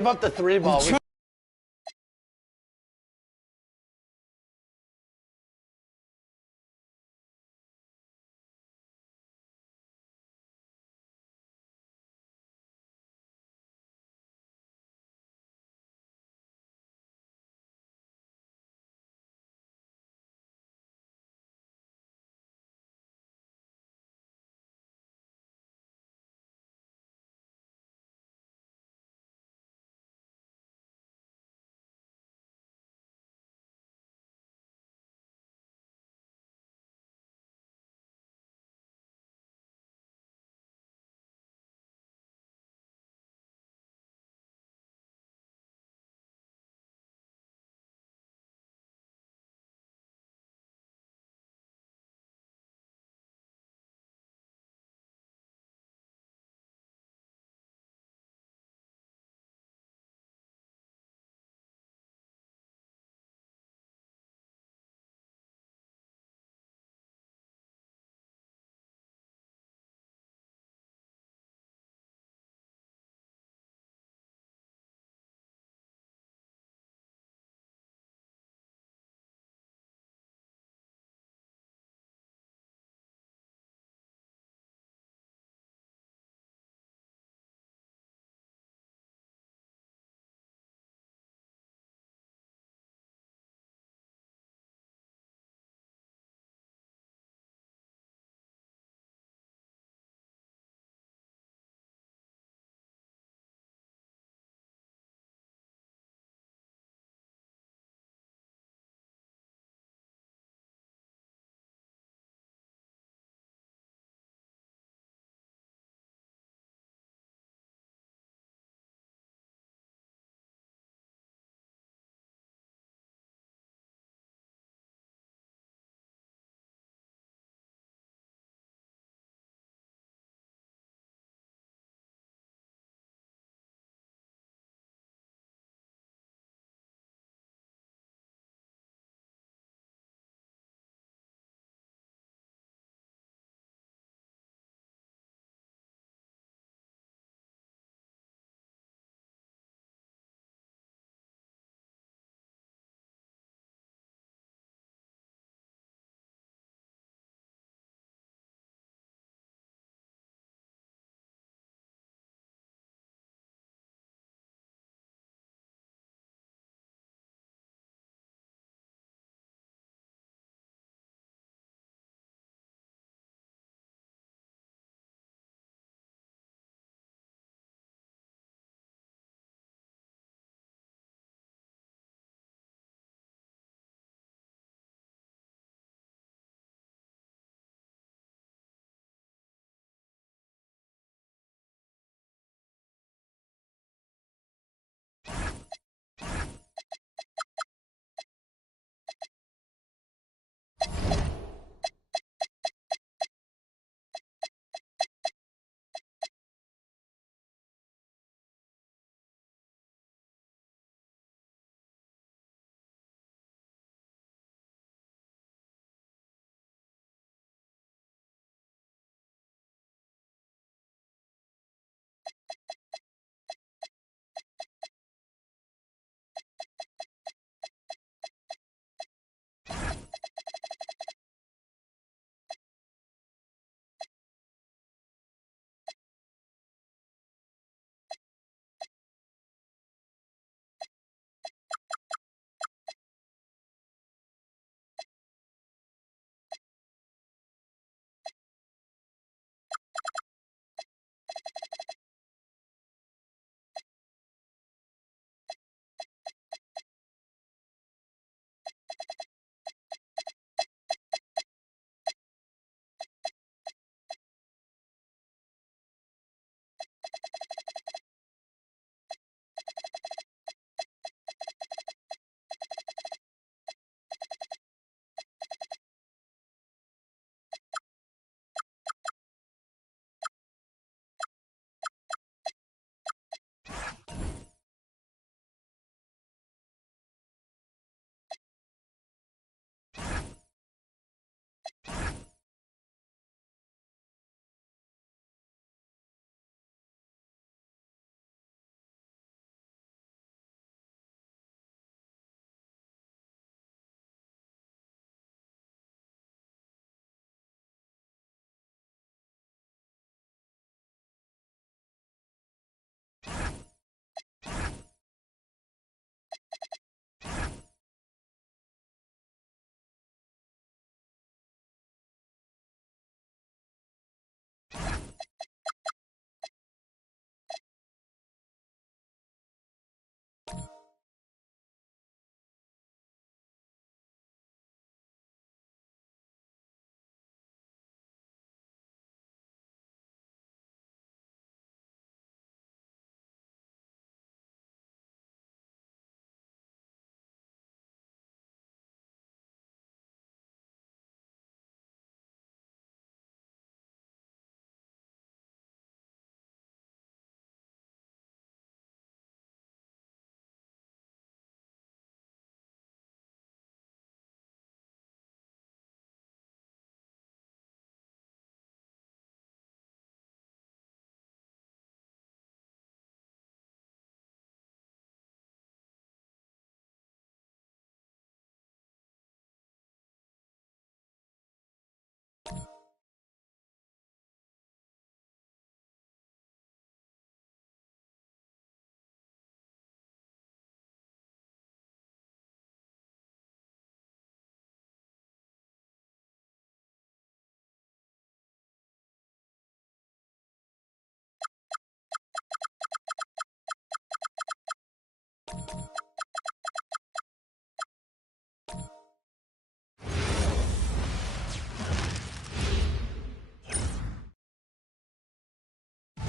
Give up the 3-ball.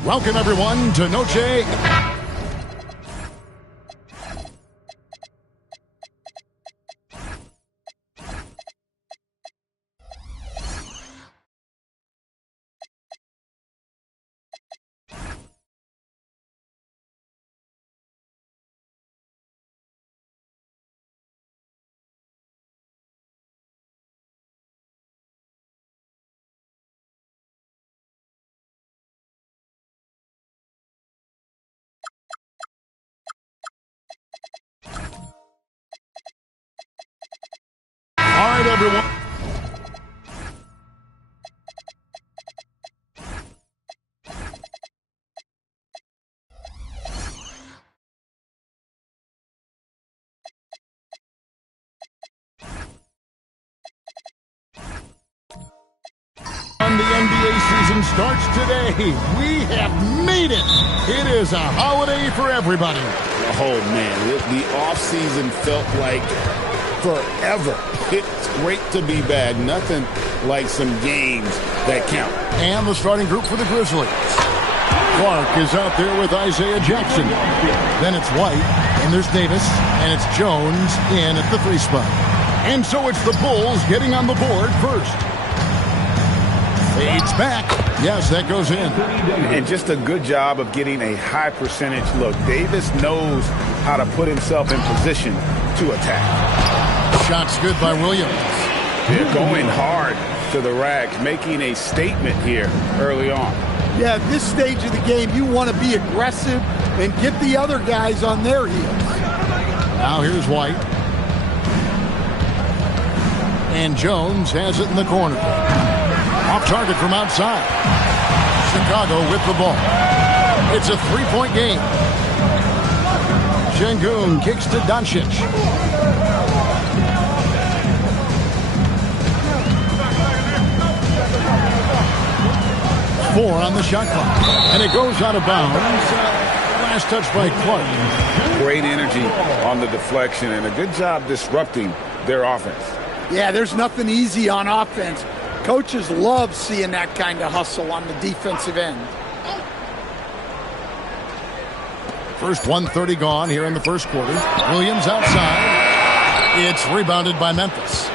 Welcome, everyone, to Noche. All right, everyone. The NBA season starts today. We have made it. It is a holiday for everybody. Oh, man, the offseason felt like forever. It's great to be back. Nothing like some games that count. And the starting group for the Grizzlies. Clark is out there with Isaiah Jackson. Then it's White, and there's Davis, and it's Jones in at the 3 spot. And so it's the Bulls getting on the board first. Fades back. Yes, that goes in. And just a good job of getting a high percentage look. Davis knows how to put himself in position to attack. Shot's good by Williams. They're going hard to the rack, making a statement here early on. Yeah, at this stage of the game, you want to be aggressive and get the other guys on their heels. Now here's White. And Jones has it in the corner. Off target from outside. Chicago with the ball. It's a 3-point game. Şengün kicks to Doncic. Four on the shot clock. And it goes out of bounds. Last touch by Clark. Great energy on the deflection and a good job disrupting their offense. Yeah, there's nothing easy on offense. Coaches love seeing that kind of hustle on the defensive end. First 1:30 gone here in the first quarter. Williams outside. It's rebounded by Memphis.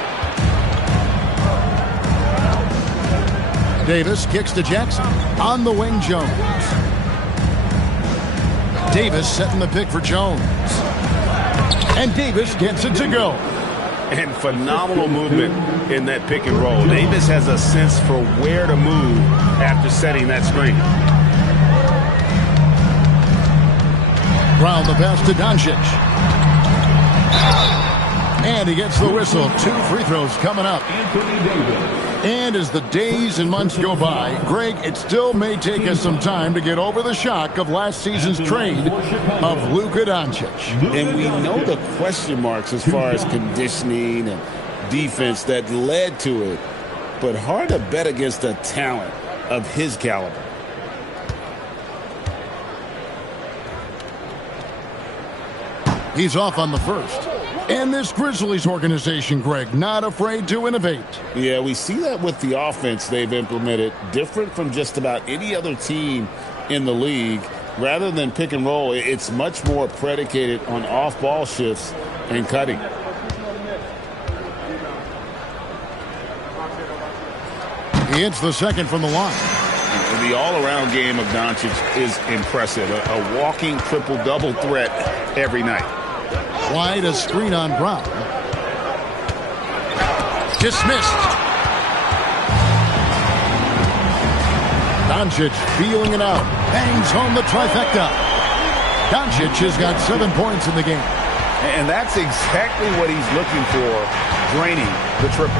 Davis kicks to Jackson. On the wing, Jones. Davis setting the pick for Jones. And Davis gets it to go. And phenomenal movement in that pick and roll. Davis has a sense for where to move after setting that screen. Brown the pass to Doncic. And he gets the whistle. 2 free throws coming up. And as the days and months go by, Greg, it still may take us some time to get over the shock of last season's trade of Luka Doncic. And we know the question marks as far as conditioning and defense that led to it. But hard to bet against a talent of his caliber. He's off on the first. And this Grizzlies organization, Greg, not afraid to innovate. Yeah, we see that with the offense they've implemented, different from just about any other team in the league. Rather than pick and roll, it's much more predicated on off-ball shifts and cutting. He hits the second from the line. The all-around game of Doncic is impressive. A walking triple-double threat every night. Wide, a screen on Brown. Dismissed. Doncic feeling it out. Bangs home the trifecta. Doncic has got 7 points in the game. And that's exactly what he's looking for, draining the triple.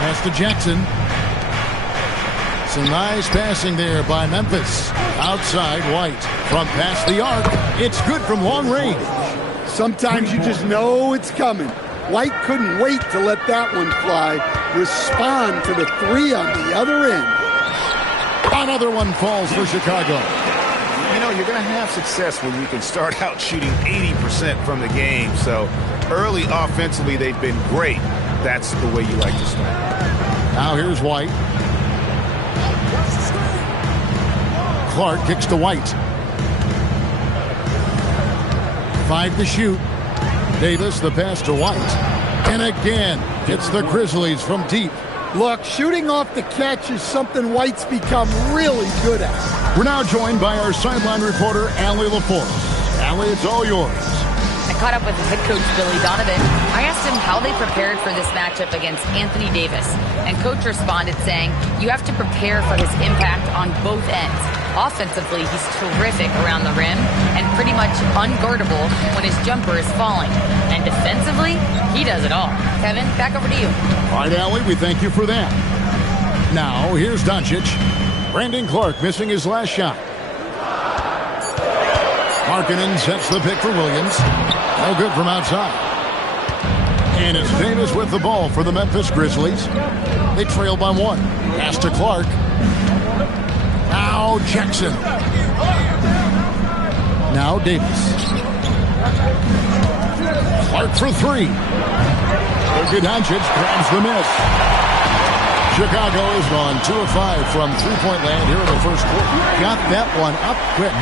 Pass to Jackson. Some nice passing there by Memphis. Outside, White. From past the arc. It's good from long range. Sometimes you just know it's coming. White couldn't wait to let that one fly. Respond to the 3 on the other end. Another one falls for Chicago. you know, you're going to have success when you can start out shooting 80% from the game. So early offensively, they've been great. That's the way you like to start. Now here's White. Clark kicks to White. 5 to shoot. Davis, the pass to White. And again, it's the Grizzlies from deep. Look, shooting off the catch is something White's become really good at. We're now joined by our sideline reporter, Allie LaForce. Allie, it's all yours. I caught up with head coach Billy Donovan. I asked him how they prepared for this matchup against Anthony Davis. And coach responded saying, you have to prepare for his impact on both ends. Offensively, he's terrific around the rim and pretty much unguardable when his jumper is falling. And defensively, he does it all. Kevin, back over to you. All right, Allie, we thank you for that. Now, here's Doncic. Brandon Clark missing his last shot. Markkanen sets the pick for Williams. No good from outside. And it's Davis with the ball for the Memphis Grizzlies. They trail by 1. Pass to Clark. Now Jackson. Now Davis. Clark for 3. Luka Doncic grabs the miss. Chicago has gone 2 of 5 from three-point land here in the first quarter. Got that one up quick.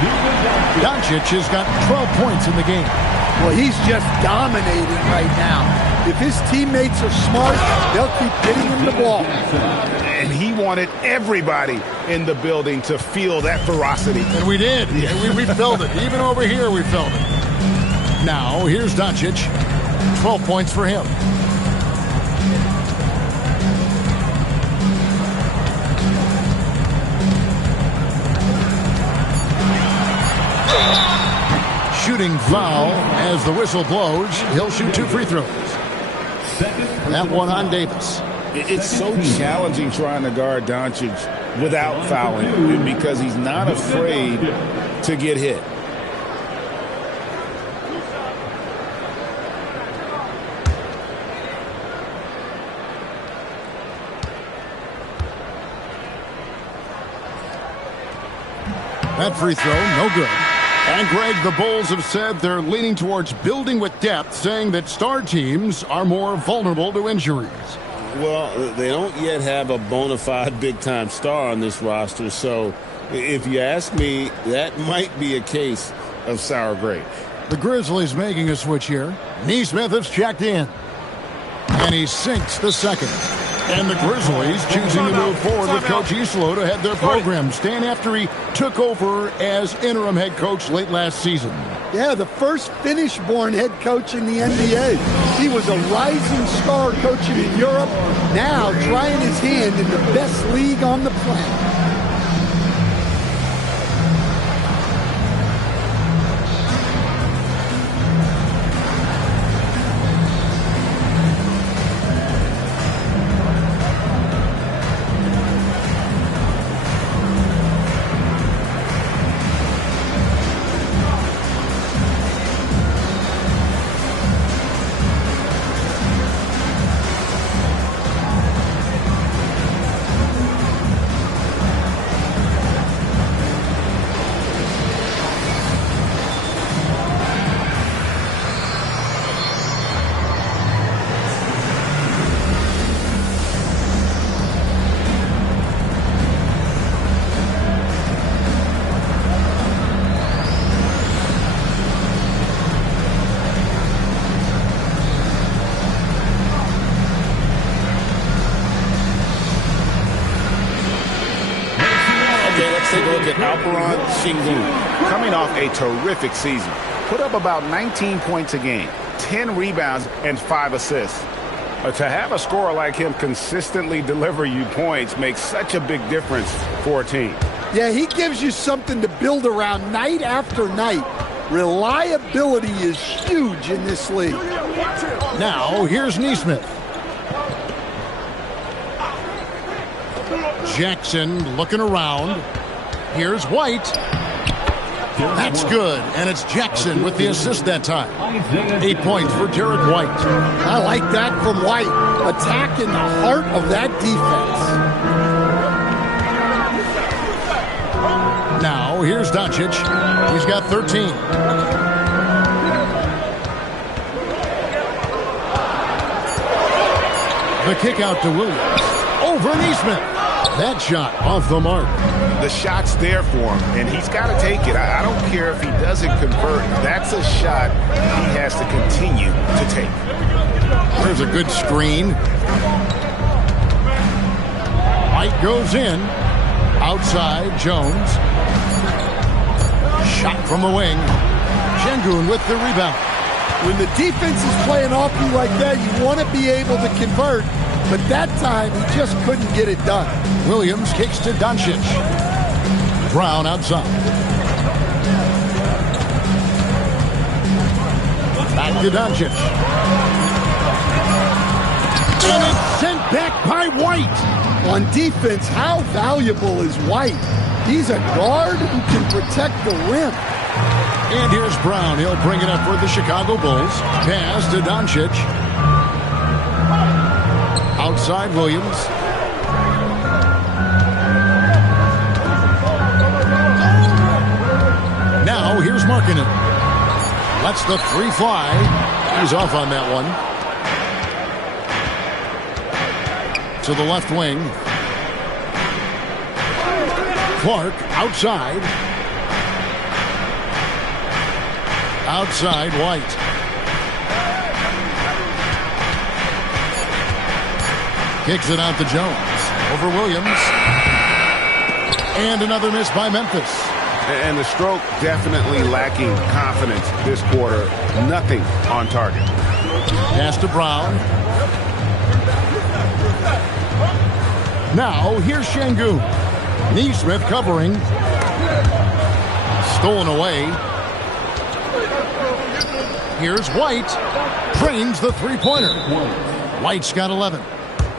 Doncic has got 12 points in the game. Well, he's just dominating right now. If his teammates are smart, they'll keep getting him the ball. And he wanted everybody in the building to feel that ferocity. And we did. We felt it. Even over here, we felt it. Now, here's Doncic. 12 points for him. Shooting foul as the whistle blows. He'll shoot 2 free throws. That one on Davis. It's so challenging trying to guard Doncic without fouling because he's not afraid to get hit. That free throw, no good. And, Greg, the Bulls have said they're leaning towards building with depth, saying that star teams are more vulnerable to injuries. Well, they don't yet have a bona fide big-time star on this roster, so if you ask me, that might be a case of sour grape. The Grizzlies making a switch here. Nesmith has checked in. And he sinks the second. And the Grizzlies choosing to move forward with Coach Islo to head their program, staying after he took over as interim head coach late last season. Yeah, the first Finnish-born head coach in the NBA. He was a rising star coaching in Europe, now trying his hand in the best league on the planet. Coming off a terrific season, put up about 19 points a game, 10 rebounds, and 5 assists. To have a scorer like him consistently deliver you points makes such a big difference for a team. Yeah, he gives you something to build around night after night. Reliability is huge in this league. Now, here's Nesmith. Jackson looking around. Here's White. That's good, and it's Jackson with the assist that time. 8 points for Derek White. I like that from White, attacking the heart of that defense. Now, Now here's Doncic. He's got 13. The kick out to Williams. Over Neesmith. That shot off the mark. The shot's there for him, and he's got to take it. I don't care if he doesn't convert. That's a shot he has to continue to take. There's a good screen. White goes in. Outside, Jones. Shot from the wing. Şengün with the rebound. When the defense is playing off you like that, you want to be able to convert. But that time, he just couldn't get it done. Williams kicks to Doncic. Brown outside. Back to Doncic. And it's sent back by White. On defense, how valuable is White? He's a guard who can protect the rim. And here's Brown. He'll bring it up for the Chicago Bulls. Pass to Doncic. Outside Williams. Now here's Markkanen. Lets the three fly. He's off on that one. To the left wing. Clark outside. Outside White. Kicks it out to Jones. Over Williams. And another miss by Memphis. And the stroke definitely lacking confidence this quarter. Nothing on target. Pass to Brown. Now here's Şengün. Neesmith covering. Stolen away. Here's White. Drains the three-pointer. White's got 11.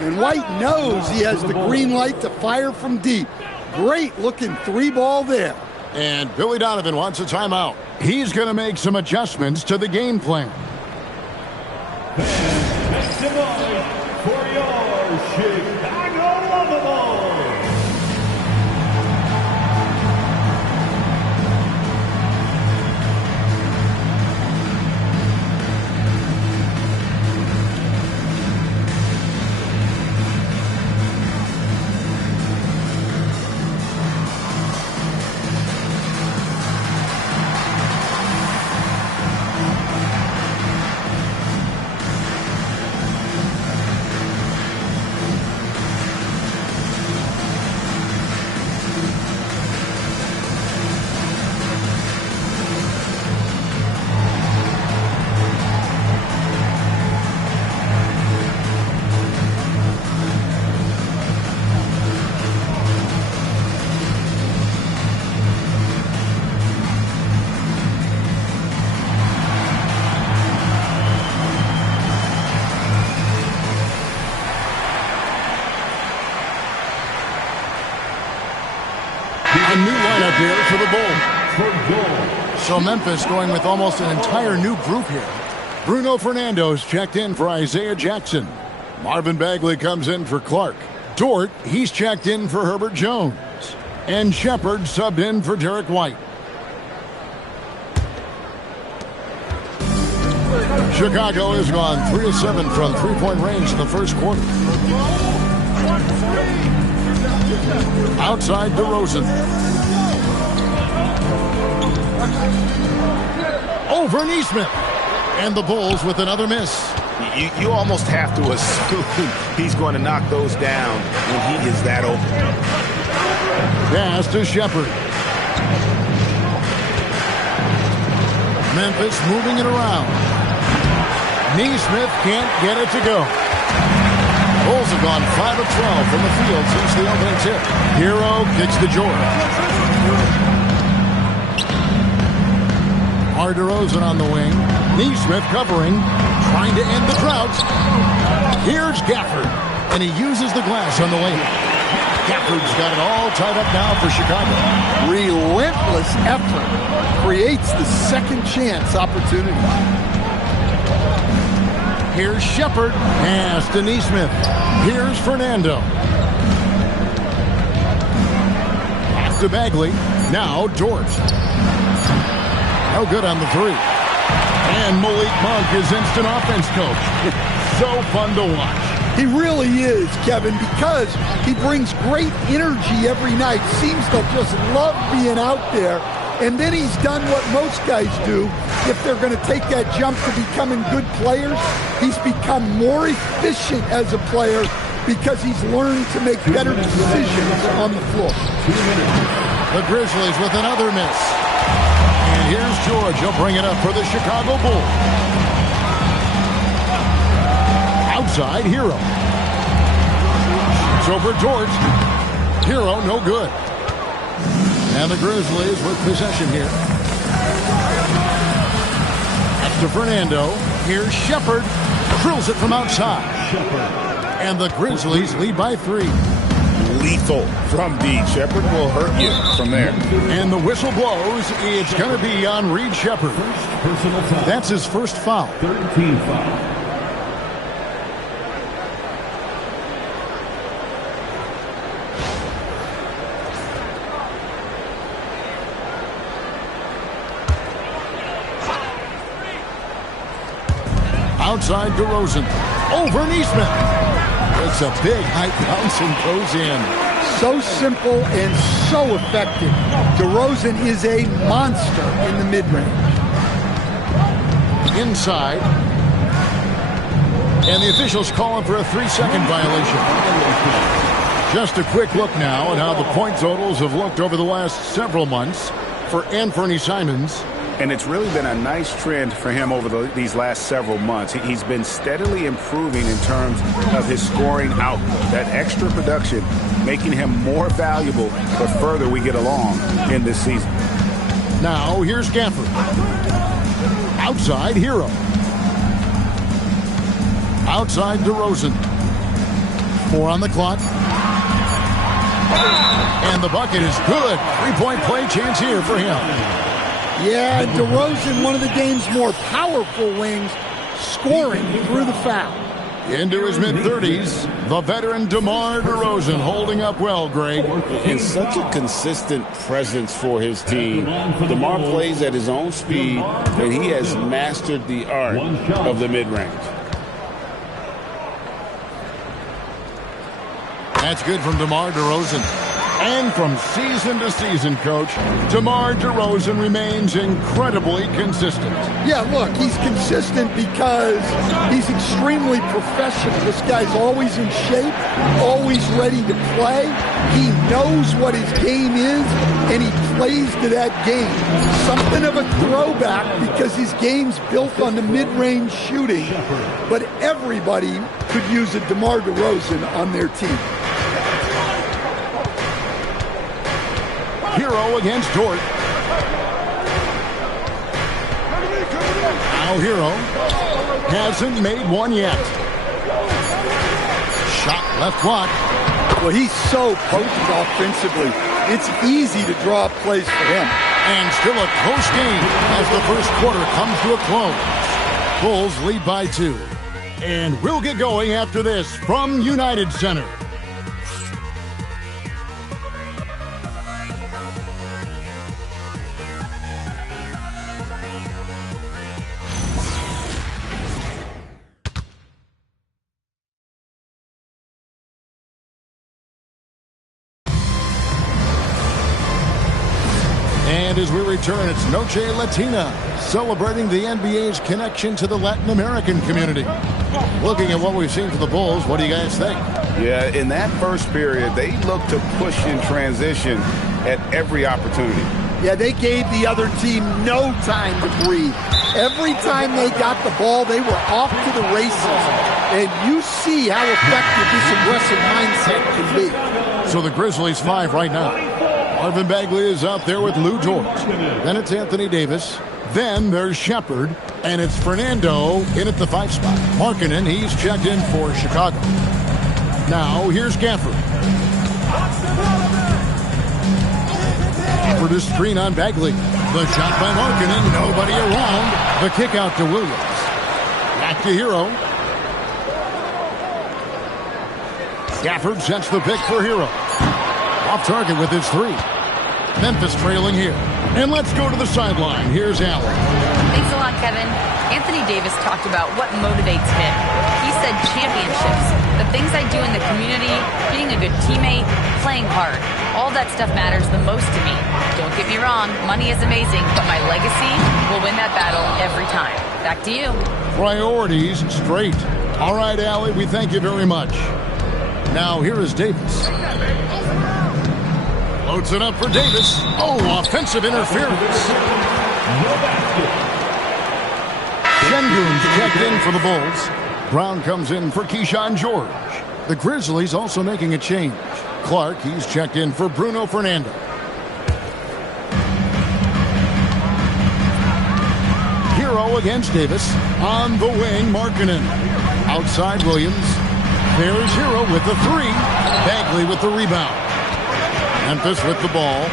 And White knows he has the green light to fire from deep. Great looking three ball there. And Billy Donovan wants a timeout. He's going to make some adjustments to the game plan. For your Chicago Lovables. A new lineup here for the Bulls. So Memphis going with almost an entire new group here. Bruno Fernando's checked in for Isaiah Jackson. Marvin Bagley comes in for Clark. Dort, he's checked in for Herbert Jones. And Shepard subbed in for Derek White. Chicago has gone 3 of 7 from three-point range in the first quarter. Outside DeRozan. Over Neesmith. And the Bulls with another miss. You almost have to assume he's going to knock those down when he is that open. Pass to Shepard. Memphis moving it around. Neesmith can't get it to go. Bulls have gone 5 of 12 from the field since the opening tip. Hero kicks to George. DeRozan on the wing. Neesmith covering, trying to end the drought. Here's Gafford, and he uses the glass on the way. Gafford's got it all tied up now for Chicago. Relentless effort creates the second chance opportunity. Here's Shepard. Pass to Neesmith. Here's Fernando. Pass to Bagley. Now Dort. No good on the three. And Malik Monk is instant offense coach. So fun to watch. He really is, Kevin, because he brings great energy every night. Seems to just love being out there. And then he's done what most guys do. If they're going to take that jump to becoming good players, he's become more efficient as a player because he's learned to make better decisions on the floor. The Grizzlies with another miss. And here's George. He'll bring it up for the Chicago Bulls. Outside, Hero. It's over Dort. Hero, no good. And the Grizzlies with possession here. That's to Fernando. Here's Shepard. Drills it from outside. And the Grizzlies lead by 3. Lethal from deep. Shepard will hurt you from there. And the whistle blows. It's going to be on Reed Shepard. That's his first foul. 13 foul. Outside DeRozan. Over Neesmith. It's a big high bounce and goes in. So simple and so effective. DeRozan is a monster in the mid-range. Inside. And the officials calling for a 3-second violation. Just a quick look now at how the point totals have looked over the last several months for Anthony Simons. And it's really been a nice trend for him over these last several months. He's been steadily improving in terms of his scoring output. That extra production making him more valuable the further we get along in this season. Now here's Gafford. Outside, Hero. Outside, DeRozan. 4 on the clock. And the bucket is good. 3-point play chance here for him. Yeah, DeRozan, one of the game's more powerful wings, scoring through the foul. Into his mid-30s, the veteran DeMar DeRozan holding up well, Greg. And such a consistent presence for his team. DeMar plays at his own speed, and he has mastered the art of the mid-range. That's good from DeMar DeRozan. And from season to season, Coach, DeMar DeRozan remains incredibly consistent. Yeah, look, he's consistent because he's extremely professional. This guy's always in shape, always ready to play. He knows what his game is, and he plays to that game. Something of a throwback because his game's built on the mid-range shooting, but everybody could use a DeMar DeRozan on their team. Hero against Dort. Now Hero hasn't made one yet. Shot left block. Well, he's so potent offensively. It's easy to draw up plays for him. And still a close game as the first quarter comes to a close. Bulls lead by 2. And we'll get going after this from United Center. And as we return, it's Noche Latina, celebrating the NBA's connection to the Latin American community. Looking at what we've seen from the Bulls, what do you guys think? Yeah, in that first period, they looked to push in transition at every opportunity. Yeah, they gave the other team no time to breathe. Every time they got the ball, they were off to the races. And you see how effective this aggressive mindset can be. So the Grizzlies 5 right now. Marvin Bagley is out there with Lou Dort. Then it's Anthony Davis. Then there's Shepard. And it's Fernando in at the 5 spot. Markkanen, he's checked in for Chicago. Now here's Gafford. Gafford is screen on Bagley. The shot by Markkanen. Nobody around. The kick out to Williams. Back to Hero. Gafford sets the pick for Hero. Off target with his 3. Memphis trailing here. And let's go to the sideline. Here's Allen. Thanks a lot, Kevin. Anthony Davis talked about what motivates him. He said championships, the things I do in the community, being a good teammate, playing hard. All that stuff matters the most to me. Don't get me wrong, money is amazing, but my legacy will win that battle every time. Back to you. Priorities straight. All right, Allie, we thank you very much. Now, here is Davis. Loads it up for Davis. Oh, offensive interference. Şengün's checked in for the Bulls. Brown comes in for Keyshawn George. The Grizzlies also making a change. Clark, he's checked in for Bruno Fernando. Hero against Davis. On the wing, Markkanen. Outside Williams. There's Hero with the three. Bagley with the rebound. Memphis with the ball.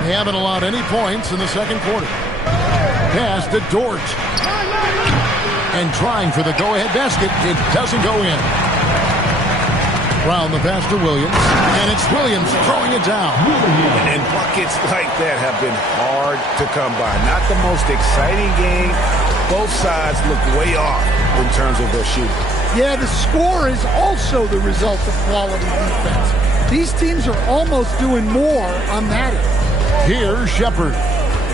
They haven't allowed any points in the second quarter. Pass to Dort. And trying for the go-ahead basket. It doesn't go in. Brown the pass to Williams. And it's Williams throwing it down. And buckets like that have been hard to come by. Not the most exciting game. Both sides look way off in terms of their shooting. Yeah, the score is also the result of quality defense. These teams are almost doing more on that end. Here's Shepherd.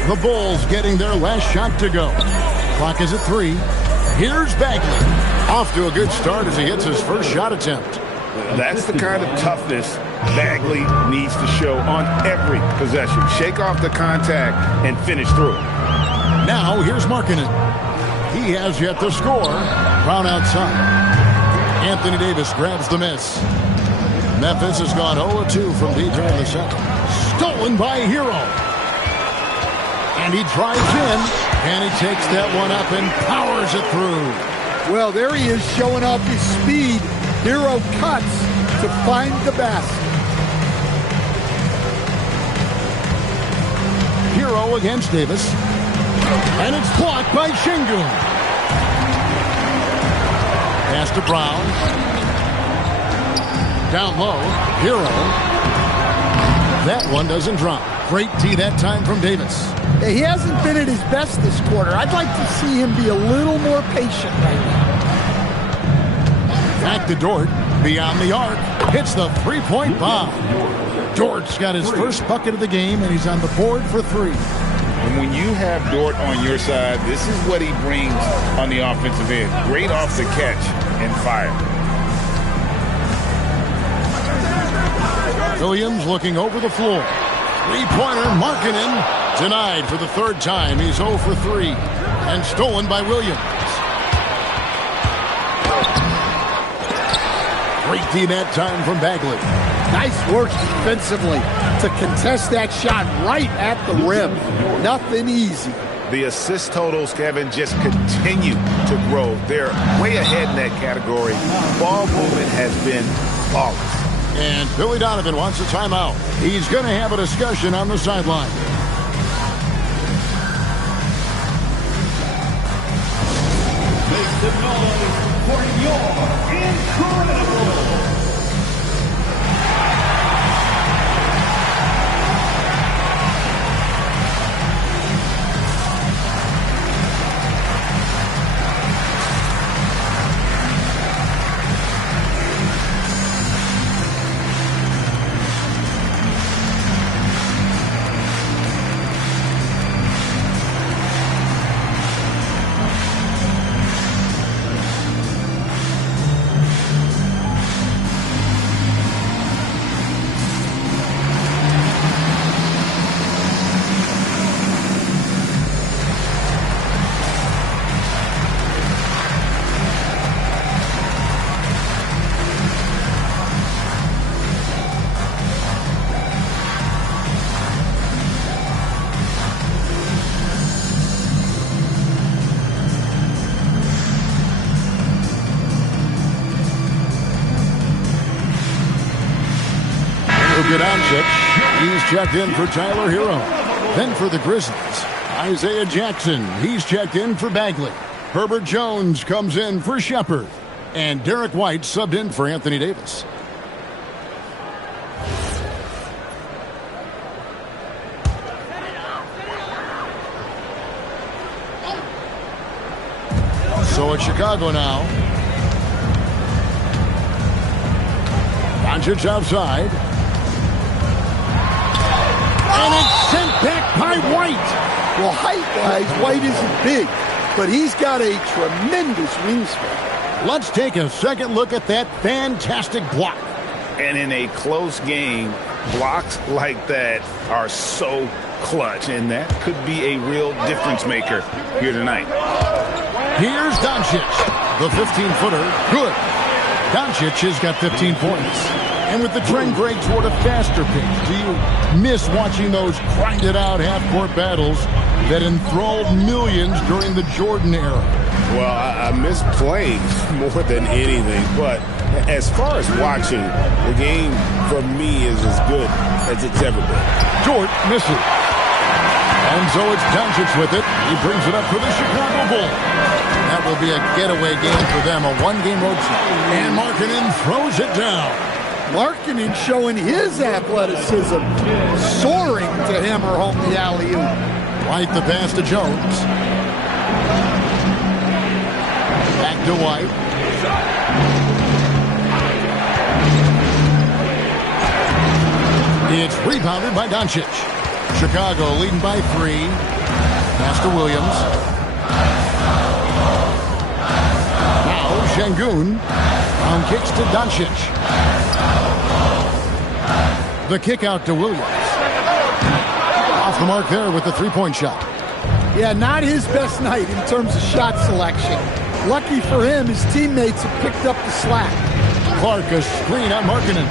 The Bulls getting their last shot to go. Clock is at 3. Here's Bagley. Off to a good start as he hits his first shot attempt. That's the kind of toughness Bagley needs to show on every possession. Shake off the contact and finish through. Now here's Markkanen. He has yet to score. Brown outside. Anthony Davis grabs the miss. Memphis has gone 0-2 from deep here in the second. Stolen by Hero. And he drives in, and he takes that one up and powers it through. Well, there he is showing off his speed. Hero cuts to find the basket. Hero against Davis. And it's blocked by Şengün. Pass to Brown. Down low. Hero. That one doesn't drop. Great D that time from Davis. He hasn't been at his best this quarter. I'd like to see him be a little more patient right now. Back to Dort. Beyond the arc. Hits the three-point bomb. Dort's got his first bucket of the game, and he's on the board for 3. And when you have Dort on your side, this is what he brings on the offensive end. Great off the catch and fire. Williams looking over the floor. Three-pointer, Markkanen. Denied for the third time. He's 0 for 3. And stolen by Williams. Great D that time from Bagley. Nice work defensively to contest that shot right at the rim. Nothing easy. The assist totals, Kevin, just continue to grow. They're way ahead in that category. Ball movement has been flawless. And Billy Donovan wants a timeout. He's going to have a discussion on the sideline. Make some noise for your incredible. He's checked in for Tyler Hero. Then for the Grizzlies, Isaiah Jackson. He's checked in for Bagley. Herbert Jones comes in for Shepherd. And Derek White subbed in for Anthony Davis. So it's Chicago now. Doncic outside. And it's sent back by White. Well, height-wise, White isn't big, but he's got a tremendous wingspan. Let's take a second look at that fantastic block. And in a close game, blocks like that are so clutch, and that could be a real difference maker here tonight. Here's Doncic, the 15-footer. Good. Doncic has got 15 points. And with the trend, Greg, toward a faster pace, do you miss watching those grinded-out half-court battles that enthralled millions during the Jordan era? Well, I miss playing more than anything, but as far as watching, the game for me is as good as it's ever been. Dort misses. And so it's Doncic with it. He brings it up for the Chicago Bulls. That will be a getaway game for them, a one-game road trip. And Markkanen throws it down. Markkanen showing his athleticism, soaring to hammer home the alley-oop. White the pass to Jones. Back to White. It's rebounded by Doncic. Chicago leading by 3. Pass to Williams. Now Şengün. Round kicks to Doncic. The kick out to Williams. Off the mark there with the three-point shot. Yeah, not his best night in terms of shot selection. Lucky for him, his teammates have picked up the slack. Clark, a screen on Markkanen.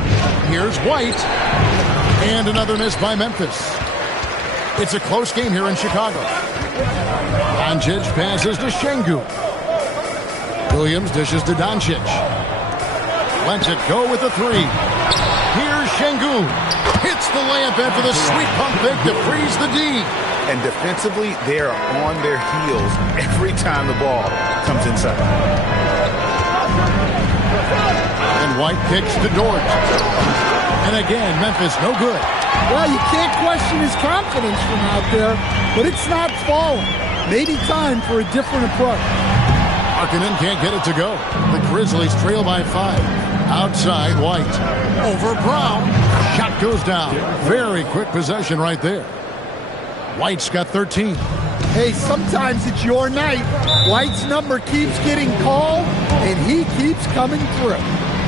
Here's White. And another miss by Memphis. It's a close game here in Chicago. Doncic passes to Şengün. Williams dishes to Doncic. Lets it go with the 3. Here's Şengün. Hits the layup after the sweet pump fake to freeze the D. And defensively, they are on their heels every time the ball comes inside. And White kicks to Dort. And again, Memphis no good. Well, you can't question his confidence from out there, but it's not falling. Maybe time for a different approach. Markkanen can't get it to go. The Grizzlies trail by 5. Outside, White. Over Brown. Shot goes down. Very quick possession right there. White's got 13. Hey, sometimes it's your night. White's number keeps getting called, and he keeps coming through.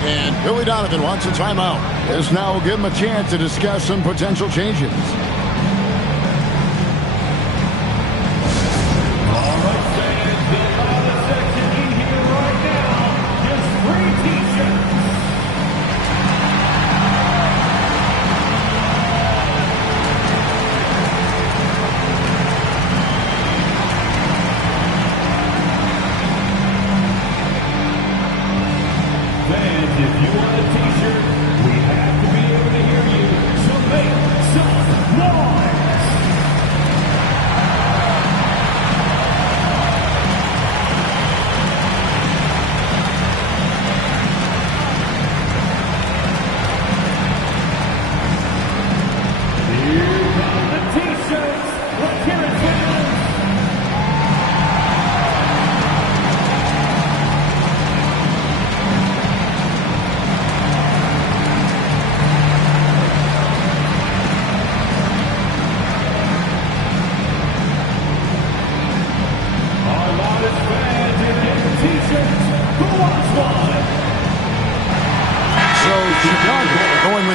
And Billy Donovan wants a timeout. This now will give him a chance to discuss some potential changes.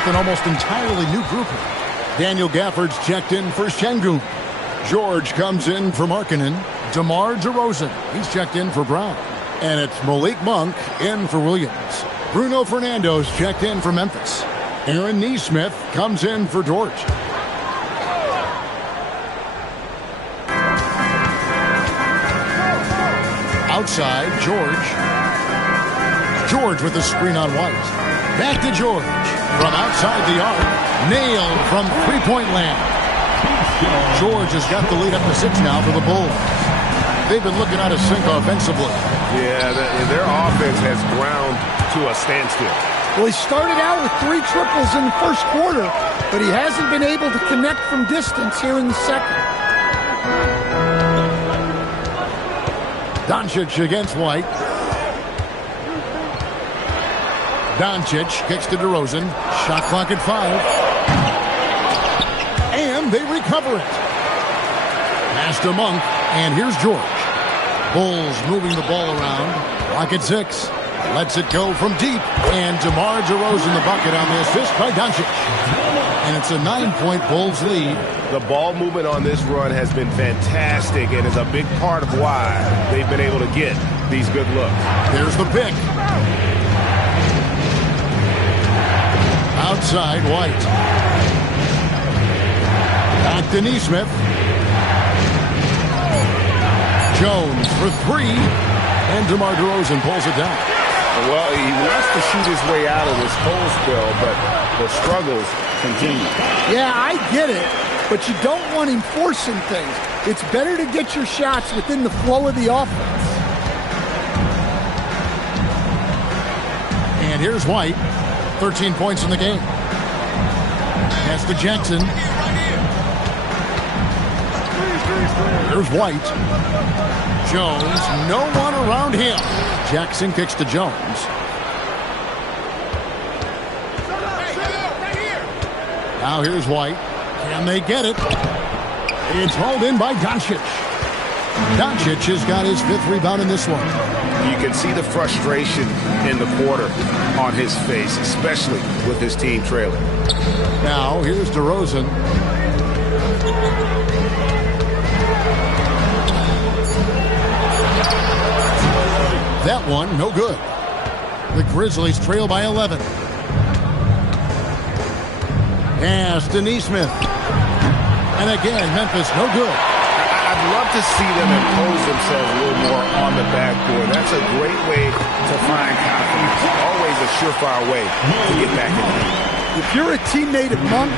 An almost entirely new grouping. Daniel Gafford's checked in for Şengün. George comes in for Markkanen. DeMar DeRozan, he's checked in for Brown. And it's Malik Monk in for Williams. Bruno Fernando's checked in for Memphis. Aaron Nesmith comes in for Dort. Outside, George. George with the screen on White. Back to George. From outside the arc, nailed from three-point land. George has got the lead up to 6 now for the Bulls. They've been looking out of sync offensively. Yeah, their offense has ground to a standstill. Well, he started out with 3 triples in the first quarter, but he hasn't been able to connect from distance here in the second. Doncic against White. Doncic kicks to DeRozan. Shot clock at 5. And they recover it. Pass to Monk. And here's George. Bulls moving the ball around. Clock at 6. Lets it go from deep. And DeMar DeRozan the bucket on the assist by Doncic. And it's a 9-point Bulls lead. The ball movement on this run has been fantastic and is a big part of why they've been able to get these good looks. There's the pick. Outside, White. Back to Nesmith. Jones for 3. And DeMar DeRozan pulls it down. Well, he wants to shoot his way out of this cold spell, but the struggles continue. Yeah, I get it, but you don't want him forcing things. It's better to get your shots within the flow of the offense. And here's White. 13 points in the game. Pass to Jackson. Here's White. Jones, no one around him. Jackson kicks to Jones. Now here's White. Can they get it? It's hauled in by Doncic. Doncic has got his 5th rebound in this one. You can see the frustration in the quarter on his face, especially with his team trailing. Now here's DeRozan. That one, no good. The Grizzlies trail by 11. Pass to Nesmith. And again, Memphis, no good. I'd love to see them impose themselves a little more on the backboard. That's a great way to find confidence. Always a surefire way to get back in the game. If you're a teammate of Monk's,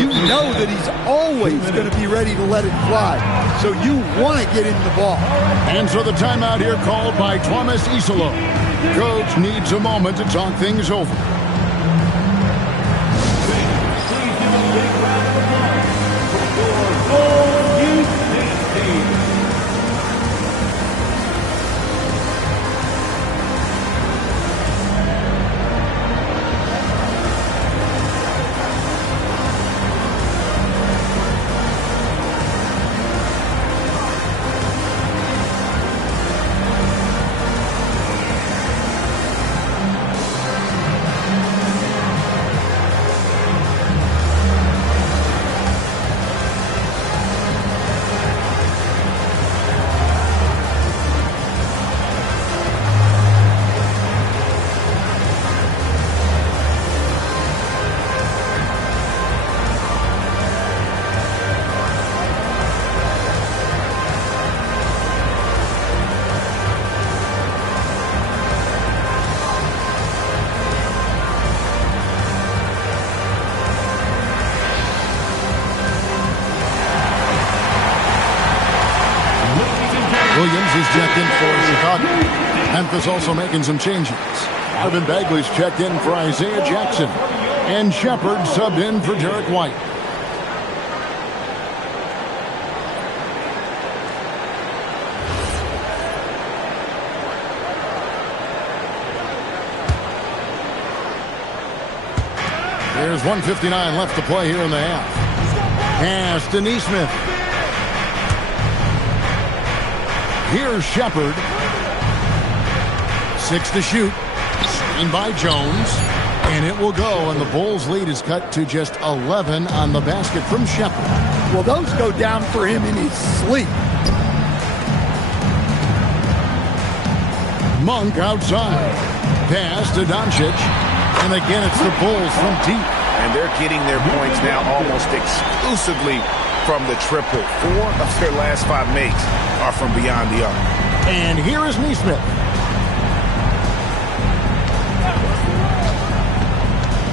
you know that he's always going to be ready to let it fly. So you want to get in the ball. And so the timeout here called by Thomas Isolo. Coach needs a moment to talk things over. Williams is checked in for Chicago. Memphis also making some changes. Marvin Bagley's checked in for Isaiah Jackson. And Shepard subbed in for Derek White. There's 1:59 left to play here in the half. Pass to Nesmith. Here's Shepard. 6 to shoot. Screen by Jones. And it will go, and the Bulls' lead is cut to just 11 on the basket from Shepard. Well, those go down for him in his sleep. Monk outside. Pass to Doncic. And again, it's the Bulls from deep. And they're getting their points now almost exclusively from the triple. 4 of their last 5 makes are from beyond the arc. And here is Nesmith.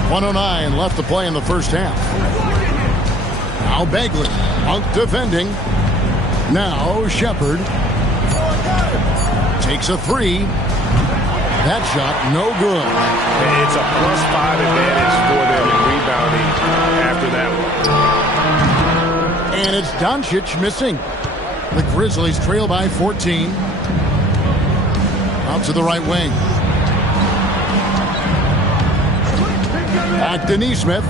.109 left to play in the first half. Now Bagley. Monk defending. Now Shepard. Takes a 3. That shot, no good. It's a +5 advantage for them in rebounding after that one. And it's Doncic missing. The Grizzlies trail by 14. Out to the right wing. Back to Neesmith.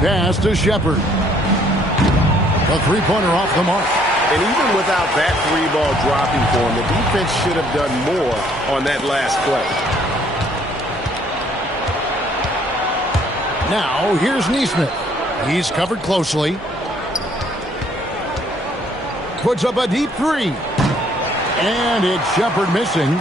Pass to Shepard. A three-pointer off the mark. And even without that three ball dropping for him, the defense should have done more on that last play. Now, here's Neesmith. He's covered closely. Puts up a deep three. And it's Shepard missing.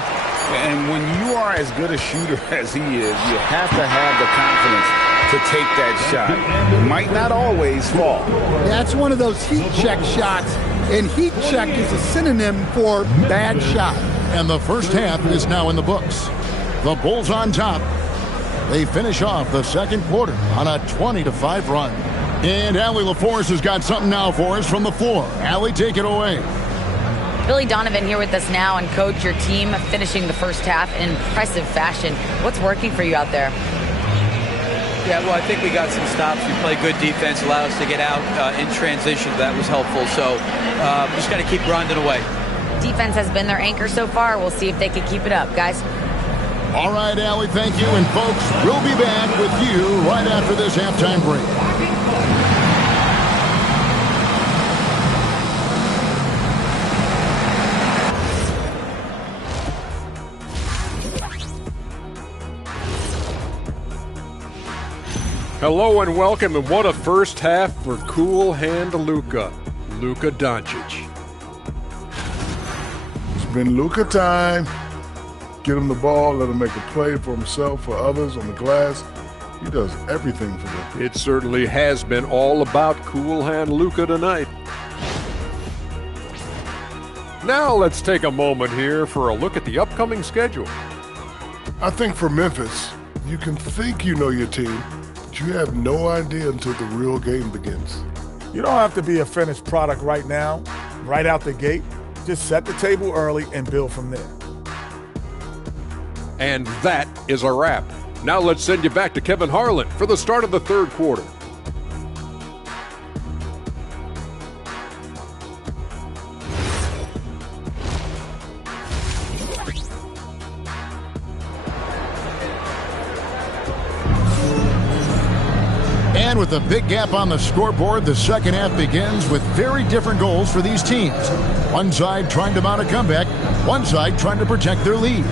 And when you are as good a shooter as he is, you have to have the confidence to take that shot. It might not always fall. That's one of those heat check shots, and heat check is a synonym for bad shot. And the first half is now in the books. The Bulls on top. They finish off the second quarter on a 20-5 run. And Allie LaForce has got something now for us from the floor. Allie, take it away. Billy Donovan here with us now, and Coach, your team finishing the first half in impressive fashion. What's working for you out there? Yeah, well, I think we got some stops. We played good defense, allowed us to get out in transition. That was helpful. So just got to keep grinding away. Defense has been their anchor so far. We'll see if they can keep it up, guys. All right, Allie, thank you. And, folks, we'll be back with you right after this halftime break. Hello and welcome, and what a first half for Cool Hand Luka Doncic. It's been Luka time. Get him the ball, let him make a play for himself, for others on the glass. He does everything for them. It certainly has been all about Cool Hand Luka tonight. Now let's take a moment here for a look at the upcoming schedule. I think for Memphis, you can think you know your team, but you have no idea until the real game begins. You don't have to be a finished product right now, right out the gate. Just set the table early and build from there. And that is a wrap. Now let's send you back to Kevin Harlan for the start of the third quarter. And with a big gap on the scoreboard, the second half begins with very different goals for these teams. One side trying to mount a comeback, one side trying to protect their lead.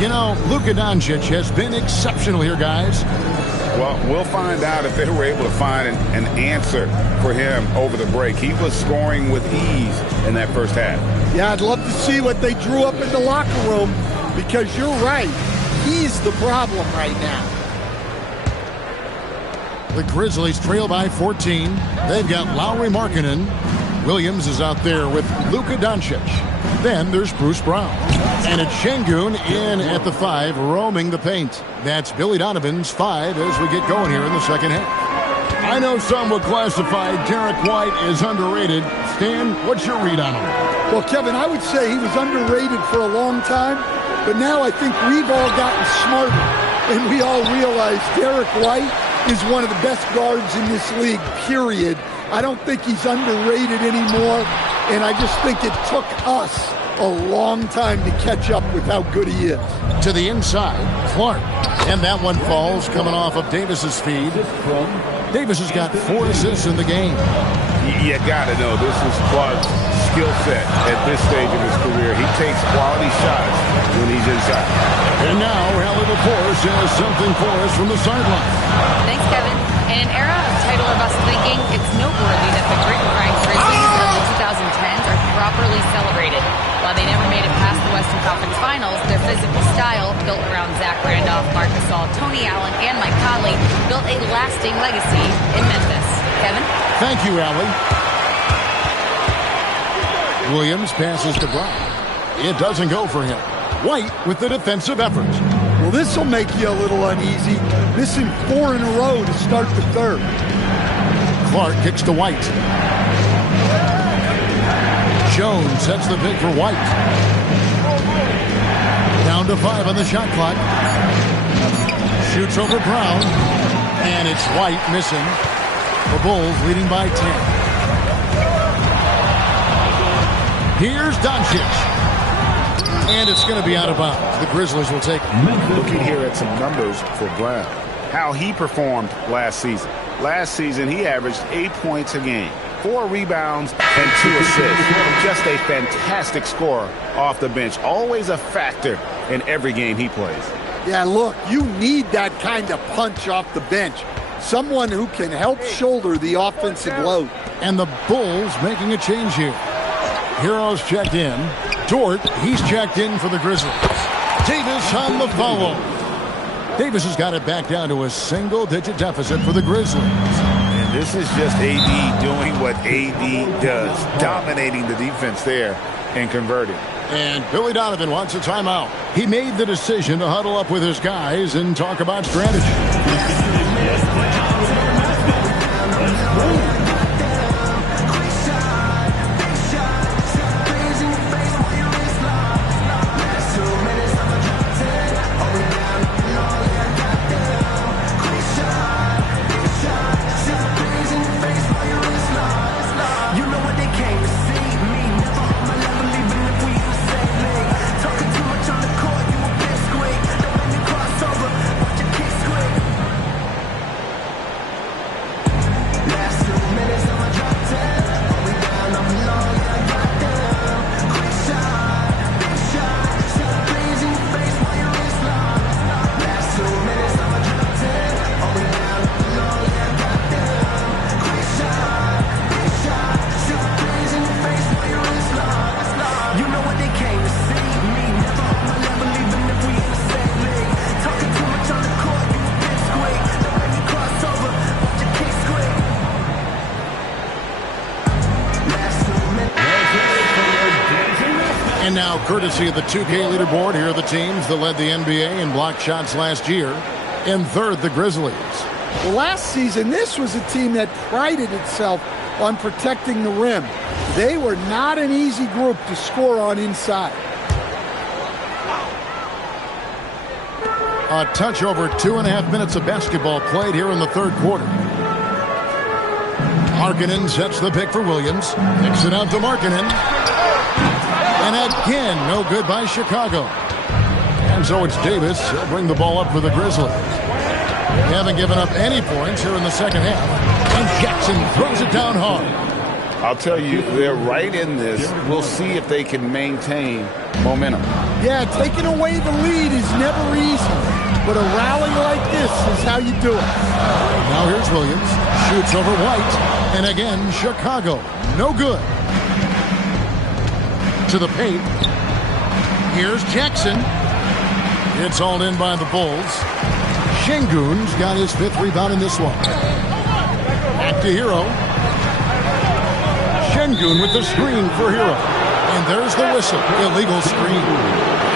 You know, Luka Doncic has been exceptional here, guys. Well, we'll find out if they were able to find an answer for him over the break. He was scoring with ease in that first half. Yeah, I'd love to see what they drew up in the locker room, because you're right. He's the problem right now. The Grizzlies trail by 14. They've got Lauri Markkanen. Williams is out there with Luka Doncic. Then there's Bruce Brown. And it's Şengün in at the 5, roaming the paint. That's Billy Donovan's 5 as we get going here in the second half. I know some would classify Derek White as underrated. Stan, what's your read on him? Well, Kevin, I would say he was underrated for a long time, but now I think we've all gotten smarter, and we all realize Derek White is one of the best guards in this league, period. I don't think he's underrated anymore, and I just think it took us a long time to catch up with how good he is. To the inside, Clark. And that one falls coming off of Davis's feed. Davis has got 4 assists in the game. You got to know this is Clark's skill set at this stage of his career. He takes quality shots when he's inside. And now, Allie LaForce has something for us from the sideline. Thanks, Kevin. In an era of title or bust thinking, it's noteworthy that the grit and grind Grizzlies of the 2010s are properly celebrated. While they never made it past the Western Conference Finals, their physical style, built around Zach Randolph, Marc Gasol, Tony Allen, and Mike Conley, built a lasting legacy in Memphis. Kevin? Thank you, Allie. Williams passes to Brown. It doesn't go for him. White with the defensive effort. Well, this will make you a little uneasy. Missing 4 in a row to start the third. Clark kicks to White. Jones sets the pick for White. Down to 5 on the shot clock. Shoots over Brown. And it's White missing. The Bulls leading by 10. Here's Doncic. And it's going to be out of bounds. The Grizzlies will take it. Looking here at some numbers for Brown. How he performed last season. Last season, he averaged 8 points a game, 4 rebounds, and 2 assists. Just a fantastic scorer off the bench. Always a factor in every game he plays. Yeah, look, you need that kind of punch off the bench. Someone who can help shoulder the offensive load. And the Bulls making a change here. Heroes checked in. Dort, he's checked in for the Grizzlies. Davis on the foul. Davis has got it back down to a single-digit deficit for the Grizzlies. And this is just AD doing what AD does, dominating the defense there and converting. And Billy Donovan wants a timeout. He made the decision to huddle up with his guys and talk about strategy. And now, courtesy of the 2K leaderboard, here are the teams that led the NBA in block shots last year. In third, the Grizzlies. Well, last season, this was a team that prided itself on protecting the rim. They were not an easy group to score on inside. A touch over 2.5 minutes of basketball played here in the third quarter. Markkanen sets the pick for Williams. Kicks it out to Markkanen. And again, no good by Chicago. And so it's Davis. He'll bring the ball up for the Grizzlies. They haven't given up any points here in the second half. And Jackson throws it down hard. I'll tell you, they're right in this. We'll see if they can maintain momentum. Yeah, taking away the lead is never easy. But a rally like this is how you do it. Now here's Williams. Shoots over White. And again, Chicago. No good. To the paint. Here's Jackson. It's hauled in by the Bulls. Şengün's got his 5th rebound in this one. Back to Hero. Şengün with the screen for Hero. And there's the whistle. Illegal screen.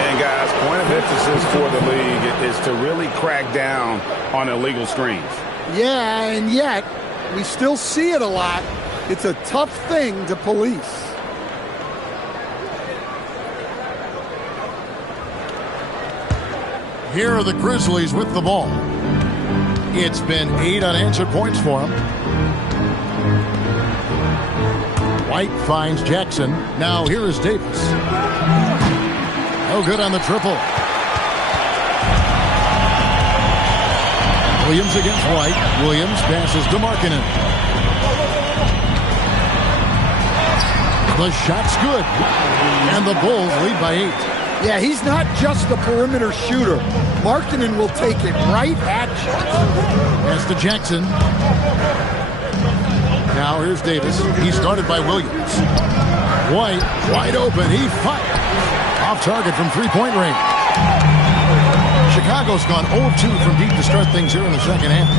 And guys, point of emphasis for the league is to really crack down on illegal screens. Yeah, and yet we still see it a lot. It's a tough thing to police. Here are the Grizzlies with the ball. It's been 8 unanswered points for them. White finds Jackson. Now here is Davis. No good on the triple. Williams against White. Williams passes to Markkanen. The shot's good. And the Bulls lead by 8. Yeah, he's not just a perimeter shooter. Markkanen will take it right at you. Pass to Jackson. Now here's Davis. He's guarded by Williams. White, wide open. He fires. Off target from three-point range. Chicago's gone 0-2 from deep to start things here in the second half.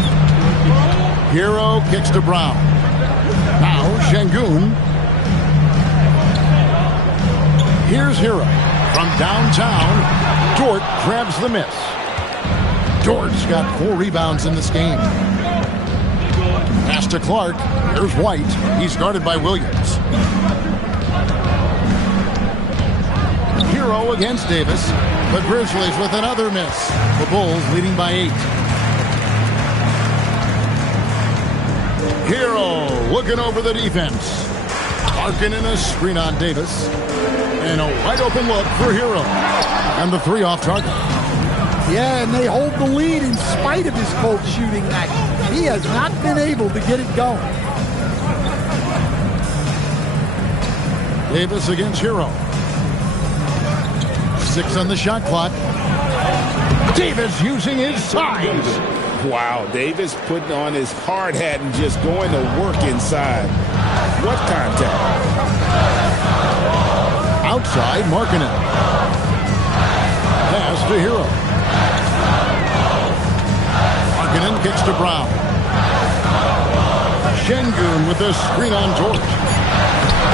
Hero kicks to Brown. Now Şengün. Here's Hero. From downtown, Dort grabs the miss. Dort's got 4 rebounds in this game. Pass to Clark. Here's White. He's guarded by Williams. Hero against Davis. The Grizzlies with another miss. The Bulls leading by 8. Hero looking over the defense. Markkanen a screen on Davis. And a wide open look for Hero. And the 3 off target. Yeah, and they hold the lead in spite of his cold shooting night. He has not been able to get it going. Davis against Hero. 6 on the shot clock. Davis using his size. Wow, Davis putting on his hard hat and just going to work inside. What contact? Outside, Markkanen. Pass to Hero. Markkanen kicks to Brown. Şengün with the screen on Torch.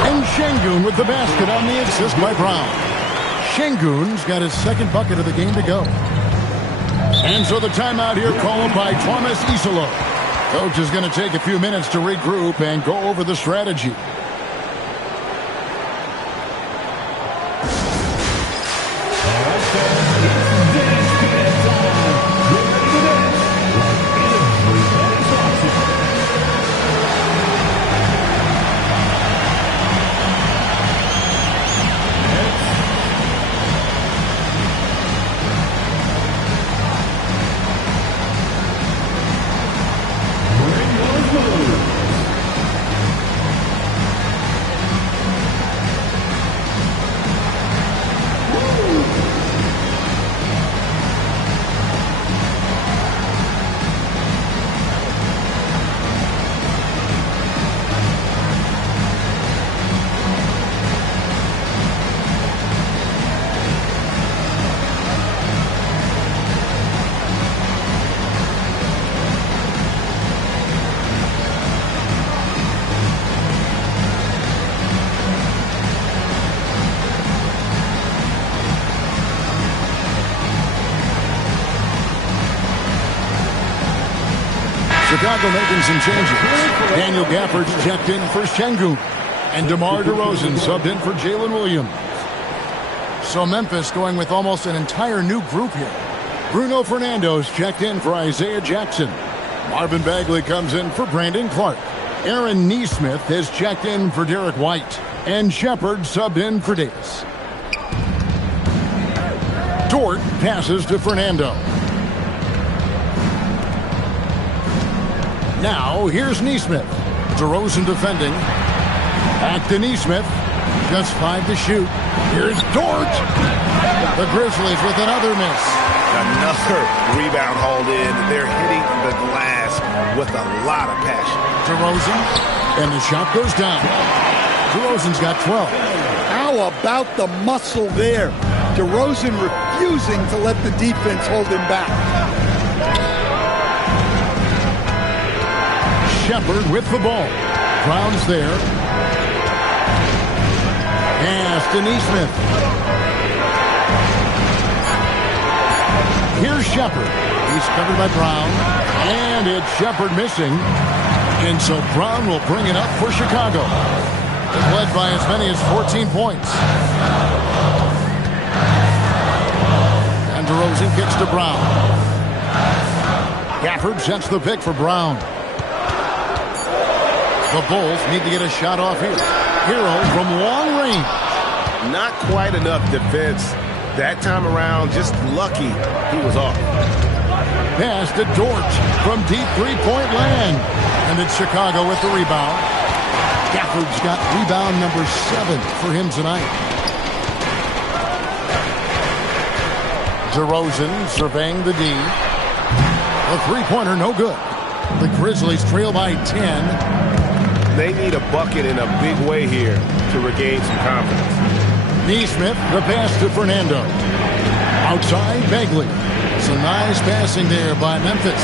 And Şengün with the basket on the assist by Brown. Şengün's got his second bucket of the game to go. And so the timeout here called by Thomas Isolo. Coach is going to take a few minutes to regroup and go over the strategy. Chicago making some changes. Daniel Gafford's checked in for Şengün. And DeMar DeRozan subbed in for Jalen Williams. So Memphis going with almost an entire new group here. Bruno Fernando's checked in for Isaiah Jackson. Marvin Bagley comes in for Brandon Clark. Aaron Nesmith has checked in for Derek White. And Shepard subbed in for Davis. Dort passes to Fernando. Now, here's Nesmith. DeRozan defending. Back to Nesmith. Just 5 to shoot. Here's Dort. The Grizzlies with another miss. Another rebound hauled in. They're hitting the glass with a lot of passion. DeRozan. And the shot goes down. DeRozan's got 12. How about the muscle there? DeRozan refusing to let the defense hold him back. Shepard with the ball. Brown's there. Pass to Nesmith. Here's Shepard. He's covered by Brown. And it's Shepard missing. And so Brown will bring it up for Chicago. It's led by as many as 14 points. And DeRozan kicks to Brown. Gafford sets the pick for Brown. The Bulls need to get a shot off here. Hero from long range. Not quite enough defense. That time around, just lucky he was off. Pass to Dort from deep three-point land. And it's Chicago with the rebound. Gafford's got rebound number 7 for him tonight. DeRozan surveying the D. The three-pointer no good. The Grizzlies trail by 10. They need a bucket in a big way here to regain some confidence. Nesmith, the pass to Fernando. Outside, Bagley. Some nice passing there by Memphis.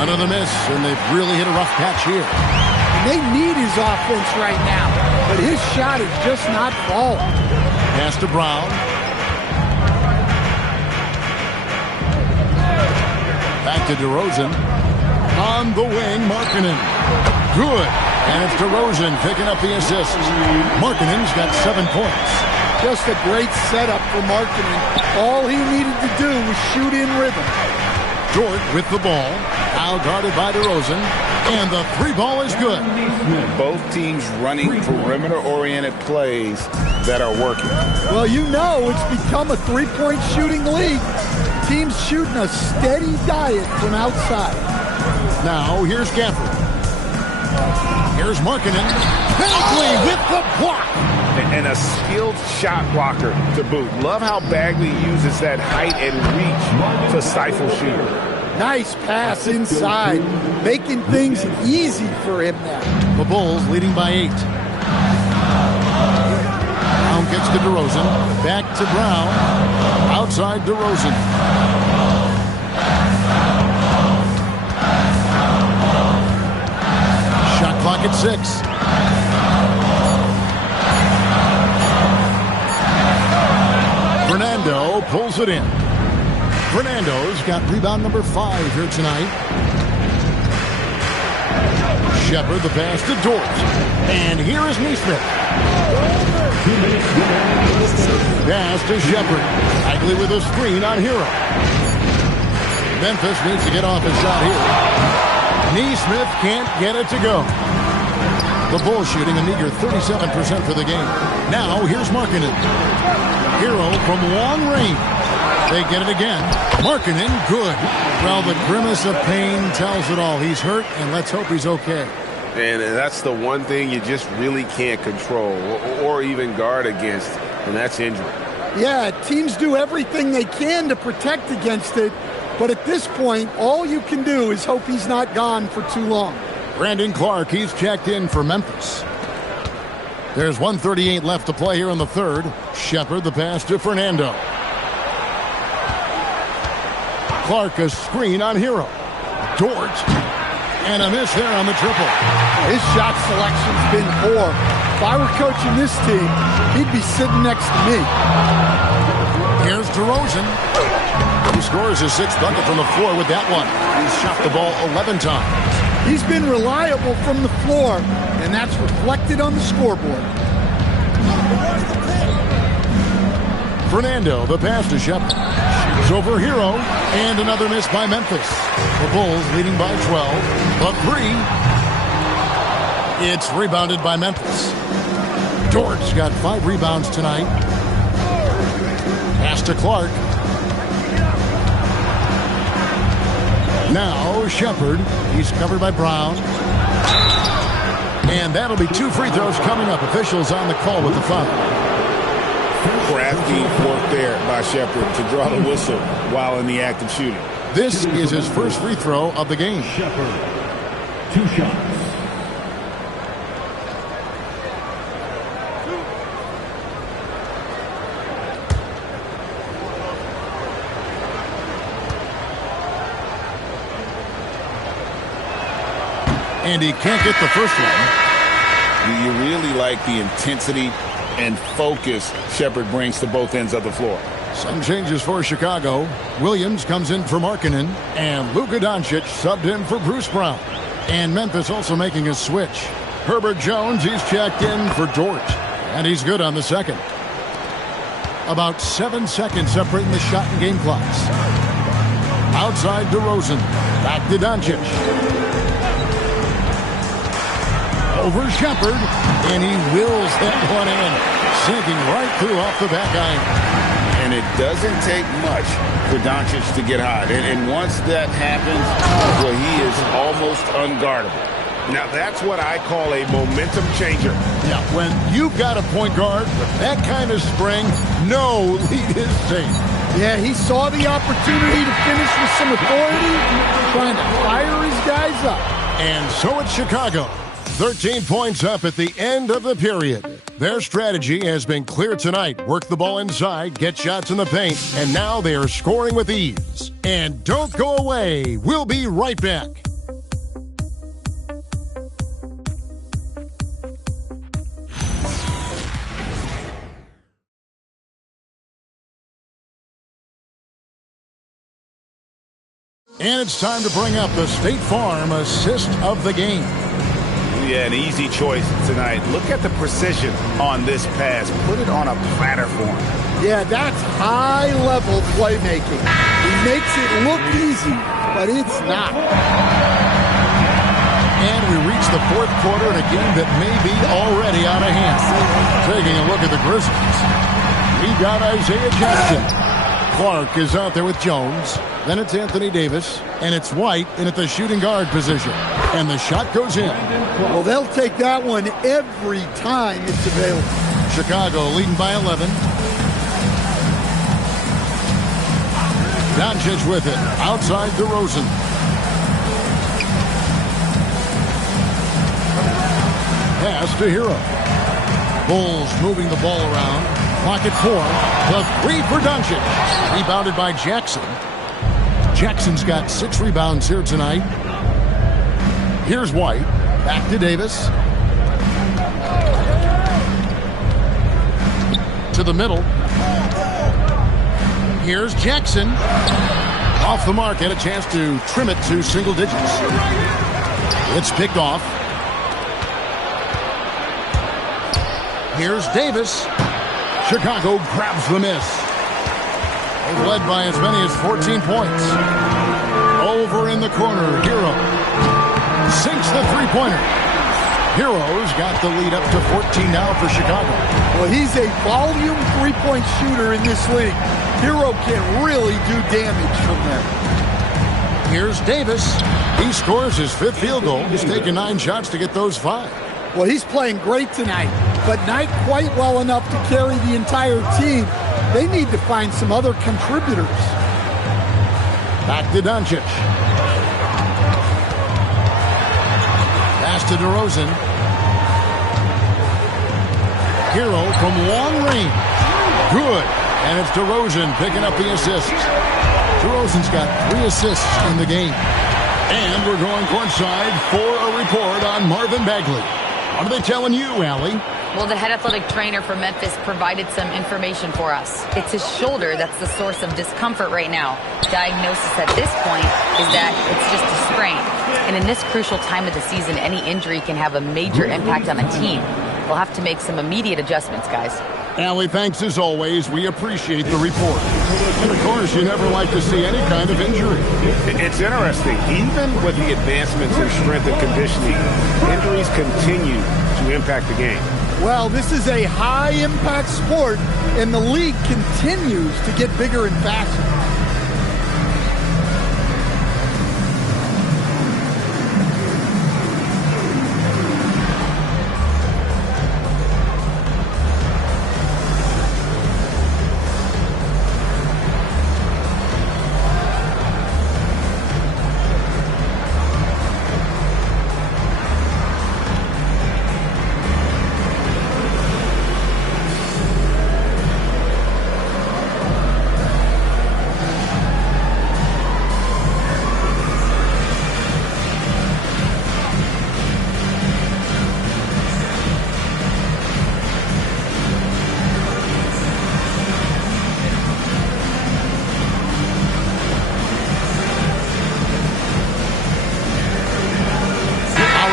Another miss, and they've really hit a rough patch here. And they need his offense right now, but his shot is just not falling. Pass to Brown. Back to DeRozan. On the wing, Markkanen. Good. And it's DeRozan picking up the assist. Markkanen's got 7 points. Just a great setup for Markkanen. All he needed to do was shoot in rhythm. Dort with the ball. Now guarded by DeRozan. And the three ball is good. Both teams running perimeter-oriented plays that are working. Well, you know it's become a three-point shooting league. Teams shooting a steady diet from outside. Now here's Gafford. Here's Markkanen. Bagley with the block. And a skilled shot blocker to boot. Love how Bagley uses that height and reach to stifle shooting. Nice pass inside, making things easy for him now. The Bulls leading by 8. Brown gets to DeRozan. Back to Brown. Outside DeRozan. Shot clock at 6. Fernando pulls it in. Fernando's got rebound number 5 here tonight. Shepard the pass to Dort. And here is Neesmith. Pass to Shepard. Bagley with a screen on Hero. Memphis needs to get off his shot here. Neesmith can't get it to go. The Bulls shooting a meager 37% for the game. Now here's Markkanen. Hero from long range. They get it again. Markkanen, good. Well, the grimace of pain tells it all. He's hurt, and let's hope he's okay. And that's the one thing you just really can't control or even guard against, and that's injury. Yeah, teams do everything they can to protect against it, but at this point, all you can do is hope he's not gone for too long. Brandon Clark, he's checked in for Memphis. There's 1:38 left to play here in the third. Shepard the pass to Fernando. Clark a screen on Hero. Dort. And a miss there on the triple. His shot selection's been poor. If I were coaching this team, he'd be sitting next to me. Here's DeRozan. He scores his 6th bucket from the floor with that one. He's shot the ball 11 times. He's been reliable from the floor, and that's reflected on the scoreboard. Fernando, the pass to Shepard. Shoots over Hero, and another miss by Memphis. The Bulls leading by 12, but 3. It's rebounded by Memphis. Dort's got 5 rebounds tonight. Pass to Clark. Now Shepard. He's covered by Brown. And that'll be 2 free throws coming up. Officials on the call with the foul. Crafty work there by Shepard to draw the whistle while in the act of shooting. This is his first free throw of the game. Shepard, 2 shots. And he can't get the first one. You really like the intensity and focus Shepard brings to both ends of the floor. Some changes for Chicago. Williams comes in for Markkanen, and Luka Doncic subbed in for Bruce Brown. And Memphis also making a switch. Herbert Jones, he's checked in for Dort, and he's good on the second. About 7 seconds separating the shot and game clocks. Outside DeRozan, back to Doncic. Over Shepard, and he wills that one in, sinking right through off the back iron. And it doesn't take much for Doncic to get hot. And once that happens, well, he is almost unguardable. Now, that's what I call a momentum changer. Yeah, when you've got a point guard with that kind of spring, no lead is safe. Yeah, he saw the opportunity to finish with some authority, trying to fire his guys up. And so it's Chicago. 13 points up at the end of the period. Their strategy has been clear tonight. Work the ball inside, get shots in the paint, and now they are scoring with ease. And don't go away. We'll be right back. And it's time to bring up the State Farm assist of the game. Yeah, an easy choice tonight. Look at the precision on this pass. Put it on a platter for him. Yeah, that's high-level playmaking. He makes it look easy, but it's not. And we reach the fourth quarter in a game that may be already out of hand. Taking a look at the Grizzlies. We got Isaiah Jackson. Clark is out there with Jones. Then it's Anthony Davis. And it's White in at the shooting guard position. And the shot goes in. Well, they'll take that one every time it's available. Chicago leading by 11. Doncic with it. Outside DeRozan. Pass to Hero. Bulls moving the ball around. Clock at 4. The three for Doncic. Rebounded by Jackson. Jackson's got 6 rebounds here tonight. Here's White. Back to Davis. To the middle. Here's Jackson. Off the mark. Had a chance to trim it to single digits. It's picked off. Here's Davis. Chicago grabs the miss. They've led by as many as 14 points. Over in the corner, Hero sinks the three-pointer. Hero's got the lead up to 14 now for Chicago. Well, he's a volume three-point shooter in this league. Hero can really do damage from there. Here's Davis. He scores his 5th field goal. He's taken 9 shots to get those 5. Well, he's playing great tonight, but not quite well enough to carry the entire team. They need to find some other contributors. Back to Doncic. Pass to DeRozan. Hero from long range. Good. And it's DeRozan picking up the assist. DeRozan's got 3 assists in the game. And we're going courtside for a report on Marvin Bagley. What are they telling you, Allie? Well, the head athletic trainer for Memphis provided some information for us. It's his shoulder that's the source of discomfort right now. Diagnosis at this point is that it's just a sprain. And in this crucial time of the season, any injury can have a major impact on a team. We'll have to make some immediate adjustments, guys. Allie, thanks as always. We appreciate the report. And, of course, you never like to see any kind of injury. It's interesting. Even with the advancements in strength and conditioning, injuries continue to impact the game. Well, this is a high-impact sport, and the league continues to get bigger and faster.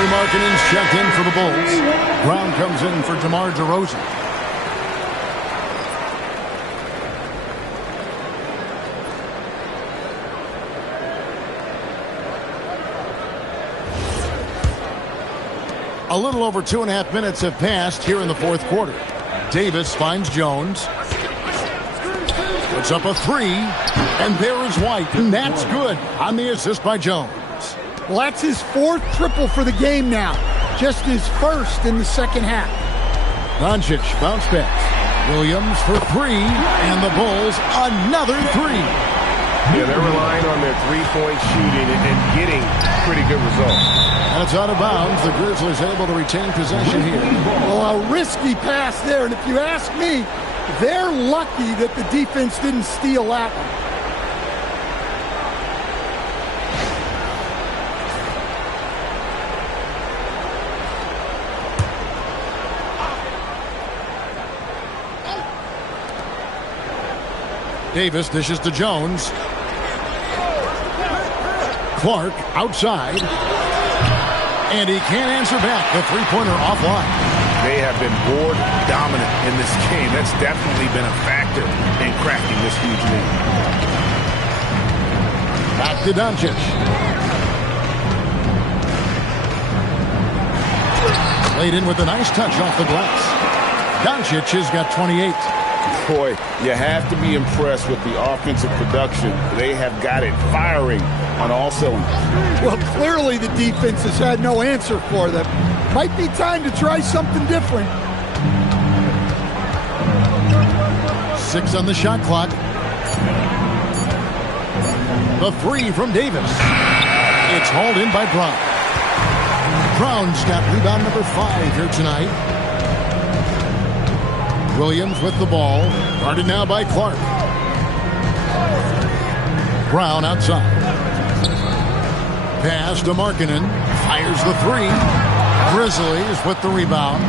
Markkanen's checked in for the Bulls. Brown comes in for DeMar DeRozan. A little over 2.5 minutes have passed here in the fourth quarter. Davis finds Jones. Puts up a 3. And there is White. And that's good on the assist by Jones. Well, that's his 4th triple for the game now. Just his 1st in the second half. Doncic bounce back. Williams for 3. And the Bulls another 3. Yeah, they're relying on their three-point shooting and getting pretty good results. And it's out of bounds. The Grizzlies able to retain possession here. Well, a risky pass there. And if you ask me, they're lucky that the defense didn't steal that one. Davis dishes to Jones. Clark outside. And he can't answer back. The three-pointer offline. They have been board dominant in this game. That's definitely been a factor in cracking this huge lead. Back to Doncic. Laid in with a nice touch off the glass. Doncic has got 28. Boy, you have to be impressed with the offensive production. They have got it firing on all cylinders. Well, clearly the defense has had no answer for them. Might be time to try something different. 6 on the shot clock. The 3 from Davis. It's hauled in by Brown. Brown's got rebound number 5 here tonight. Williams with the ball. Guarded now by Clark. Brown outside. Pass to Markkanen. Fires the 3. Grizzlies with the rebound.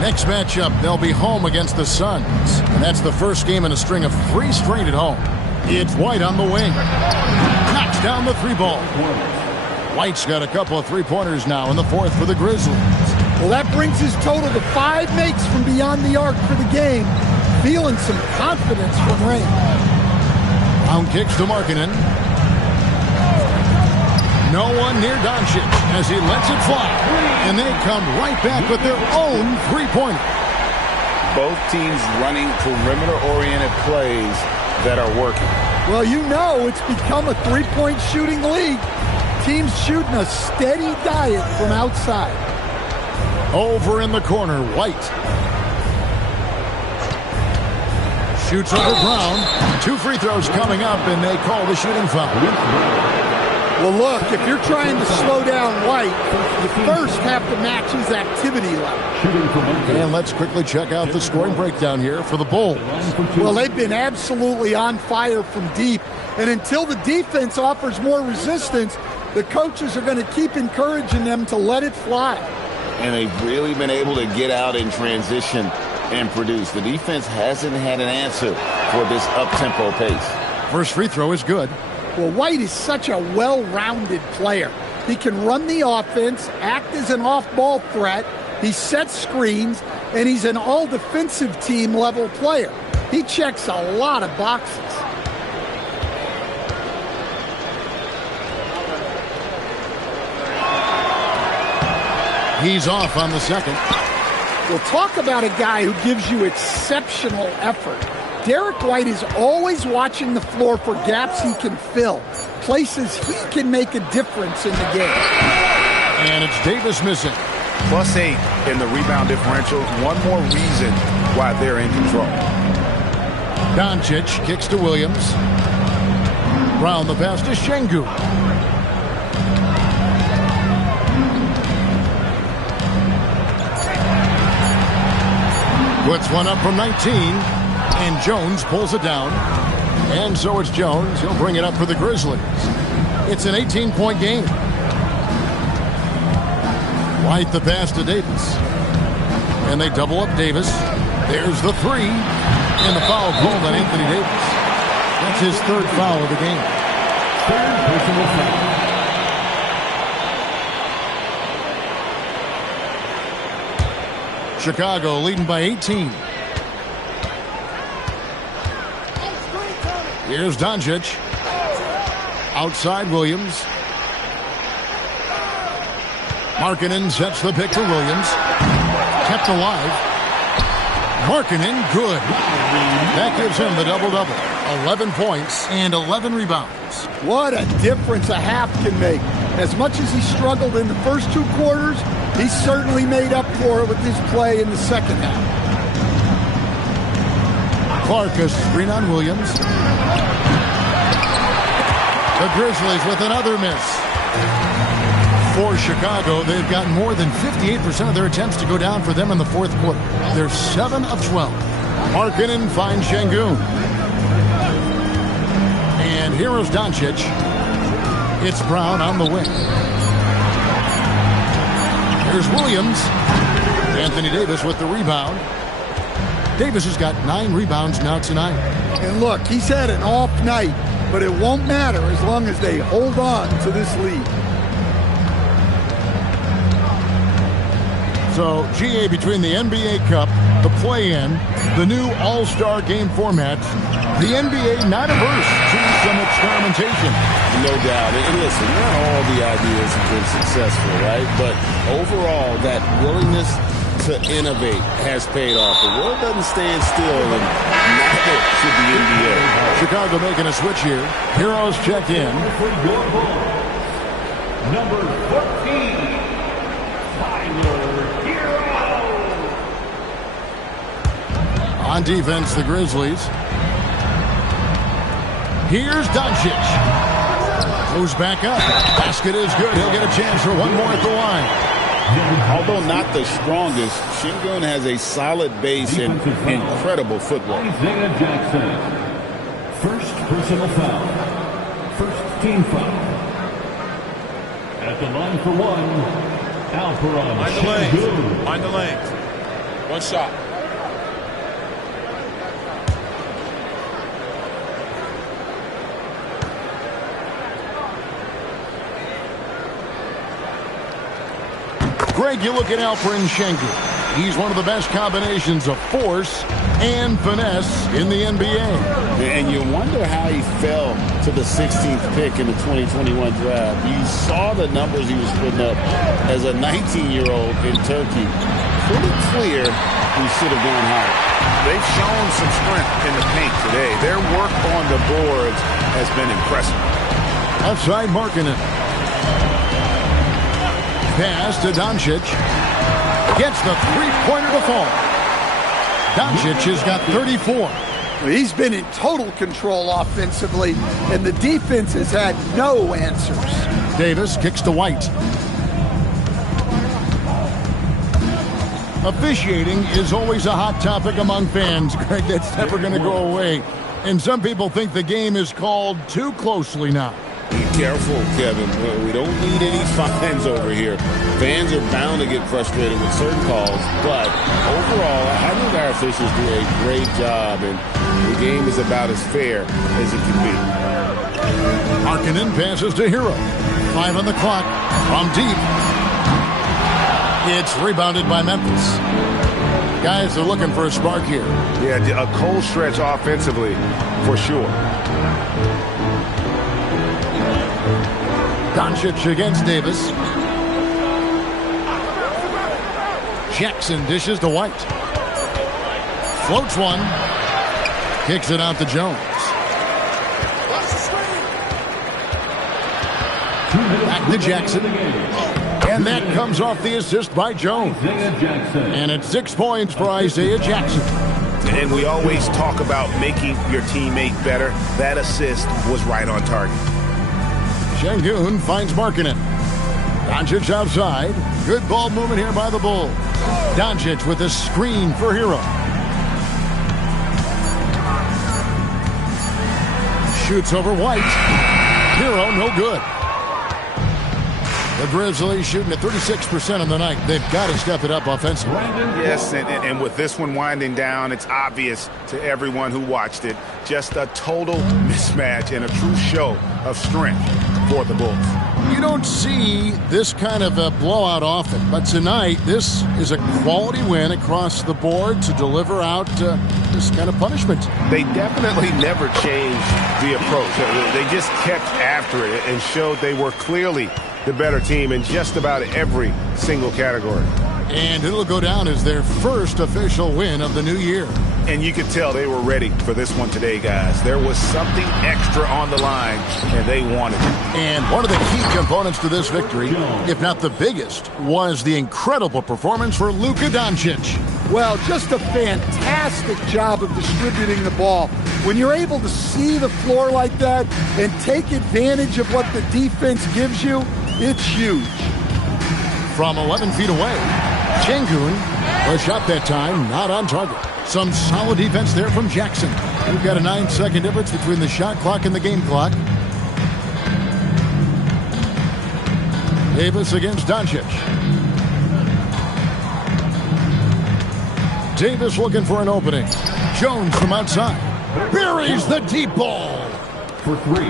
Next matchup, they'll be home against the Suns. And that's the first game in a string of 3 straight at home. It's White on the wing. Knocks down the 3 ball. White's got a couple of 3-pointers now in the 4th for the Grizzlies. Well, that brings his total to 5 makes from beyond the arc for the game. Feeling some confidence from Ray. Brown kicks to Markkanen. No one near Doncic as he lets it fly. And they come right back with their own 3-pointer. Both teams running perimeter-oriented plays that are working. Well, you know it's become a 3-point shooting league. Teams shooting a steady diet from outside. Over in the corner, White. Shoots over Brown. 2 free throws coming up, and they call the shooting foul. Well, look, if you're trying to slow down White, you first have to match his activity level. And let's quickly check out the scoring breakdown here for the Bulls. Well, they've been absolutely on fire from deep. And until the defense offers more resistance, the coaches are going to keep encouraging them to let it fly. And they've really been able to get out in transition and produce. The defense hasn't had an answer for this up-tempo pace. First free throw is good. Well, White is such a well-rounded player. He can run the offense, act as an off-ball threat, he sets screens, and he's an all-defensive team level player. He checks a lot of boxes. He's off on the second. We'll talk about a guy who gives you exceptional effort. Derek White is always watching the floor for gaps he can fill, places he can make a difference in the game. And it's Davis missing. +8 in the rebound differential. One more reason why they're in control. Doncic kicks to Williams. Brown the pass to Şengün. Puts one up from 19, and Jones pulls it down. And so it's Jones. He'll bring it up for the Grizzlies. It's an 18-point game. White the pass to Davis. And they double up Davis. There's the 3. And the foul called on Anthony Davis. That's his 3rd foul of the game. 3rd personal foul. Chicago leading by 18. Here's Doncic. Outside Williams. Markkanen sets the pick for Williams. Kept alive. Markkanen, good. That gives him the double-double. 11 points and 11 rebounds. What a difference a half can make. As much as he struggled in the first 2 quarters, he certainly made up for it with his play in the second half. Clark a screen on Williams. The Grizzlies with another miss. For Chicago, they've gotten more than 58% of their attempts to go down for them in the 4th quarter. They're 7 of 12. Markkanen finds Şengün. And here is Doncic. It's Brown on the wing. Here's Williams. Anthony Davis with the rebound. Davis has got 9 rebounds now tonight. And look, he's had an off night, but it won't matter as long as they hold on to this lead. So, GA, between the NBA Cup, the play-in, the new All-Star game formats, the NBA not averse to some experimentation. No doubt. And listen, not all the ideas have been successful, right? But overall, that willingness to innovate has paid off. The world doesn't stand still, and neither should the NBA. Chicago making a switch here. Heroes check in. Number 14, Tyler Hero. On defense, the Grizzlies. Here's Doncic. Goes back up. Basket is good. He'll get a chance for one more at the line. Although not the strongest, Şengün has a solid base and incredible footwork. Isaiah Jackson. First personal foul. First team foul. At the line for one, Alperon. Mind the lanes. One shot. Greg, you look at Alperon Şengün. He's one of the best combinations of force and finesse in the NBA. And you wonder how he fell to the 16th pick in the 2021 draft. You saw the numbers he was putting up as a 19-year-old in Turkey. Pretty clear he should have gone higher. They've shown some strength in the paint today. Their work on the boards has been impressive. Outside Markkanen. Pass to Doncic. Gets the three-pointer to fall. Doncic has got 34. He's been in total control offensively, and the defense has had no answers. Davis kicks to White. Officiating is always a hot topic among fans, Greg. That's never going to go away. And some people think the game is called too closely now. Be careful, Kevin. We don't need any fines over here. Fans are bound to get frustrated with certain calls, but overall, I think our officials do a great job, and the game is about as fair as it can be. Markkanen passes to Hero. 5 on the clock. From deep. It's rebounded by Memphis. Guys are looking for a spark here. Yeah, a cold stretch offensively, for sure. Doncic against Davis. Jackson dishes to White. Floats one. Kicks it out to Jones. Back to Jackson. And that comes off the assist by Jones. And it's 6 points for Isaiah Jackson. And we always talk about making your teammate better. That assist was right on target. Şengün finds Markkanen. Doncic outside. Good ball movement here by the Bulls. Doncic with a screen for Hero. Shoots over White. Hero no good. The Grizzlies shooting at 36% on the night. They've got to step it up offensively. Yes, and with this one winding down, it's obvious to everyone who watched it. Just a total mismatch and a true show of strength for the Bulls. You don't see this kind of a blowout often, but tonight this is a quality win across the board to deliver out this kind of punishment. They definitely never changed the approach. They just kept after it and showed they were clearly the better team in just about every single category. And it'll go down as their first official win of the new year. And you could tell they were ready for this one today, guys. There was something extra on the line, and they wanted it. And one of the key components to this victory, if not the biggest, was the incredible performance for Luka Doncic. Well, just a fantastic job of distributing the ball. When you're able to see the floor like that and take advantage of what the defense gives you, it's huge. From 11 feet away, Şengün, a shot that time, not on target. Some solid defense there from Jackson. We've got a 9-second difference between the shot clock and the game clock. Davis against Doncic. Davis looking for an opening. Jones from outside. Buries the deep ball. For 3.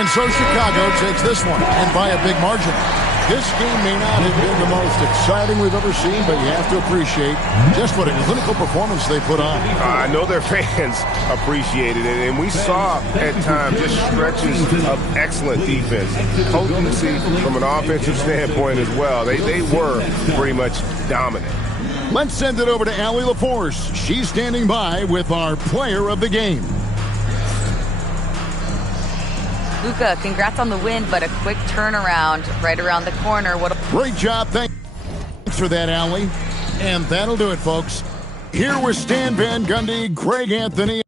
And so Chicago takes this one, and by a big margin. This game may not have been the most exciting we've ever seen, but you have to appreciate just what a clinical performance they put on. I know their fans appreciated it, and we saw at times just stretches of excellent defense, potency from an offensive standpoint as well. They were pretty much dominant. Let's send it over to Allie LaForce. She's standing by with our player of the game. Luka, congrats on the win, but a quick turnaround right around the corner. What a great job. Thanks for that, Allie. And that'll do it, folks. Here with Stan Van Gundy, Greg Anthony.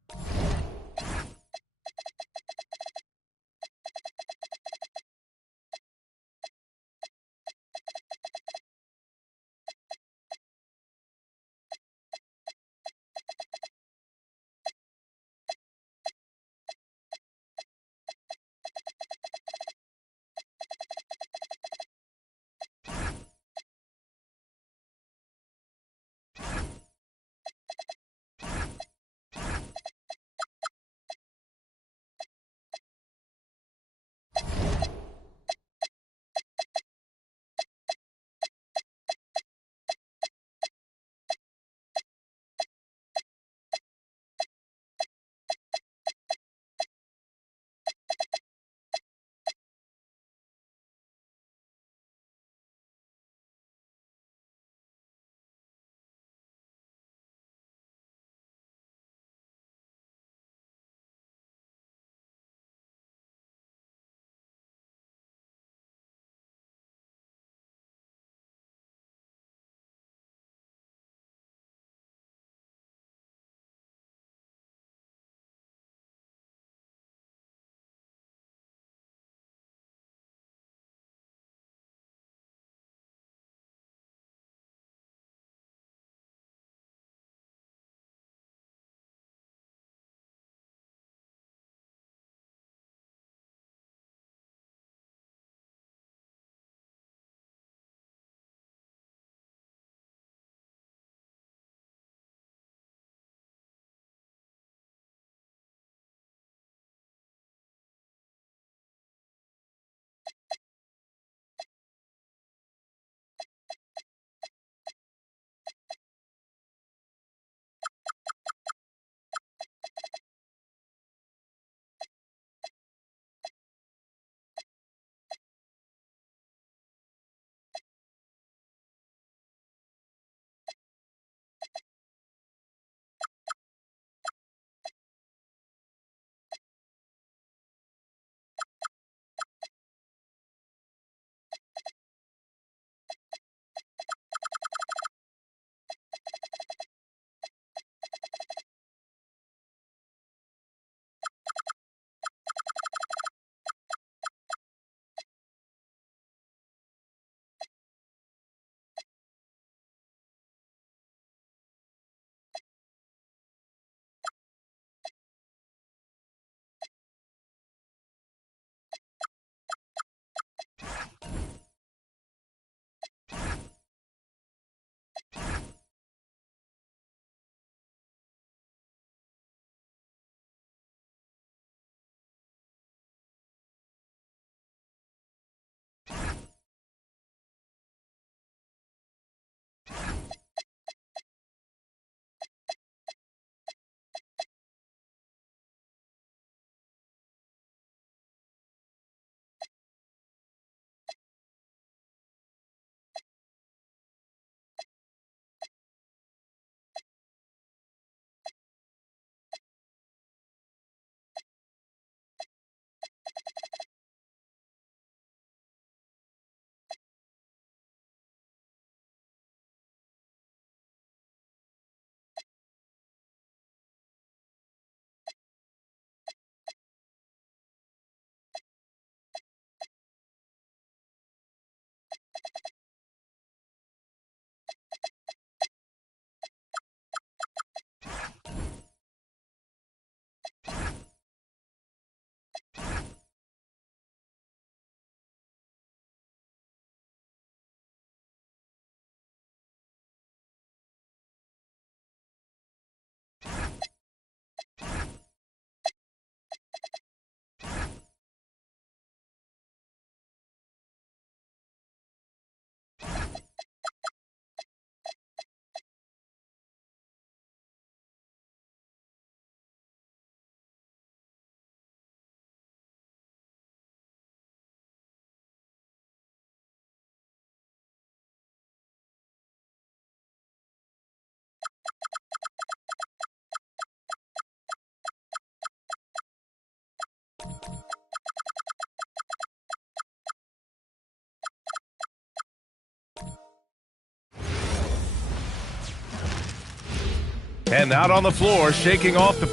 And out on the floor, shaking off the...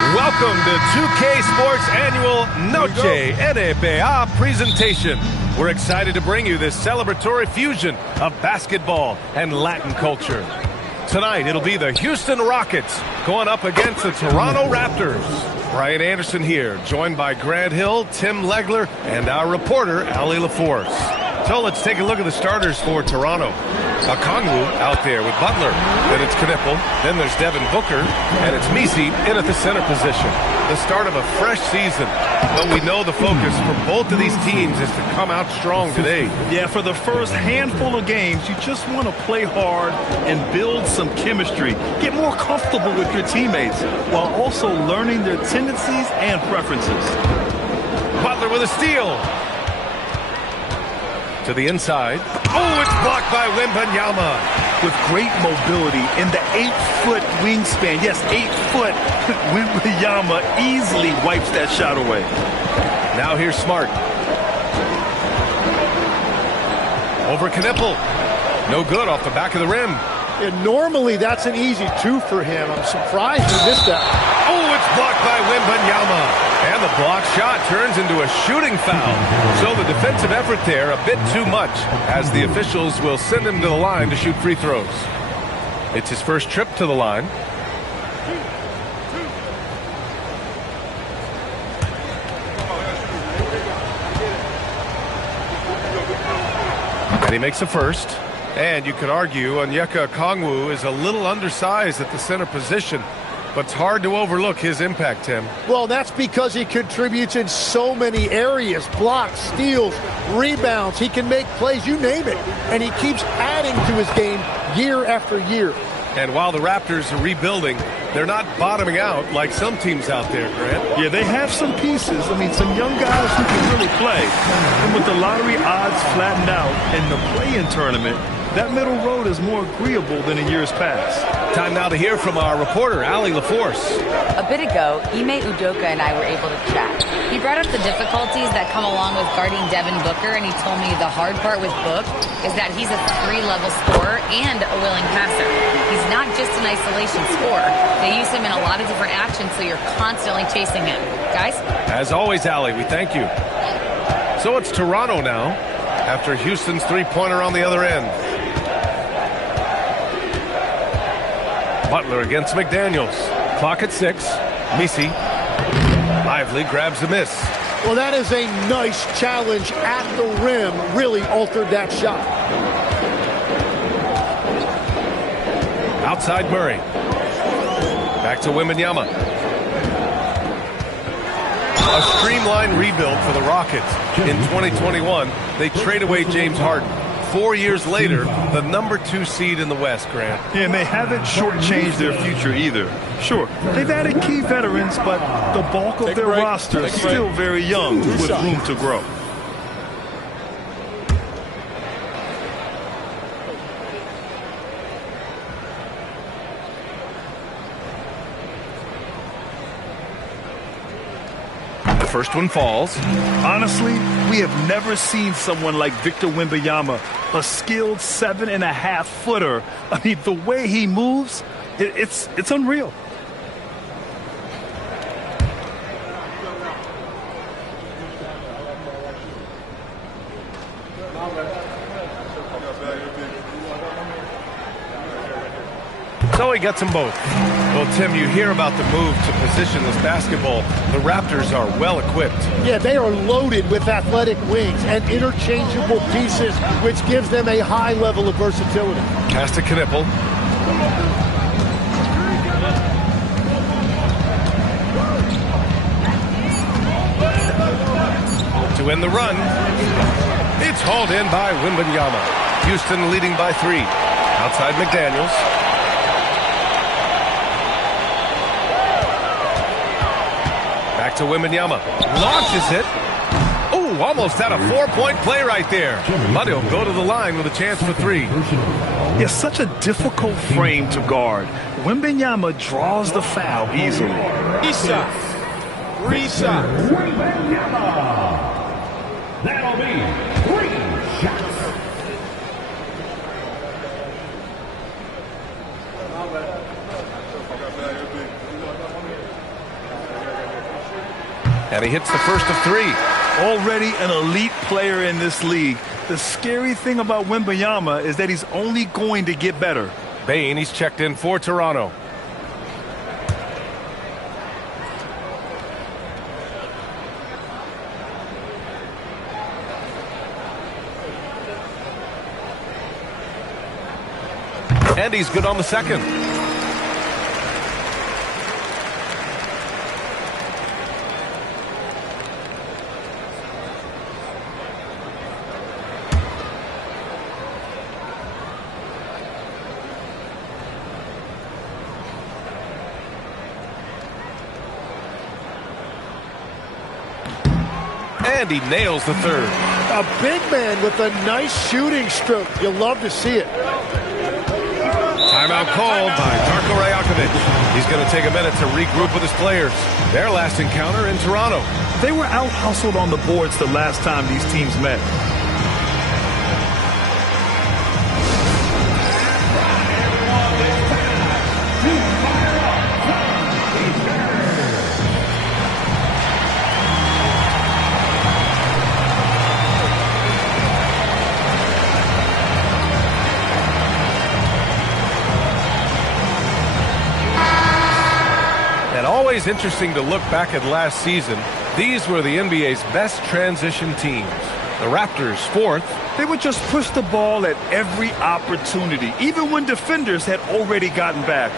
Welcome to 2K Sports Annual Noche NBA presentation. We're excited to bring you this celebratory fusion of basketball and Latin culture. Tonight, it'll be the Houston Rockets going up against the Toronto Raptors. Brian Anderson here, joined by Grant Hill, Tim Legler, and our reporter, Ali LaForce. So let's take a look at the starters for Toronto. Okongwu out there with Butler. Then it's Knipple. Then there's Devin Booker. And it's Misi in at the center position. The start of a fresh season. But we know the focus for both of these teams is to come out strong today. Yeah, for the first handful of games, you just want to play hard and build some chemistry. Get more comfortable with your teammates while also learning their tendencies and preferences. Butler with a steal. To the inside. Oh, it's blocked by Wembanyama. With great mobility in the 8-foot wingspan. Yes, 8 foot. Wembanyama easily wipes that shot away. Now here's Smart. Over Knipple. No good off the back of the rim. And normally that's an easy 2 for him. I'm surprised he missed that. Oh, it's blocked by Wembanyama. And the block shot turns into a shooting foul. So the defensive effort there a bit too much, as the officials will send him to the line to shoot free throws. It's his first trip to the line. And he makes the first. And you could argue Onyeka Okongwu is a little undersized at the center position, but it's hard to overlook his impact, Tim. Well, that's because he contributes in so many areas. Blocks, steals, rebounds. He can make plays, you name it. And he keeps adding to his game year after year. And while the Raptors are rebuilding, they're not bottoming out like some teams out there, Grant. Yeah, they have some pieces. I mean, some young guys who can really play. And with the lottery odds flattened out in the play-in tournament, that middle road is more agreeable than in years past. Time now to hear from our reporter, Ali LaForce. A bit ago, Ime Udoka and I were able to chat. He brought up the difficulties that come along with guarding Devin Booker, and he told me the hard part with Book is that he's a 3-level scorer and a willing passer. He's not just an isolation scorer. They use him in a lot of different actions, so you're constantly chasing him. Guys? As always, Ali, we thank you. So it's Toronto now, after Houston's three-pointer on the other end. Butler against McDaniels. Clock at 6. Misi. Lively grabs the miss. Well, that is a nice challenge at the rim. Really altered that shot. Outside Murray. Back to Wembanyama. A streamlined rebuild for the Rockets. In 2021, they trade away James Harden. 4 years later, the #2 seed in the West, Grant. Yeah, and they haven't shortchanged their future either. Sure, they've added key veterans, but the bulk of their roster is still very young with room to grow. First one falls. Honestly, we have never seen someone like Victor Wembanyama, a skilled 7.5-footer. I mean, the way he moves, it's unreal. So he gets them both. Well, Tim, you hear about the move to positionless basketball. The Raptors are well equipped. Yeah, they are loaded with athletic wings and interchangeable pieces, which gives them a high level of versatility. Pass to Knipple. To win the run. It's hauled in by Wembanyama. Houston leading by 3. Outside McDaniels. Back to Wembanyama. Launches it. Oh, almost had a 4-point play right there. But he'll go to the line with a chance for 3. It's such a difficult frame to guard. Wembanyama draws the foul easily. 3 shots. 3 shots. Wembanyama. That'll be 3 shots. And he hits the first of 3. Already an elite player in this league. The scary thing about Wembanyama is that he's only going to get better. Bain, he's checked in for Toronto. And he's good on the second. And he nails the third. A big man with a nice shooting stroke. You'll love to see it. Timeout called by Darko Rajakovic. He's going to take a minute to regroup with his players. Their last encounter in Toronto. They were out-hustled on the boards the last time these teams met. Always interesting to look back at last season. These were the NBA's best transition teams. The Raptors, 4th. They would just push the ball at every opportunity, even when defenders had already gotten back.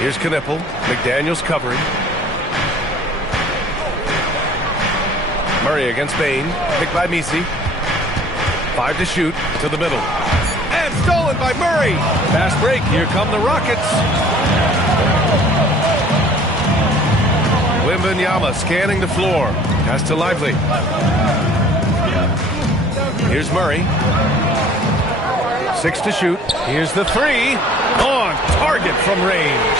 Here's Knipple. McDaniels covering. Murray against Bain. Picked by Misi. 5 to shoot. To the middle. And stolen by Murray. Fast break. Here come the Rockets. Wembanyama scanning the floor. Pass to Lively. Here's Murray. 6 to shoot. Here's the 3. On target from range.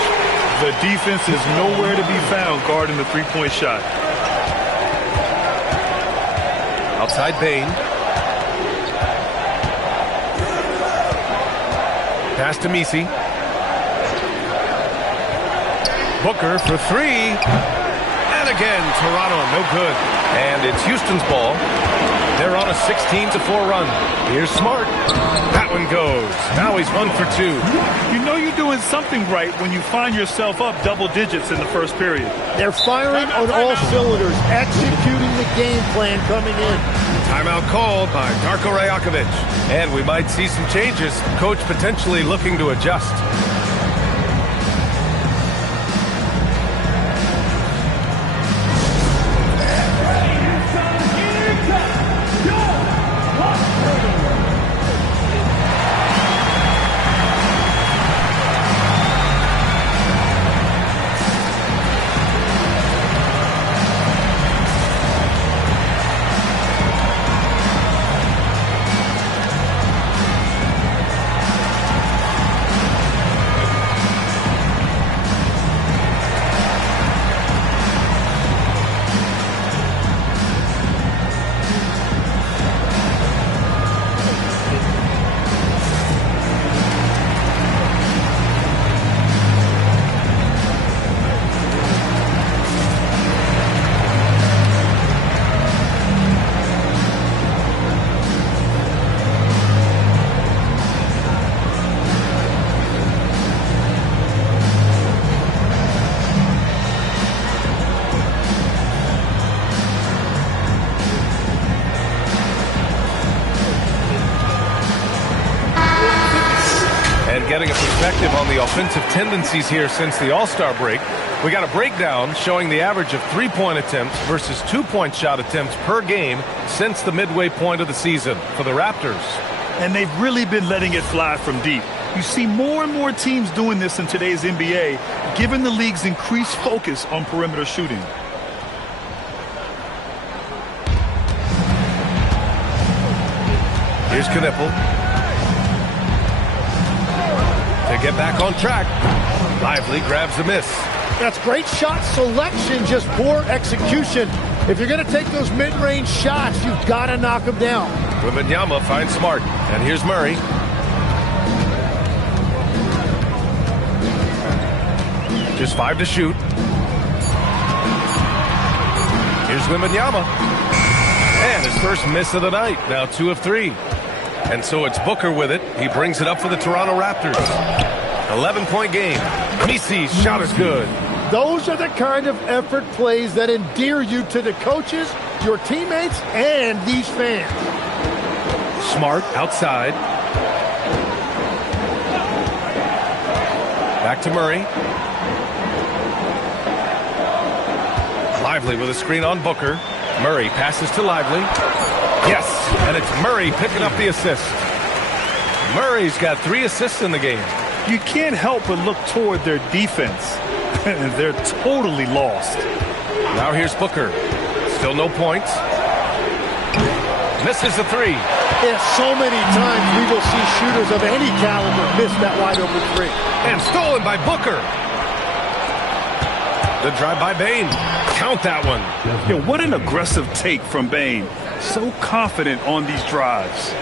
The defense is nowhere to be found guarding the three-point shot. Outside Bain. Pass to Misi. Booker for 3. And again, Toronto, no good. And it's Houston's ball. They're on a 16-4 run. Here's Smart. That one goes. Now he's 1 for 2. You know you're doing something right when you find yourself up double digits in the first period. They're firing on all cylinders, executing the game plan coming in. Timeout called by Darko Rajakovic. And we might see some changes. Coach potentially looking to adjust. getting a perspective on the offensive tendencies here since the All-Star break. We got a breakdown showing the average of three-point attempts versus two-point shot attempts per game since the midway point of the season for the Raptors. And they've really been letting it fly from deep. You see more and more teams doing this in today's NBA, given the league's increased focus on perimeter shooting. Here's Knipple. To get back on track. Lively grabs the miss. That's great shot selection, just poor execution. If you're going to take those mid-range shots, you've got to knock them down. Wembanyama finds Smart. And here's Murray. Just 5 to shoot. Here's Wembanyama. And his first miss of the night. Now 2 of 3. And so it's Booker with it. He brings it up for the Toronto Raptors. 11-point game. Misi's shot is good. Those are the kind of effort plays that endear you to the coaches, your teammates, and these fans. Smart outside. Back to Murray. Lively with a screen on Booker. Murray passes to Lively. Yes, and it's Murray picking up the assist. Murray's got 3 assists in the game. You can't help but look toward their defense. They're totally lost. Now here's Booker. Still no points. Misses the 3. Yeah, so many times we will see shooters of any caliber miss that wide open 3. And stolen by Booker. The drive by Bane. Count that one. Yeah, what an aggressive take from Bane. So confident on these drives.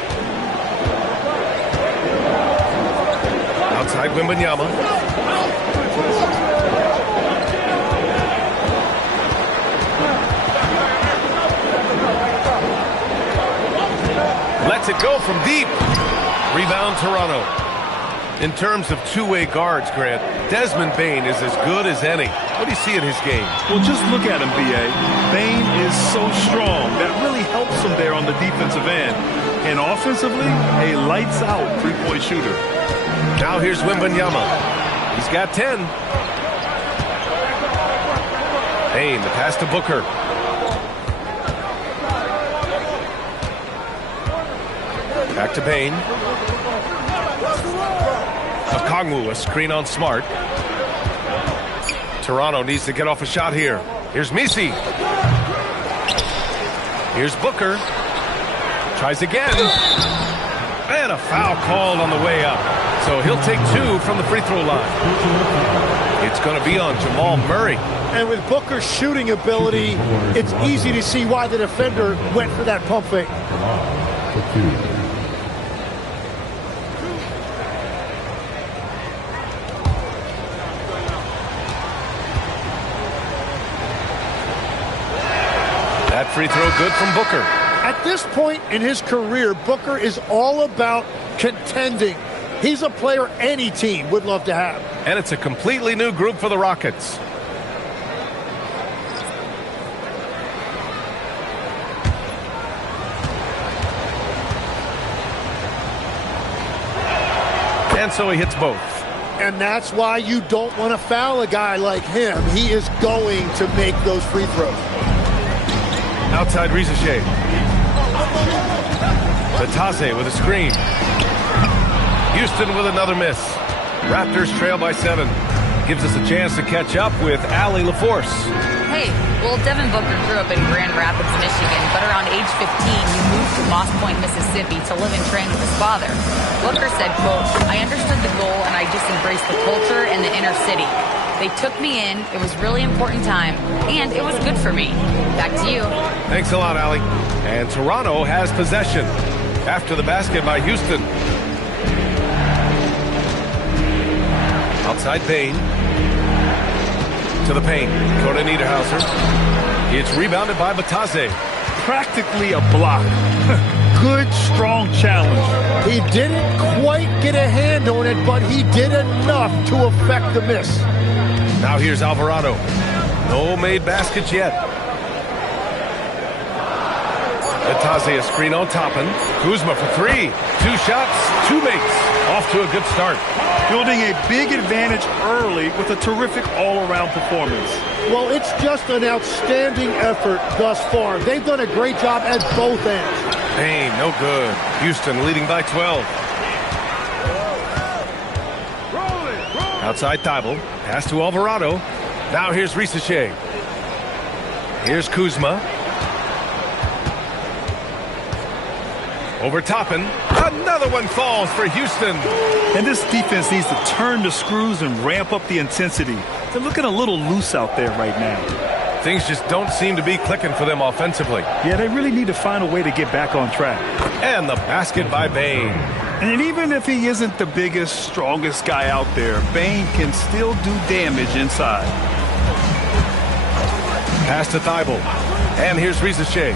Outside Wembanyama. Lets it go from deep. Rebound Toronto. In terms of two-way guards, Grant, Desmond Bane is as good as any. What do you see in his game? Well, just look at him, B.A. Bane is so strong. That really helps him there on the defensive end. And offensively, a lights-out three-point shooter. Now here's Wembanyama. He's got 10. Bane, the pass to Booker. Back to Bane. Okongwu, a screen on Smart. Toronto needs to get off a shot here. Here's Misi. Here's Booker. Tries again. And a foul called on the way up. So he'll take 2 from the free throw line. It's going to be on Jamal Murray. And with Booker's shooting ability, it's easy to see why the defender went for that pump fake. That free throw good from Booker. At this point in his career, Booker is all about contending. He's a player any team would love to have. And it's a completely new group for the Rockets. And so he hits both. And that's why you don't want to foul a guy like him. He is going to make those free throws. Outside Rizachet. Batase with a screen. Houston with another miss. Raptors trail by 7. Gives us a chance to catch up with Allie LaForce. Hey, well, Devin Booker grew up in Grand Rapids, Michigan, but around age 15, he moved to Moss Point, Mississippi to live and train with his father. Booker said, quote, "I understood the goal and I just embraced the culture and the inner city. They took me in, it was really important time, and it was good for me." Back to you. Thanks a lot, Allie. And Toronto has possession after the basket by Houston. Outside Bane. To the paint. Coda Niederhauser. It's rebounded by Batase. Practically a block. Good, strong challenge. He didn't quite get a hand on it, but he did enough to affect the miss. Now here's Alvarado. No made baskets yet. Itaze a screen on Toppin. Kuzma for three. 2 shots, 2 makes. Off to a good start. Building a big advantage early with a terrific all-around performance. Well, it's just an outstanding effort thus far. They've done a great job at both ends. Bain, no good. Houston leading by 12. Outside Thibault. Pass to Alvarado. Now here's Risache. Here's Kuzma. Over Toppin. Another one falls for Houston. And this defense needs to turn the screws and ramp up the intensity. They're looking a little loose out there right now. Things just don't seem to be clicking for them offensively. Yeah, they really need to find a way to get back on track. And the basket by Bain. And even if he isn't the biggest, strongest guy out there, Bain can still do damage inside. Pass to Thibault. And here's Risache.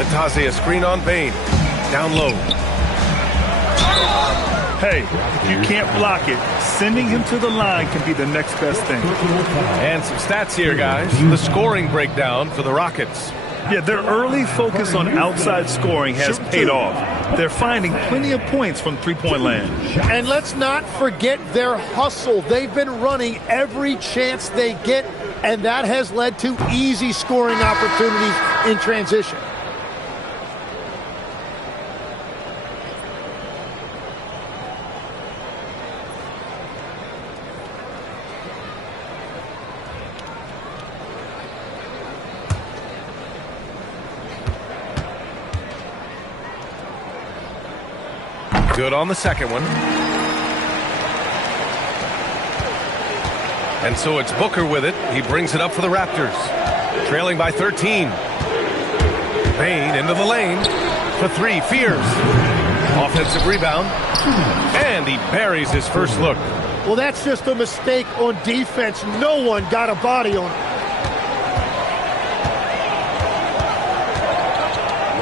Itaze a screen on Bain. Down low. Hey, if you can't block it, sending him to the line can be the next best thing. And some stats here, guys. The scoring breakdown for the Rockets. Yeah, their early focus on outside scoring has paid off. They're finding plenty of points from three-point land. And let's not forget their hustle. They've been running every chance they get, and that has led to easy scoring opportunities in transition. Good on the second one. And so it's Booker with it. He brings it up for the Raptors. Trailing by 13. Bain into the lane for three. Fears. Offensive rebound. And he buries his first look. Well, that's just a mistake on defense. No one got a body on it.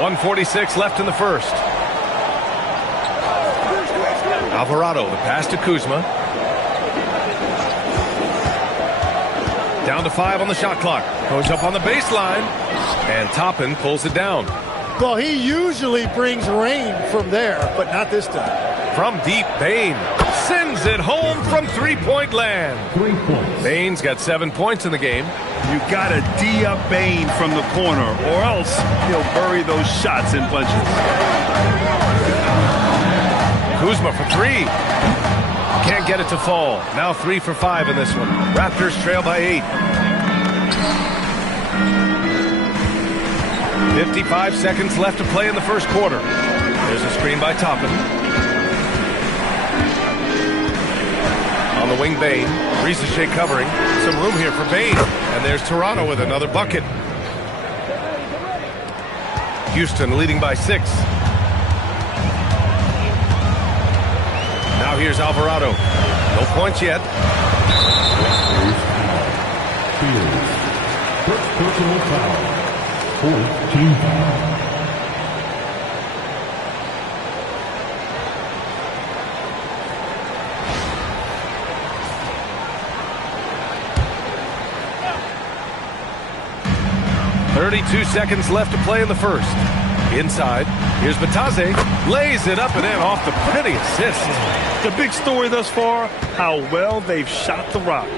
1:46 left in the first. Alvarado, the pass to Kuzma. Down to 5 on the shot clock. Goes up on the baseline. And Toppin pulls it down. Well, he usually brings rain from there, but not this time. From deep, Bain sends it home from three-point land. Bain's got 7 points in the game. You got to D up Bain from the corner, or else he'll bury those shots in bunches. Kuzma for three. Can't get it to fall. Now 3 for 5 in this one. Raptors trail by 8. 55 seconds left to play in the first quarter. There's a screen by Toppin. On the wing, Bain. Risache covering. Some room here for Bain. And there's Toronto with another bucket. Houston leading by 6. Now here's Alvarado. No points yet. First personal foul. 14 foul. .32 seconds left to play in the first. Inside, here's Itaze, lays it up and in off the pretty assist. The big story thus far, how well they've shot the rock.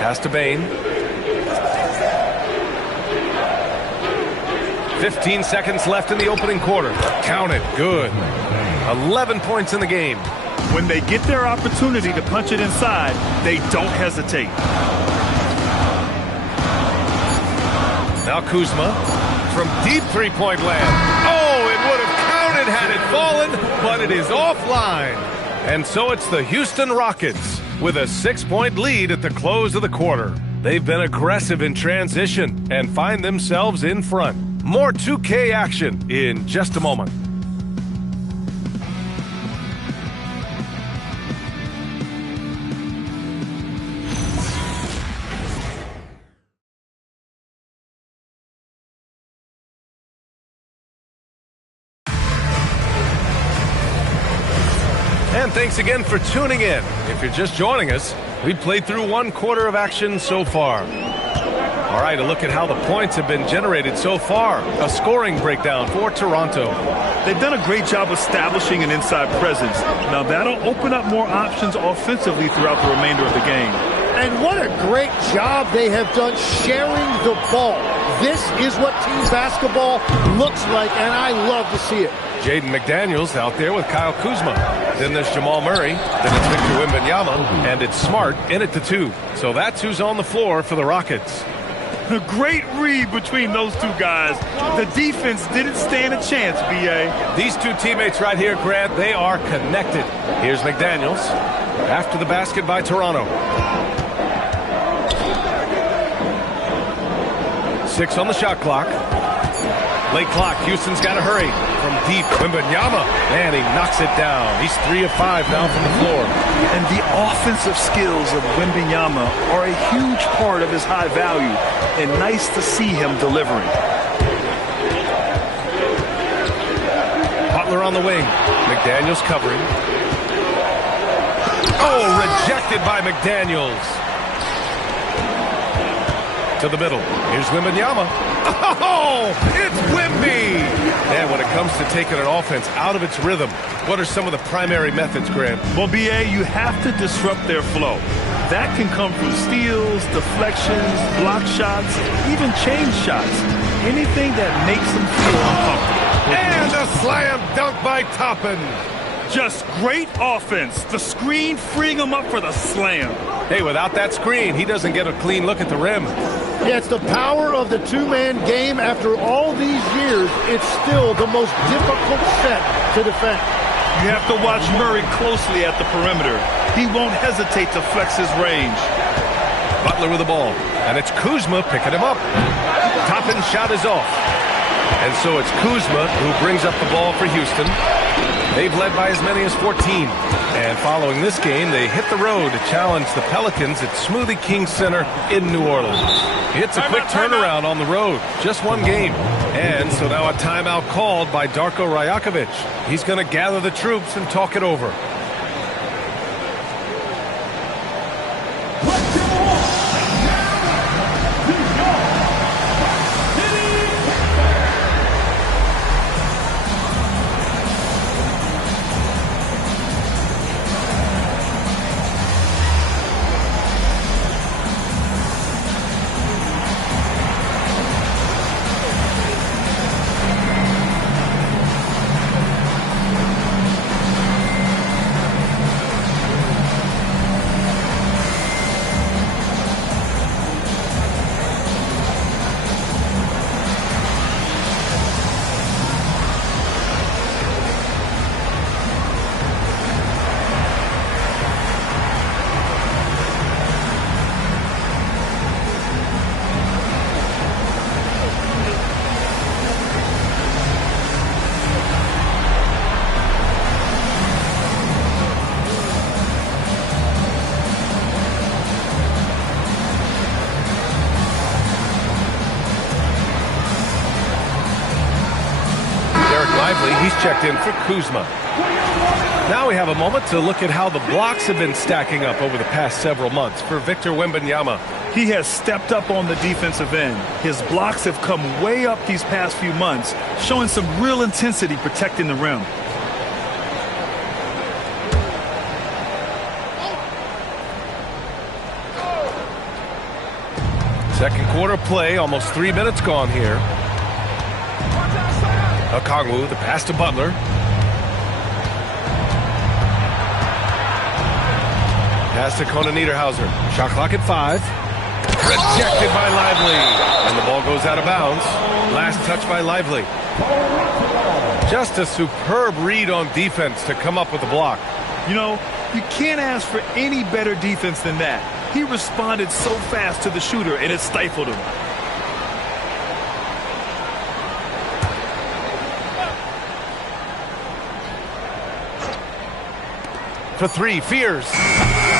Pass to Bain. 15 seconds left in the opening quarter. Count it, good. 11 points in the game. When they get their opportunity to punch it inside, they don't hesitate. Now Kuzma from deep three-point land. Oh, it would have counted had it fallen, but it is offline. And so it's the Houston Rockets with a 6-point lead at the close of the quarter. They've been aggressive in transition and find themselves in front. More 2K action in just a moment. And thanks again for tuning in. If you're just joining us, we've played through 1 quarter of action so far. All right, a look at how the points have been generated so far. A scoring breakdown for Toronto. They've done a great job establishing an inside presence. Now that'll open up more options offensively throughout the remainder of the game. And what a great job they have done sharing the ball. This is what team basketball looks like, and I love to see it. Jaden McDaniels out there with Kyle Kuzma. Then there's Jamal Murray. Then it's Victor Wembanyama. And it's Smart in at the 2. So that's who's on the floor for the Rockets. A great read between those two guys. The defense didn't stand a chance, B.A. These two teammates right here, Grant, they are connected. Here's McDaniels after the basket by Toronto. 6 on the shot clock. Late clock. Houston's got to hurry. From deep, Wembanyama. And he knocks it down. He's 3 of 5 now from the floor. And the offensive skills of Wembanyama are a huge part of his high value. And nice to see him delivering. Butler on the wing. McDaniels covering. Oh, rejected by McDaniels. To the middle. Here's Wembanyama. Oh, it's Wemby! And when it comes to taking an offense out of its rhythm, what are some of the primary methods, Grant? Well, B.A., you have to disrupt their flow. That can come from steals, deflections, block shots, even change shots. Anything that makes them feel uncomfortable. And a slam dunk by Toppin. Just great offense. The screen freeing him up for the slam. Hey, without that screen, he doesn't get a clean look at the rim. Yeah, it's the power of the two-man game. After all these years, it's still the most difficult set to defend. You have to watch Murray closely at the perimeter. He won't hesitate to flex his range. Butler with the ball, and it's Kuzma picking him up. Toppin's shot is off. And so it's Kuzma who brings up the ball for Houston. They've led by as many as 14. And following this game, they hit the road to challenge the Pelicans at Smoothie King Center in New Orleans. It's a quick turnaround on the road. Just one game. And so now a timeout called by Darko Rajakovic. He's going to gather the troops and talk it over. He's checked in for Kuzma. Now we have a moment to look at how the blocks have been stacking up over the past several months for Victor Wembanyama. He has stepped up on the defensive end. His blocks have come way up these past few months, showing some real intensity protecting the rim. Second quarter play, almost 3 minutes gone here. Okongwu, the pass to Butler. Pass to Conan Niederhauser. Shot clock at 5. Rejected by Lively. And the ball goes out of bounds. Last touch by Lively. Just a superb read on defense to come up with the block. You know, you can't ask for any better defense than that. He responded so fast to the shooter, and it stifled him. For 3, Fears.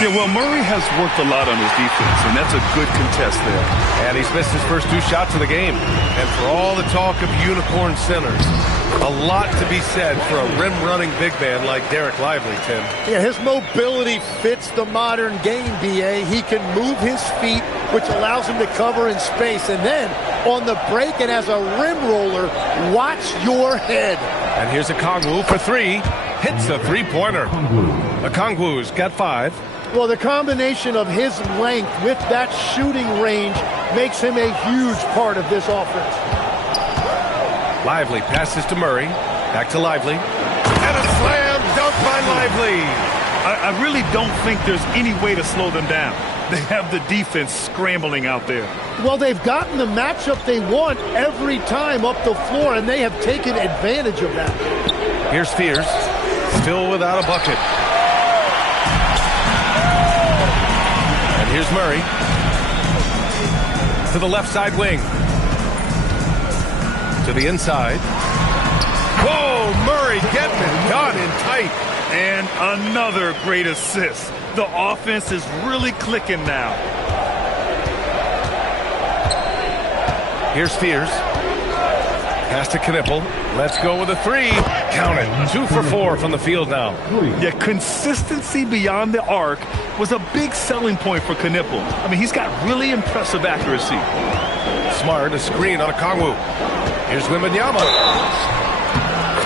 Yeah, well, Murray has worked a lot on his defense, and that's a good contest there. And he's missed his first 2 shots of the game. And for all the talk of unicorn centers, a lot to be said for a rim-running big man like Derek Lively, Tim. Yeah, his mobility fits the modern game, B.A. He can move his feet, which allows him to cover in space. And then on the break and as a rim roller, watch your head. And here's Okongwu for 3. Hits a 3-pointer. Okongwu's got 5. Well, the combination of his length with that shooting range makes him a huge part of this offense. Lively passes to Murray. Back to Lively. And a slam dunk by Lively. I really don't think there's any way to slow them down. They have the defense scrambling out there. Well, they've gotten the matchup they want every time up the floor, and they have taken advantage of that. Here's Fears. Still without a bucket. And here's Murray. To the left side wing. To the inside. Whoa, Murray getting it done in tight. And another great assist. The offense is really clicking now. Here's Fears. Pass to Knipple. Let's go with a 3. Count it. 2 for 4 from the field now. Yeah, consistency beyond the arc was a big selling point for Knipple. I mean, he's got really impressive accuracy. Smart, a screen on Okongwu. Here's Wembanyama.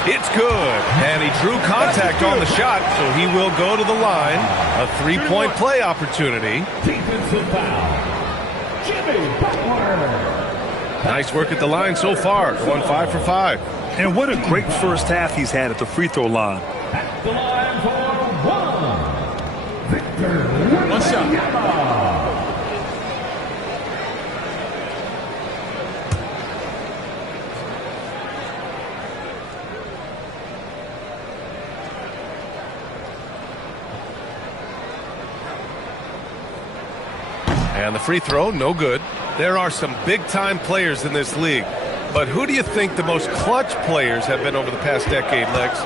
It's good. And he drew contact on the shot, so he will go to the line. A 3-point play opportunity. Defensive foul. Jimmy Butler. Nice work at the line so far. Going 5 for 5. And what a great first half he's had at the free throw line. At the line for 1. Victor. One shot. And the free throw, no good. There are some big-time players in this league. But who do you think the most clutch players have been over the past decade, Lex?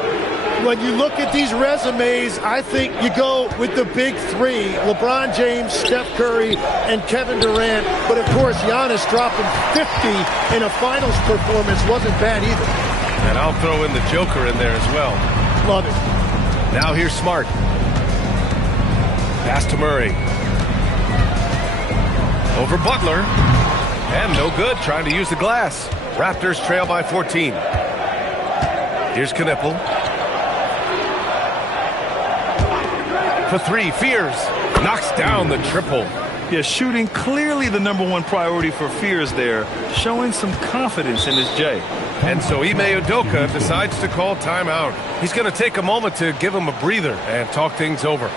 When you look at these resumes, I think you go with the big 3, LeBron James, Steph Curry, and Kevin Durant. But, of course, Giannis dropping 50 in a finals performance wasn't bad either. And I'll throw in the Joker in there as well. Love it. Now here's Smart. Pass to Murray. Over Butler. And no good, trying to use the glass. Raptors trail by 14. Here's Knipple. For 3, Fears. Knocks down the triple. Yeah, shooting clearly the #1 priority for Fears there. Showing some confidence in his J. And so Ime Udoka decides to call timeout. He's going to take a moment to give him a breather and talk things over.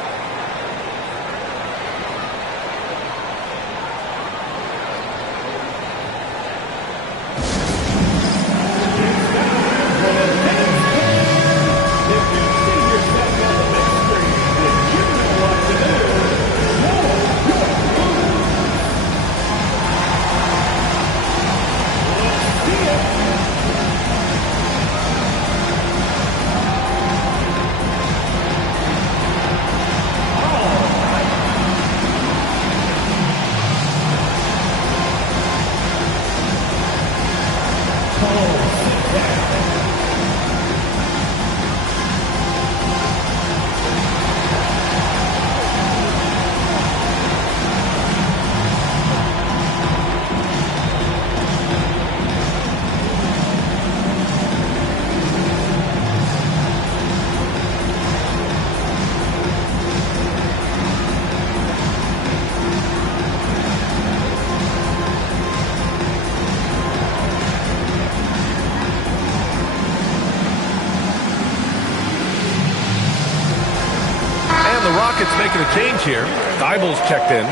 Making a change here. Thibault's checked in.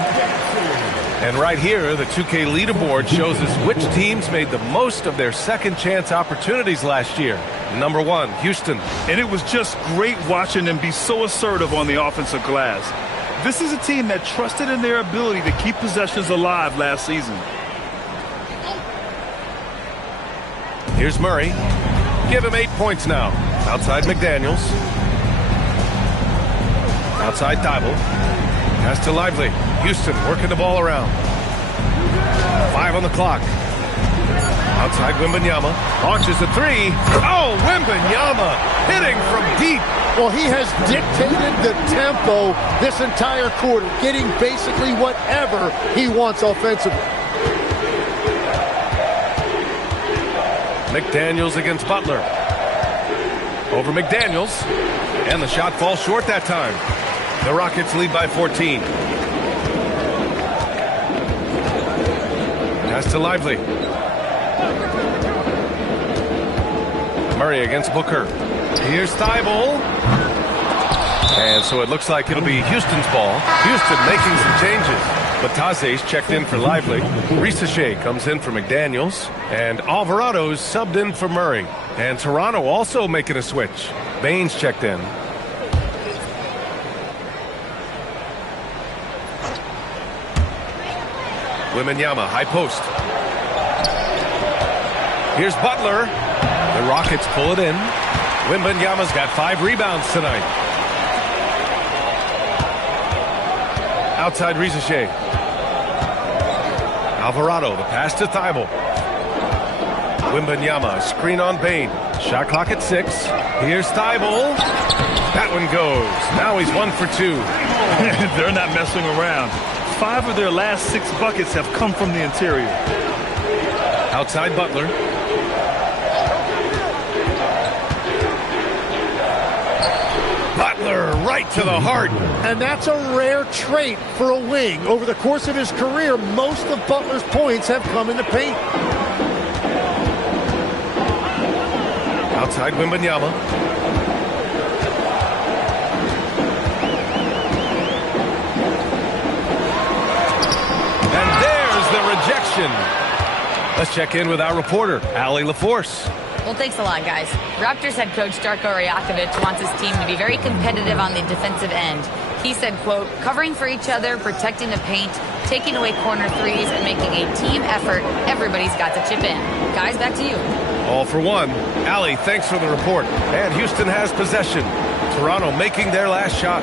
And right here, the 2K leaderboard shows us which teams made the most of their second chance opportunities last year. #1, Houston. And it was just great watching them be so assertive on the offensive glass. This is a team that trusted in their ability to keep possessions alive last season. Here's Murray. Give him 8 points now. Outside McDaniels. Outside Thibault. Pass to Lively. Houston working the ball around. 5 on the clock. Outside Wembanyama. Launches a 3. Oh, Wembanyama hitting from deep. Well, he has dictated the tempo this entire quarter, getting basically whatever he wants offensively. McDaniels against Butler. Over McDaniels. And the shot falls short that time. The Rockets lead by 14. Pass to Lively. Murray against Booker. Here's Thibault. And so it looks like it'll be Houston's ball. Houston making some changes. Batase's checked in for Lively. Risache comes in for McDaniels. And Alvarado's subbed in for Murray. And Toronto also making a switch. Baines checked in. Wembanyama, high post. Here's Butler. The Rockets pull it in. Wembanyama's got 5 rebounds tonight. Outside Risache. Alvarado, the pass to Thibault. Wembanyama, screen on Bane. Shot clock at 6. Here's Thibault. That one goes. Now he's 1 for 2. They're not messing around. 5 of their last 6 buckets have come from the interior. Outside Butler. Butler right to the heart. And that's a rare trait for a wing. Over the course of his career, most of Butler's points have come in the paint. Outside Wembanyama. And there's the rejection. Let's check in with our reporter, Allie LaForce. Well, thanks a lot, guys. Raptors head coach Darko Rajakovic wants his team to be very competitive on the defensive end. He said, quote, covering for each other, protecting the paint, taking away corner threes, and making a team effort. Everybody's got to chip in. Guys, back to you. All for one. Allie, thanks for the report. And Houston has possession. Toronto making their last shot.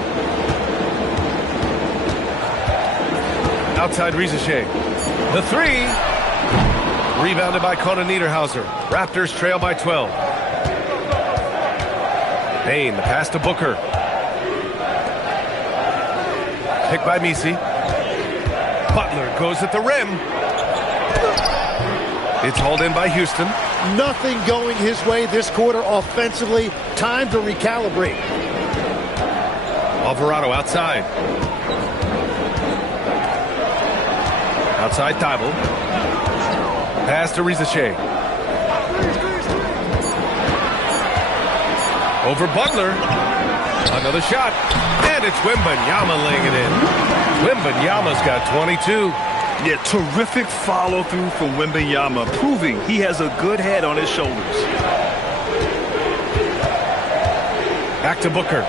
Outside Risache. The 3. Rebounded by Conan Niederhauser. Raptors trail by 12. Payne, the pass to Booker. Picked by Misi. Butler goes at the rim. It's hauled in by Houston. Nothing going his way this quarter offensively. Time to recalibrate. Alvarado outside. Outside Thibault. Pass to Risache. Over Butler. Another shot. And it's Wembanyama laying it in. Wembanyama's got 22. Yeah, terrific follow-through from Wembanyama, proving he has a good head on his shoulders. Back to Booker.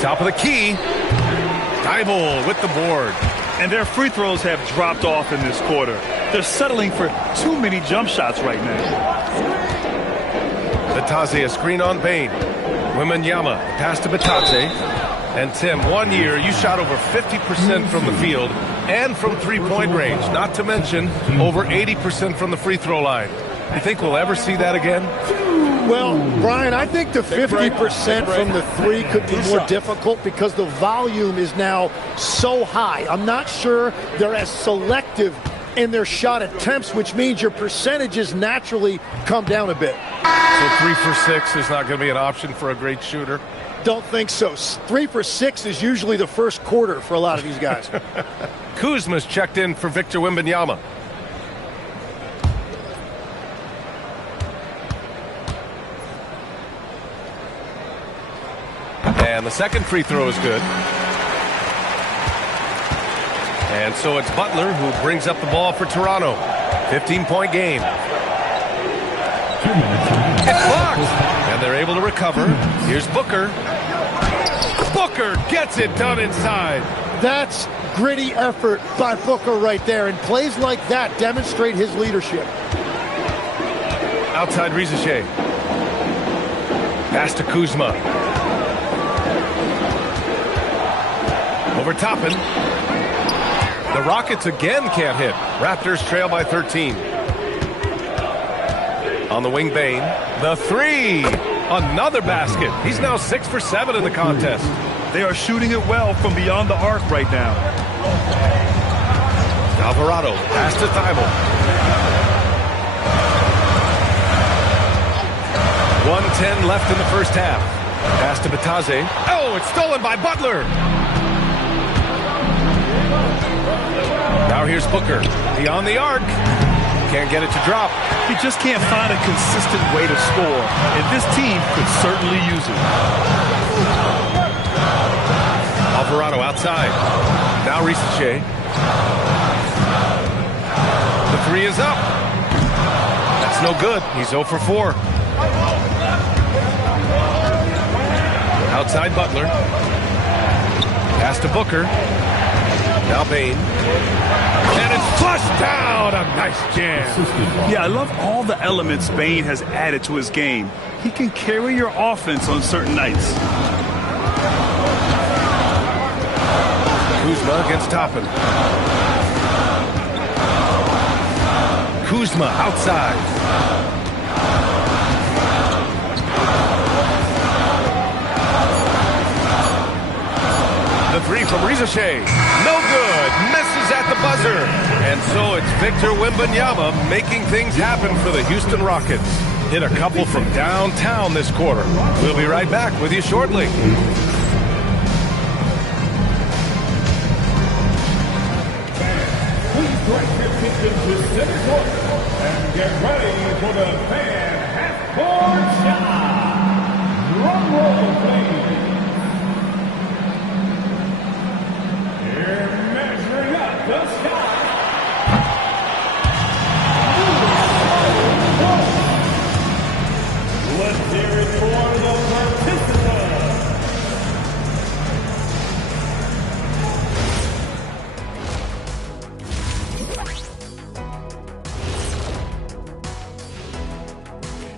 Top of the key. Thibault with the board. And their free throws have dropped off in this quarter. They're settling for too many jump shots right now. Batase, a screen on Bane. Wembanyama, pass to Batase. And Tim, 1 year, you shot over 50% from the field and from three-point range. Not to mention over 80% from the free throw line. You think we'll ever see that again? Well, Brian, I think the 50% from the 3 could be more difficult because the volume is now so high. I'm not sure they're as selective in their shot attempts, which means your percentages naturally come down a bit. So 3 for 6 is not going to be an option for a great shooter? Don't think so. 3 for 6 is usually the first quarter for a lot of these guys. Kuzma's checked in for Victor Wembanyama. And the second free throw is good. And so it's Butler who brings up the ball for Toronto. 15-point game. It's blocked. And they're able to recover. Here's Booker. Booker gets it done inside. That's gritty effort by Booker right there. And plays like that demonstrate his leadership. Outside Rizachet. Pass to Kuzma. Over Toppin. The Rockets again can't hit. Raptors trail by 13. On the wing, Bane. The three. Another basket. He's now 6 for 7 in the contest. They are shooting it well from beyond the arc right now. Alvarado. Pass to Thibault. 1:10 left in the first half. Pass to Batase. Oh, it's stolen by Butler. Now here's Booker. Beyond the arc. Can't get it to drop. He just can't find a consistent way to score, and this team could certainly use it. Alvarado outside. Now Rizachet. The three is up. That's no good. He's 0 for 4. Outside Butler. Pass to Booker. Now Bane. And it's flushed down. A nice jam. Yeah, I love all the elements Bane has added to his game. He can carry your offense on certain nights. Kuzma against Toppin. Kuzma outside. The three from Rizachet. No good. Misses at the buzzer. And so it's Victor Wembanyama making things happen for the Houston Rockets. Hit a couple from downtown this quarter. We'll be right back with you shortly. And get ready for the fan half-court shot. Drum roll, please. Here measuring up the shot. Let's hear it for the participants.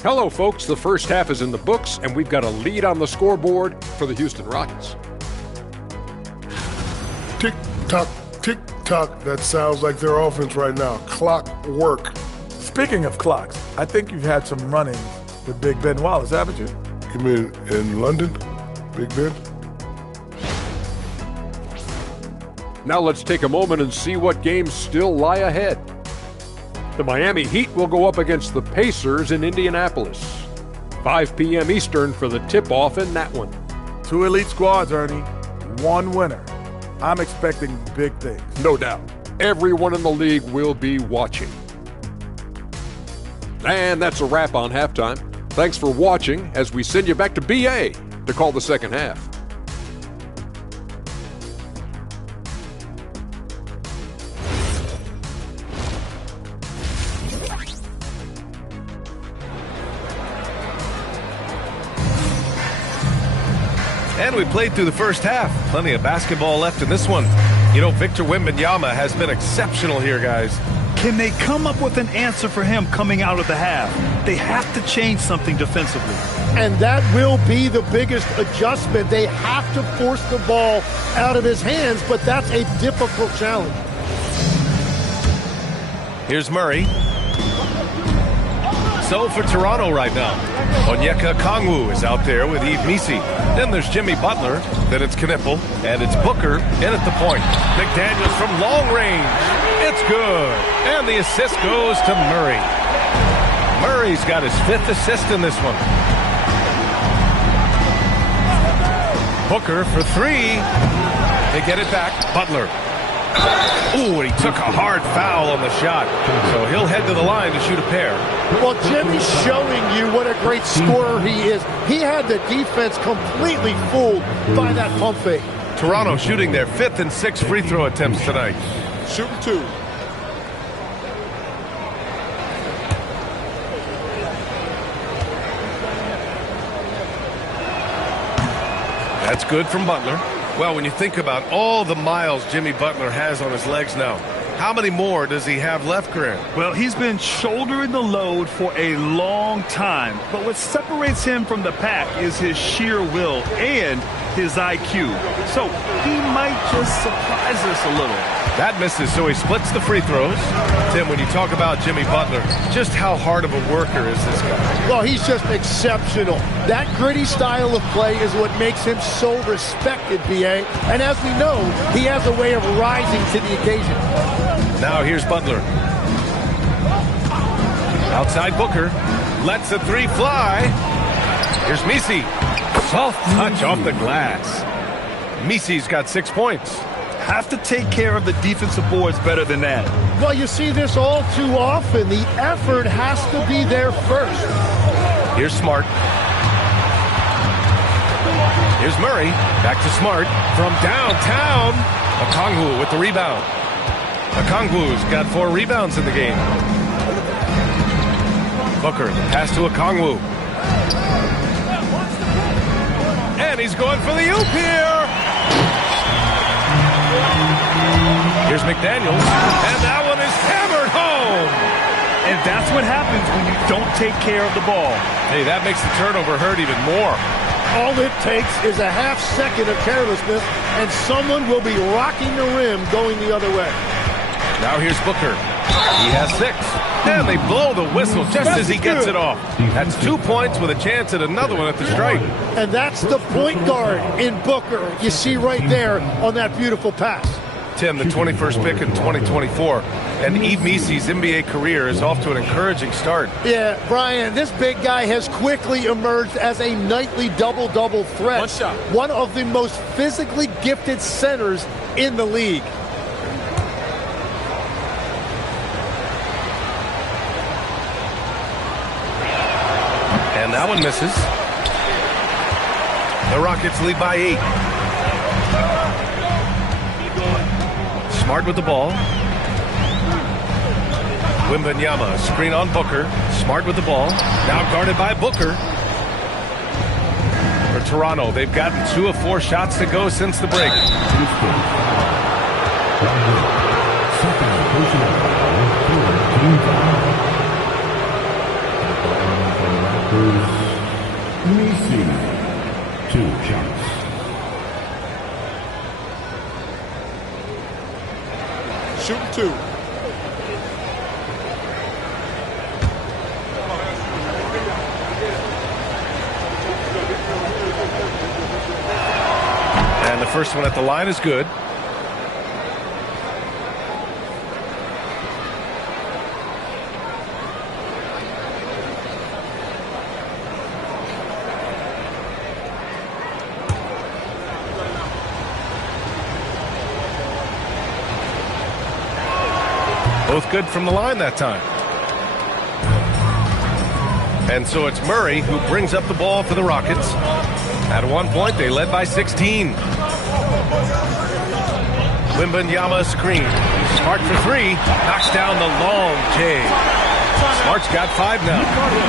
Hello, folks. The first half is in the books, and we've got a lead on the scoreboard for the Houston Rockets. Tick-tock, tick-tock. That sounds like their offense right now. Clockwork. Speaking of clocks, I think you've had some run-ins with Big Ben Wallace, haven't you? You mean in London? Big Ben? Now let's take a moment and see what games still lie ahead. The Miami Heat will go up against the Pacers in Indianapolis. 5 p.m. Eastern for the tip-off in that one. 2 elite squads, Ernie. 1 winner. I'm expecting big things. No doubt. Everyone in the league will be watching. And that's a wrap on halftime. Thanks for watching as we send you back to BA to call the second half. And we played through the first half. Plenty of basketball left in this one. You know, Victor Wembanyama has been exceptional here, guys. Can they come up with an answer for him coming out of the half? They have to change something defensively. And that will be the biggest adjustment. They have to force the ball out of his hands, but that's a difficult challenge. Here's Murray. So for Toronto right now, Onyeka Kongwu is out there with Yves Missi. Then there's Jimmy Butler. Then it's Knippel. And it's Booker in at the point. McDaniels from long range. It's good. And the assist goes to Murray. Murray's got his 5th assist in this one. Booker for 3. They get it back. Butler. Ooh, and he took a hard foul on the shot. So he'll head to the line to shoot a pair. Well, Jimmy's showing you what a great scorer he is. He had the defense completely fooled by that pump fake. Toronto shooting their 5th and 6th free throw attempts tonight. Shooting 2. That's good from Butler. Well, when you think about all the miles Jimmy Butler has on his legs now, How many more does he have left, Grant? Well, he's been shouldering the load for a long time. But what separates him from the pack is his sheer will and his IQ. So he might just surprise us a little. That misses, so he splits the free throws. Tim, when you talk about Jimmy Butler, just how hard of a worker is this guy? Well, he's just exceptional. That gritty style of play is what makes him so respected, B.A. And as we know, he has a way of rising to the occasion. Now here's Butler. Outside Booker. Lets the three fly. Here's Messi. Soft touch off the glass. Messi's got 6 points. Have to take care of the defensive boards better than that. Well, you see this all too often. The effort has to be there first. Here's Smart. Here's Murray. Back to Smart. From downtown. Okongwu with the rebound. Okongwu's got 4 rebounds in the game. Booker, the pass to Okongwu. And he's going for the oop here. Here's McDaniels, and that one is hammered home. And that's what happens when you don't take care of the ball. Hey, that makes the turnover hurt even more. All it takes is a half second of carelessness, and someone will be rocking the rim going the other way. Now here's Booker. He has 6. And they blow the whistle just as he gets it off. That's 2 points with a chance at another one at the stripe. And that's the point guard in Booker you see right there on that beautiful pass. Tim, the 21st pick in 2024, and Yves Messi's NBA career is off to an encouraging start. Yeah, Brian, this big guy has quickly emerged as a nightly double-double threat. One shot. One of the most physically gifted centers in the league. And that one misses. The Rockets lead by 8. Smart with the ball. Wembanyama, screen on Booker. Smart with the ball. Now guarded by Booker. For Toronto, they've gotten 2 of 4 shots to go since the break. Messi, 2 shots. Shooting 2. And the first one at the line is good. Both good from the line that time. And so it's Murray who brings up the ball for the Rockets. At one point, they led by 16. Wembanyama screen. Smart for 3. Knocks down the long J. Smart's got 5 now.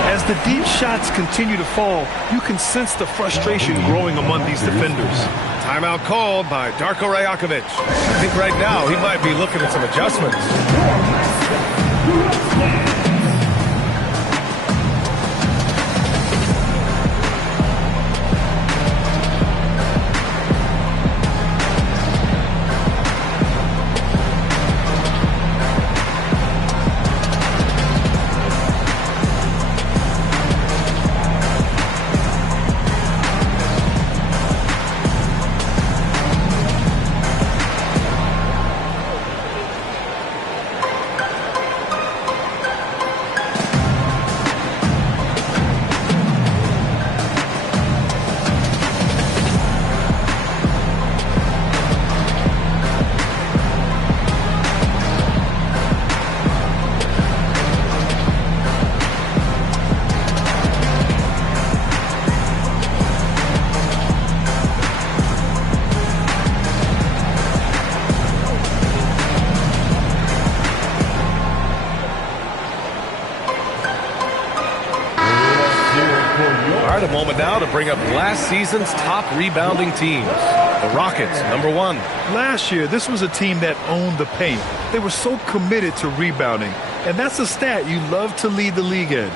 As the deep shots continue to fall, you can sense the frustration growing among these defenders. Timeout called by Darko Rajakovic. I think right now he might be looking at some adjustments. right, a moment now to bring up last season's top rebounding teams. The Rockets, number 1. Last year, this was a team that owned the paint. They were so committed to rebounding, and that's a stat you love to lead the league in.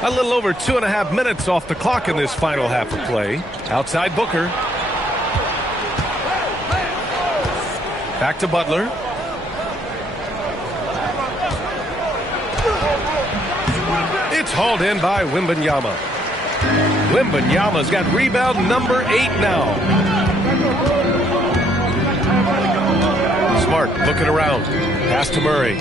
A little over 2.5 minutes off the clock in this final half of play. Outside Booker. Back to Butler. It's hauled in by Wembanyama. Wembanyama's got rebound number 8 now. Smart looking around. Pass to Murray.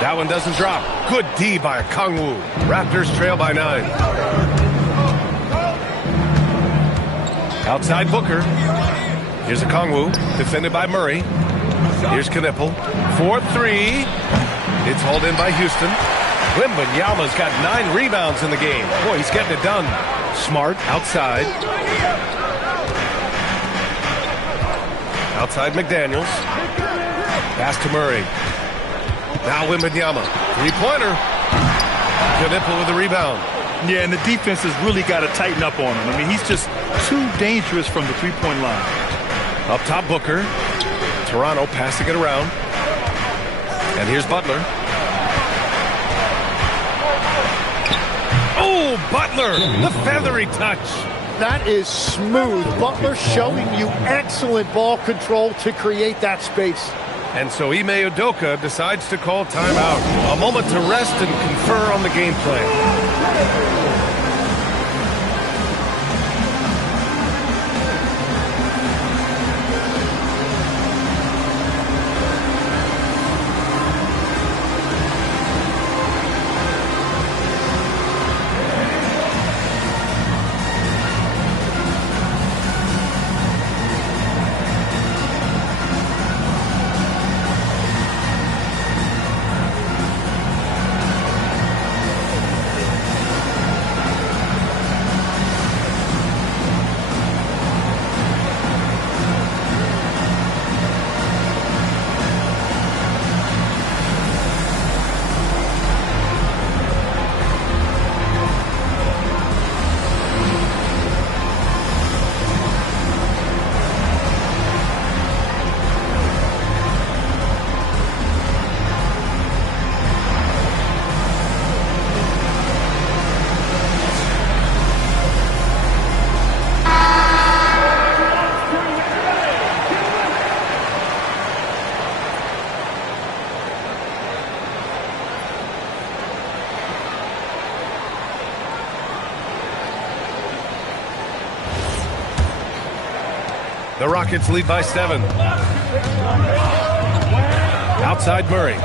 That one doesn't drop. Good D by Kongwu. Raptors trail by 9. Outside Booker. Here's a Kongwu, defended by Murray. Here's Knipple. 4-3. It's hauled in by Houston. Wembanyama's got 9 rebounds in the game. Boy, he's getting it done. Smart outside. Outside McDaniels. Pass to Murray. Now Wembanyama. 3-pointer. Knipple with the rebound. Yeah, and the defense has really got to tighten up on him. I mean, he's just too dangerous from the three-point line. Up top, Booker. Toronto passing it around. And here's Butler. Oh, Butler! The feathery touch. That is smooth. Butler showing you excellent ball control to create that space. And so Ime Udoka decides to call timeout. A moment to rest and confer on the game plan. The Rockets lead by 7. Outside Murray.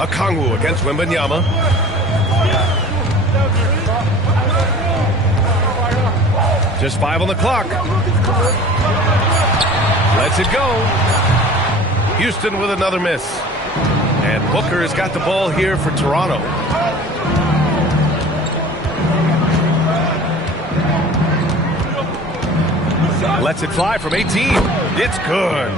Okongwu against Wembanyama. Just 5 on the clock. Lets it go. Houston with another miss. And Booker has got the ball here for Toronto. Lets it fly from 18. It's good.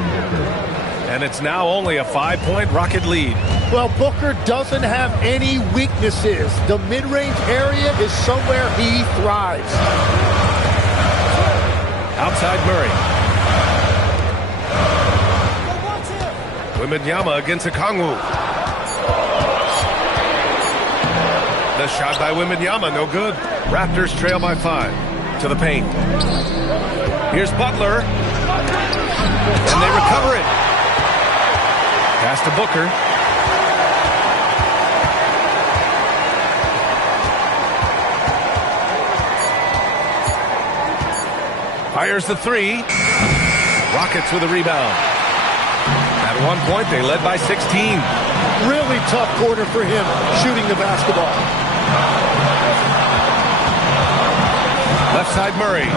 And it's now only a 5-point Rocket lead. Well, Booker doesn't have any weaknesses. The mid-range area is somewhere he thrives. Outside Murray. Wembanyama against Okongwu. The shot by Wembanyama, no good. Raptors trail by 5 to the paint. Here's Butler. And they recover it. Pass to Booker. Fires the 3. Rockets with a rebound. At one point, they led by 16. Really tough quarter for him shooting the basketball. Left side Murray.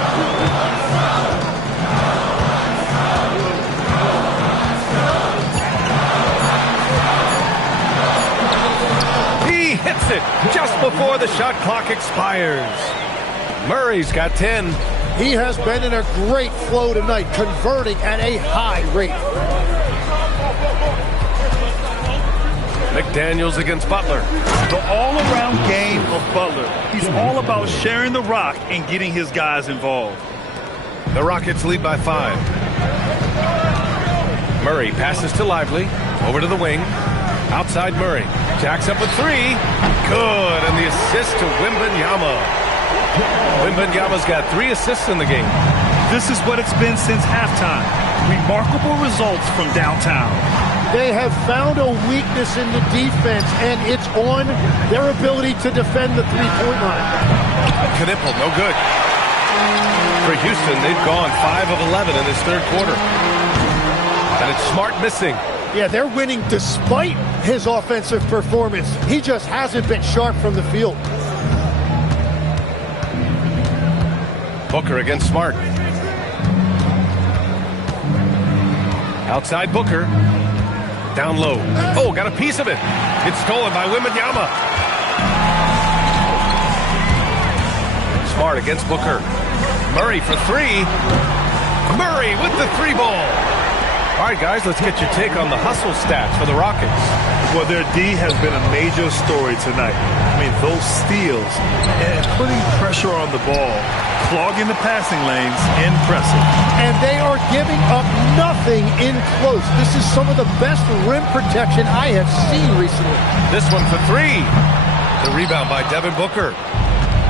He hits it just before the shot clock expires. Murray's got 10. He has been in a great flow tonight, converting at a high rate. McDaniels against Butler. The all-around game of Butler. He's all about sharing the rock and getting his guys involved. The Rockets lead by 5. Murray passes to Lively. Over to the wing. Outside Murray. Jacks up with 3. Good. And the assist to Wembanyama. Wembanyama's got 3 assists in the game. This is what it's been since halftime. Remarkable results from downtown. They have found a weakness in the defense, and it's on their ability to defend the three-point line. Knipple, no good. For Houston, they've gone 5 of 11 in this third quarter. And it's Smart missing. Yeah, they're winning despite his offensive performance. He just hasn't been sharp from the field. Booker against Smart. Outside Booker. Down low. Oh, got a piece of it. It's stolen by Wembanyama. Smart against Booker. Murray for 3. Murray with the 3 ball. All right, guys, let's get your take on the hustle stats for the Rockets. Well, their D has been a major story tonight. I mean, those steals and putting pressure on the ball, clogging the passing lanes, impressive. And they are giving up nothing in close. This is some of the best rim protection I have seen recently. This one for 3. The rebound by Devin Booker.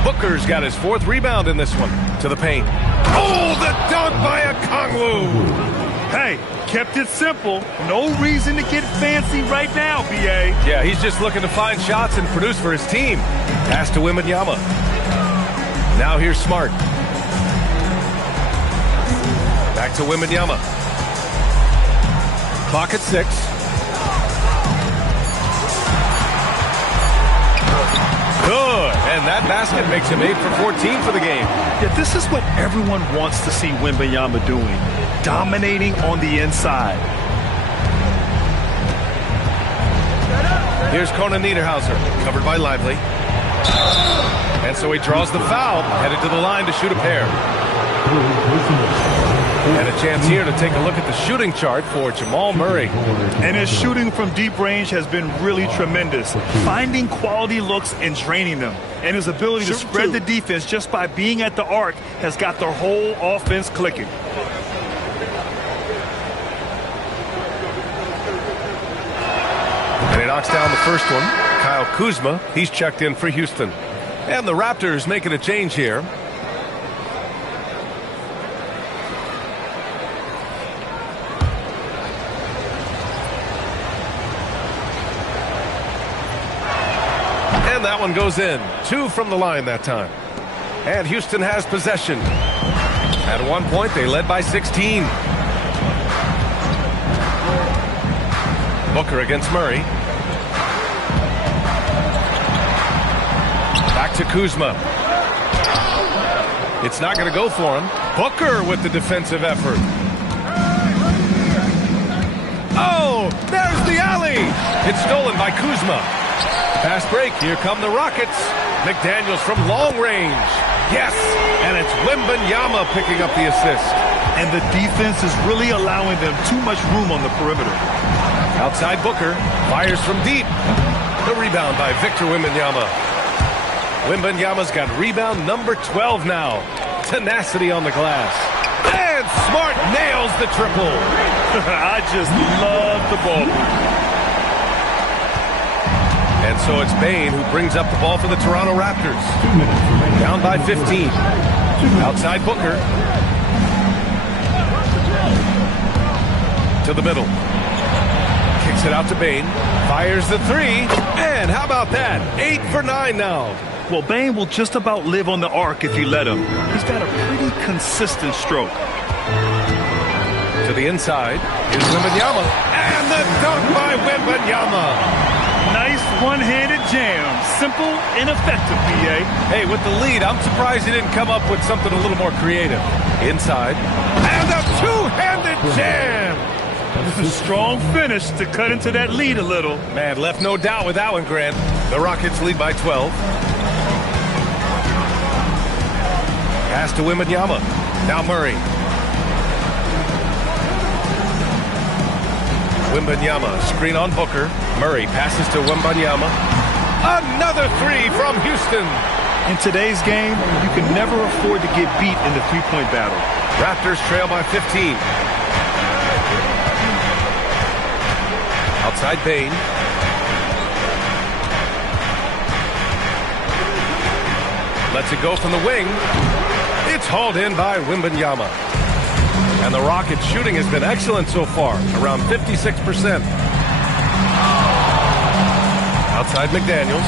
Booker's got his 4th rebound in this one. To the paint. Oh, the dunk by Okongwu. Hey, kept it simple. No reason to get fancy right now, B.A. Yeah, he's just looking to find shots and produce for his team. Pass to Wembanyama. Now here's Smart. Back to Wembanyama. Clock at 6. Good. And that basket makes him 8 for 14 for the game. Yeah, this is what everyone wants to see Wembanyama doing. Dominating on the inside. Here's Conan Niederhauser, covered by Lively. And so he draws the foul, headed to the line to shoot a pair. And a chance here to take a look at the shooting chart for Jamal Murray. And his shooting from deep range has been really tremendous. Finding quality looks and draining them. And his ability to spread the defense just by being at the arc has got their whole offense clicking. And he knocks down the first one. Kyle Kuzma, he's checked in for Houston. And the Raptors making a change here. And that one goes in. 2 from the line that time. And Houston has possession. At one point, they led by 16. Booker against Murray. Back to Kuzma. It's not going to go for him. Booker with the defensive effort. Oh, there's the alley. It's stolen by Kuzma. Fast break. Here come the Rockets. McDaniels from long range. Yes, and it's Wembanyama picking up the assist. And the defense is really allowing them too much room on the perimeter. Outside Booker, fires from deep. The rebound by Victor Wembanyama. Wembanyama's got rebound number 12 now. Tenacity on the glass. And Smart nails the triple. I just love the ball. And so it's Bane who brings up the ball for the Toronto Raptors. Down by 15. Outside Booker. To the middle. Kicks it out to Bane. Fires the 3. And how about that? 8 for 9 now. Well, Bane will just about live on the arc if you let him. He's got a pretty consistent stroke. To the inside is Wembanyama. And the dunk by Wembanyama. Nice one-handed jam. Simple and effective, B.A. Hey, with the lead, I'm surprised he didn't come up with something a little more creative. Inside. And a two-handed jam. It's a strong finish to cut into that lead a little. Man, left no doubt with that one, Grant. The Rockets lead by 12. Pass to Wembanyama. Now Murray. Wembanyama, screen on Booker. Murray passes to Wembanyama. Another three from Houston. In today's game, you can never afford to get beat in the three-point battle. Raptors trail by 15. Outside Bane. Lets it go from the wing. It's hauled in by Wembanyama. And the Rockets' shooting has been excellent so far, around 56%. Outside McDaniels.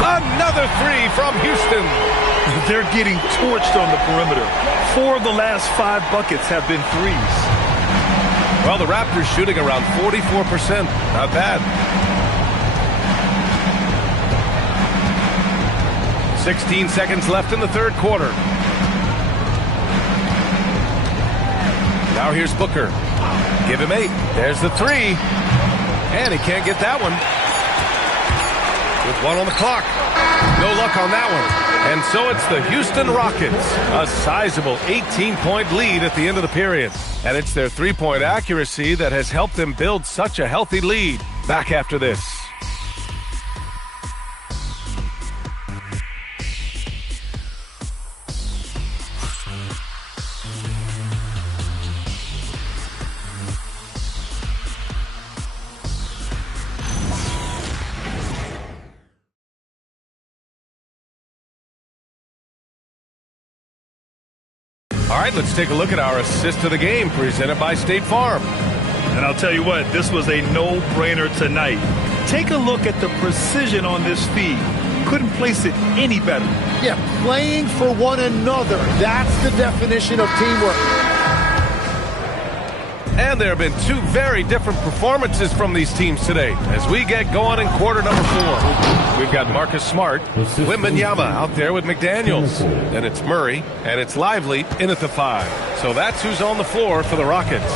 Another three from Houston. They're getting torched on the perimeter. 4 of the last 5 buckets have been threes. Well, the Raptors shooting around 44%. Not bad. 16 seconds left in the third quarter. Now here's Booker. Give him 8. There's the three. And he can't get that one. With 1 on the clock. No luck on that one. And so it's the Houston Rockets. A sizable 18-point lead at the end of the period. And it's their three-point accuracy that has helped them build such a healthy lead. Back after this. All right, let's take a look at our assist of the game presented by State Farm. And I'll tell you what, this was a no-brainer tonight. Take a look at the precision on this feed. Couldn't place it any better. Yeah, playing for one another. That's the definition of teamwork. And there have been 2 very different performances from these teams today as we get going in quarter number 4. We've got Marcus Smart, Wembanyama out there with McDaniels. And it's Murray, and it's Lively in at the 5. So that's who's on the floor for the Rockets.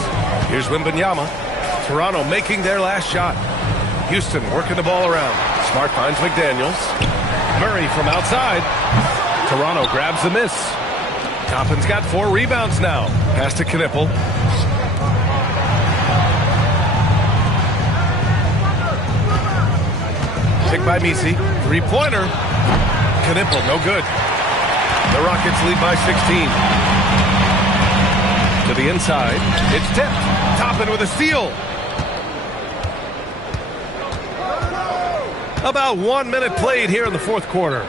Here's Wembanyama. Toronto making their last shot. Houston working the ball around. Smart finds McDaniels. Murray from outside. Toronto grabs the miss. Toppin's got 4 rebounds now. Pass to Knipple. Pick by Misi. Three-pointer. Knipple, no good. The Rockets lead by 16. To the inside. It's tipped. Toppin with a steal. About 1 minute played here in the fourth quarter.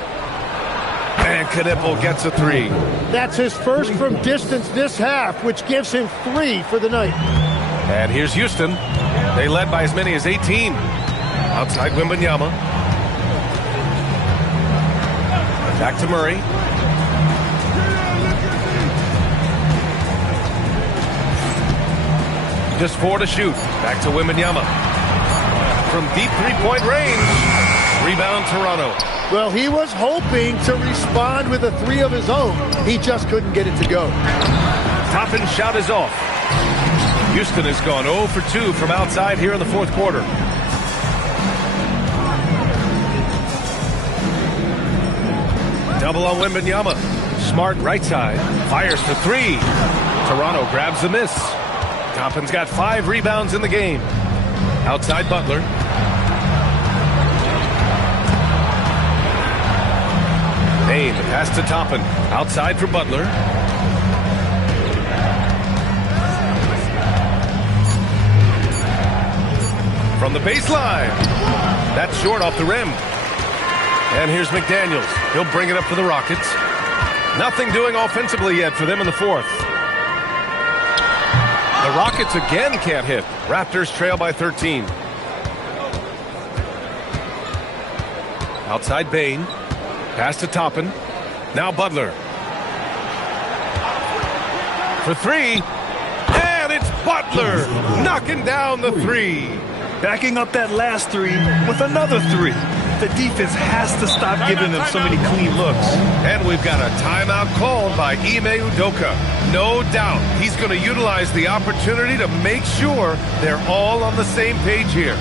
And Knipple gets a 3. That's his first from distance this half, which gives him 3 for the night. And here's Houston. They led by as many as 18. Outside Wembanyama. Back to Murray. Just 4 to shoot. Back to Wembanyama. From deep three-point range. Rebound Toronto. Well, he was hoping to respond with a 3 of his own. He just couldn't get it to go. Toppin's shot is off. Houston has gone 0 for 2 from outside here in the fourth quarter. Double on Wembanyama. Smart right side. Fires for 3. Toronto grabs the miss. Toppin's got 5 rebounds in the game. Outside Butler. Bane, the pass to Toppin. Outside for Butler. From the baseline. That's short off the rim. And here's McDaniels. He'll bring it up for the Rockets. Nothing doing offensively yet for them in the fourth. The Rockets again can't hit. Raptors trail by 13. Outside Bane. Pass to Toppin. Now Butler. For 3. And it's Butler knocking down the 3. Backing up that last 3 with another 3. The defense has to stop giving them so many clean looks. And we've got a timeout called by Ime Udoka. No doubt he's going to utilize the opportunity to make sure they're all on the same page here.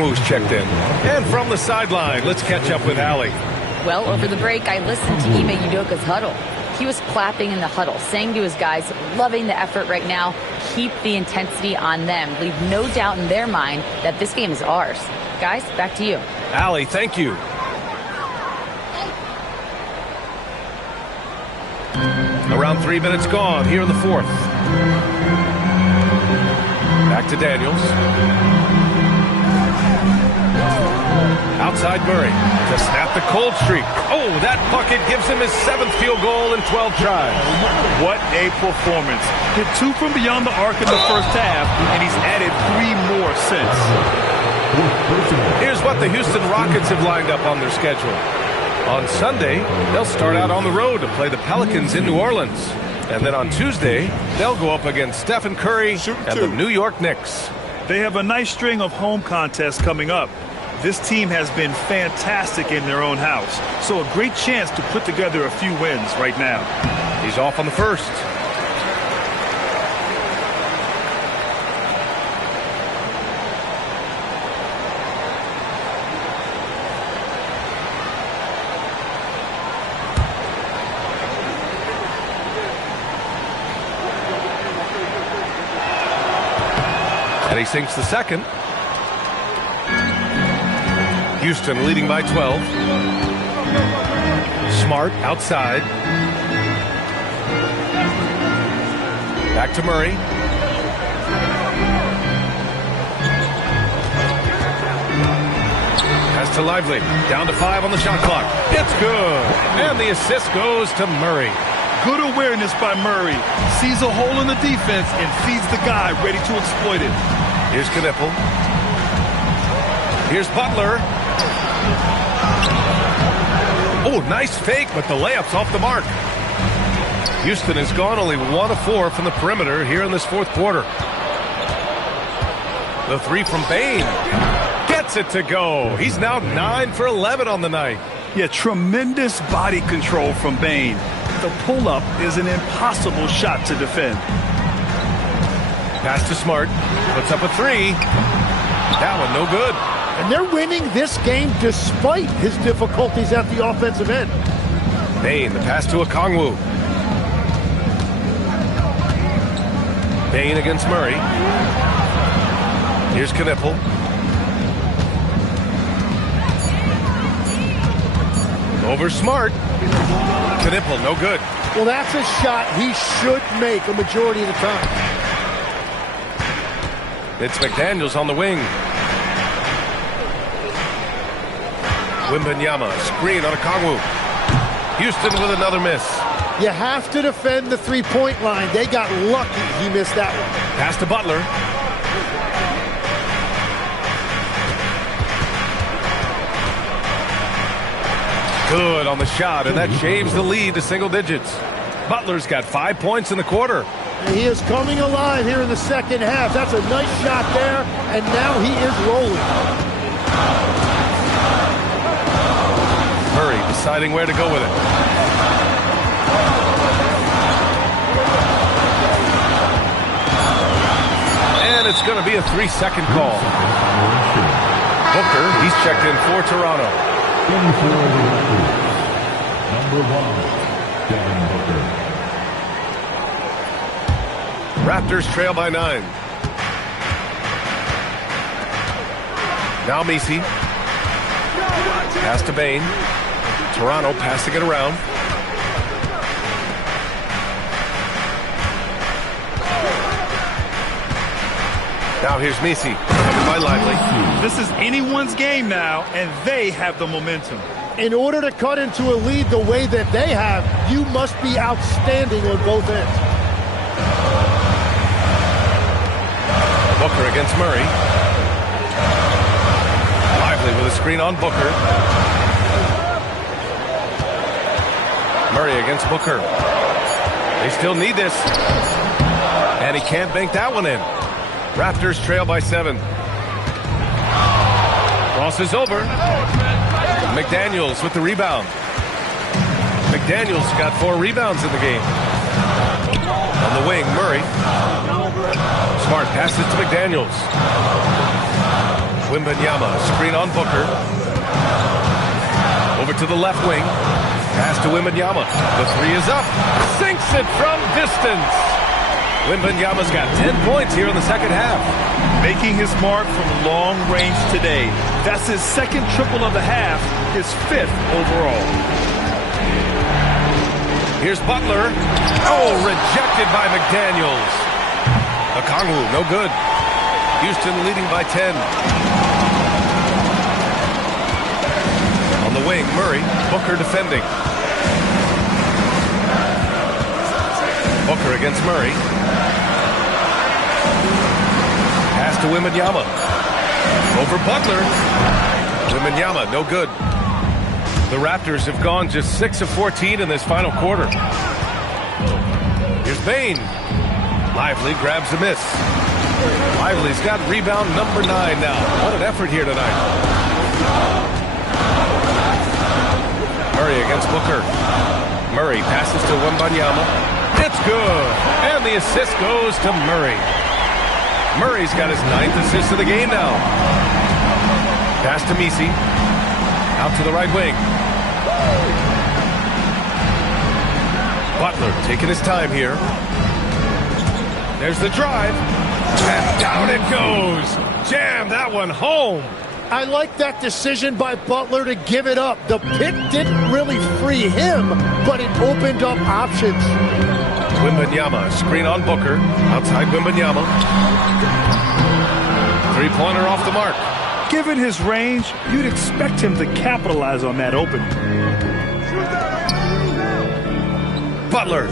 Okongwu's checked in. And from the sideline, let's catch up with Allie. Well, over the break, I listened to Ime Udoka's huddle. He was clapping in the huddle, saying to his guys, loving the effort right now, keep the intensity on them. Leave no doubt in their mind that this game is ours. Guys, back to you. Allie, thank you. Around 3 minutes gone here in the fourth. Back to Daniels. Outside Murray to snap the cold streak. Oh, that bucket gives him his 7th field goal in 12 tries. What a performance. Hit 2 from beyond the arc in the first half, and he's added 3 more since. Here's what the Houston Rockets have lined up on their schedule. On Sunday, they'll start out on the road to play the Pelicans in New Orleans. And then on Tuesday, they'll go up against Stephen Curry and the New York Knicks. They have a nice string of home contests coming up. This team has been fantastic in their own house, so a great chance to put together a few wins right now. He's off on the first. And he sinks the second. Houston leading by 12. Smart outside. Back to Murray. Pass to Lively. Down to 5 on the shot clock. It's good. And the assist goes to Murray. Good awareness by Murray. Sees a hole in the defense and feeds the guy ready to exploit it. Here's Knipple. Here's Butler. Oh, nice fake, but the layup's off the mark. Houston has gone only 1 of 4 from the perimeter here in this fourth quarter. The 3 from Bain. Gets it to go. He's now 9 for 11 on the night. Yeah, tremendous body control from Bain. The pull-up is an impossible shot to defend. Pass to Smart. Puts up a 3. That one no good. And they're winning this game despite his difficulties at the offensive end. Bain, the pass to Okongwu. Bain against Murray. Here's Knipple. Over Smart. Knipple, no good. Well, that's a shot he should make a majority of the time. It's McDaniels on the wing. Wembanyama, screen on Okongwu. Houston with another miss. You have to defend the three-point line. They got lucky he missed that one. Pass to Butler. Good on the shot, and that shaves the lead to single digits. Butler's got 5 points in the quarter. He is coming alive here in the second half. That's a nice shot there, and now he is rolling. Murray deciding where to go with it. And it's going to be a 3-second call. Booker, he's checked in for Toronto. Number 1, Devin Booker. Raptors trail by 9. Now Messi. Pass to Bain. Toronto passing it around. Now here's Messi. Covered by Lively. This is anyone's game now, and they have the momentum. In order to cut into a lead the way that they have, you must be outstanding on both ends. Booker against Murray. Lively with a screen on Booker. Murray against Booker. They still need this. And he can't bank that one in. Raptors trail by 7. Cross is over. McDaniels with the rebound. McDaniels got 4 rebounds in the game. On the wing, Murray. Smart passes to McDaniels. Wembanyama, screen on Booker. Over to the left wing. Pass to Wembanyama. The three is up. Sinks it from distance. Wembanyama's got 10 points here in the second half. Making his mark from long range today. That's his second triple of the half, his 5th overall. Here's Butler. Oh, rejected by McDaniels. Okongwu, no good. Houston leading by 10. On the wing, Murray. Booker defending. Booker against Murray. Pass to Wembanyama. Over Butler. Wembanyama, no good. The Raptors have gone just 6 of 14 in this final quarter. Here's Bane. Lively grabs a miss. Lively's got rebound number 9 now. What an effort here tonight. Murray against Booker. Murray passes to Wembanyama. It's good. And the assist goes to Murray. Murray's got his 9th assist of the game now. Pass to Messi. Out to the right wing. Butler taking his time here. There's the drive. And down it goes. Jam that one home. I like that decision by Butler to give it up. The pick didn't really free him, but it opened up options. Wembanyama, screen on Booker. Outside Wembanyama. Three-pointer off the mark. Given his range, you'd expect him to capitalize on that opening. Butler.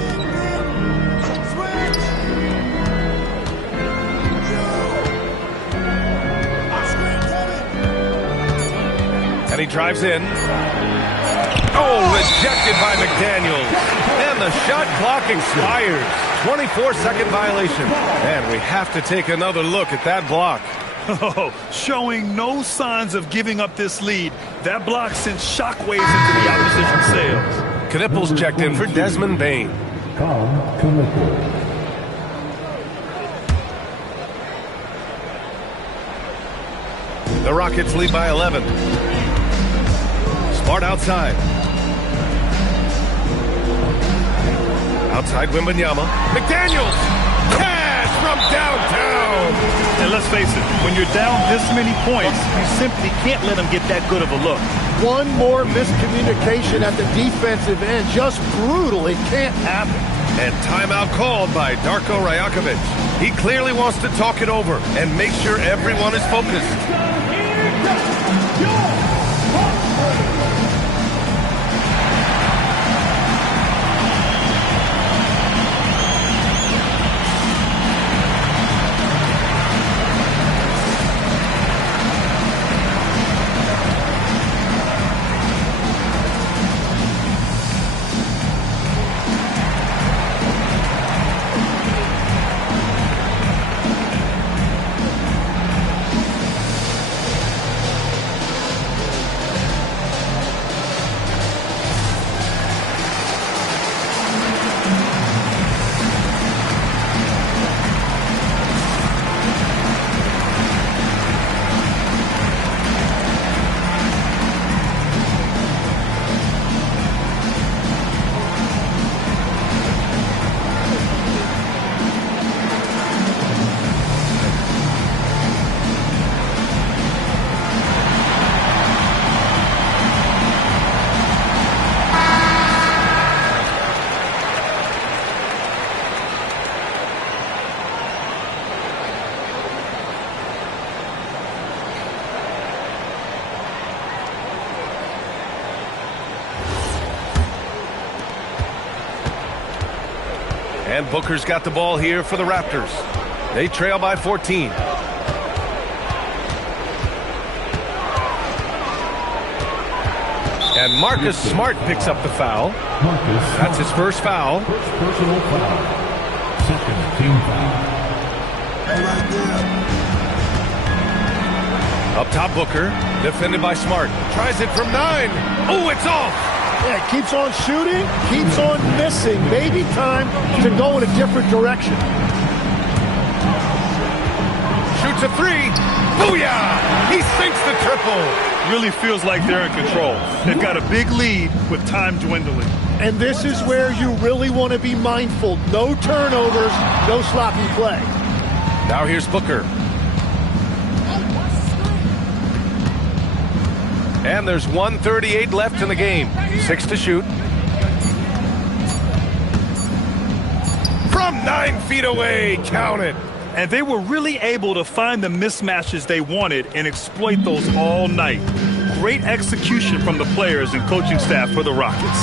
And he drives in. Oh, rejected by McDaniels. And the shot clock expires. 24-second violation. And we have to take another look at that block. Oh, showing no signs of giving up this lead. That block sent shockwaves into the opposition sails. Knipples checked in for Desmond Bane. The Rockets lead by 11. Smart outside. Outside Wembanyama. McDaniels! Cash from downtown! And let's face it, when you're down this many points, you simply can't let them get that good of a look. One more miscommunication at the defensive end. Just brutal. It can't happen. And timeout called by Darko Rajakovic. He clearly wants to talk it over and make sure everyone is focused. And Booker's got the ball here for the Raptors. They trail by 14. And Marcus Smart picks up the foul. That's his first foul. First personal foul. Second team foul. Up top, Booker. Defended by Smart. Tries it from 9. Oh, it's off. Yeah, keeps on shooting, keeps on missing. Maybe time to go in a different direction. Shoots a 3. Booyah! He sinks the triple. Really feels like they're in control. They've got a big lead with time dwindling. And this is where you really want to be mindful. No turnovers, no sloppy play. Now here's Booker. And there's 1:38 left in the game. 6 to shoot. From 9 feet away, count it. And they were really able to find the mismatches they wanted and exploit those all night. Great execution from the players and coaching staff for the Rockets.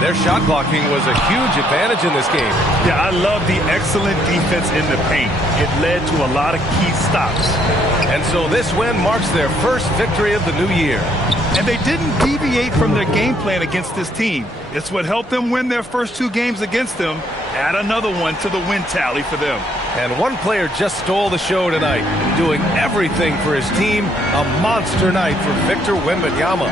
Their shot blocking was a huge advantage in this game. Yeah, I love the excellent defense in the paint. It led to a lot of key stops. And so this win marks their first victory of the new year. And they didn't deviate from their game plan against this team. It's what helped them win their first 2 games against them. Add another one to the win tally for them. And one player just stole the show tonight, doing everything for his team. A monster night for Victor Wembanyama.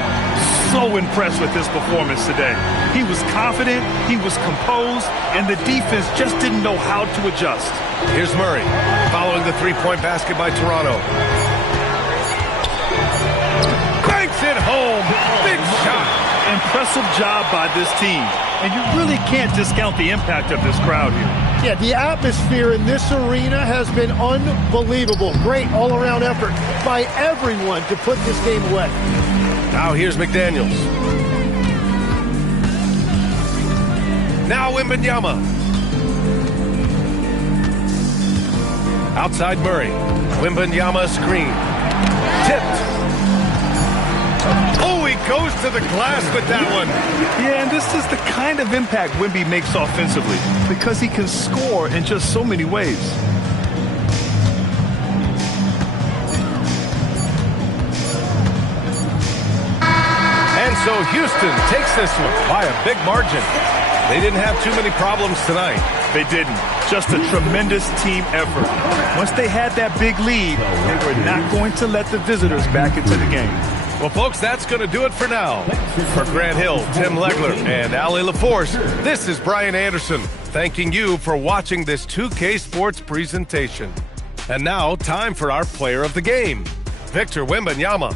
So impressed with his performance today. He was confident, he was composed, and the defense just didn't know how to adjust. Here's Murray, following the three-point basket by Toronto. Banks it home. Big shot. Impressive job by this team. And you really can't discount the impact of this crowd here. Yeah, the atmosphere in this arena has been unbelievable. Great all-around effort by everyone to put this game away. Now here's McDaniels. Now Wembanyama. Outside Murray. Wembanyama screen. Tipped. Oh, he goes to the glass with that one. Yeah, and this is the kind of impact Wemby makes offensively because he can score in just so many ways. And so Houston takes this one by a big margin. They didn't have too many problems tonight. They didn't. Just a tremendous team effort. Once they had that big lead, they were not going to let the visitors back into the game. Well, folks, that's going to do it for now. For Grant Hill, Tim Legler, and Ali LaForce, this is Brian Anderson, thanking you for watching this 2K Sports presentation. And now, time for our player of the game, Victor Wembanyama.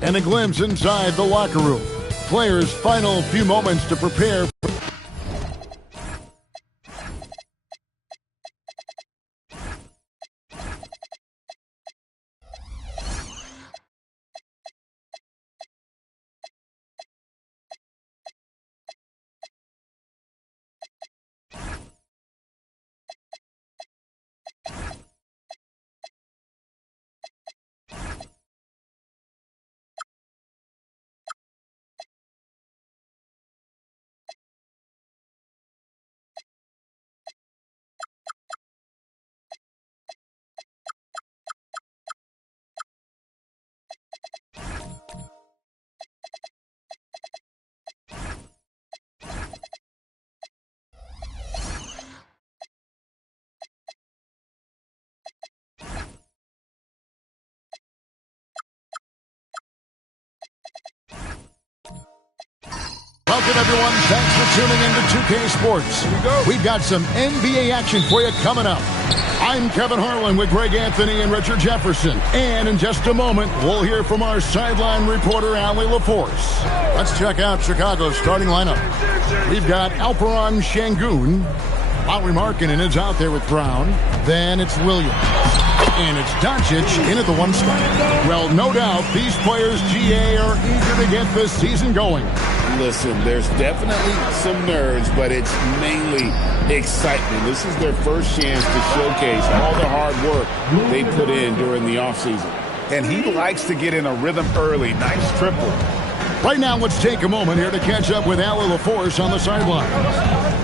And a glimpse inside the locker room. Players' final few moments to prepare. Welcome, everyone. Thanks for tuning in to 2K Sports. We've got some NBA action for you coming up. I'm Kevin Harlan with Greg Anthony and Richard Jefferson. And in just a moment, we'll hear from our sideline reporter, Allie LaForce. Let's check out Chicago's starting lineup. We've got Alperon Şengün. Lauri Markkanen is out there with Brown. Then it's Williams. And it's Doncic in at the one spot. Well, no doubt, these players, GA, are eager to get this season going. Listen, there's definitely some nerves, but it's mainly excitement. This is their first chance to showcase all the hard work they put in during the offseason. And he likes to get in a rhythm early. Nice triple. Right now, let's take a moment here to catch up with Allie LaForce on the sideline.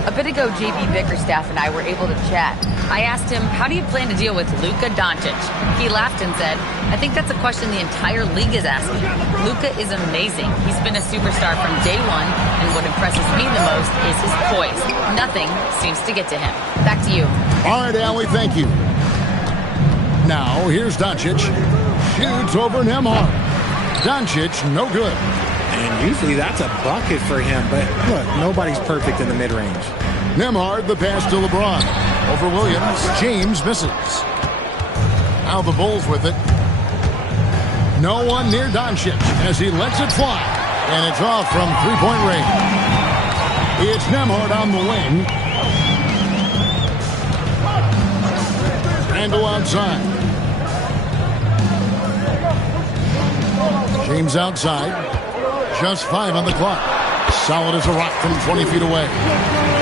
A bit ago, JB Bickerstaff and I were able to chat. I asked him, how do you plan to deal with Luka Doncic? He laughed and said, I think that's a question the entire league is asking. Luka is amazing. He's been a superstar from day one, and what impresses me the most is his poise. Nothing seems to get to him. Back to you. All right, Allie, thank you. Now, here's Doncic. Shoots over Nembhard. Doncic, no good. And usually that's a bucket for him, but look, nobody's perfect in the mid-range. Nembhard, the pass to LeBron. Over Williams. James misses. Now the Bulls with it. No one near Doncic as he lets it fly. And it's off from three-point range. It's Nembhard on the wing. Randle outside. James outside. Just 5 on the clock. Solid as a rock from 20 feet away.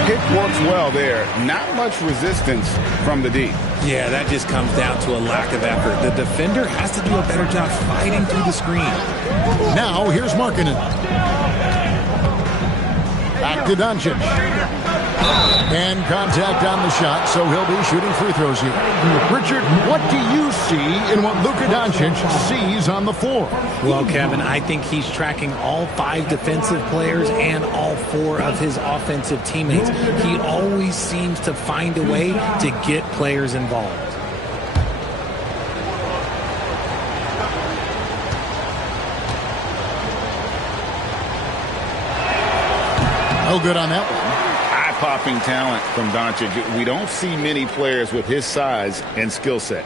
Pick works well there. Not much resistance from the D. Yeah, that just comes down to a lack of effort. The defender has to do a better job fighting through the screen. Now, here's Markkanen. Back to Doncic. And contact on the shot, so he'll be shooting free throws here. Richard, what do you see in what Luka Doncic sees on the floor? Well, Kevin, I think he's tracking all 5 defensive players and all 4 of his offensive teammates. He always seems to find a way to get players involved. No good on that one. Eye-popping talent from Doncic. We don't see many players with his size and skill set.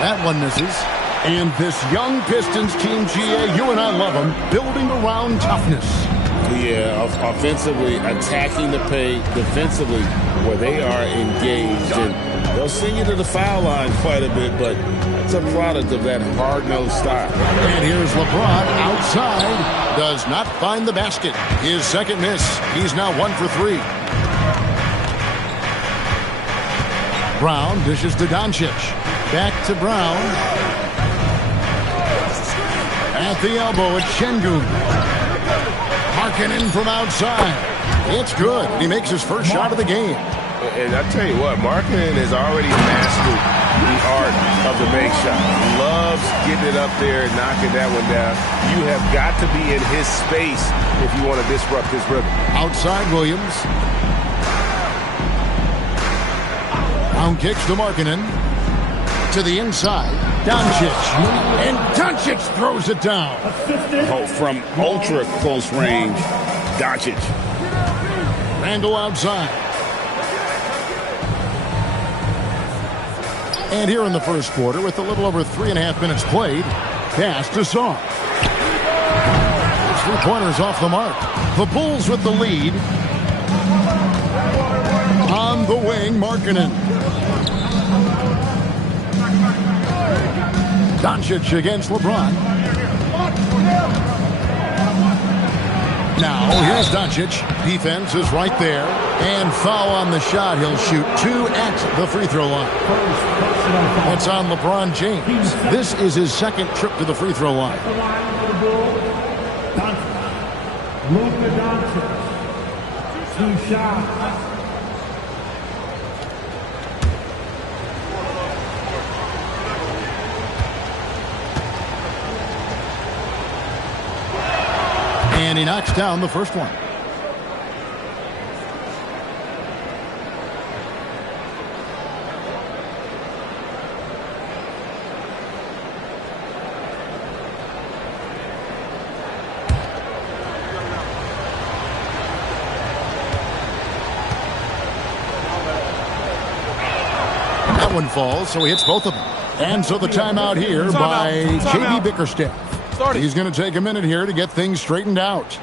That one misses. And this young Pistons team, GA, you and I love them, building around toughness. Yeah, offensively, attacking the paint, defensively, where they are engaged. And they'll send you to the foul line quite a bit, but it's a product of that hard-nosed style. And here's LeBron outside. Does not find the basket. His second miss. He's now 1 for 3. Brown dishes to Doncic. Back to Brown. At the elbow, it's Şengün. Markkanen from outside. It's good. He makes his first shot of the game. And I tell you what, Markkanen has already mastered the art of the make shot. Loves getting it up there and knocking that one down. You have got to be in his space if you want to disrupt his rhythm. Outside Williams. Brown kicks to Markkanen. To the inside. Doncic. And Doncic throws it down. Oh, from ultra close range. Doncic. Randall outside. And here in the first quarter, with a little over 3.5 minutes played, pass to Saw. Three-pointers off the mark. The Bulls with the lead. On the wing, Markkanen. Doncic against LeBron. Now, here's Doncic. Defense is right there. And foul on the shot. He'll shoot 2 at the free throw line. That's on LeBron James. This is his second trip to the free throw line. Luka Doncic. 2 shots. And he knocks down the first one. That one falls, so he hits both of them. And so the timeout here by J.B. Bickerstaff. He's going to take a minute here to get things straightened out.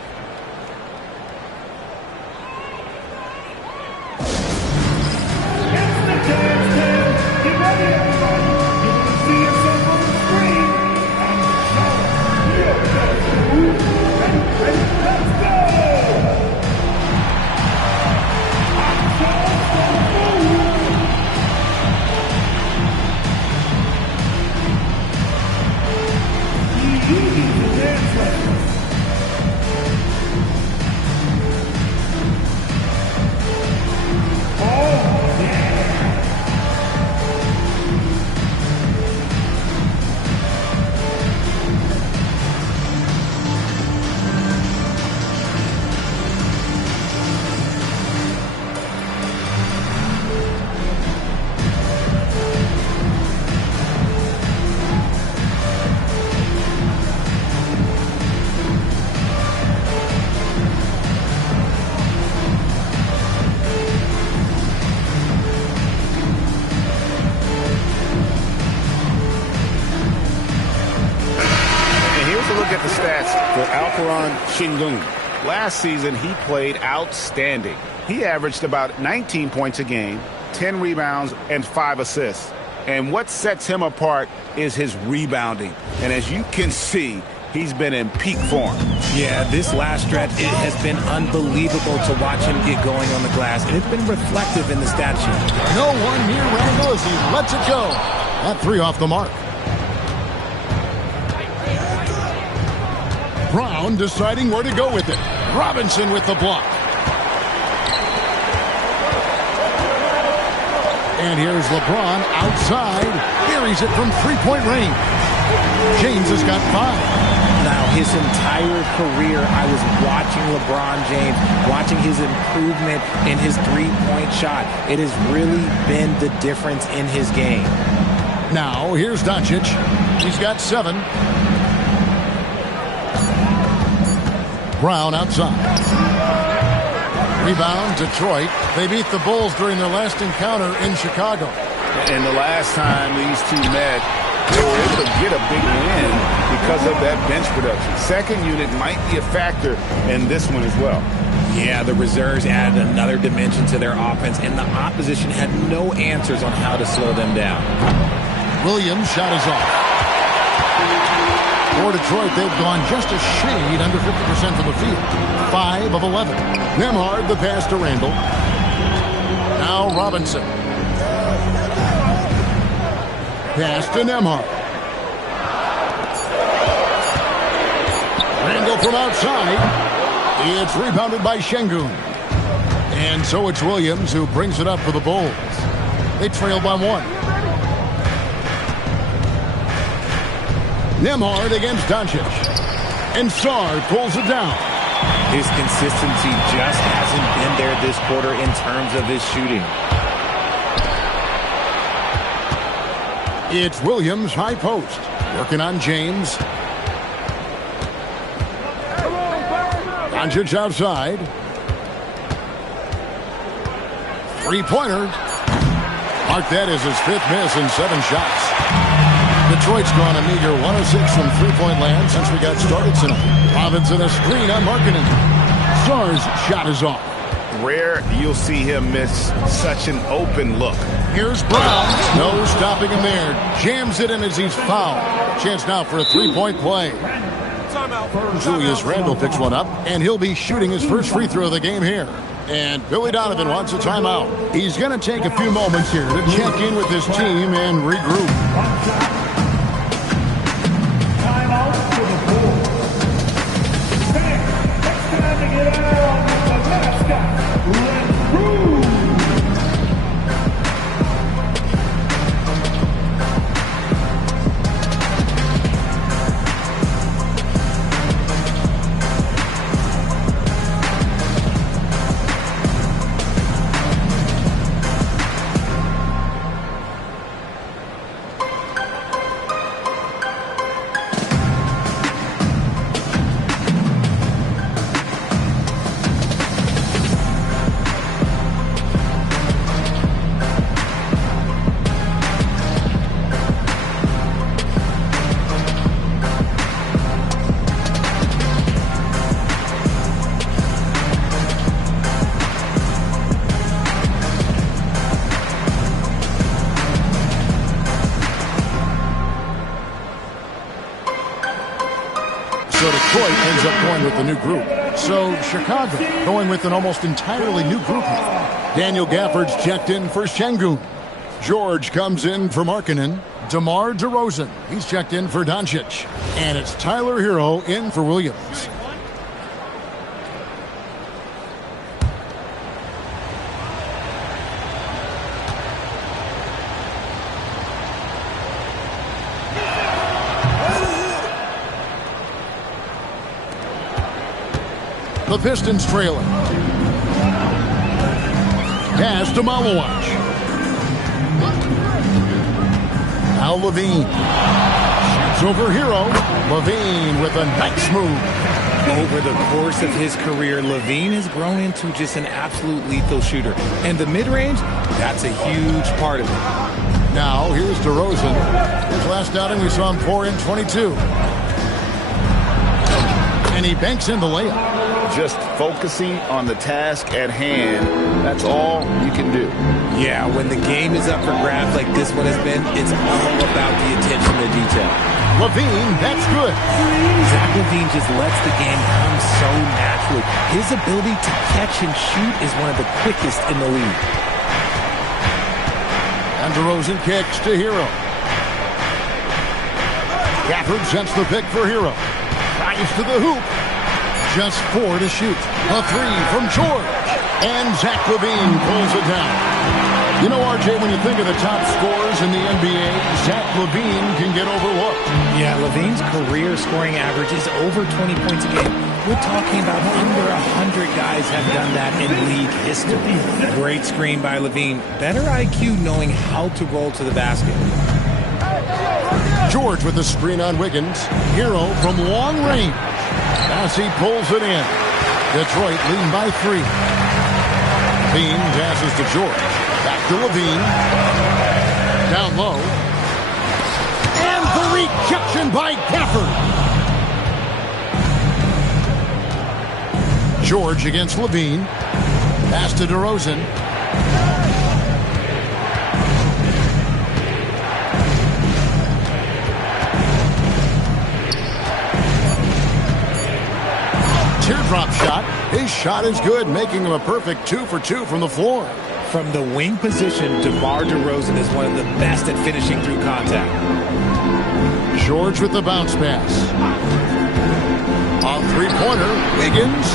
Last season, he played outstanding. He averaged about 19 points a game, 10 rebounds, and 5 assists. And what sets him apart is his rebounding. And as you can see, he's been in peak form. Yeah, this last stretch, it has been unbelievable to watch him get going on the glass. And it's been reflective in the stat sheet. No one near Randall as he lets it go. That 3 off the mark. Brown deciding where to go with it. Robinson with the block. And here's LeBron outside. Buries it from three-point range. James has got 5. Now, his entire career, I was watching LeBron James, watching his improvement in his three-point shot. It has really been the difference in his game. Now, here's Doncic. He's got 7. Brown outside. Rebound, Detroit. They beat the Bulls during their last encounter in Chicago. And the last time these two met, they were able to get a big win because of that bench production. Second unit might be a factor in this one as well. Yeah, the reserves added another dimension to their offense, and the opposition had no answers on how to slow them down. Williams' shot is off. For Detroit, they've gone just a shade under 50% from the field. 5 of 11. Nembhard, the pass to Randall. Now Robinson. Pass to Nembhard. Randall from outside. It's rebounded by Şengün. And so it's Williams who brings it up for the Bulls. They trail by 1. Nembhard against Doncic. And Sarr pulls it down. His consistency just hasn't been there this quarter in terms of his shooting. It's Williams high post. Working on James. Doncic outside. Three-pointer. Mark that as his 5th miss in 7 shots. Detroit's gone a meager 106 from three-point land since we got started tonight. Robinson a screen on Markkanen. Star's shot is off. Rare you'll see him miss such an open look. Here's Brown. No stopping him there. Jams it in as he's fouled. Chance now for a three-point play. Julius Randle picks one up, and he'll be shooting his first free throw of the game here. And Billy Donovan wants a timeout. He's going to take a few moments here to check in with his team and regroup. Timeout for the Bulls. Next time to get out the mascot. Let's move. So Detroit ends up going with the new group. So Chicago going with an almost entirely new group now. Daniel Gafford's checked in for Şengün. George comes in for Markkanen. DeMar DeRozan, he's checked in for Doncic. And it's Tyler Hero in for Williams. The Pistons trailing. Pass to Malawach. Now Levine. Shoots over Hero. Levine with a nice move. Over the course of his career, Levine has grown into just an absolute lethal shooter. And the mid-range, that's a huge part of it. Now here's DeRozan. His last outing we saw him pour in 22. And he banks in the layup. Just focusing on the task at hand, that's all you can do. Yeah, when the game is up for grabs like this one has been, it's all about the attention to detail. Levine, that's good. Zach LaVine just lets the game come so naturally. His ability to catch and shoot is one of the quickest in the league. And DeRozan kicks to Hero. Gafford sends the pick for Hero. Drives to the hoop. Just 4 to shoot. A 3 from George. And Zach LaVine pulls it down. You know, RJ, when you think of the top scorers in the NBA, Zach LaVine can get overlooked. Yeah, LaVine's career scoring average is over 20 points a game. We're talking about under 100 guys have done that in league history. Great screen by LaVine. Better IQ knowing how to roll to the basket. George with the screen on Wiggins. Hero from long range. As he pulls it in. Detroit leading by 3. Levine passes to George. Back to Levine. Down low. And the rejection by Gafford. George against Levine. Pass to DeRozan. Teardrop shot. His shot is good, making him a perfect 2 for 2 from the floor. From the wing position, DeMar DeRozan is one of the best at finishing through contact. George with the bounce pass. A three-pointer. Wiggins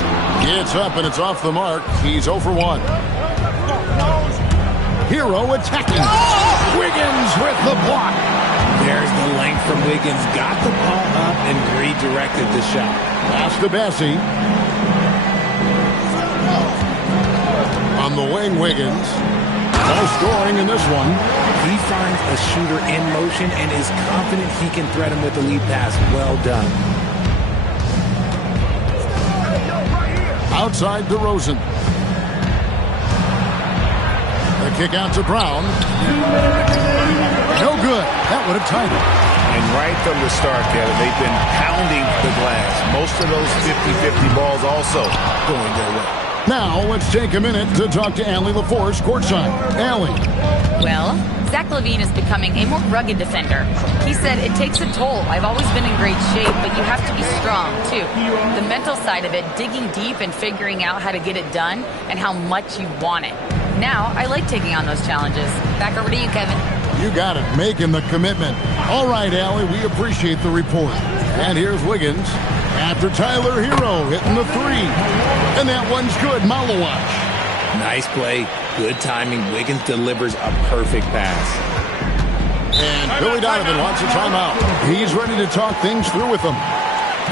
gets up, and it's off the mark. He's 0 for 1. Hero attacking. Wiggins with the block. There's the length from Wiggins. Got the ball up and redirected the shot. Pass to Bessie. On the wing, Wiggins. No scoring in this one. He finds a shooter in motion and is confident he can threat him with the lead pass. Well done. Outside DeRozan. The kick out to Brown. No good. That would have tied it. And right from the start, Kevin, they've been pounding the glass. Most of those 50-50 balls also going their way. Now, let's take a minute to talk to Allie LaForce courtside. Allie. Well, Zach LaVine is becoming a more rugged defender. He said, it takes a toll. I've always been in great shape, but you have to be strong, too. The mental side of it, digging deep and figuring out how to get it done and how much you want it. Now, I like taking on those challenges. Back over to you, Kevin. You got it, making the commitment. All right, Allie, we appreciate the report. And here's Wiggins after Tyler Hero hitting the three. And that one's good. Malawach. Nice play. Good timing. Wiggins delivers a perfect pass. And Billy Donovan wants a timeout. He's ready to talk things through with them.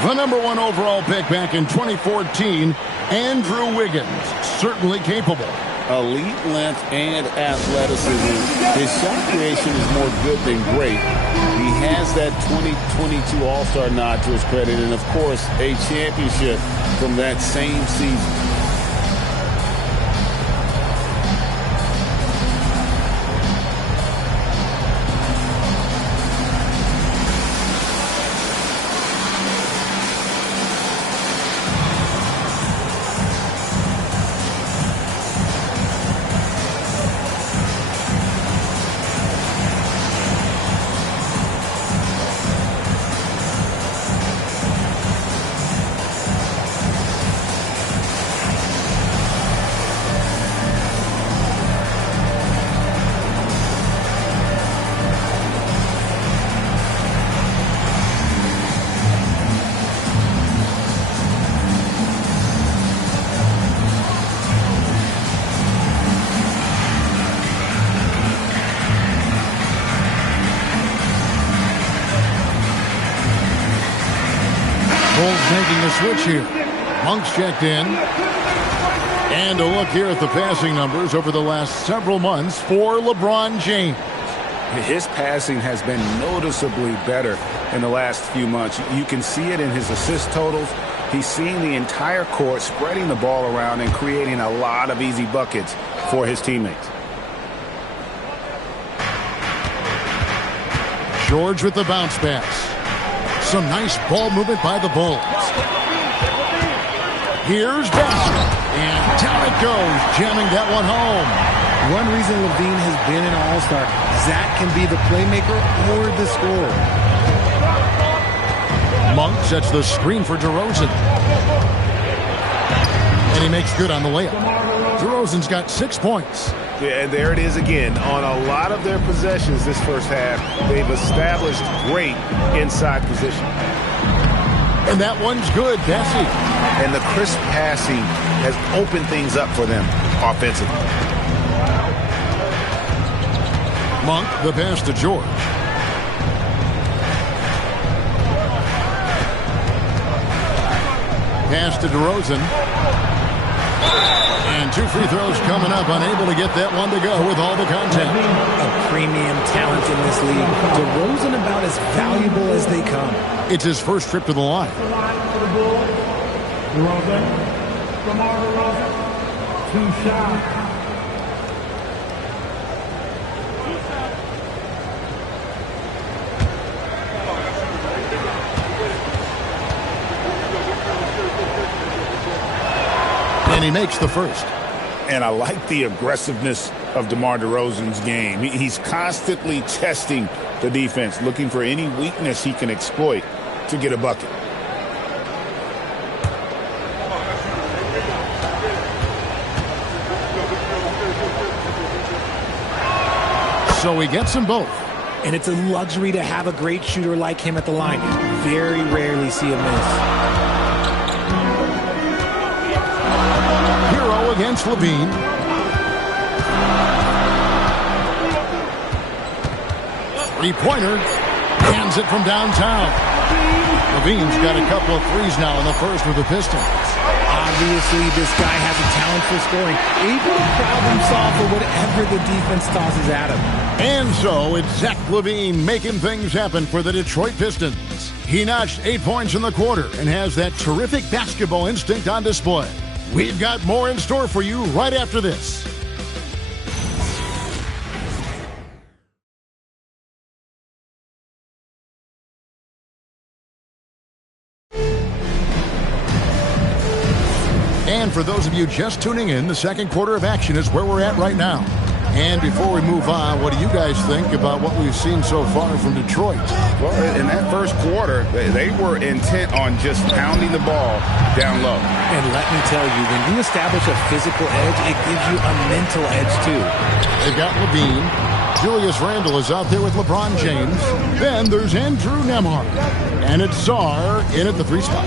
The #1 overall pick back in 2014, Andrew Wiggins, certainly capable. Elite length and athleticism. His shot creation is more good than great. He has that 2022 All-Star nod to his credit, and of course, a championship from that same season. Making a switch here. Monk's checked in. And a look here at the passing numbers over the last several months for LeBron James. His passing has been noticeably better in the last few months. You can see it in his assist totals. He's seeing the entire court, spreading the ball around and creating a lot of easy buckets for his teammates. George with the bounce pass. Some nice ball movement by the Bulls. Here's Johnson. And down it goes, jamming that one home. One reason LaVine has been an all-star, Zach can be the playmaker or the scorer. Monk sets the screen for DeRozan. And he makes good on the layup. DeRozan's got 6 points. Yeah, and there it is again. On a lot of their possessions this first half, they've established great inside position. And that one's good, Bessie. And the crisp passing has opened things up for them offensively. Monk, the pass to George. Pass to DeRozan. And 2 free throws coming up, unable to get that one to go with all the contact. A premium talent in this league. DeRozan about as valuable as they come. It's his first trip to the line. DeRozan. 2 shots. And he makes the first. And I like the aggressiveness of DeMar DeRozan's game. He's constantly testing the defense, looking for any weakness he can exploit to get a bucket. So he gets them both. And it's a luxury to have a great shooter like him at the line. Very rarely see a miss. Hero against LaVine. Three-pointer. Hands it from downtown. LaVine's got a couple of threes now in the first with the Pistons. Obviously, this guy has a talent for scoring, able to problem solve for whatever the defense tosses at him. And so it's Zach LaVine making things happen for the Detroit Pistons. He notched 8 points in the quarter and has that terrific basketball instinct on display. We've got more in store for you right after this. And for those of you just tuning in, the second quarter of action is where we're at right now. And before we move on, what do you guys think about what we've seen so far from Detroit? Well, in that first quarter, they were intent on just pounding the ball down low. And let me tell you, when you establish a physical edge, it gives you a mental edge too. They've got LaVine. Julius Randle is out there with LeBron James. Then there's Andrew Nembhard. And it's Sarr in at the 3 spot.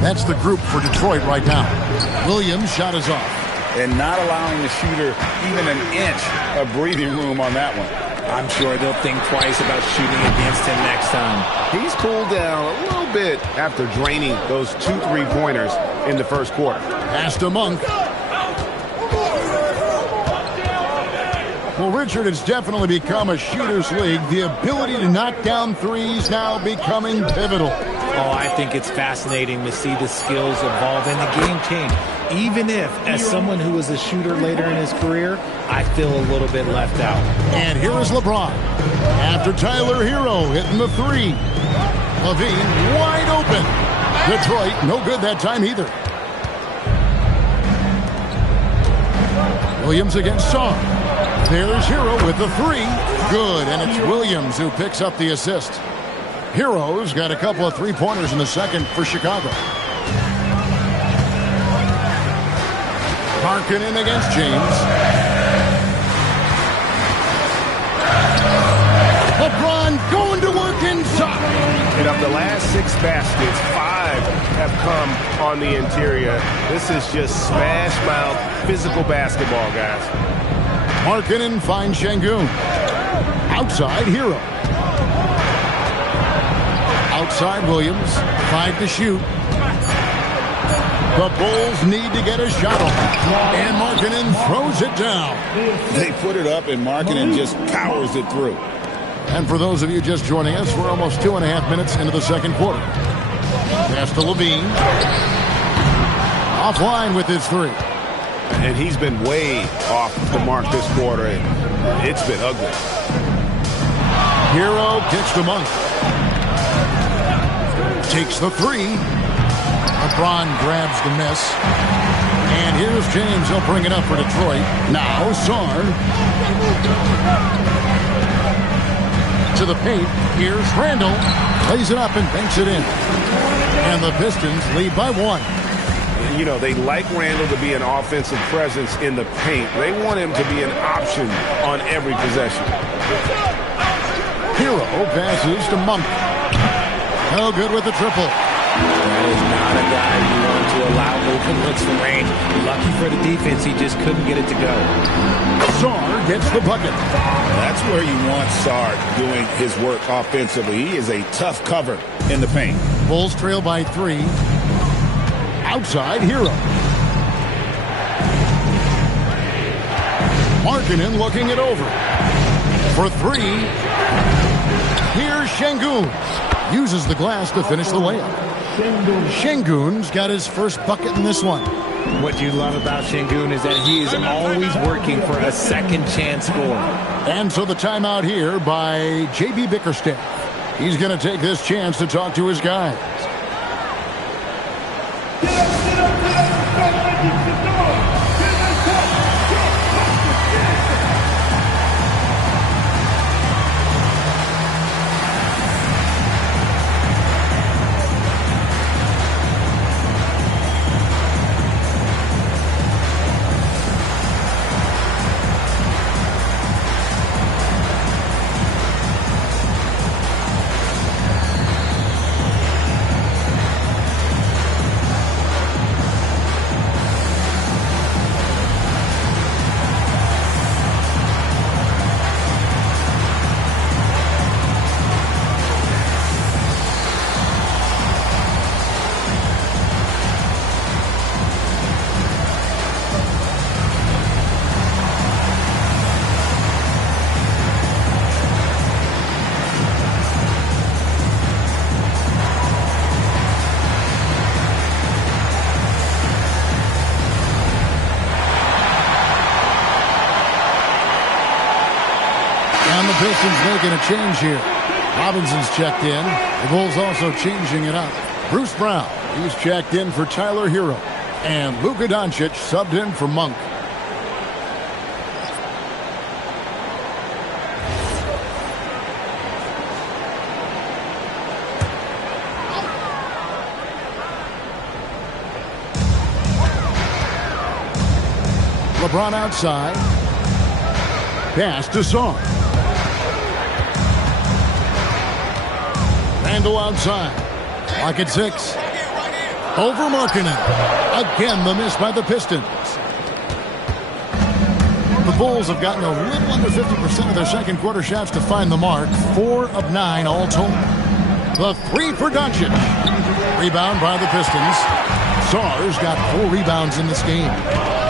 That's the group for Detroit right now. Williams' shot is off. And not allowing the shooter even an inch of breathing room on that one. I'm sure they'll think twice about shooting against him next time. He's cooled down a little bit after draining those 2 3-pointers in the first quarter. Pass to Monk. Well, Richard, it's definitely become a shooter's league. The ability to knock down threes now becoming pivotal. Oh, I think it's fascinating to see the skills evolve and the game change. Even if, as someone who was a shooter later in his career, I feel a little bit left out. And here is LeBron. After Tyler Hero hitting the 3. LaVine wide open. Detroit, no good that time either. Williams against Sarr. There's Hero with the 3. Good, and it's Williams who picks up the assist. Hero's got a couple of 3-pointers in the second for Chicago. Markkanen against James. LeBron going to work inside. And of the last 6 baskets, 5 have come on the interior. This is just smash mouth physical basketball, guys. Markkanen finds Şengün. Outside, Hero. Outside Williams. 5 to shoot. The Bulls need to get a shot off. And Markkanen throws it down. They put it up, and Markkanen just powers it through. And for those of you just joining us, we're almost 2.5 minutes into the second quarter. Pass to LaVine. Offline with his 3. And he's been way off the mark this quarter, and it's been ugly. Hero kicks to Monk. Takes the 3. LeBron grabs the miss. And here's James. He'll bring it up for Detroit. Now Sarr. To the paint. Here's Randle. Lays it up and banks it in. And the Pistons lead by 1. You know, they like Randle to be an offensive presence in the paint. They want him to be an option on every possession. Hero passes to Monk. No good with the triple. That is not a guy you want to allow open looks for range. Lucky for the defense, he just couldn't get it to go. Sarr gets the bucket. That's where you want Sarr doing his work offensively. He is a tough cover in the paint. Bulls trail by 3. Outside, Hero. Markkanen looking it over. For 3. Here's Şengün. Uses the glass to finish the layup. Şengün's got his first bucket in this one. What you love about Şengün is that he is always working for a second chance score. And so the timeout here by J.B. Bickerstaff. He's going to take this chance to talk to his guys. Pistons making a change here. Robinson's checked in. The Bulls also changing it up. Bruce Brown, he's checked in for Tyler Hero. And Luka Doncic subbed in for Monk. LeBron outside. Pass to Song. Randall outside. Lock at 6. Over Markkanen. Again, the miss by the Pistons. The Bulls have gotten a little under 50% of their second quarter shots to find the mark. 4 of 9 all told. The 3 for Doncic. Rebound by the Pistons. Sarr's got 4 rebounds in this game.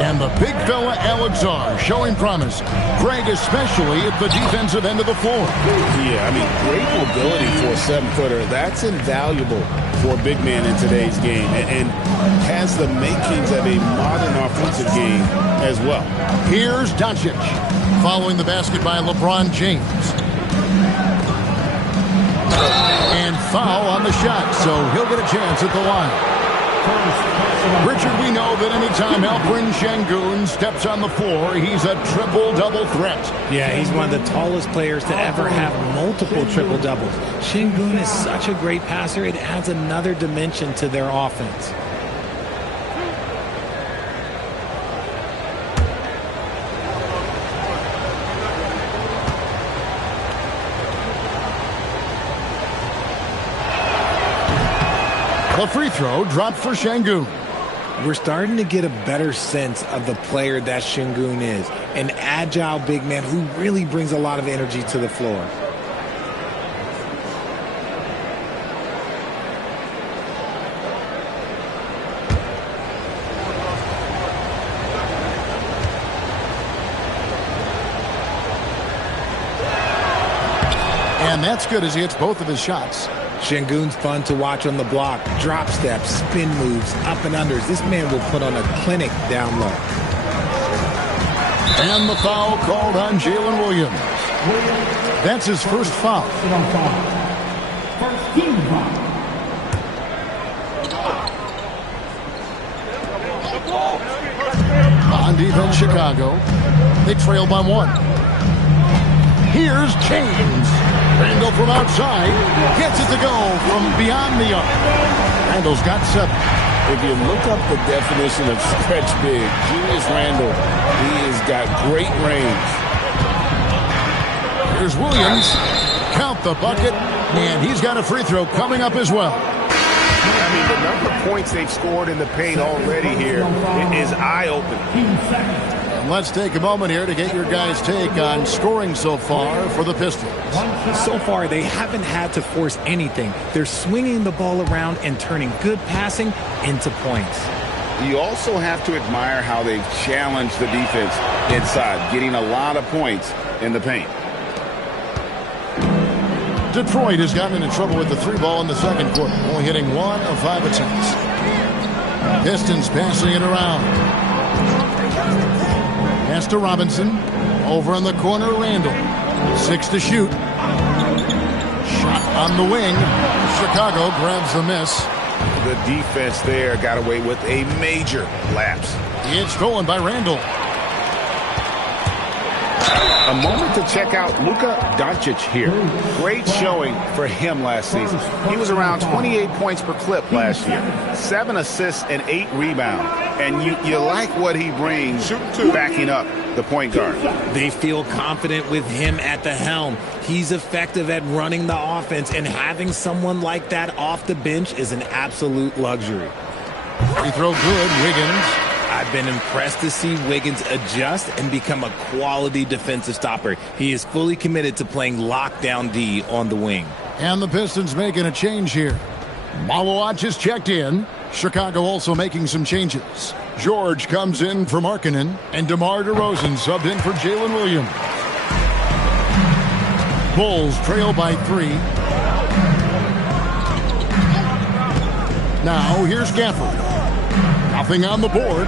And the big fella Alex Sarr showing promise. Greg especially at the defensive end of the floor. Yeah, I mean, great mobility for a 7-footer. That's invaluable for a big man in today's game. And has the makings of a modern offensive game as well. Here's Doncic. Following the basket by LeBron James. And foul on the shot, so he'll get a chance at the line. Richard, we know that anytime Alperen Sengun steps on the floor, he's a triple-double threat. Yeah, he's one of the tallest players to ever have multiple triple-doubles. Sengun is such a great passer, it adds another dimension to their offense. The free throw dropped for Sengun. We're starting to get a better sense of the player that Sengun is. An agile big man who really brings a lot of energy to the floor. And that's good as he hits both of his shots. Sengun's fun to watch on the block. Drop steps, spin moves, up and unders. This man will put on a clinic down low. And the foul called on Jalen Williams. That's his first foul. First team foul. On defense, Chicago. They trail by 1. Here's James. Randall from outside gets it to go from beyond the arc. Randall's got 7. If you look up the definition of stretch big, Julius Randle, he has got great range. Here's Williams. Count the bucket, and he's got a free throw coming up as well. I mean, the number of points they've scored in the paint already here is eye-opening. Let's take a moment here to get your guys' take on scoring so far for the Pistons. So far, they haven't had to force anything. They're swinging the ball around and turning good passing into points. You also have to admire how they've challenged the defense inside, getting a lot of points in the paint. Detroit has gotten into trouble with the 3 ball in the second quarter, only hitting 1 of 5 attempts. Pistons passing it around. Pass to Robinson. Over in the corner, Randall. 6 to shoot. Shot on the wing. Chicago grabs the miss. The defense there got away with a major lapse. It's stolen by Randall. A moment to check out Luka Doncic here. Great showing for him last season. He was around 28 points per clip last year. 7 assists and 8 rebounds. And you like what he brings backing up the point guard. They feel confident with him at the helm. He's effective at running the offense, and having someone like that off the bench is an absolute luxury. Free throw good, Wiggins. I've been impressed to see Wiggins adjust and become a quality defensive stopper. He is fully committed to playing lockdown D on the wing. And the Pistons making a change here. Malawach is checked in. Chicago also making some changes. George comes in for Markkanen, and DeMar DeRozan subbed in for Jalen Williams. Bulls trail by 3. Now here's Gafford. Nothing on the board.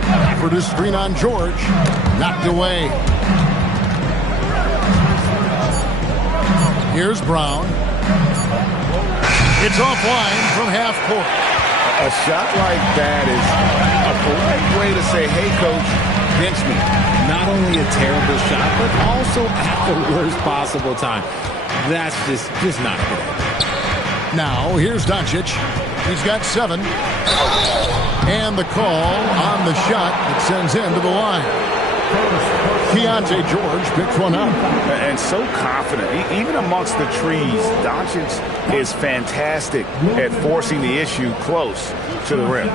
Gafford is screen on George. Knocked away. Here's Brown. It's offline from half court. A shot like that is a polite way to say, hey, coach, bench me. Not only a terrible shot, but also at the worst possible time. That's just not good. Now, here's Doncic. He's got 7. And the call on the shot that sends him to the line. Keontae George picks one up. And so confident. Even amongst the trees, Doncic is fantastic at forcing the issue close to the rim.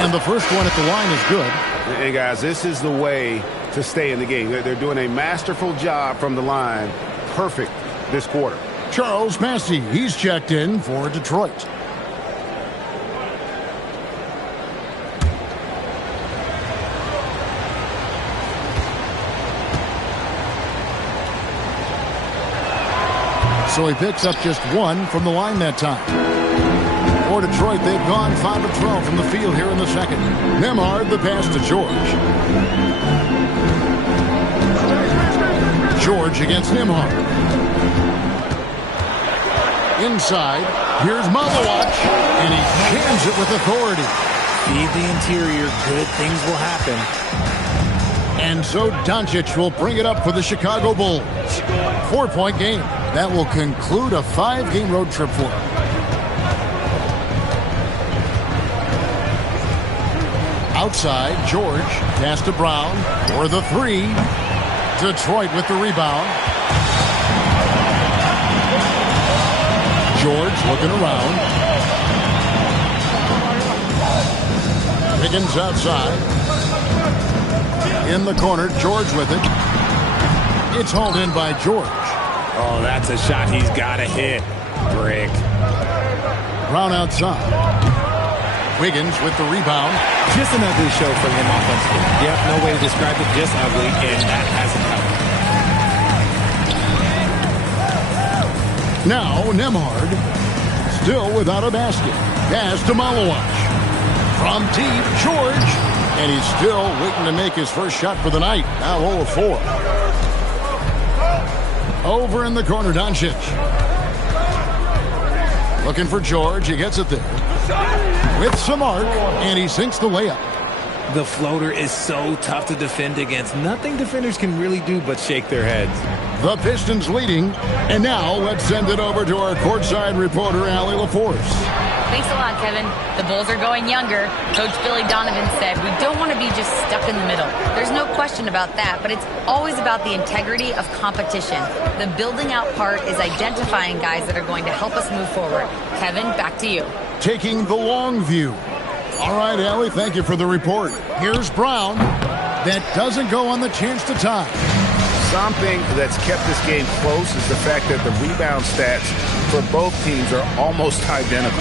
And the first one at the line is good. Hey, guys, this is the way to stay in the game. They're doing a masterful job from the line. Perfect this quarter. Charles Massey, he's checked in for Detroit. So he picks up just 1 from the line that time. For Detroit, they've gone 5 of 12 from the field here in the second. Nembhard, the pass to George. George against Nembhard. Inside, here's Malawach, and he jams it with authority. Feed the interior, good things will happen. And so Doncic will bring it up for the Chicago Bulls. 4-point game. That will conclude a 5-game road trip for him. Outside, George, pass to Brown for the 3. Detroit with the rebound. George looking around. Wiggins outside. In the corner, George with it. It's hauled in by George. Oh, that's a shot he's got to hit. Brick. Brown outside. Wiggins with the rebound. Just an ugly show for him offensively. Yep, no way to describe it. Just ugly, and that hasn't helped. Now, Nembhard, still without a basket. Pass to Malawach. From deep, George. And he's still waiting to make his first shot for the night. Now 0 of 4. Over in the corner, Doncic. Looking for George. He gets it there. With some arc, and he sinks the layup. The floater is so tough to defend against. Nothing defenders can really do but shake their heads. The Pistons leading. And now let's send it over to our courtside reporter, Allie LaForce. Thanks a lot, Kevin. The Bulls are going younger. Coach Billy Donovan said, we don't want to be just stuck in the middle. There's no question about that, but it's always about the integrity of competition. The building out part is identifying guys that are going to help us move forward. Kevin, back to you. Taking the long view. All right, Allie, thank you for the report. Here's Brown. That doesn't go on the chance to tie. Something that's kept this game close is the fact that the rebound stats for both teams are almost identical.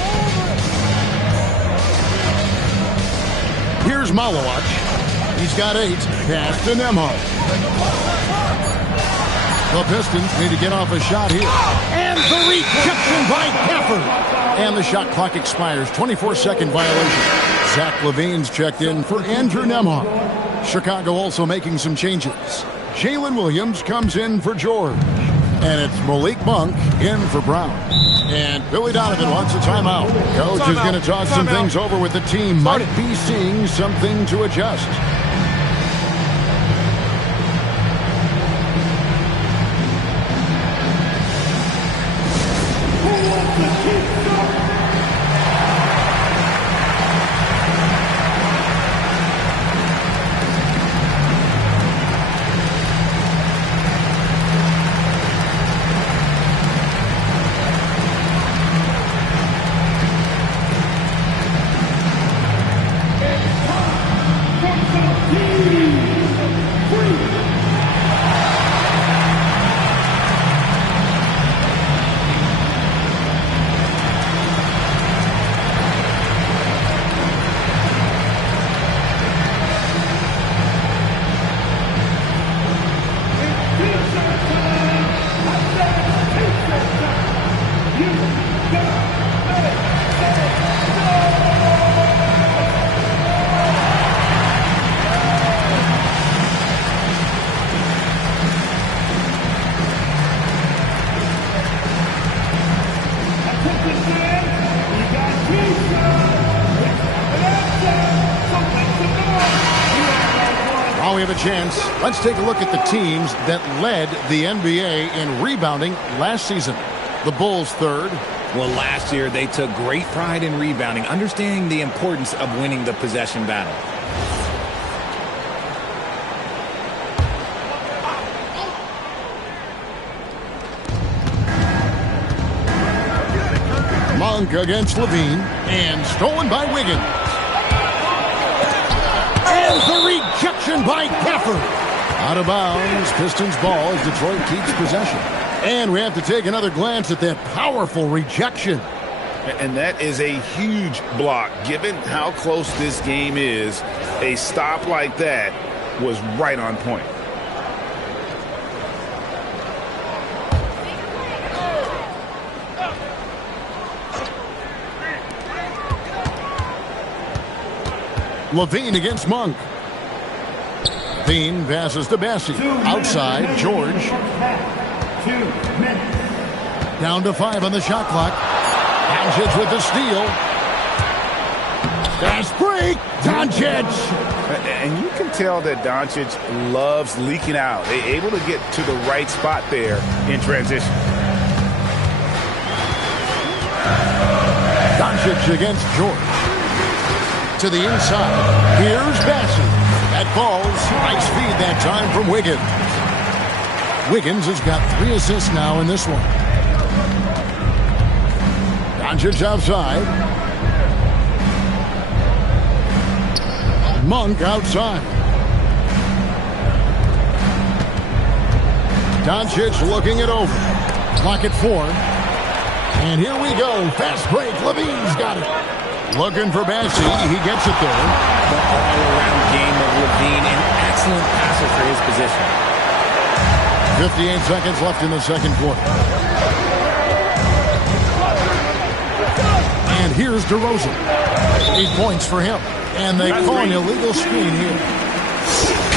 Here's Malawach. He's got 8. Pass to Nembhard. The Pistons need to get off a shot here. And the rejection by Gafford. And the shot clock expires. 24-second violation. Zach LaVine's checked in for Andrew Nembhard. Chicago also making some changes. Jalen Williams comes in for George. And it's Malik Monk in for Brown. And Billy Donovan wants a timeout. Coach is going to talk some things over with the team. Might be seeing something to adjust. we have a chance. Let's take a look at the teams that led the NBA in rebounding last season. The Bulls third. Well, last year they took great pride in rebounding, understanding the importance of winning the possession battle. Monk against Levine, and stolen by Wiggins. And the rejection by Gafford. Out of bounds, Pistons ball as Detroit keeps possession. And we have to take another glance at that powerful rejection. And that is a huge block. Given how close this game is, a stop like that was right on point. Levine against Monk. Levine passes to Bassie. Outside, George. 2 minutes. Down to 5 on the shot clock. Doncic with the steal. Fast break. Doncic. And you can tell that Doncic loves leaking out. They're able to get to the right spot there in transition. Doncic against George. To the inside. Here's Bassie. That falls. Nice feed that time from Wiggins. Wiggins has got 3 assists now in this one. Doncic outside. Monk outside. Doncic looking it over. Clock at 4. And here we go. Fast break. Levine's got it. Looking for Bassie. He gets it there. The all-around game of Levine, an excellent passer for his position. 58 seconds left in the second quarter. And here's DeRozan. 8 points for him. And they call an illegal screen here.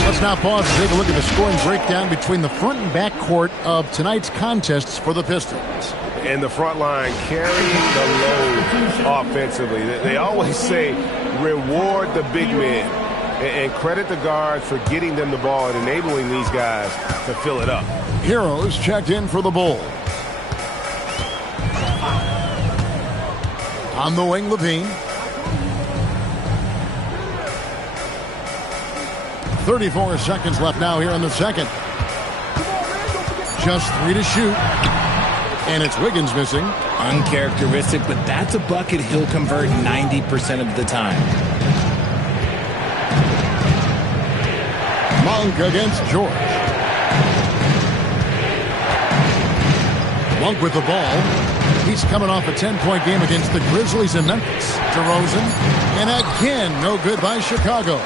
Let's now pause and take a look at the scoring breakdown between the front and back court of tonight's contests for the Pistons. And the front line carrying the load offensively. They always say reward the big men and credit the guards for getting them the ball and enabling these guys to fill it up. Heroes checked in for the Bulls. On the wing, Levine. 34 seconds left now here in the second. Just 3 to shoot. And it's Wiggins missing. Uncharacteristic, but that's a bucket he'll convert 90% of the time. Monk against George. Monk with the ball. He's coming off a 10-point game against the Grizzlies in Memphis. DeRozan. And again, no good by Chicago.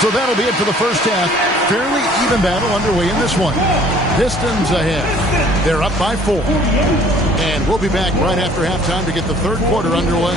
So that'll be it for the first half. Fairly even battle underway in this one. Pistons ahead. They're up by 4. And we'll be back right after halftime to get the third quarter underway.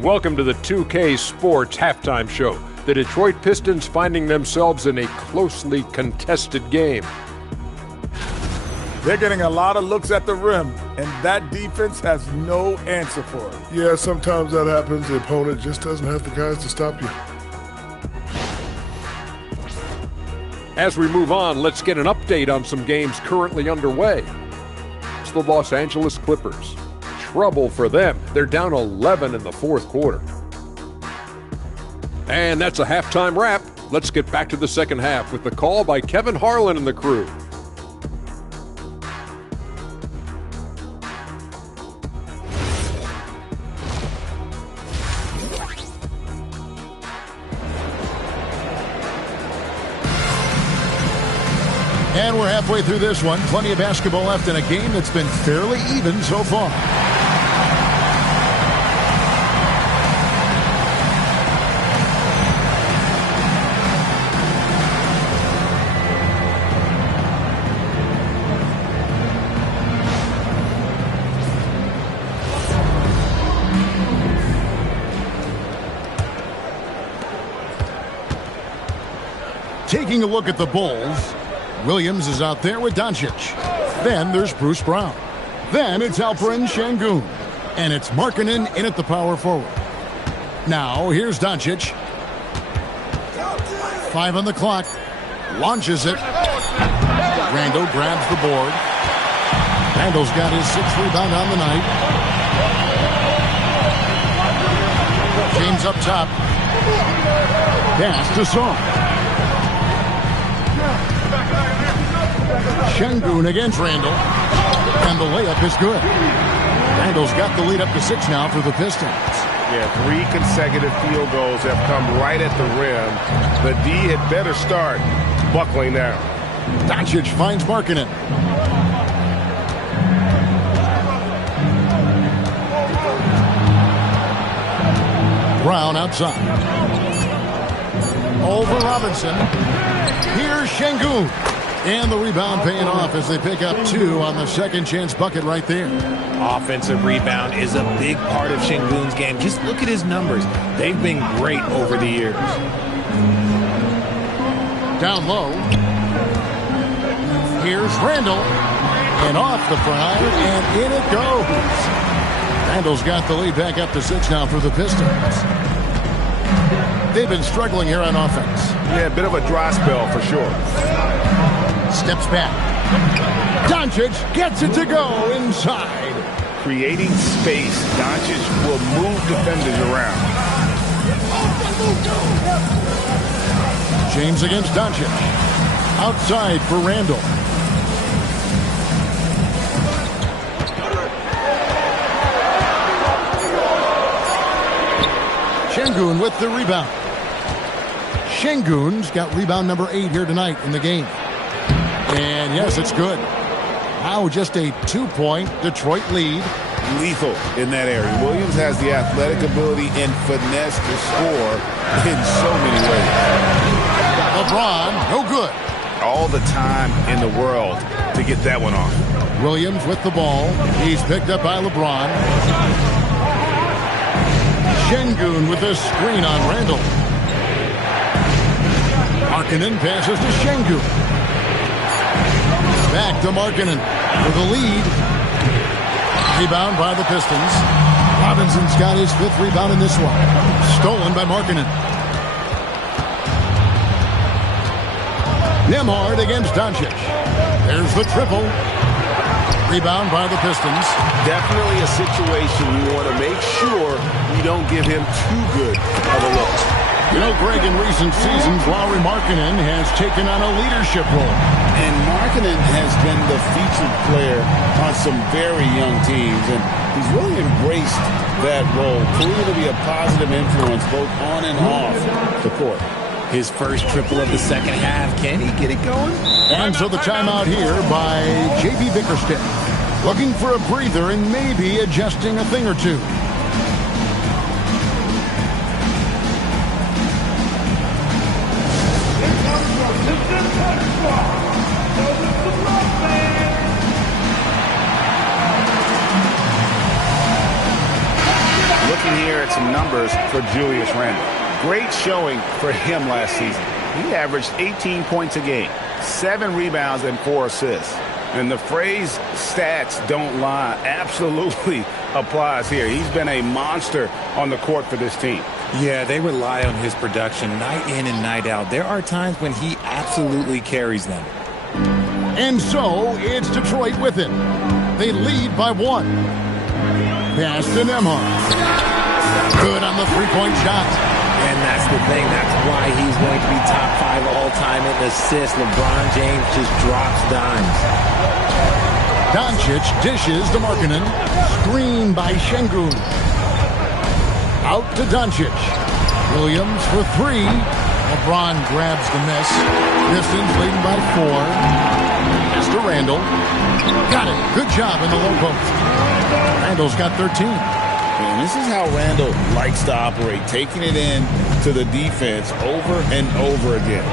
Welcome to the 2K Sports Halftime Show. The Detroit Pistons finding themselves in a closely contested game. They're getting a lot of looks at the rim, and that defense has no answer for it. Yeah, sometimes that happens. The opponent just doesn't have the guys to stop you. As we move on, let's get an update on some games currently underway. It's the Los Angeles Clippers. Trouble for them. They're down 11 in the fourth quarter. And that's a halftime wrap. Let's get back to the second half with the call by Kevin Harlan and the crew. And we're halfway through this one. Plenty of basketball left in a game that's been fairly even so far. Taking a look at the Bulls, Williams is out there with Doncic. Then there's Bruce Brown. Then it's Alperen Şengün. And it's Markkanen in at the power forward. Now, here's Doncic. 5 on the clock. Launches it. Randle grabs the board. Randle's got his 6th rebound on the night. James up top. Pass to Song. Şengün against Randle. And the layup is good. Randle's got the lead up to 6 now for the Pistons. Yeah, 3 consecutive field goals have come right at the rim. The D had better start buckling down. Doncic finds Markkanen. Brown outside. Over Robinson. Here's Şengün. And the rebound paying off as they pick up 2 on the second chance bucket right there. Offensive rebound is a big part of Şengün's game. Just look at his numbers. They've been great over the years. Down low. Here's Randle. And off the front, and in it goes. Randle's got the lead back up to 6 now for the Pistons. They've been struggling here on offense. Yeah, a bit of a dry spell for sure. Steps back. Doncic gets it to go inside. Creating space. Doncic will move defenders around. James against Doncic. Outside for Randle. Şengün with the rebound. Şengün's got rebound number 8 here tonight in the game. And yes, it's good. Now just a 2-point Detroit lead. Lethal in that area. Williams has the athletic ability and finesse to score in so many ways. LeBron, no good. All the time in the world to get that one off. Williams with the ball. He's picked up by LeBron. Şengün with a screen on Randle. Markkanen passes to Şengün. Back to Markkanen with the lead. Rebound by the Pistons. Robinson's got his 5th rebound in this one. Stolen by Markkanen. Nembhard against Doncic. There's the triple. Rebound by the Pistons. Definitely a situation you want to make sure you don't give him too good of a look. You know, Greg, in recent seasons, Lauri Markkanen has taken on a leadership role. And Markkanen has been the featured player on some very young teams, and he's really embraced that role, proving to be a positive influence both on and off the court. His first triple of the second half. Can he get it going? And so the timeout here by J.B. Bickerstaff. Looking for a breather and maybe adjusting a thing or two. Looking here at some numbers for Julius Randle. Great showing for him last season. He averaged 18 points a game, 7 rebounds, and 4 assists. And the phrase stats don't lie absolutely applies here. He's been a monster on the court for this team. Yeah, they rely on his production night in and night out. There are times when he absolutely carries them. And so it's Detroit with it. They lead by 1. Pass to Nembhard. Good on the 3-point shot. And that's the thing. That's why he's going to be top 5 all-time in assists. LeBron James just drops dimes. Doncic dishes to Markkanen. Screen by Şengün. Out to Doncic. Williams for 3. LeBron grabs the miss. Pistons leading by 4. Pass to Randle. Got it. Good job in the low post. Randle's got 13. And this is how Randle likes to operate, taking it in to the defense over and over again.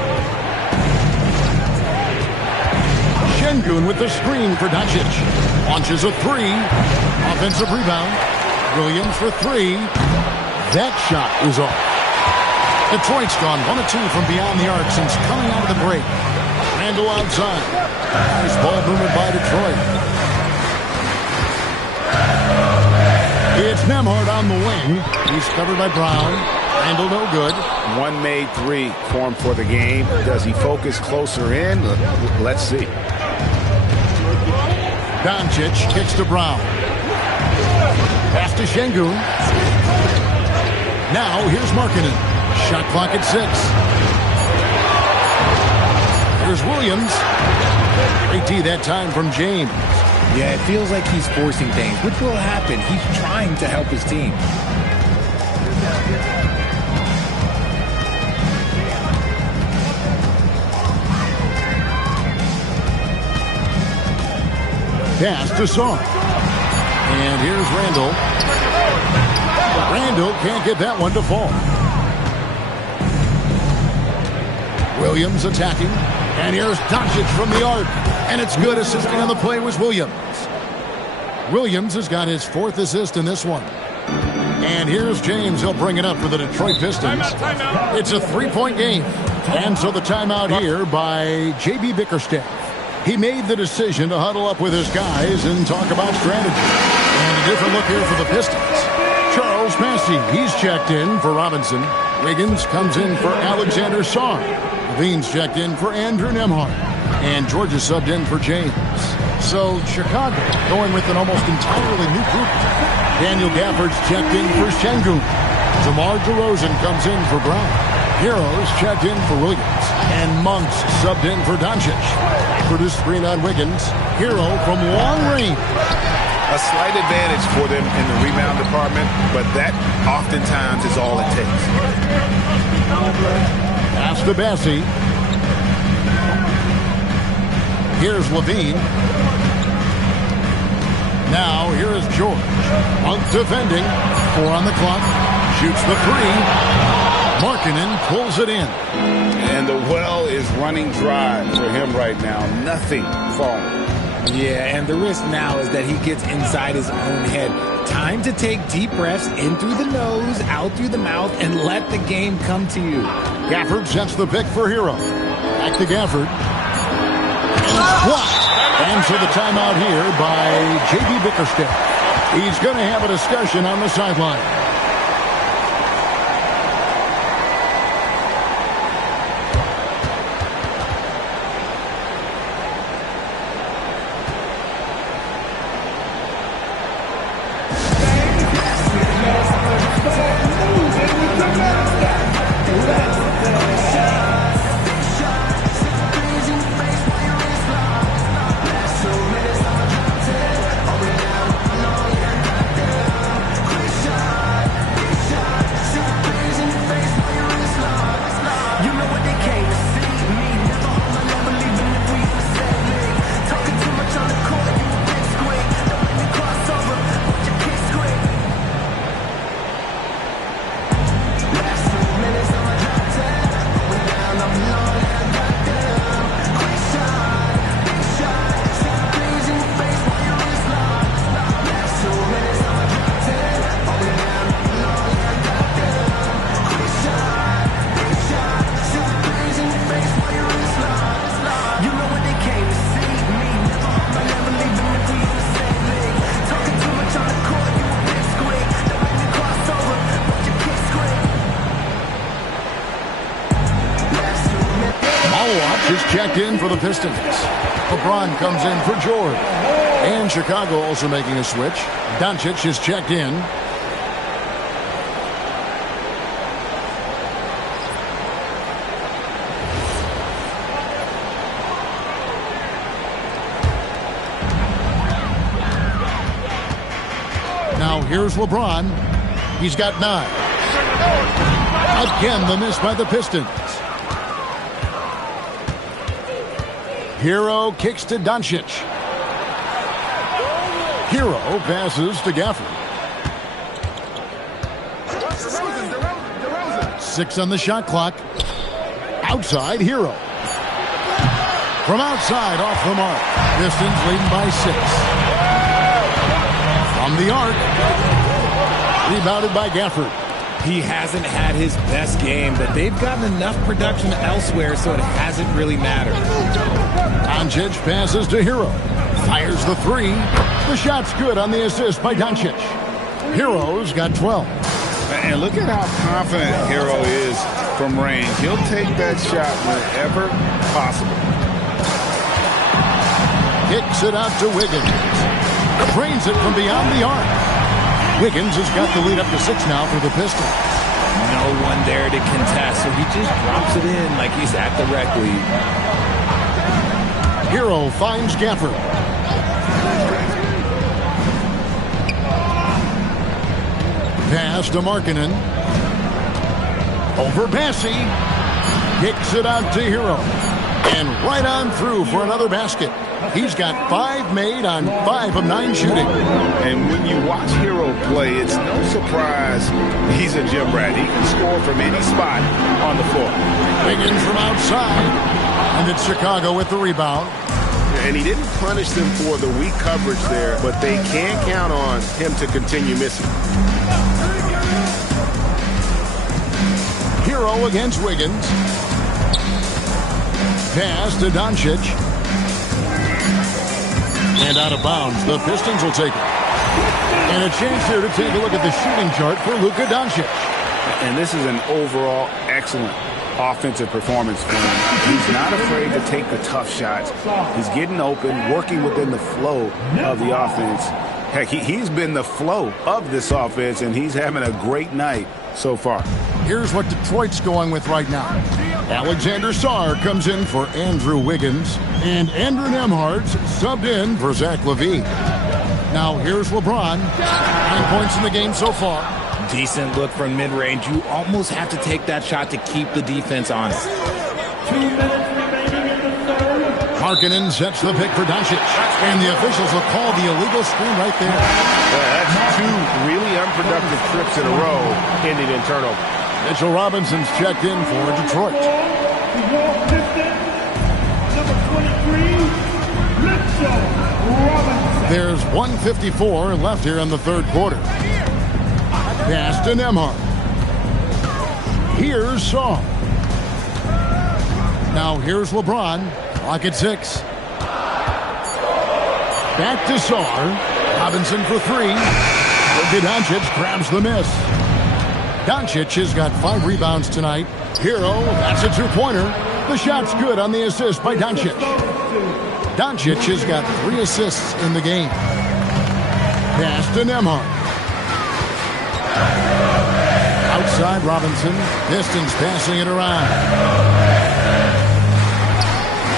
Şengün with the screen for Doncic. Launches a 3. Offensive rebound. Williams for 3. That shot is off. Detroit's gone 1 of 2 from beyond the arc since coming out of the break. Randall outside. Nice ball movement by Detroit. It's Nembhard on the wing. He's covered by Brown. Randall no good. One made three formed for the game. Does he focus closer in? Let's see. Doncic kicks to Brown. Pass to Şengün. Now here's Markkanen. Shot clock at 6. Here's Williams. Great D that time from James. Yeah, it feels like he's forcing things, which will happen. He's trying to help his team. Pass to Song. And here's Randall. Randall can't get that one to fall. Williams attacking. And here's Doncic from the arc. And it's good. Assisting on the play was Williams. Williams has got his 4th assist in this one. And here's James. He'll bring it up for the Detroit Pistons. It's a 3-point game. And so the timeout here by J.B. Bickerstaff. He made the decision to huddle up with his guys and talk about strategy. And a different look here for the Pistons. Charles Massey, he's checked in for Robinson. Wiggins comes in for Alexander Song. Levine's checked in for Andrew Nembhard. And Georgia subbed in for James. So Chicago going with an almost entirely new group. Daniel Gafford's checked in for Şengün. DeMar DeRozan comes in for Brown. Heroes checked in for Williams. And Monks subbed in for Doncic. Produced screen on Wiggins. Hero from long range. A slight advantage for them in the rebound department, but that oftentimes is all it takes. Pass to Bassey. Here's Levine. Now here is George. Monk defending. 4 on the clock. Shoots the 3. Markkanen pulls it in. And the well is running dry for him right now. Nothing falling. Yeah, and the risk now is that he gets inside his own head. Time to take deep breaths in through the nose, out through the mouth, and let the game come to you. Gafford sets the pick for Hero. Back to Gafford. And it's blocked. And so the timeout here by J.B. Bickerstaff. He's going to have a discussion on the sideline. Checked in for the Pistons. LeBron comes in for George. And Chicago also making a switch. Doncic is checked in. Now here's LeBron. He's got 9. Again, the miss by the Pistons. Hero kicks to Doncic. Hero passes to Gafford. 6 on the shot clock. Outside, Hero. From outside, off the mark. Pistons leading by 6. From the arc. Rebounded by Gafford. He hasn't had his best game, but they've gotten enough production elsewhere, so it hasn't really mattered. Doncic passes to Hero. Fires the three. The shot's good on the assist by Doncic. Hero's got 12. And look at how confident Hero is from range. He'll take that shot whenever possible. Kicks it out to Wiggins. Drains it from beyond the arc. Wiggins has got the lead up to 6 now for the Pistons. No one there to contest, so he just drops it in like he's at the rec league. Hero finds Gafford. Pass to Markkanen. Over Bassey. Kicks it out to Hero. And right on through for another basket. He's got 5 made on 5 of 9 shooting. And when you watch Hero play, it's no surprise he's a gym rat. He can score from any spot on the floor. Wiggins from outside. And it's Chicago with the rebound. And he didn't punish them for the weak coverage there, but they can count on him to continue missing. Hero against Wiggins. Pass to Doncic. And out of bounds. The Pistons will take it. And a chance here to take a look at the shooting chart for Luka Doncic. And this is an overall excellent offensive performance for him. He's not afraid to take the tough shots. He's getting open, working within the flow of the offense. Heck, he's been the flow of this offense, and he's having a great night so far. Here's what Detroit's going with right now. Alexander Sarr comes in for Andrew Wiggins, and Andrew Nembhard's subbed in for Zach LaVine. Now here's LeBron. 9 points in the game so far. Decent look from mid-range. You almost have to take that shot to keep the defense honest. 2 minutes remaining in the third. Markkanen sets the pick for Doncic, and the officials will call the illegal screen right there. That's 2 really unproductive trips in a row, ending in turnover. Mitchell Robinson's checked in for Detroit. Number 23, Mitchell Robinson. There's 1:54 left here in the third quarter. Pass to Nembhard. Here's Saw. Now here's LeBron. Clock at 6. Back to Saw. Robinson for 3. Luka Doncic grabs the miss. Doncic has got 5 rebounds tonight. Hero, that's a 2-pointer. The shot's good on the assist by Doncic. Doncic has got 3 assists in the game. Pass to Nembhard. Outside Robinson. Pistons passing it around.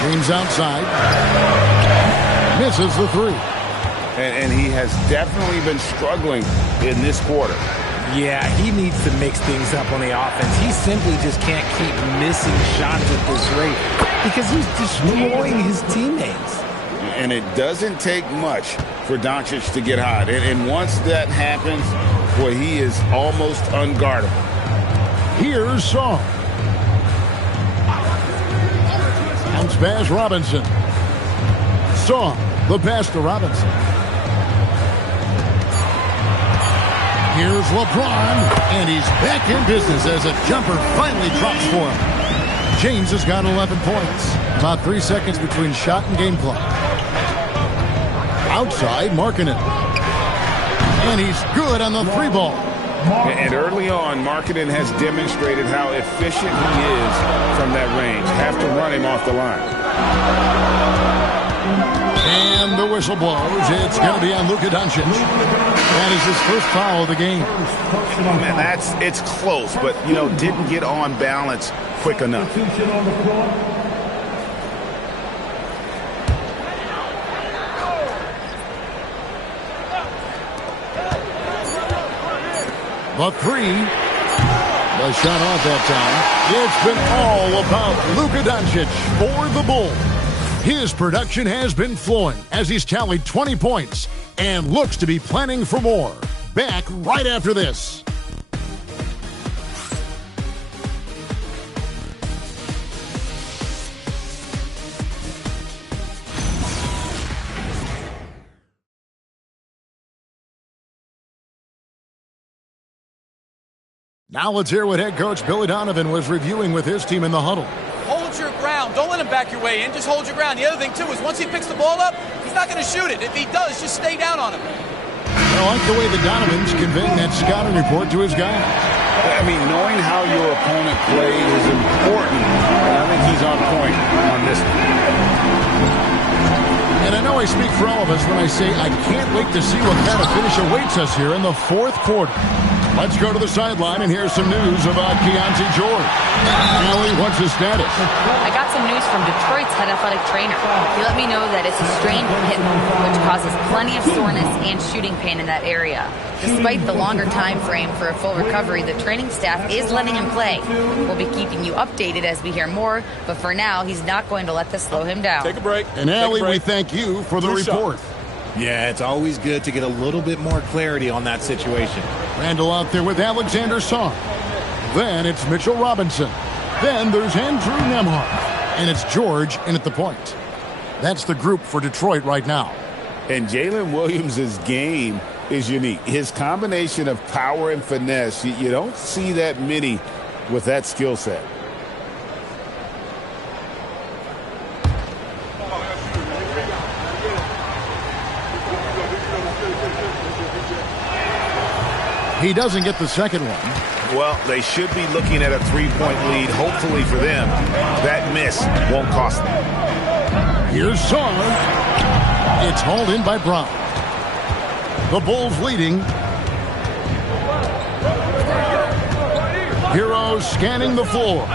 James outside. Misses the 3. And he has definitely been struggling in this quarter. Yeah, he needs to mix things up on the offense. He simply just can't keep missing shots at this rate because he's destroying his teammates. And it doesn't take much for Doncic to get hot. And once that happens, boy, he is almost unguardable. Here's Saw. Bounce pass Robinson. Saw the pass to Robinson. Here's LeBron, and he's back in business as a jumper finally drops for him. James has got 11 points. About 3 seconds between shot and game clock. Outside, Markkanen. And he's good on the 3 ball. And early on, Markkanen has demonstrated how efficient he is from that range. Have to run him off the line. And the whistle blows. It's going to be on Luka Doncic. That is his first foul of the game. Man, it's close, but, didn't get on balance quick enough. The 3. The shot off that time. It's been all about Luka Doncic for the Bulls. His production has been flowing as he's tallied 20 points and looks to be planning for more. Back right after this. Now let's hear what head coach Billy Donovan was reviewing with his team in the huddle. Hold your ground. Don't let him back your way in. Just hold your ground. The other thing, too, is once he picks the ball up, he's not going to shoot it. If he does, just stay down on him. I like the way the Donovan's conveying that scouting report to his guys. I mean, knowing how your opponent plays is important, and I think he's on point on this one. And I know I speak for all of us when I say I can't wait to see what kind of finish awaits us here in the fourth quarter. Let's go to the sideline, and here's some news about Keontae George. Allie, what's his status? I got some news from Detroit's head athletic trainer. He let me know that it's a strained hip, which causes plenty of soreness and shooting pain in that area. Despite the longer time frame for a full recovery, the training staff is letting him play. We'll be keeping you updated as we hear more, but for now, he's not going to let this slow him down. Take a break. And Allie, we thank you for the report. Yeah, it's always good to get a little bit more clarity on that situation. Randall out there with Alexander Song. Then it's Mitchell Robinson. Then there's Andrew Nemhart. And it's George in at the point. That's the group for Detroit right now. And Jalen Williams' game is unique. His combination of power and finesse, you don't see that many with that skill set. He doesn't get the second one. Well, they should be looking at a three-point lead. Hopefully for them, that miss won't cost them. Here's Song. It's hauled in by Brown. The Bulls leading. Heroes scanning the floor.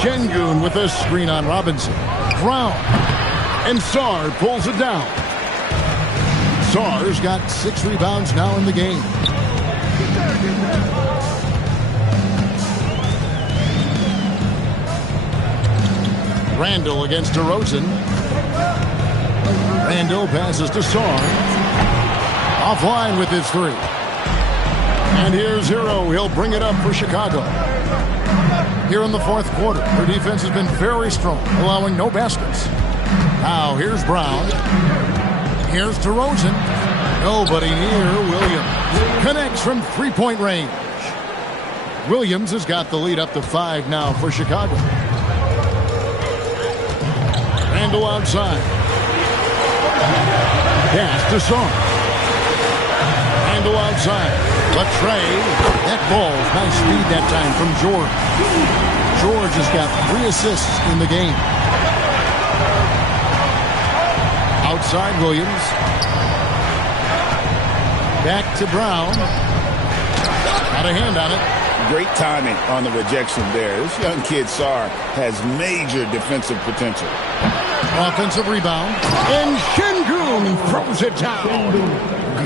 Şengün with a screen on Robinson. Brown. And Sarr pulls it down. Sarr's got 6 rebounds now in the game. Randall against DeRozan. Randall passes to Sarr. Offline with his 3. And here's Hero. He'll bring it up for Chicago. Here in the fourth quarter, their defense has been very strong, allowing no baskets. Now here's Brown. Here's DeRozan. Nobody near Williams. Connects from three-point range. Williams has got the lead up to 5 now for Chicago. Randall outside. Pass to Song. Randall outside. But Trey, that ball's nice speed that time from George. George has got 3 assists in the game. Outside Williams. Back to Brown. Got a hand on it. Great timing on the rejection there. This young kid, Sarr, has major defensive potential. Offensive rebound. And Şengün throws it down.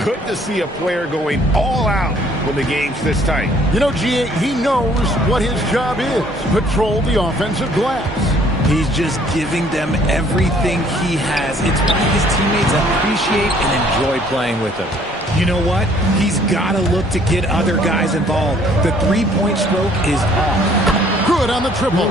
Good to see a player going all out when the game's this tight. You know, G.A., he knows what his job is. Patrol the offensive glass. He's just giving them everything he has. It's why his teammates appreciate and enjoy playing with him. You know what? He's got to look to get other guys involved. The three-point stroke is off. Good on the triple.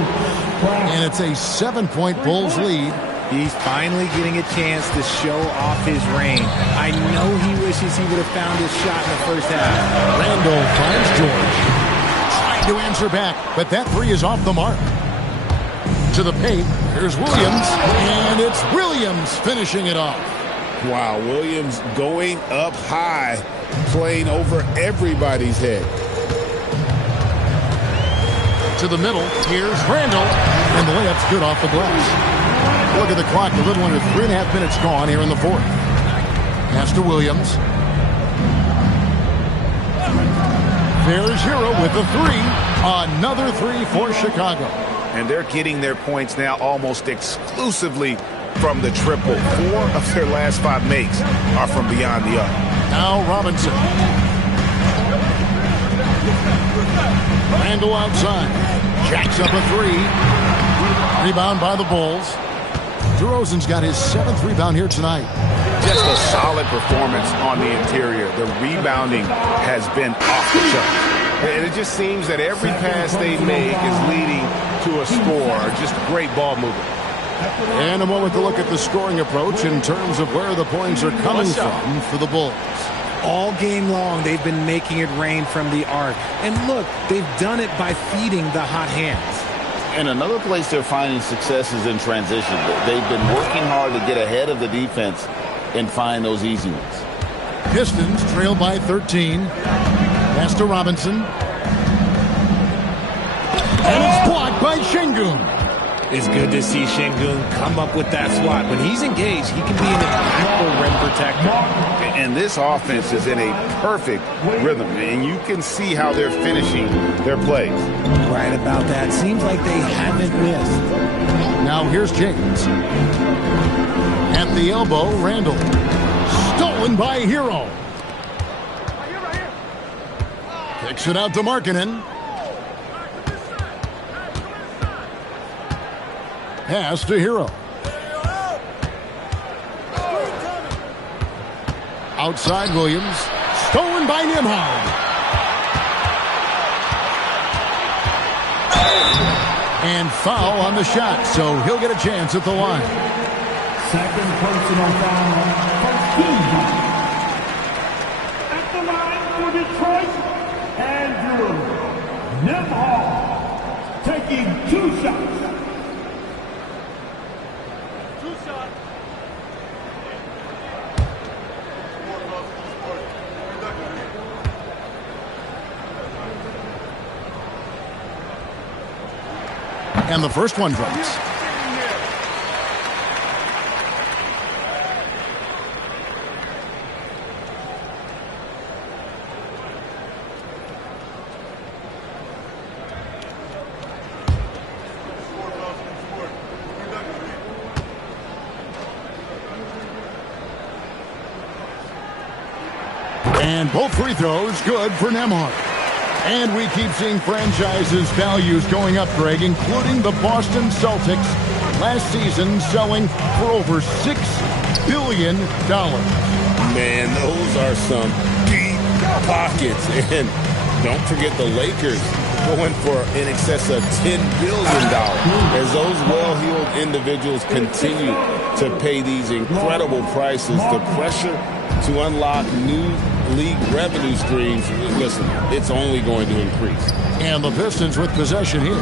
And it's a 7-point Bulls lead. He's finally getting a chance to show off his range. I know he wishes he would have found his shot in the first half. Randall finds George. Trying to answer back, but that 3 is off the mark. To the paint, here's Williams, and it's Williams finishing it off. Wow, Williams going up high, playing over everybody's head. To the middle, here's Randall, and the layup's good off the glass. Look at the clock, a little under 3.5 minutes gone here in the fourth. Pass to Williams. There's Hero with the 3. Another 3 for Chicago. And they're getting their points now almost exclusively from the triple. 4 of their last 5 makes are from beyond the arc. Now Robinson. Randall outside. Jacks up a 3. Rebound by the Bulls. DeRozan's got his 7th rebound here tonight. Just a solid performance on the interior. The rebounding has been off the charts. And it just seems that every pass they make is leading to a score. Just great ball movement. And a moment to look at the scoring approach in terms of where the points are coming from for the Bulls. All game long, they've been making it rain from the arc. And look, they've done it by feeding the hot hands. And another place they're finding success is in transition. They've been working hard to get ahead of the defense and find those easy ones. Pistons trail by 13. Pass to Robinson. And it's blocked by Şengün. It's good to see Şengün come up with that swat. When he's engaged, he can be an incredible rim protector. And this offense is in a perfect rhythm, and you can see how they're finishing their plays. Right about that. Seems like they haven't missed. Now here's James. At the elbow, Randall. Stolen by Hero. Kicks it out to Markkanen. Pass to Hero. Outside Williams. Stolen by Nembhard. And foul on the shot, so he'll get a chance at the line. Second personal foul for Kuzma. At the line for Detroit, Andrew Nembhard taking 2 shots. And the first one drops. And both free throws good for Nembhard. And we keep seeing franchises' values going up, Greg, including the Boston Celtics last season selling for over $6 billion. Man, those are some deep pockets. And don't forget the Lakers going for in excess of $10 billion as those well-heeled individuals continue to pay these incredible prices. The pressure to unlock new league revenue streams, listen, it's only going to increase. And the Pistons with possession here.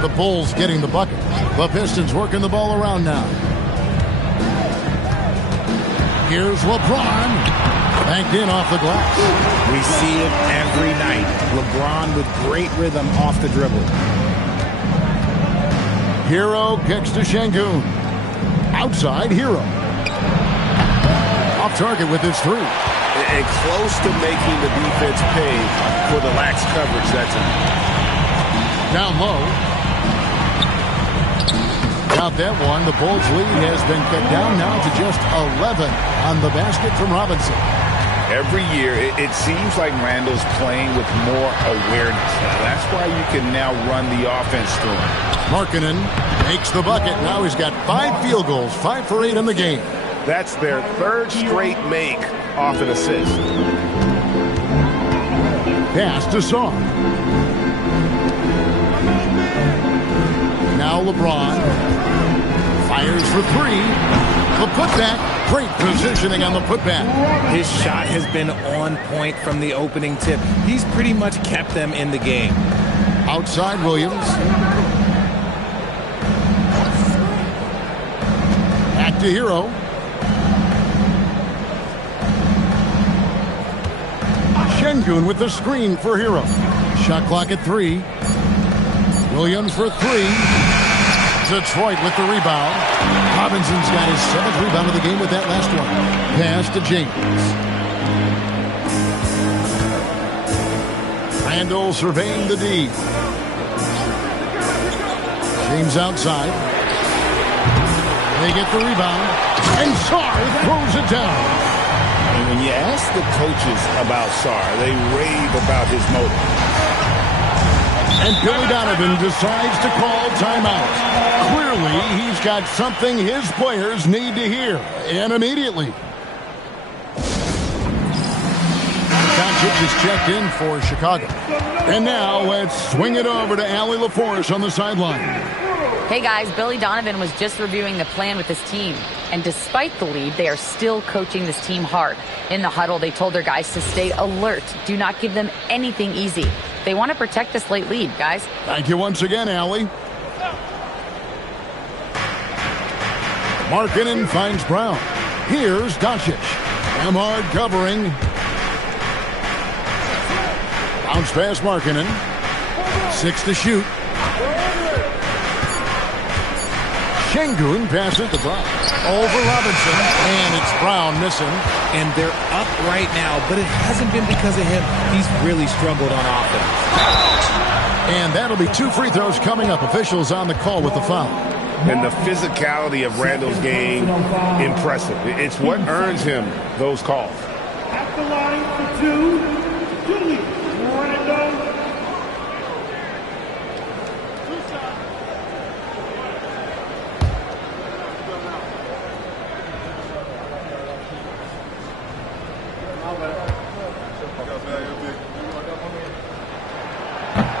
The Bulls getting the bucket. The Pistons working the ball around now. Here's LeBron. Banked in off the glass. We see it every night. LeBron with great rhythm off the dribble. Hero kicks to Şengün. Outside, Hero. Off target with his three. And close to making the defense pay for the lax coverage that time. Down low. Got that one. The Bulls' lead has been cut down now to just 11 on the basket from Robinson. Every year, it seems like Randall's playing with more awareness. That's why you can now run the offense through him. Markkanen makes the bucket. Now he's got 5 field goals, 5 for 8 in the game. That's their 3rd straight make off an assist. Pass to Saw. Now LeBron fires for 3. The putback. Great positioning on the putback. His shot has been on point from the opening tip. He's pretty much kept them in the game. Outside Williams. Back to Hero. Şengün with the screen for Hero. Shot clock at 3. Williams for 3. Detroit with the rebound. Robinson's got his 7th rebound of the game with that last one. Pass to James. Randall surveying the D. James outside. They get the rebound. And Sarr throws it down. And when you ask the coaches about Sarr, they rave about his motive. And Billy Donovan decides to call timeout. Clearly, he's got something his players need to hear, and immediately. Doncic is checked in for Chicago. And now let's swing it over to Allie LaForce on the sideline. Hey guys, Billy Donovan was just reviewing the plan with his team. And despite the lead, they are still coaching this team hard. In the huddle, they told their guys to stay alert. Do not give them anything easy. They want to protect this late lead, guys. Thank you once again, Allie. Markkanen finds Brown. Here's Doncic. Nemhard covering. Bounce pass Markkanen. 6 to shoot. Şengün passes to Brown. Over Robinson. And it's Brown missing. And they're up right now, but it hasn't been because of him. He's really struggled on offense. And that'll be 2 free throws coming up. Officials on the call with the foul. And the physicality of Randall's game, impressive. It's what earns him those calls. At the line for 2, Julius Randle.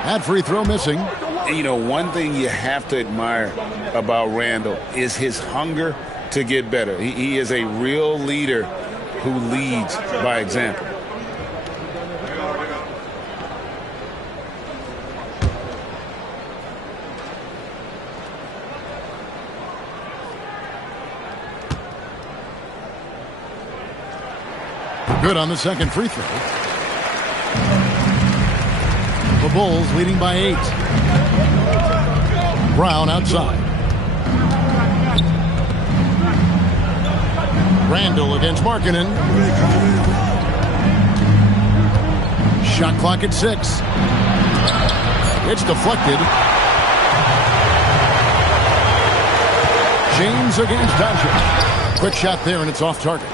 That free throw missing. You know, one thing you have to admire about Randall is his hunger to get better. He is a real leader who leads by example. Good on the second free throw. The Bulls leading by 8. Brown outside. Randall against Markkanen. Shot clock at 6. It's deflected. James against Doncic. Quick shot there, and it's off target.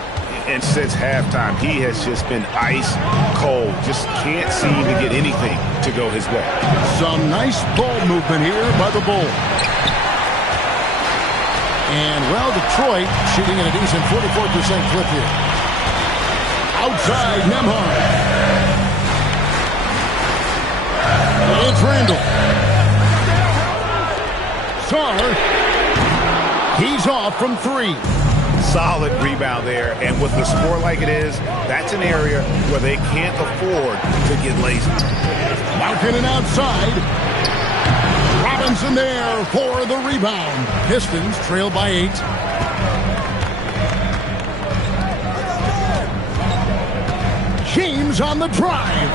And since halftime, he has just been ice cold. Just can't seem to get anything to go his way. Some nice ball movement here by the Bulls. And, well, Detroit shooting at a decent 44% clip here. Outside, Nemhard. It's Randall. Sar. He's off from 3. Solid rebound there, and with the score like it is, that's an area where they can't afford to get lazy. Markkanen outside. Robinson there for the rebound. Pistons trail by 8. James on the drive.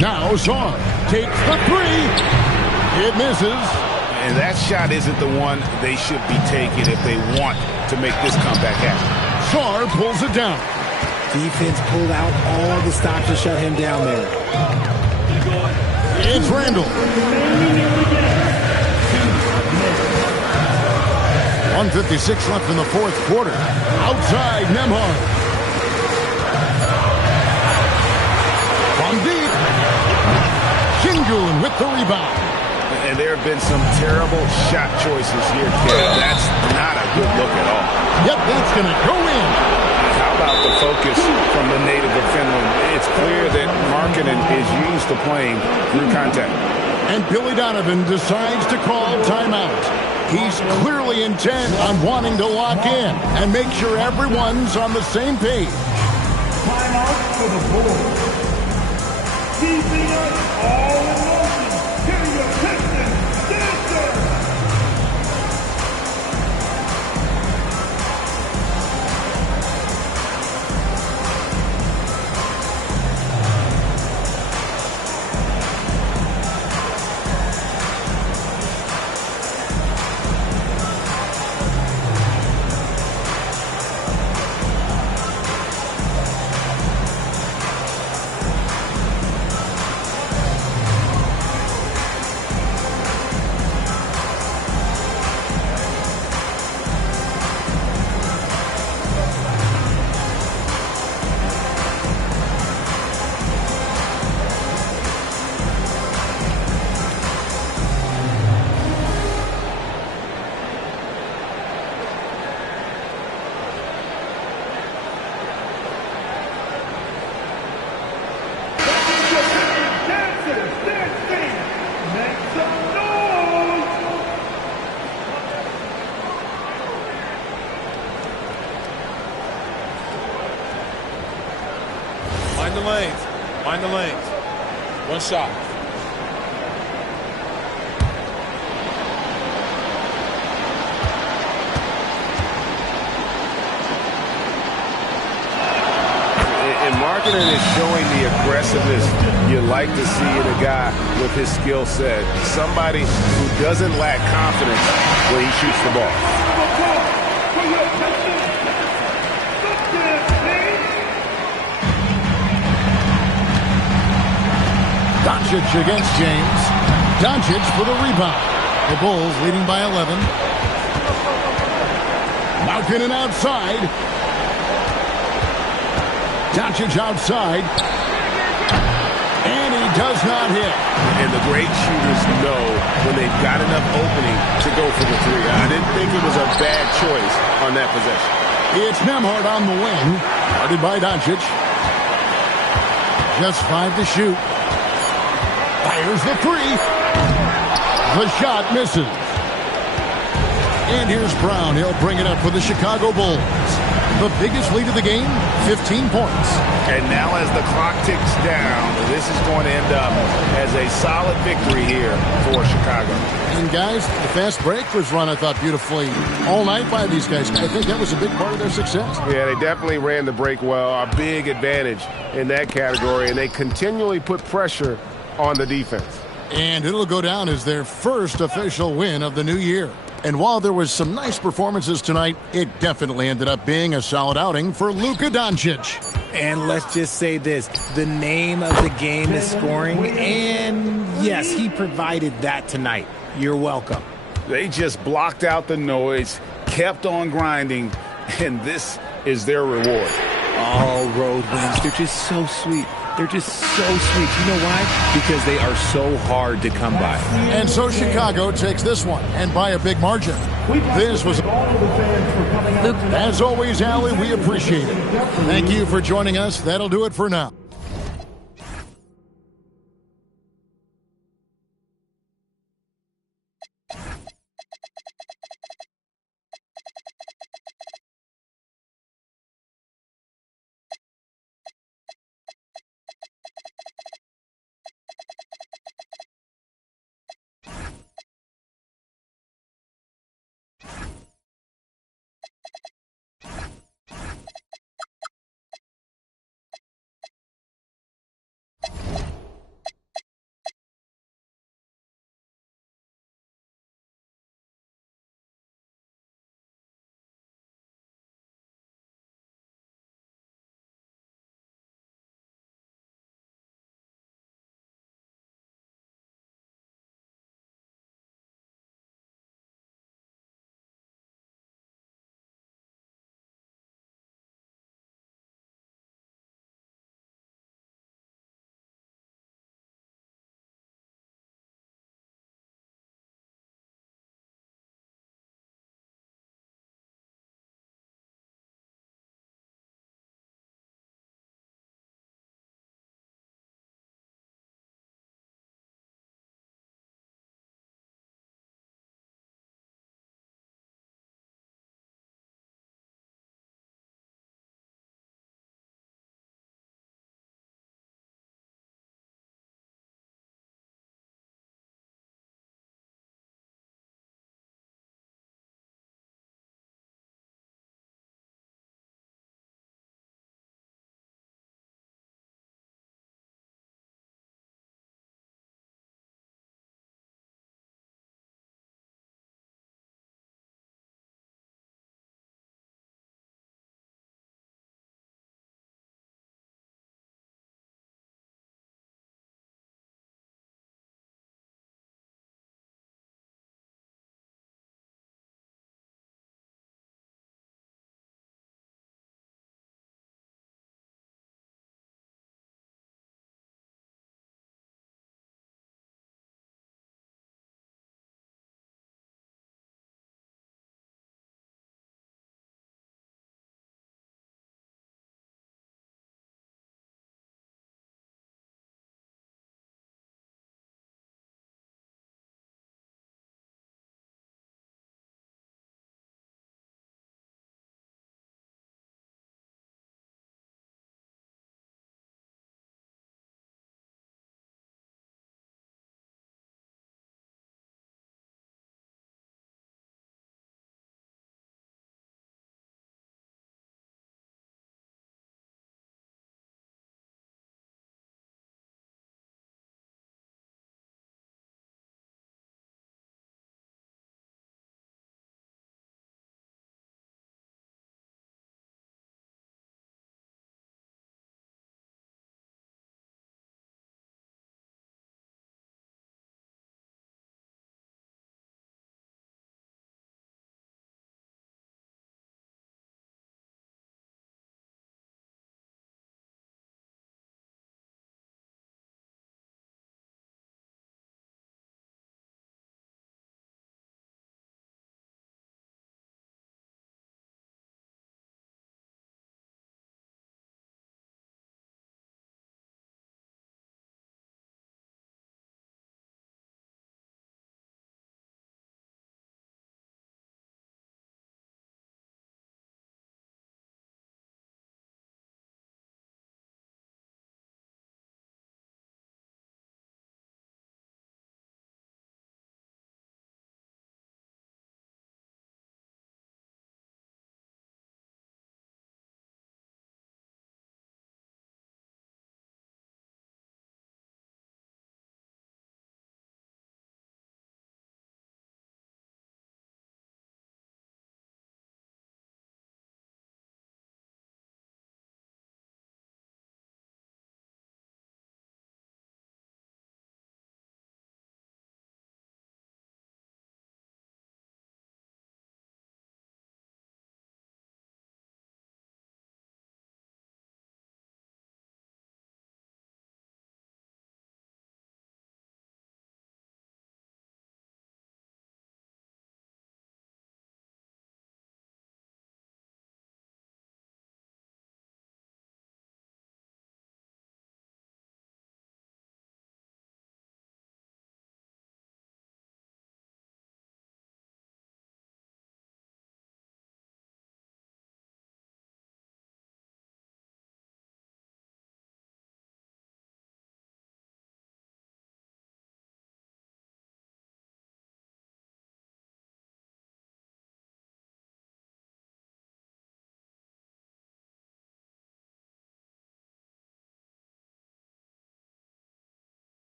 Now Sar takes the 3. It misses. And that shot isn't the one they should be taking if they want to make this comeback happen. Sar pulls it down. Defense pulled out all the stops to shut him down there. It's Randall. 1:56 left in the fourth quarter. Outside, Nemhard. From deep. Şengün with the rebound. And there have been some terrible shot choices here, Ted. That's not a good look at all. Yep, that's going to go in. How about the focus from the native of Finland? It's clear that Markkanen is used to playing through contact. And Billy Donovan decides to call timeout. He's clearly intent on wanting to lock in and make sure everyone's on the same page. Timeout for the Bulls. Keeping us all in motion. Here are your Pistons dancers. Mind the lanes. Mind the lanes. One shot. And marketing is showing the aggressiveness you like to see in a guy with his skill set. Somebody who doesn't lack confidence when he shoots the ball. Doncic against James. Doncic for the rebound. The Bulls leading by 11. Markkanen outside. Doncic outside. And he does not hit. And the great shooters know when they've got enough opening to go for the three. I didn't think it was a bad choice on that possession. It's Nembhard on the wing. Guarded by Doncic. Just 5 to shoot. Fires the three. The shot misses. And here's Brown. He'll bring it up for the Chicago Bulls. The biggest lead of the game, 15 points. And now as the clock ticks down, this is going to end up as a solid victory here for Chicago. And guys, the fast break was run, I thought, beautifully all night by these guys. I think that was a big part of their success. Yeah, they definitely ran the break well. A big advantage in that category. And they continually put pressure on the defense. And it'll go down as their first official win of the new year. And while there was some nice performances tonight, it definitely ended up being a solid outing for Luka Doncic. And let's just say this, the name of the game is scoring, and yes, he provided that tonight. You're welcome. They just blocked out the noise, kept on grinding, and this is their reward. All road wins, they're just so sweet. They're just so sweet. You know why? Because they are so hard to come by. And so Chicago takes this one, and by a big margin. This was... As always, Allie, we appreciate it. Thank you for joining us. That'll do it for now.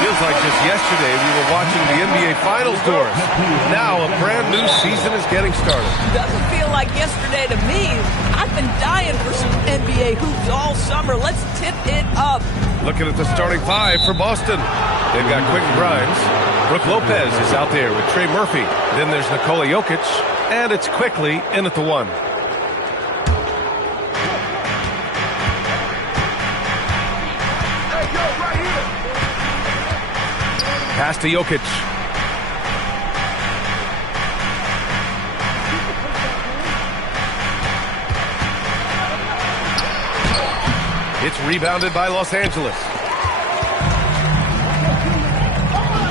Feels like just yesterday we were watching the NBA Finals, Doris. Now a brand new season is getting started. Doesn't feel like yesterday to me. I've been dying for some NBA hoops all summer. Let's tip it up. Looking at the starting five for Boston. They've got Quentin Grimes. Brook Lopez is out there with Trey Murphy. Then there's Nikola Jokic. And it's quickly in at the one. Pass to Jokic. It's rebounded by Los Angeles.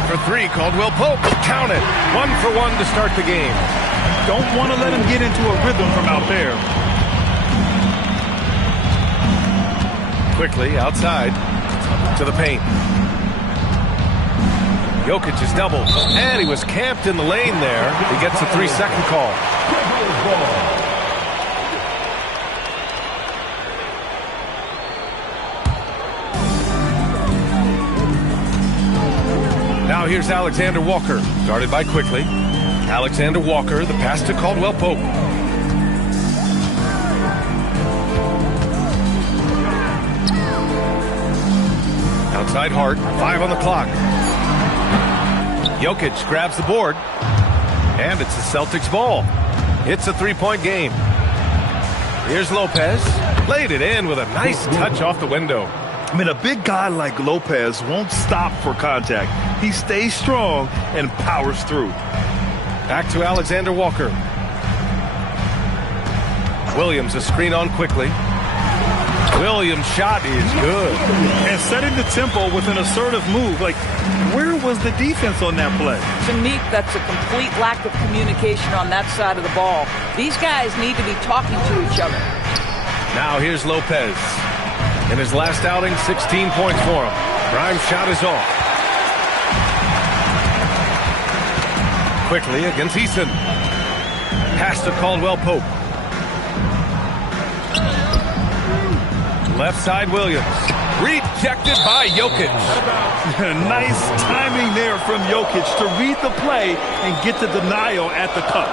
For three, Caldwell Pope. Count it. 1 for 1 to start the game. Don't want to let him get into a rhythm from out there. Quickly outside to the paint. Jokic is doubled, and he was camped in the lane there. He gets a 3-second call. Now here's Alexander Walker, guarded by Quickly. Alexander Walker, the pass to Caldwell Pope. Outside Hart, 5 on the clock. Jokic grabs the board, and it's the Celtics ball. It's a 3-point game. Here's Lopez, played it in with a nice touch off the window. I mean, a big guy like Lopez won't stop for contact. He stays strong and powers through. Back to Alexander Walker. Williams a screen on Quickly. Williams' shot is good. And setting the tempo with an assertive move. Like, where was the defense on that play? To me, that's a complete lack of communication on that side of the ball. These guys need to be talking to each other. Now here's Lopez. In his last outing, 16 points for him. Grimes' shot is off. Quickly against Eason. Pass to Caldwell Pope. Left side Williams. Rejected by Jokic. Nice timing there from Jokic to read the play and get the denial at the cup.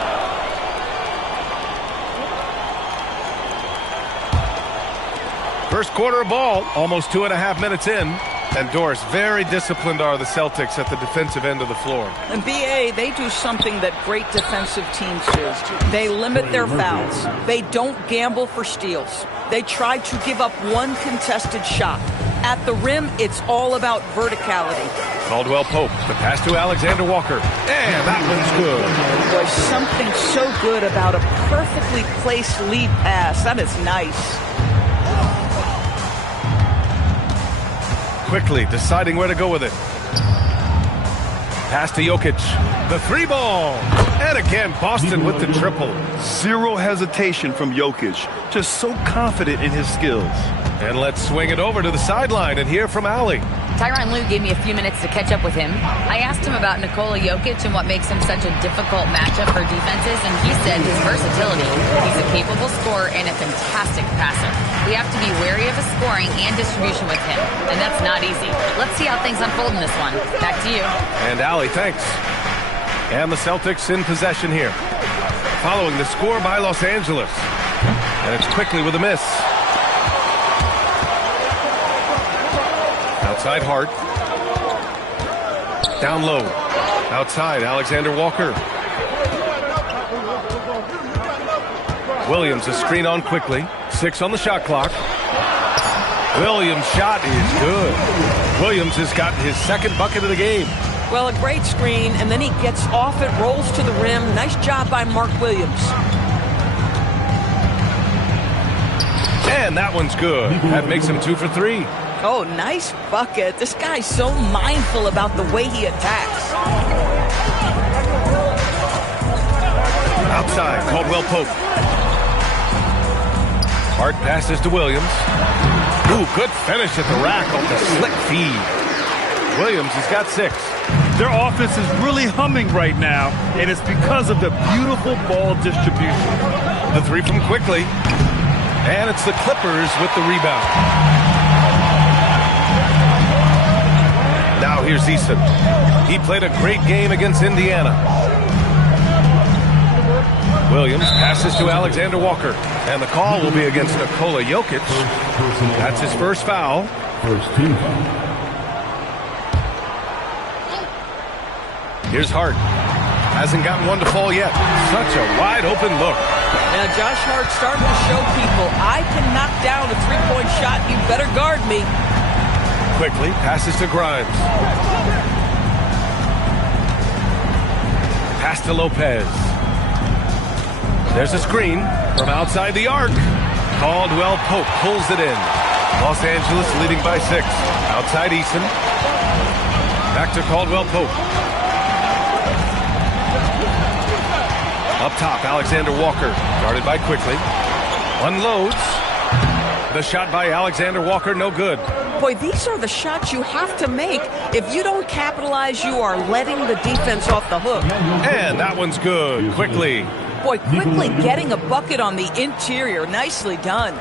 First quarter of ball, almost 2.5 minutes in. And Doris, very disciplined are the Celtics at the defensive end of the floor. And BA, they do something that great defensive teams do. They limit their fouls. They don't gamble for steals. They try to give up one contested shot. At the rim, it's all about verticality. Caldwell Pope, the pass to Alexander Walker. And that one's good. There's something so good about a perfectly placed lead pass. That is nice. Quickly deciding where to go with it. Pass to Jokic. The three ball. And again, Boston with the triple. Zero hesitation from Jokic. Just so confident in his skills. And let's swing it over to the sideline and hear from Allie. Tyronn Lue gave me a few minutes to catch up with him. I asked him about Nikola Jokic and what makes him such a difficult matchup for defenses, and he said his versatility. He's a capable scorer and a fantastic passer. We have to be wary of his scoring and distribution with him, and that's not easy. Let's see how things unfold in this one. Back to you. And Allie, thanks. And the Celtics in possession here. Following the score by Los Angeles. And it's quickly with a miss. Outside Hart. Down low. Outside Alexander Walker. Williams, a screen on quickly. 6 on the shot clock. Williams' shot is good. Williams has gotten his second bucket of the game. Well, a great screen, and then he gets off it, rolls to the rim. Nice job by Mark Williams. And that one's good. That makes him 2 for 3. Oh, nice bucket. This guy's so mindful about the way he attacks. Outside, Caldwell Pope. Hart passes to Williams. Ooh, good finish at the rack on the slick feed. Williams has got 6. Their offense is really humming right now, and it's because of the beautiful ball distribution. The 3 from quickly. And it's the Clippers with the rebound. Now here's Easton. He played a great game against Indiana. Williams passes to Alexander Walker. And the call will be against Nikola Jokic. That's his first foul. Here's Hart. Hasn't gotten one to fall yet. Such a wide open look. Now Josh Hart starting to show people, I can knock down a three-point shot. You better guard me. Quickly passes to Grimes. Pass to Lopez. There's a screen from outside the arc. Caldwell Pope pulls it in. Los Angeles leading by 6. Outside Easton. Back to Caldwell Pope. Up top, Alexander Walker. Guarded by Quickly. Unloads. The shot by Alexander Walker, no good. Boy, these are the shots you have to make. If you don't capitalize, you are letting the defense off the hook. And that one's good. Quickly. Boy, Quickly getting a bucket on the interior. Nicely done.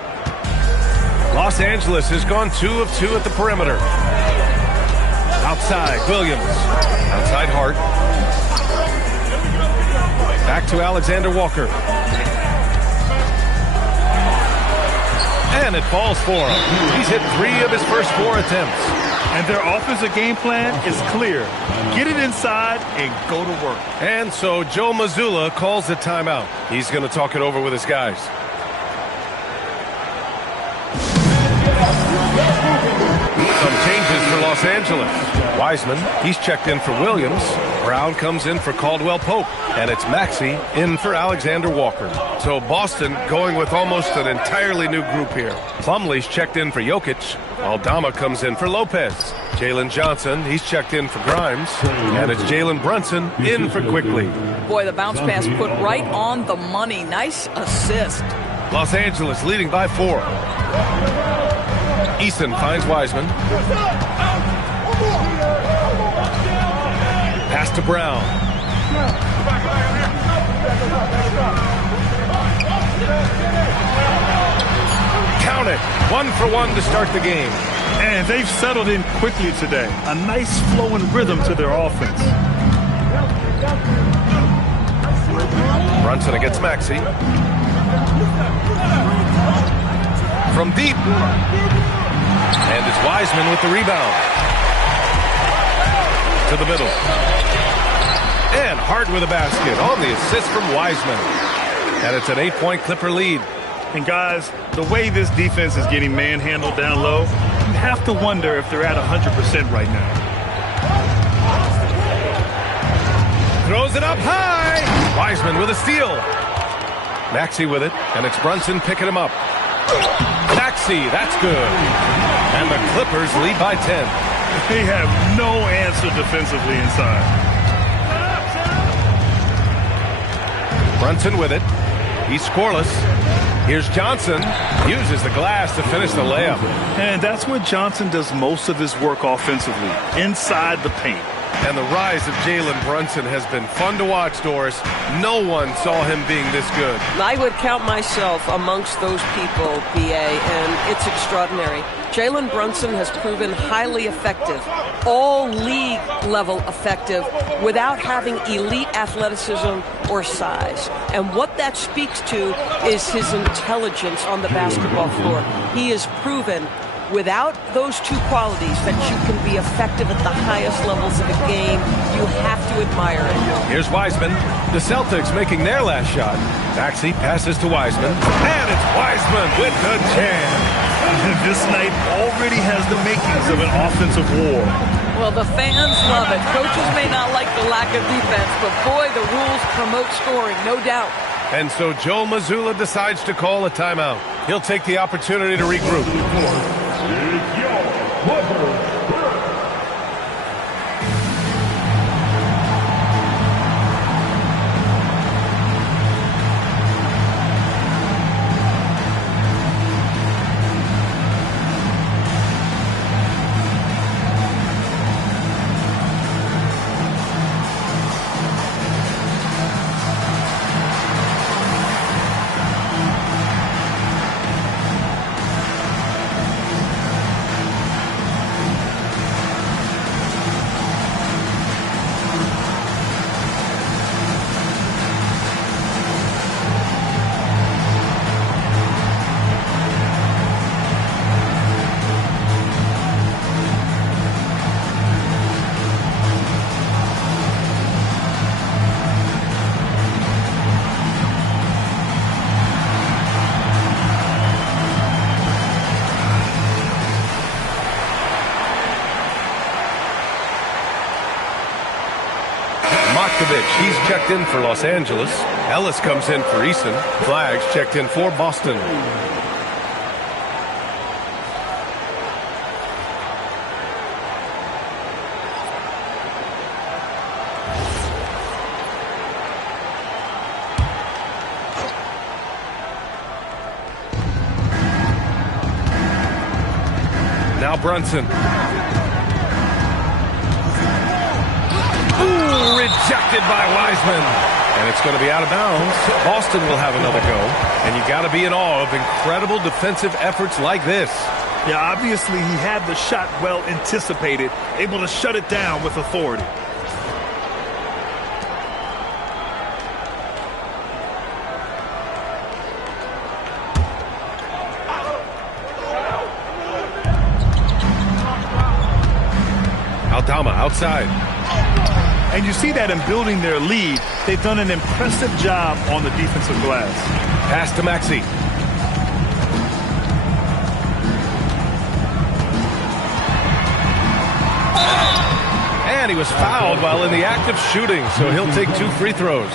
Los Angeles has gone 2 of 2 at the perimeter. Outside, Williams. Outside Hart. Back to Alexander Walker. And it falls for him. He's hit 3 of his first 4 attempts. And their offensive game plan is clear. Get it inside and go to work. And so Joe Mazzulla calls the timeout. He's going to talk it over with his guys. Some changes for Los Angeles. Wiseman, he's checked in for Williams. Brown comes in for Caldwell Pope. And it's Maxey in for Alexander Walker. So Boston going with almost an entirely new group here. Plumlee's checked in for Jokic. Aldama comes in for Lopez. Jalen Johnson, he's checked in for Grimes. And it's Jalen Brunson in for Quickly. Boy, the bounce pass put right on the money. Nice assist. Los Angeles leading by 4. Easton finds Wiseman. Pass to Brown. Count it. 1 for 1 to start the game. And they've settled in quickly today. A nice flow and rhythm to their offense. Brunson against Maxey. From deep. And it's Wiseman with the rebound. To the middle. And Hart with a basket on the assist from Wiseman. And it's an 8-point Clipper lead. And guys, the way this defense is getting manhandled down low, you have to wonder if they're at 100% right now. Throws it up high. Wiseman with a steal. Maxey with it, and it's Brunson picking him up. Maxey, that's good. And the Clippers lead by 10. They have no answer defensively inside. Brunson with it. He's scoreless. Here's Johnson. Uses the glass to finish the layup. And that's where Johnson does most of his work offensively, inside the paint. And the rise of Jalen Brunson has been fun to watch, Doris. No one saw him being this good. I would count myself amongst those people, B.A., and it's extraordinary. Jalen Brunson has proven highly effective, all league level effective, without having elite athleticism or size. And what that speaks to is his intelligence on the basketball floor. He has proven without those two qualities that you can be effective at the highest levels of a game. You have to admire it. Here's Wiseman. The Celtics making their last shot. Maxey passes to Wiseman. And it's Wiseman with the jam. This night already has the makings of an offensive war. Well, the fans love it. Coaches may not like the lack of defense, but boy, the rules promote scoring, no doubt. And so Joe Mazzulla decides to call a timeout. He'll take the opportunity to regroup. He's checked in for Los Angeles. Ellis comes in for Easton. Flags checked in for Boston. Now Brunson. Ooh, rejected by Wiseman. And it's going to be out of bounds. Boston will have another go. And you got to be in awe of incredible defensive efforts like this. Yeah, obviously he had the shot well anticipated, able to shut it down with authority. Aldama outside. And you see that in building their lead, they've done an impressive job on the defensive glass. Pass to Maxey. And he was fouled while in the act of shooting, so he'll take 2 free throws.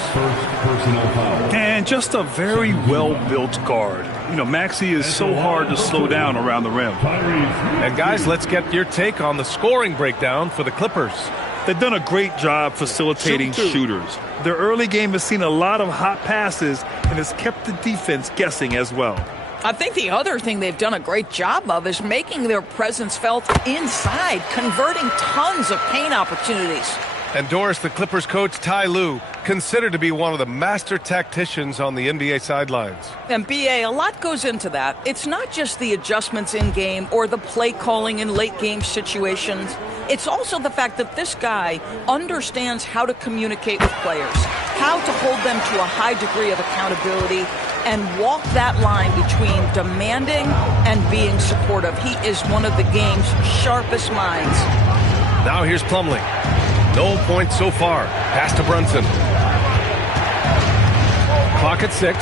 And just a very well-built guard. You know, Maxey is so hard to slow down around the rim. And guys, let's get your take on the scoring breakdown for the Clippers. They've done a great job facilitating shooters. Their early game has seen a lot of hot passes and has kept the defense guessing as well. I think the other thing they've done a great job of is making their presence felt inside, converting tons of paint opportunities. And Doris, the Clippers coach Ty Lue, considered to be one of the master tacticians on the NBA sidelines. And B.A., a lot goes into that. It's not just the adjustments in game or the play calling in late game situations. It's also the fact that this guy understands how to communicate with players, how to hold them to a high degree of accountability, and walk that line between demanding and being supportive. He is one of the game's sharpest minds. Now here's Plumlee. No points so far. Pass to Brunson. Clock at 6.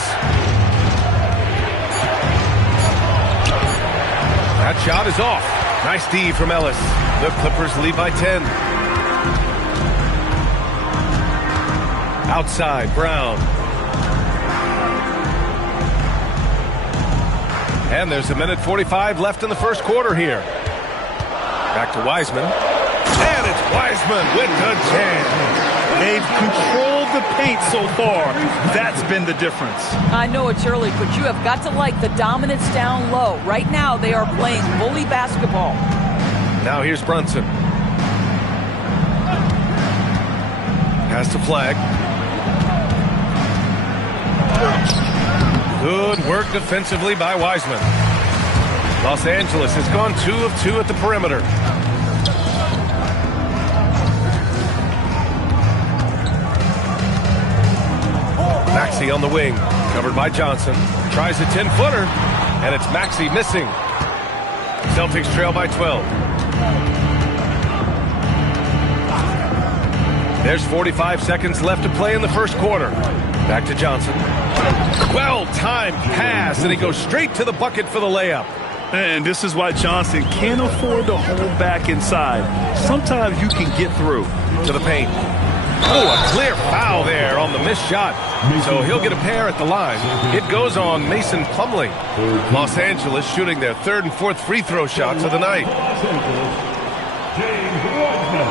That shot is off. Nice D from Ellis. The Clippers lead by 10. Outside, Brown. And there's 1:45 left in the first quarter here. Back to Wiseman. And it's Wiseman with the jam. They've controlled of the paint so far. That's been the difference. I know it's early, but you have got to like the dominance down low. Right now, they are playing bully basketball. Now here's Brunson. Has to flag. Good work defensively by Wiseman. Los Angeles has gone 2 of 2 at the perimeter. Maxey on the wing, covered by Johnson. Tries a 10-footer, and it's Maxey missing. Celtics trail by 12. There's 45 seconds left to play in the first quarter. Back to Johnson. Well-timed pass, and he goes straight to the bucket for the layup. And this is why Johnson can't afford to hold back inside. Sometimes you can get through. To the paint. Oh, a clear foul there on the missed shot. So he'll get a pair at the line. It goes on Mason Plumlee. Los Angeles shooting their 3rd and 4th free throw shots of the night. James Wiseman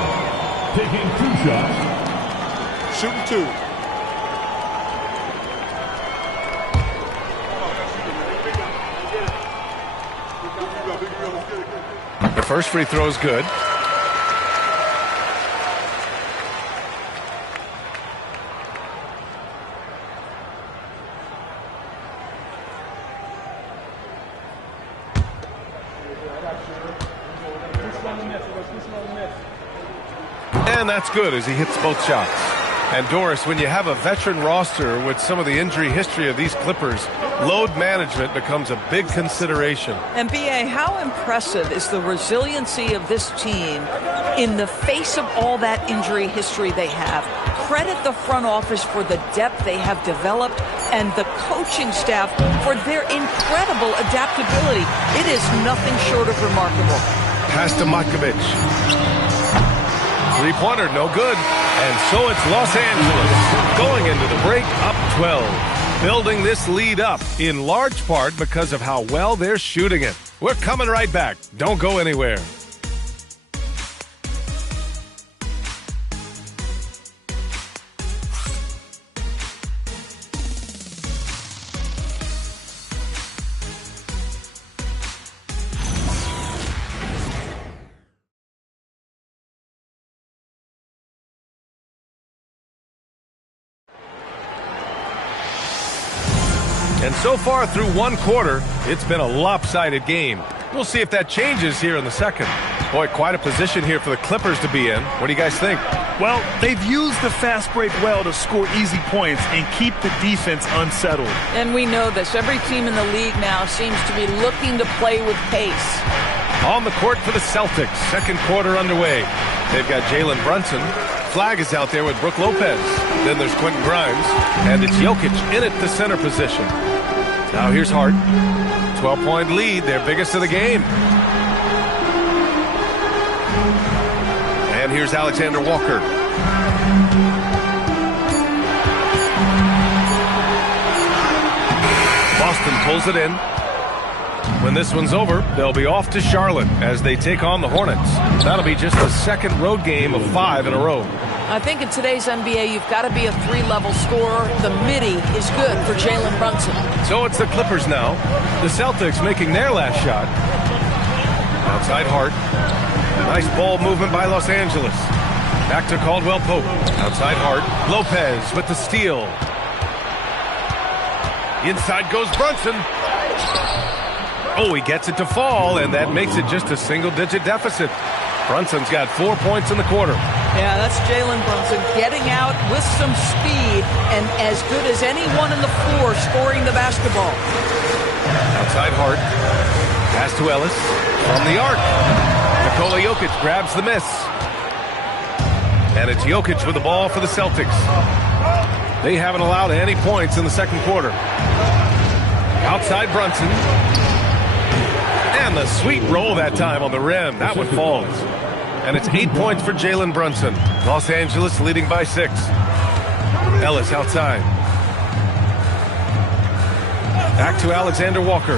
taking 2 shots. Shooting 2. The first free throw is good. And that's good as he hits both shots. And Doris, when you have a veteran roster with some of the injury history of these Clippers, load management becomes a big consideration. And B.A., how impressive is the resiliency of this team in the face of all that injury history they have? Credit the front office for the depth they have developed and the coaching staff for their incredible adaptability. It is nothing short of remarkable. Pass to Matkovic. Three-pointer, no good. And so it's Los Angeles going into the break up 12. Building this lead up in large part because of how well they're shooting it. We're coming right back. Don't go anywhere. And so far through one quarter, it's been a lopsided game. We'll see if that changes here in the second. Boy, quite a position here for the Clippers to be in. What do you guys think? Well, they've used the fast break well to score easy points and keep the defense unsettled. And we know this. Every team in the league now seems to be looking to play with pace. On the court for the Celtics. Second quarter underway. They've got Jalen Brunson. Flag is out there with Brook Lopez. Then there's Quentin Grimes. And it's Jokic in at the center position. Now here's Hart. 12-point lead, their biggest of the game. And here's Alexander Walker. Boston pulls it in. When this one's over, they'll be off to Charlotte as they take on the Hornets. That'll be just the second road game of 5 in a row. I think in today's NBA, you've got to be a 3-level scorer. The midi is good for Jalen Brunson. So it's the Clippers now. The Celtics making their last shot. Outside Hart. Nice ball movement by Los Angeles. Back to Caldwell Pope. Outside Hart. Lopez with the steal. Inside goes Brunson. Oh, he gets it to fall, and that makes it just a single-digit deficit. Brunson's got 4 points in the quarter. Yeah, that's Jalen Brunson getting out with some speed and as good as anyone on the floor scoring the basketball. Outside Hart. Pass to Ellis. From the arc. Nikola Jokic grabs the miss. And it's Jokic with the ball for the Celtics. They haven't allowed any points in the second quarter. Outside Brunson. And the sweet roll that time on the rim. That one falls. And it's 8 points for Jalen Brunson. Los Angeles leading by 6. Ellis outside. Back to Alexander Walker.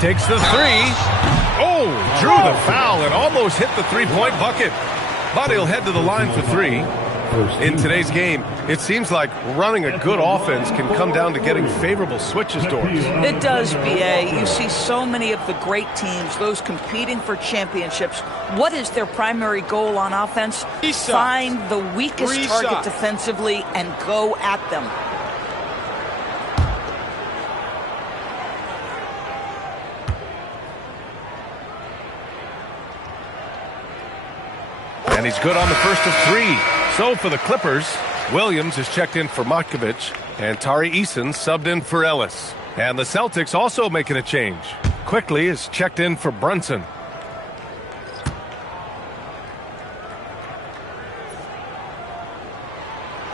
Takes the three. Oh, drew the foul and almost hit the three-point bucket. but he'll head to the line for 3. In today's game, it seems like running a good offense can come down to getting favorable switches, Doris. It does, BA. You see so many of the great teams, those competing for championships. What is their primary goal on offense? Find the weakest target defensively and go at them. And he's good on the first of 3. So for the Clippers, Williams is checked in for Matkovic, and Tari Eason subbed in for Ellis. And the Celtics also making a change. Quickly is checked in for Brunson.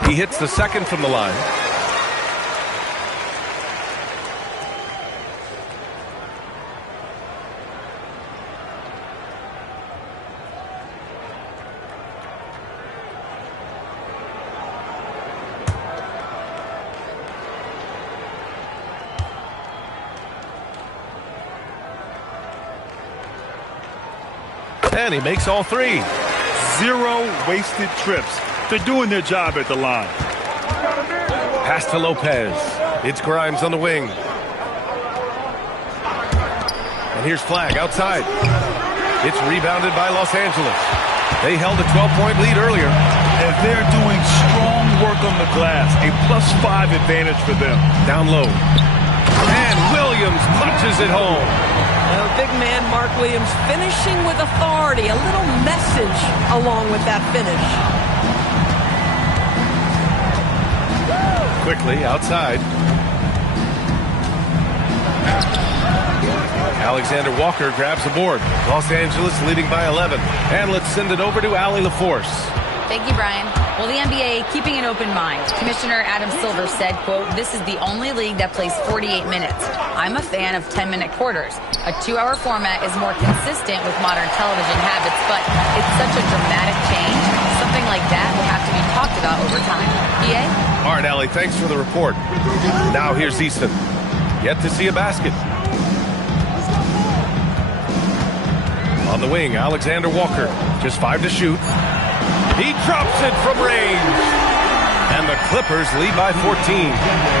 He hits the second from the line. And he makes all 3. 0 wasted trips. They're doing their job at the line. Pass to Lopez. It's Grimes on the wing. And here's Flagg outside. It's rebounded by Los Angeles. They held a 12-point lead earlier. And they're doing strong work on the glass. A +5 advantage for them. Down low. And Williams punches it home. Big man Mark Williams finishing with authority. A little message along with that finish. Quickly outside. Alexander Walker grabs the board. Los Angeles leading by 11. And let's send it over to Allie LaForce. Thank you, Brian. Well, the NBA keeping an open mind. Commissioner Adam Silver said, quote, "This is the only league that plays 48 minutes. I'm a fan of 10-minute quarters. A 2-hour format is more consistent with modern television habits, but it's such a dramatic change. Something like that will have to be talked about over time." PA? All right, Allie, thanks for the report. Now here's Easton. Yet to see a basket. On the wing, Alexander Walker. Just 5 to shoot. He drops it from range. And the Clippers lead by 14.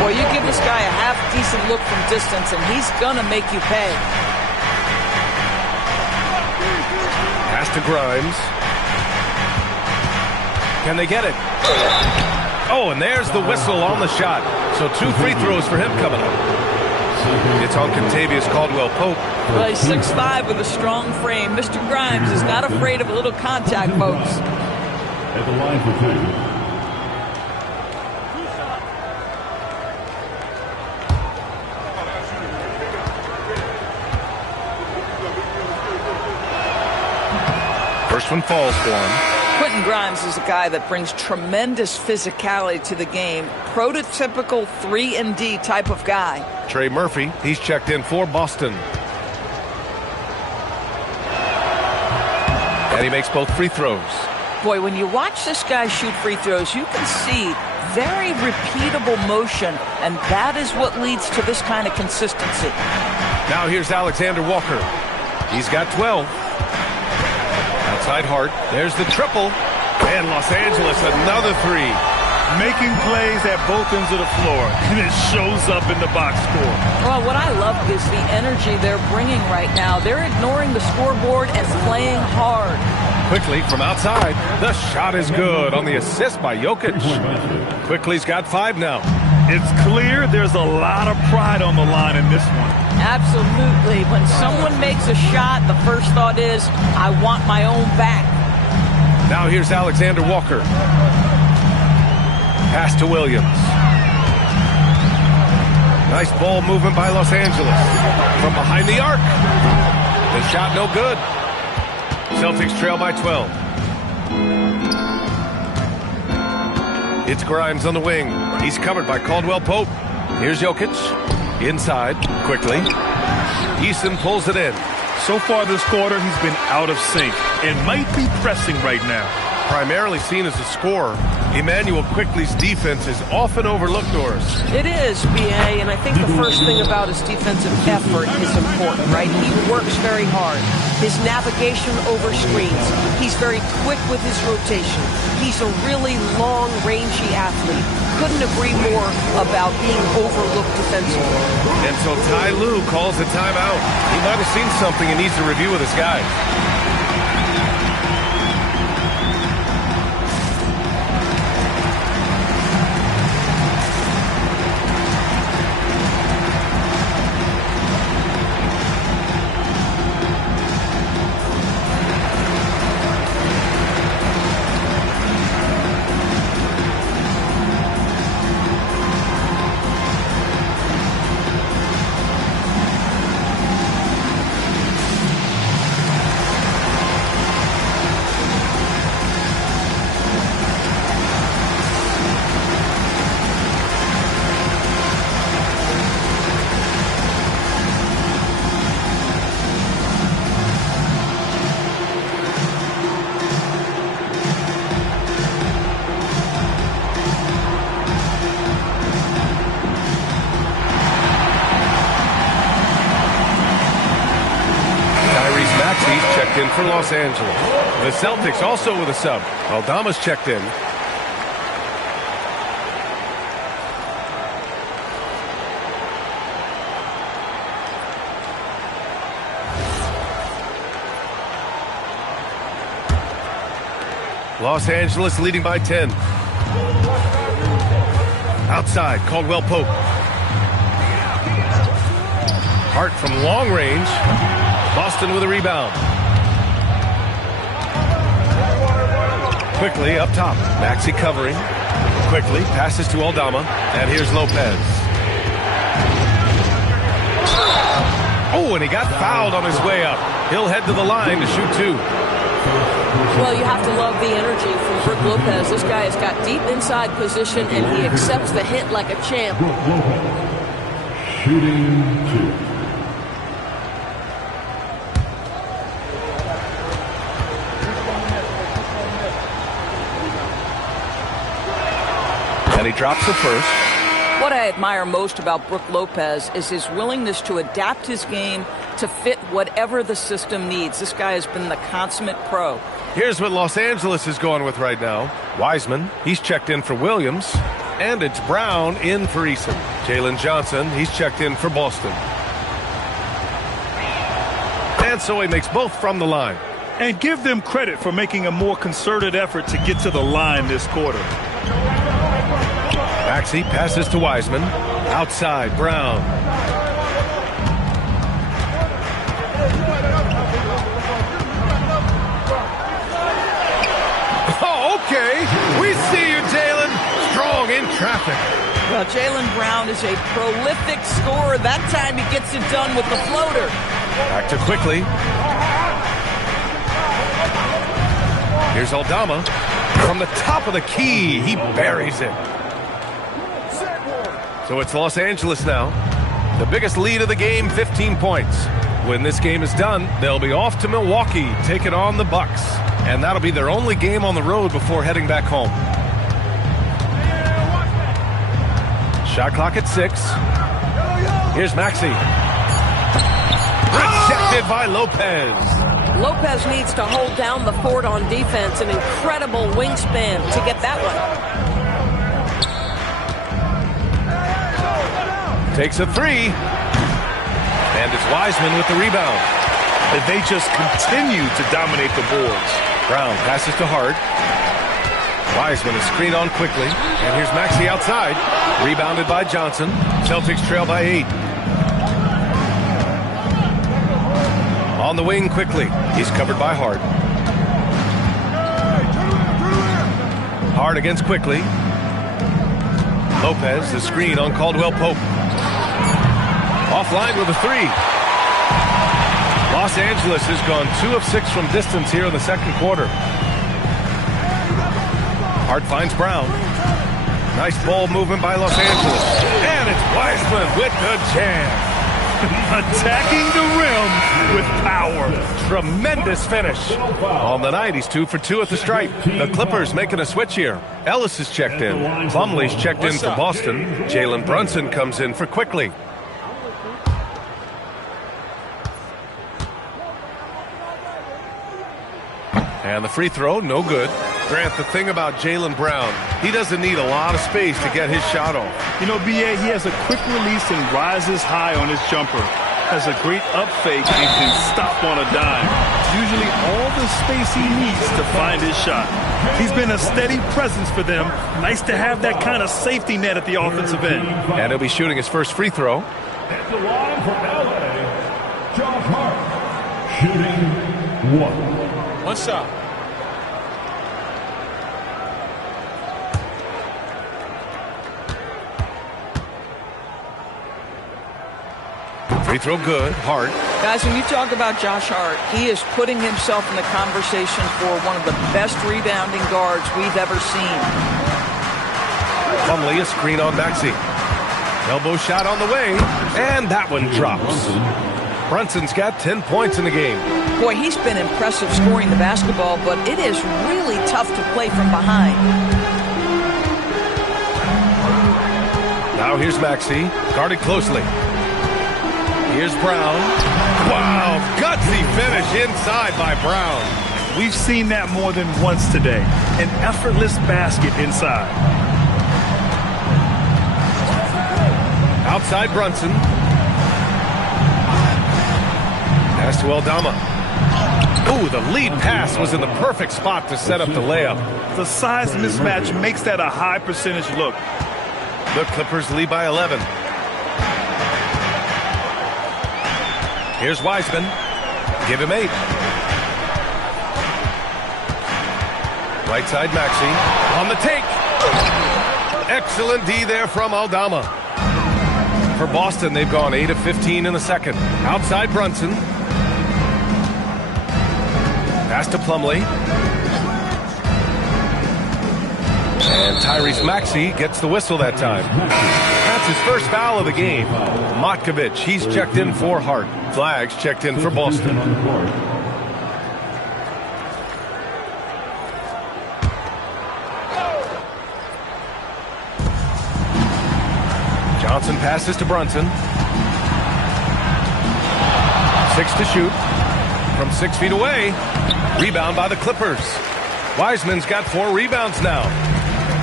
Boy, you give this guy a half-decent look from distance, and he's going to make you pay. Pass to Grimes. Can they get it? Oh, and there's the whistle on the shot. So 2 free throws for him coming up. It's on Contavious Caldwell-Pope. Well, he's 6'5" with a strong frame. Mr. Grimes is not afraid of a little contact, folks. At the line for 2. First one falls for him. Quentin Grimes is a guy that brings tremendous physicality to the game. Prototypical 3-and-D type of guy. Trey Murphy, he's checked in for Boston. And he makes both free throws. Boy, when you watch this guy shoot free throws, you can see very repeatable motion, and that is what leads to this kind of consistency. Now here's Alexander Walker. He's got 12. Outside Hart. There's the triple. And Los Angeles, another 3. Making plays at both ends of the floor, and it shows up in the box score. Well, what I love is the energy they're bringing right now. They're ignoring the scoreboard and playing hard. Quickly from outside. The shot is good on the assist by Jokic. Quickly's got 5 now. It's clear there's a lot of pride on the line in this one. Absolutely. When someone makes a shot, the first thought is, I want my own back. Now here's Alexander Walker. Pass to Williams. Nice ball movement by Los Angeles. From behind the arc. The shot no good. Celtics trail by 12. It's Grimes on the wing. He's covered by Caldwell-Pope. Here's Jokic. Inside, quickly. Easton pulls it in. So far this quarter, he's been out of sync and might be pressing right now. Primarily seen as a scorer, Emmanuel Quickly's defense is often overlooked, Doris. It is, BA, and I think the first thing about his defensive effort is important, right? He works very hard. his navigation over screens. He's very quick with his rotation. He's a really long, rangy athlete. Couldn't agree more about being overlooked defensively. Until Ty Lue calls the timeout. He might have seen something and needs to review with his guys. In for Los Angeles. The Celtics also with a sub. Aldama's checked in. Los Angeles leading by 10. Outside, Caldwell Pope. Hart from long range. Boston with a rebound. Quickly up top. Maxey covering. Quickly passes to Aldama. And here's Lopez. Oh, and he got fouled on his way up. He'll head to the line to shoot two. Well, you have to love the energy from Brook Lopez. This guy has got deep inside position, and he accepts the hit like a champ. Shooting two. And he drops the first. What I admire most about Brook Lopez is his willingness to adapt his game to fit whatever the system needs. This guy has been the consummate pro. Here's what Los Angeles is going with right now. Wiseman, he's checked in for Williams. And it's Brown in for Eason. Jalen Johnson, he's checked in for Boston. And so he makes both from the line. And give them credit for making a more concerted effort to get to the line this quarter. Maxey passes to Wiseman. Outside, Brown. Oh, okay. We see you, Jalen. Strong in traffic. Well, Jaylen Brown is a prolific scorer. That time he gets it done with the floater. Back to Quickly. Here's Aldama. From the top of the key, he buries it. So it's Los Angeles now. The biggest lead of the game, 15 points. When this game is done, they'll be off to Milwaukee, taking on the Bucks. And that'll be their only game on the road before heading back home. Shot clock at 6. Here's Maxey. Rejected by Lopez. Lopez needs to hold down the fort on defense. An incredible wingspan to get that one. Takes a 3. And it's Wiseman with the rebound. And they just continue to dominate the boards. Brown passes to Hart. Wiseman is screened on Quickly. And here's Maxey outside. Rebounded by Johnson. Celtics trail by 8. On the wing Quickly. He's covered by Hart. Hart against Quickly. Lopez, the screen on Caldwell Pope. Offline with a 3. Los Angeles has gone 2 of 6 from distance here in the second quarter. Hart finds Brown. Nice ball movement by Los Angeles. And it's Wiseman with the jam. Attacking the rim with power. Tremendous finish. On the night, he's 2 for 2 at the stripe. The Clippers making a switch here. Ellis is checked in. Plumlee's checked in for Boston. Jalen Brunson comes in for Quickly. And the free throw, no good. Grant, the thing about Jaylen Brown, he doesn't need a lot of space to get his shot off. You know, B.A., he has a quick release and rises high on his jumper. Has a great up fake and can stop on a dime. Usually all the space he needs to find his shot. He's been a steady presence for them. Nice to have that kind of safety net at the offensive end. And he'll be shooting his first free throw. At the line for L.A., Josh Hart, shooting 1. One shot. Free throw good. Hart. Guys, when you talk about Josh Hart, he is putting himself in the conversation for one of the best rebounding guards we've ever seen. Plumlee, a screen on Maxey. Elbow shot on the way, and that one drops. Brunson's got 10 points in the game. Boy, he's been impressive scoring the basketball, but it is really tough to play from behind. Now here's Maxey, guarded closely. Here's Brown. Wow, gutsy finish inside by Brown. We've seen that more than once today. An effortless basket inside. Outside Brunson. Pass to Aldama. Ooh, the lead pass was in the perfect spot to set up the layup. The size mismatch makes that a high percentage look. The Clippers lead by 11. Here's Wiseman. Give him 8. Right side Maxey. On the take. Excellent D there from Aldama. For Boston, they've gone 8 of 15 in the second. Outside Brunson. Pass to Plumlee. And Tyrese Maxey gets the whistle that time. That's his first foul of the game. Matkovic, he's checked in for Hart. Flags checked in for Boston. Johnson passes to Brunson. 6 to shoot. From 6 feet away. Rebound by the Clippers. Wiseman's got 4 rebounds now.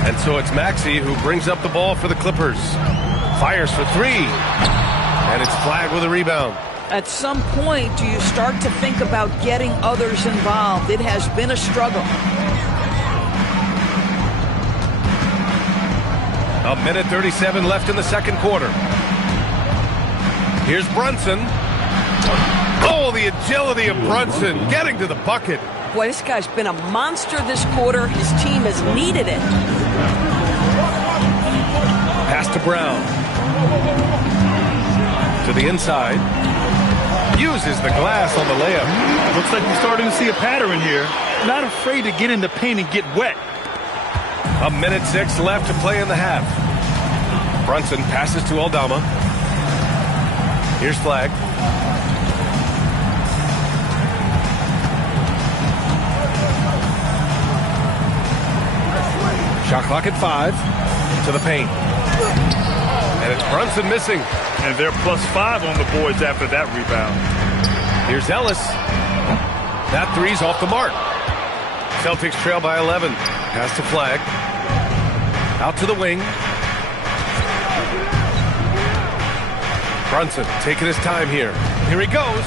And so it's Maxey who brings up the ball for the Clippers. Fires for 3. And it's flagged with a rebound. At some point, do you start to think about getting others involved? It has been a struggle. A minute 37 left in the second quarter. Here's Brunson. Oh, the agility of Brunson getting to the bucket. Boy, this guy's been a monster this quarter. His team has needed it. Pass to Brown. To the inside. Uses the glass on the layup. Looks like we're starting to see a pattern here. Not afraid to get in the paint and get wet. A minute 6 left to play in the half. Brunson passes to Aldama. Here's Flag. Shot clock at 5. To the paint. And it's Brunson missing. And they're +5 on the boards after that rebound. Here's Ellis. That three's off the mark. Celtics trail by 11. Pass to Flag. Out to the wing. Brunson taking his time here. Here he goes.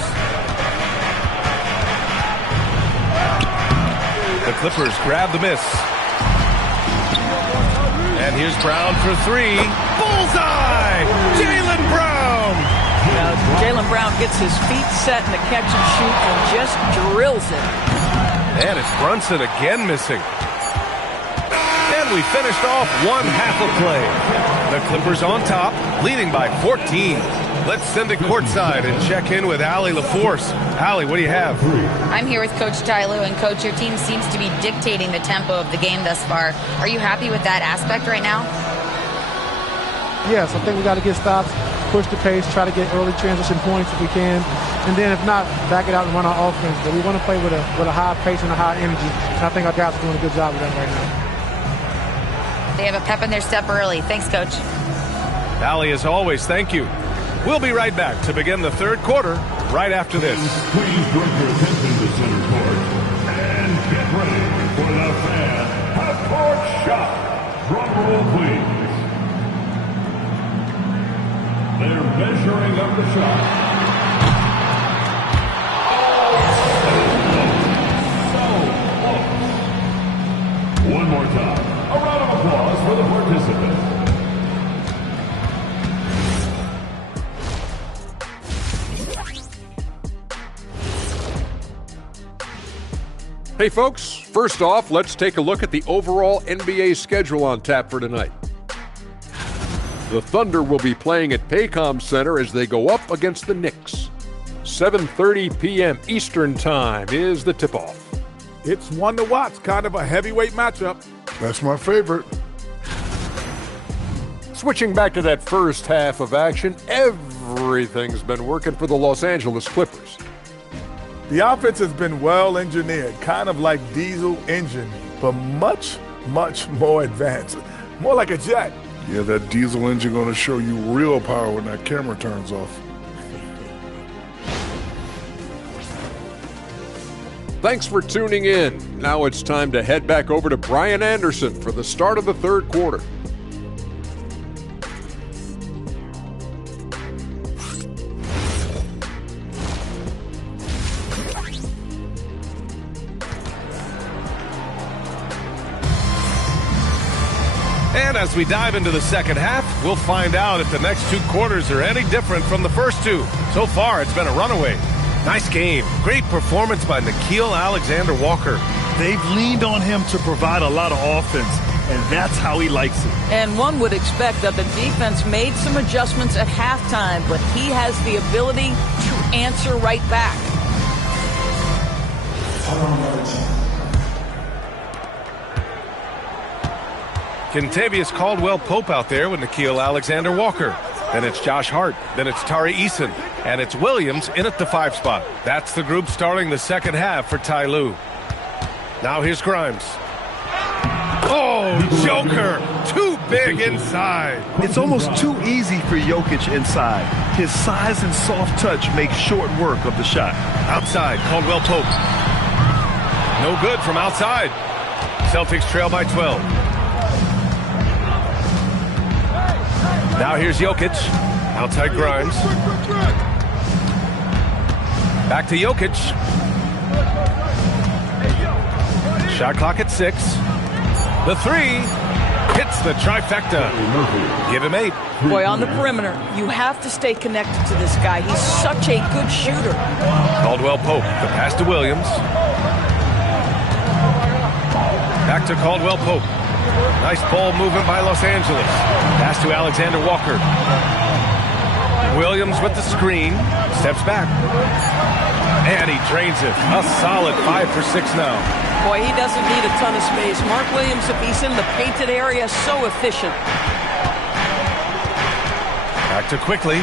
The Clippers grab the miss. And here's Brown for 3. Bullseye! Jaylen Brown! Jaylen Brown gets his feet set in the catch and shoot and just drills it. And it's Brunson again missing. And we finished off one half of play. The Clippers on top, leading by 14. Let's send it courtside and check in with Allie LaForce. Allie, what do you have? I'm here with Coach Ty Lue, and Coach, your team seems to be dictating the tempo of the game thus far. Are you happy with that aspect right now? Yes, I think we got to get stops, push the pace, try to get early transition points if we can, and then if not, back it out and run our offense. But we want to play with a high pace and a high energy, and I think our guys are doing a good job of that right now. They have a pep in their step early. Thanks, Coach. Allie, as always, thank you. We'll be right back to begin the third quarter right after this. Please bring your attention to center court. And get ready for the fan half-court shot. Drum roll, please. They're measuring up the shot. One more time. A round of applause for the participants. Hey folks, first off, let's take a look at the overall NBA schedule on tap for tonight. The Thunder will be playing at Paycom Center as they go up against the Knicks. 7:30 p.m. Eastern Time is the tip-off. It's one to watch, kind of a heavyweight matchup. That's my favorite. Switching back to that first half of action, everything's been working for the Los Angeles Clippers. The offense has been well engineered, kind of like diesel engine, but much, much more advanced. More like a jet. Yeah, that diesel engine going to show you real power when that camera turns off. Thanks for tuning in. Now it's time to head back over to Brian Anderson for the start of the third quarter. And as we dive into the second half, we'll find out if the next two quarters are any different from the first two. So far, it's been a runaway. Nice game. Great performance by Nickeil Alexander-Walker. They've leaned on him to provide a lot of offense, and that's how he likes it. And one would expect that the defense made some adjustments at halftime, but he has the ability to answer right back. Kentavious Caldwell-Pope out there with Nickeil Alexander-Walker. Then it's Josh Hart. Then it's Tari Eason. And it's Williams in at the 5 spot. That's the group starting the second half for Ty Lue. Now here's Grimes. Oh, Joker! Too big inside. It's almost too easy for Jokic inside. His size and soft touch make short work of the shot. Outside, Caldwell-Pope. No good from outside. Celtics trail by 12. Now here's Jokic. Outside Grimes. Back to Jokic. Shot clock at 6. The 3 hits the trifecta. Give him 8. Boy, on the perimeter, you have to stay connected to this guy. He's such a good shooter. Caldwell-Pope. The pass to Williams. Back to Caldwell-Pope. Nice ball movement by Los Angeles. Pass to Alexander-Walker. Williams with the screen. Steps back. And he drains it. A solid 5 for 6 now. Boy, he doesn't need a ton of space. Mark Williams, if he's in the painted area, so efficient. Back to Quickly.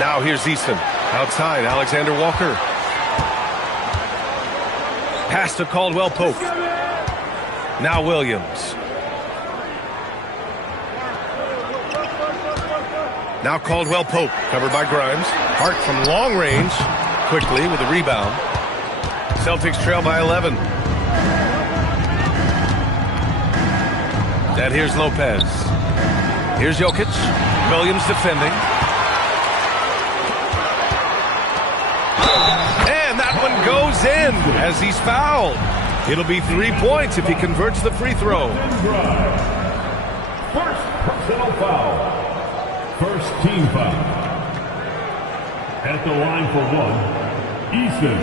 Now here's Easton. Outside, Alexander-Walker. Pass to Caldwell-Pope. Now Williams. Now Caldwell-Pope, covered by Grimes. Hart from long range. Quickly with a rebound. Celtics trail by 11. And here's Lopez. Here's Jokic. Williams defending. And that one goes in as he's fouled. It'll be 3 points if he converts the free throw. First personal foul. First team foul. At the line for 1, Easton.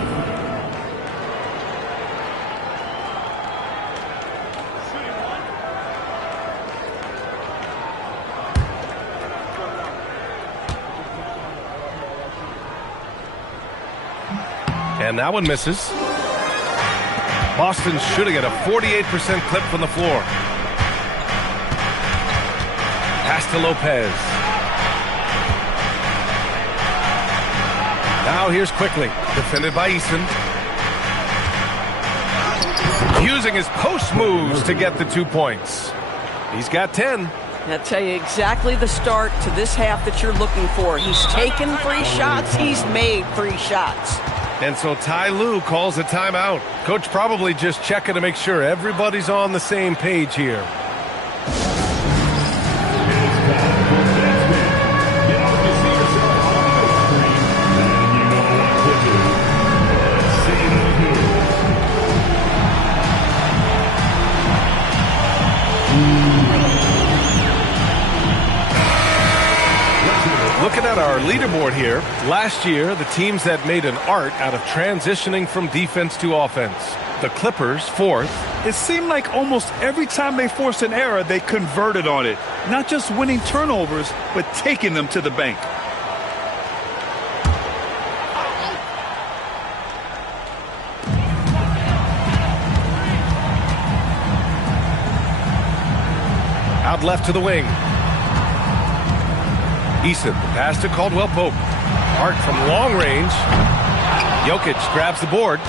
And that one misses. Boston shooting at a 48% clip from the floor. Pass to Lopez. Now here's Quickly, defended by Eason. Using his post moves to get the 2 points. He's got 10. I'll tell you exactly the start to this half that you're looking for. He's taken 3 shots. He's made 3 shots. And so Ty Lue calls a timeout. Coach probably just checking to make sure everybody's on the same page here. Looking at our leaderboard here, last year the teams that made an art out of transitioning from defense to offense. The Clippers, 4th. It seemed like almost every time they forced an error, they converted on it. Not just winning turnovers, but taking them to the bank. Out left to the wing. Eason, pass to Caldwell Pope. Hart from long range. Jokic grabs the board.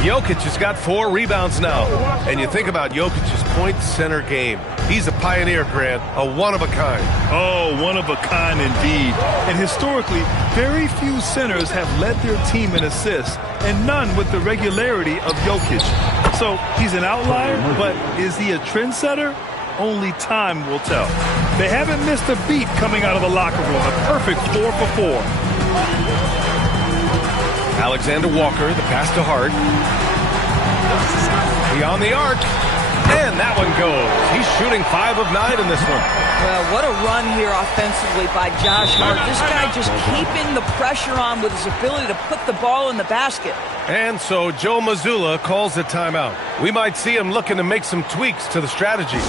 Jokic has got 4 rebounds now. And you think about Jokic's point center game. He's a pioneer, Grant, a one-of-a-kind. Oh, one-of-a-kind indeed. And historically, very few centers have led their team in assists, and none with the regularity of Jokic. So he's an outlier, but is he a trendsetter? Only time will tell. They haven't missed a beat coming out of the locker room. A perfect 4 for 4. Alexander Walker, the pass to Hart. Beyond the arc. And that one goes. He's shooting 5 of 9 in this one. Well, what a run here offensively by Josh Hart. This guy just keeping the pressure on with his ability to put the ball in the basket. And so Joe Mazzulla calls a timeout. We might see him looking to make some tweaks to the strategy.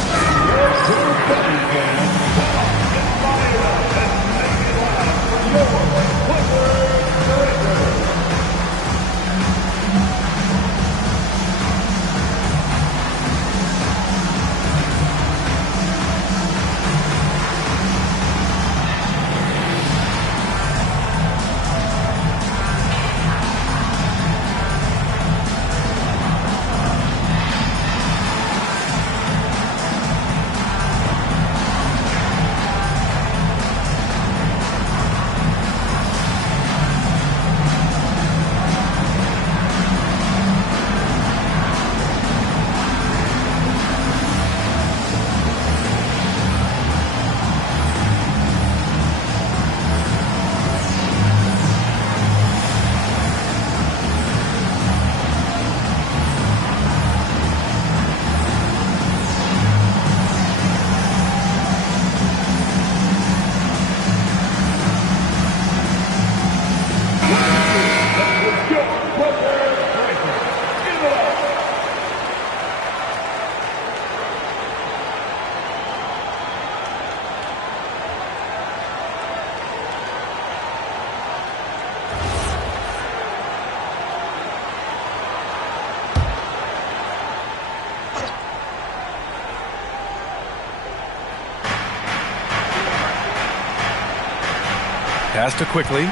Pass to Quickly.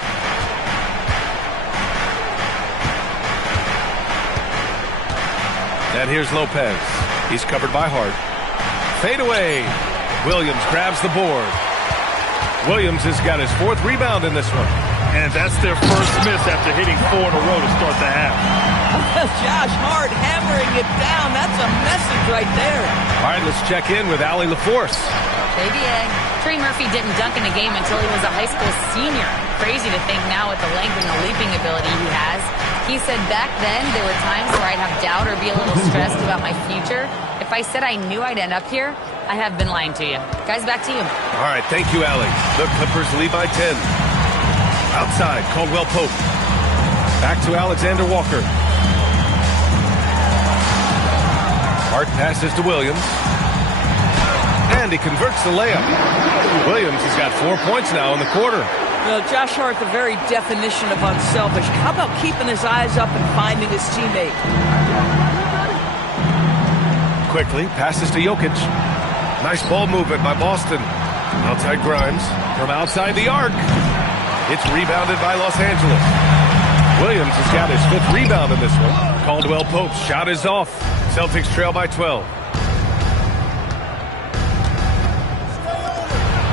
And here's Lopez. He's covered by Hart. Fade away. Williams grabs the board. Williams has got his 4th rebound in this one. And that's their first miss after hitting 4 in a row to start the half. Josh Hart hammering it down. That's a message right there. All right, let's check in with Allie LaForce. JBA. Trey Murphy didn't dunk in a game until he was a high school senior. Crazy to think now with the length and the leaping ability he has. He said back then there were times where I'd have doubt or be a little stressed about my future. If I said I knew I'd end up here, I have been lying to you. Guys, back to you. All right, thank you, Allie. The Clippers lead by 10. Outside, Caldwell Pope. Back to Alexander Walker. Hart passes to Williams. And he converts the layup. Williams has got 4 points now in the quarter. You know, Josh Hart, the very definition of unselfish. How about keeping his eyes up and finding his teammate? Quickly, passes to Jokic. Nice ball movement by Boston. Outside Grimes. From outside the arc. It's rebounded by Los Angeles. Williams has got his 5th rebound in this one. Caldwell Pope's shot is off. Celtics trail by 12.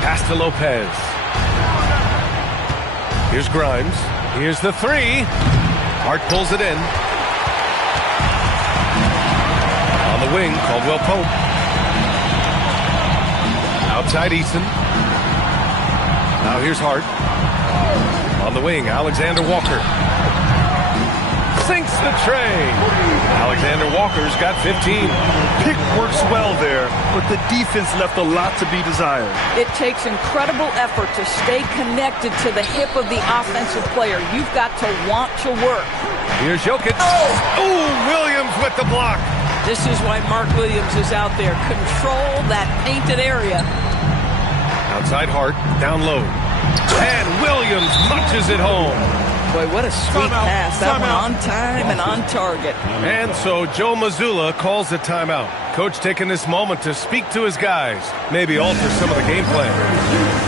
Pass to Lopez. Here's Grimes. Here's the three. Hart pulls it in. On the wing, Caldwell Pope. Outside Eason. Now here's Hart. On the wing, Alexander Walker. Sinks the tray. Alexander Walker's got 15. Pick works well there, but the defense left a lot to be desired. It takes incredible effort to stay connected to the hip of the offensive player. You've got to want to work. Here's Jokic. Oh, Williams with the block. This is why Mark Williams is out there. Control that painted area. Outside Hart, down low. And Williams punches it home. Boy, what a sweet pass. That one on time and on target. And so Joe Mazzulla calls a timeout. Coach taking this moment to speak to his guys. Maybe alter some of the game plan.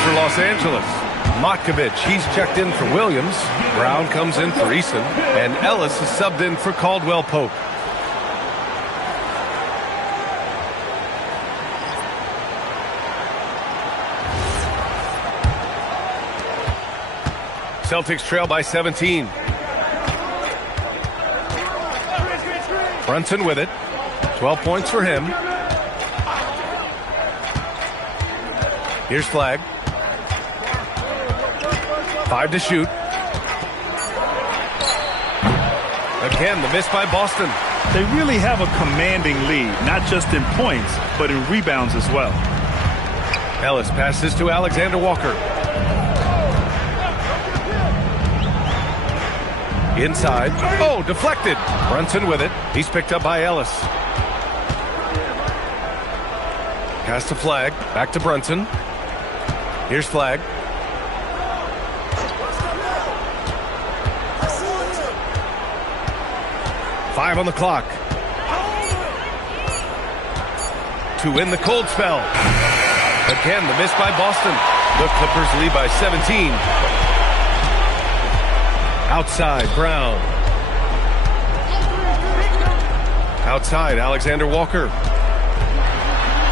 For Los Angeles. Matkovic, he's checked in for Williams. Brown comes in for Eason. And Ellis is subbed in for Caldwell Pope. Celtics trail by 17. Brunson with it. 12 points for him. Here's Flagg. 5 to shoot. Again, the miss by Boston. They really have a commanding lead, not just in points, but in rebounds as well. Ellis passes to Alexander Walker. Inside. Oh, deflected. Brunson with it. He's picked up by Ellis. Pass to Flagg. Back to Brunson. Here's Flagg. Five on the clock. To win the cold spell. Again, the miss by Boston. The Clippers lead by 17. Outside, Brown. Outside, Alexander Walker.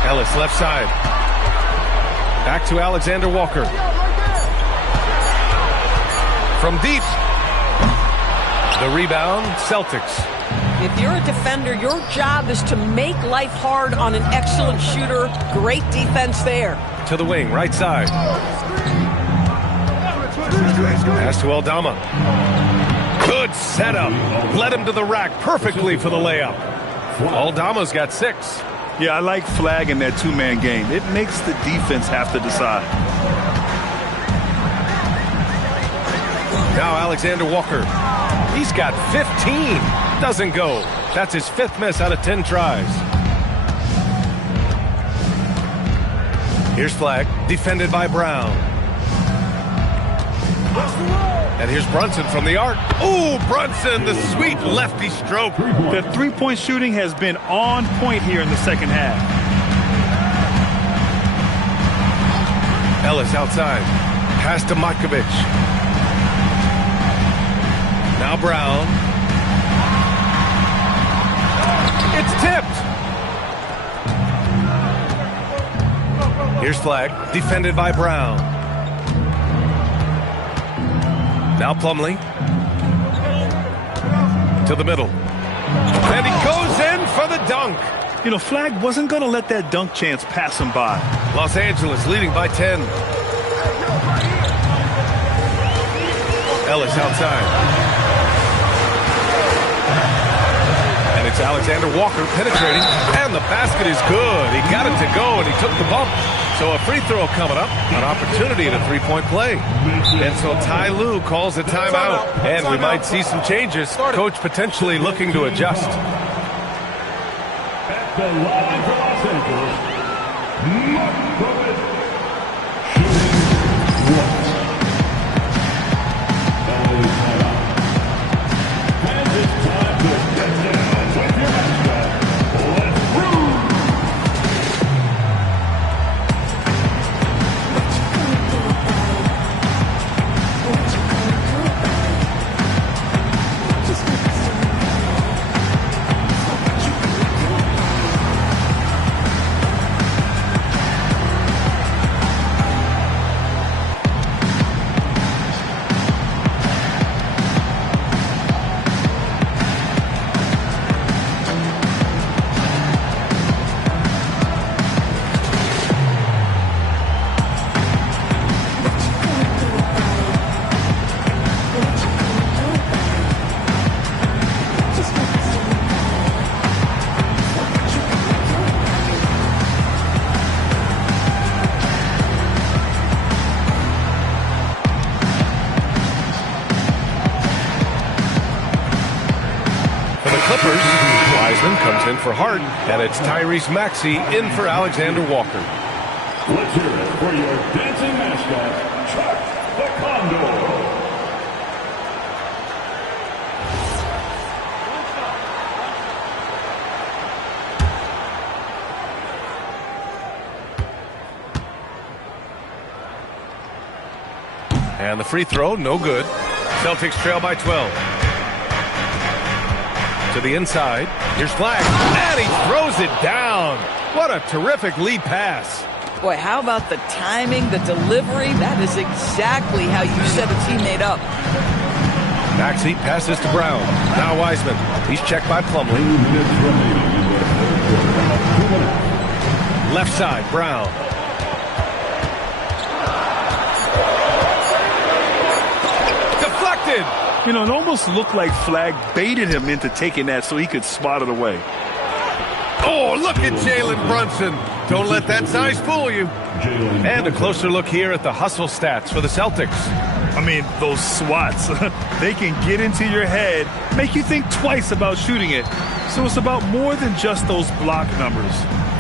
Ellis left side. Back to Alexander Walker. From deep. The rebound, Celtics. If you're a defender, your job is to make life hard on an excellent shooter. Great defense there. To the wing, right side. Pass to Aldama. Good setup. Led him to the rack perfectly for the layup. Aldama's got 6. Yeah, I like Flagg in that two-man game. It makes the defense have to decide. Now Alexander Walker. He's got 15. Doesn't go. That's his 5th miss out of 10 tries. Here's Flagg, defended by Brown. And here's Brunson from the arc. Ooh, Brunson, the sweet lefty stroke. The three-point shooting has been on point here in the second half. Ellis outside. Pass to Matkovic. Now Brown. It's tipped. Here's Flagg, defended by Brown. Now Plumlee. To the middle. And he goes in for the dunk. You know, Flag wasn't going to let that dunk chance pass him by. Los Angeles leading by 10. Ellis outside. And it's Alexander Walker penetrating, and the basket is good. He got it to go, and he took the bump. So a free throw coming up, an opportunity at a three-point play. And so Ty Lue calls a timeout, and we might see some changes. Coach potentially looking to adjust. At the line for Los Angeles, Markovich shooting one. And it's time to get down with your mascot. Let's root! In for Hart, and it's Tyrese Maxey in for Alexander Walker. Let's hear it for your dancing mascot, Chuck the Condor. And the free throw, no good. Celtics trail by 12. To the inside. Here's Flag. And he throws it down. What a terrific lead pass. Boy, how about the timing, the delivery? That is exactly how you set a teammate up. Maxey passes to Brown. Now Wiseman. He's checked by Plumlee. Left side, Brown. Deflected. You know, it almost looked like Flag baited him into taking that so he could spot it away. Oh, look at Jalen Brunson. Don't let that size fool you. And a closer look here at the hustle stats for the Celtics. I mean, those swats, they can get into your head, make you think twice about shooting it. So it's about more than just those block numbers.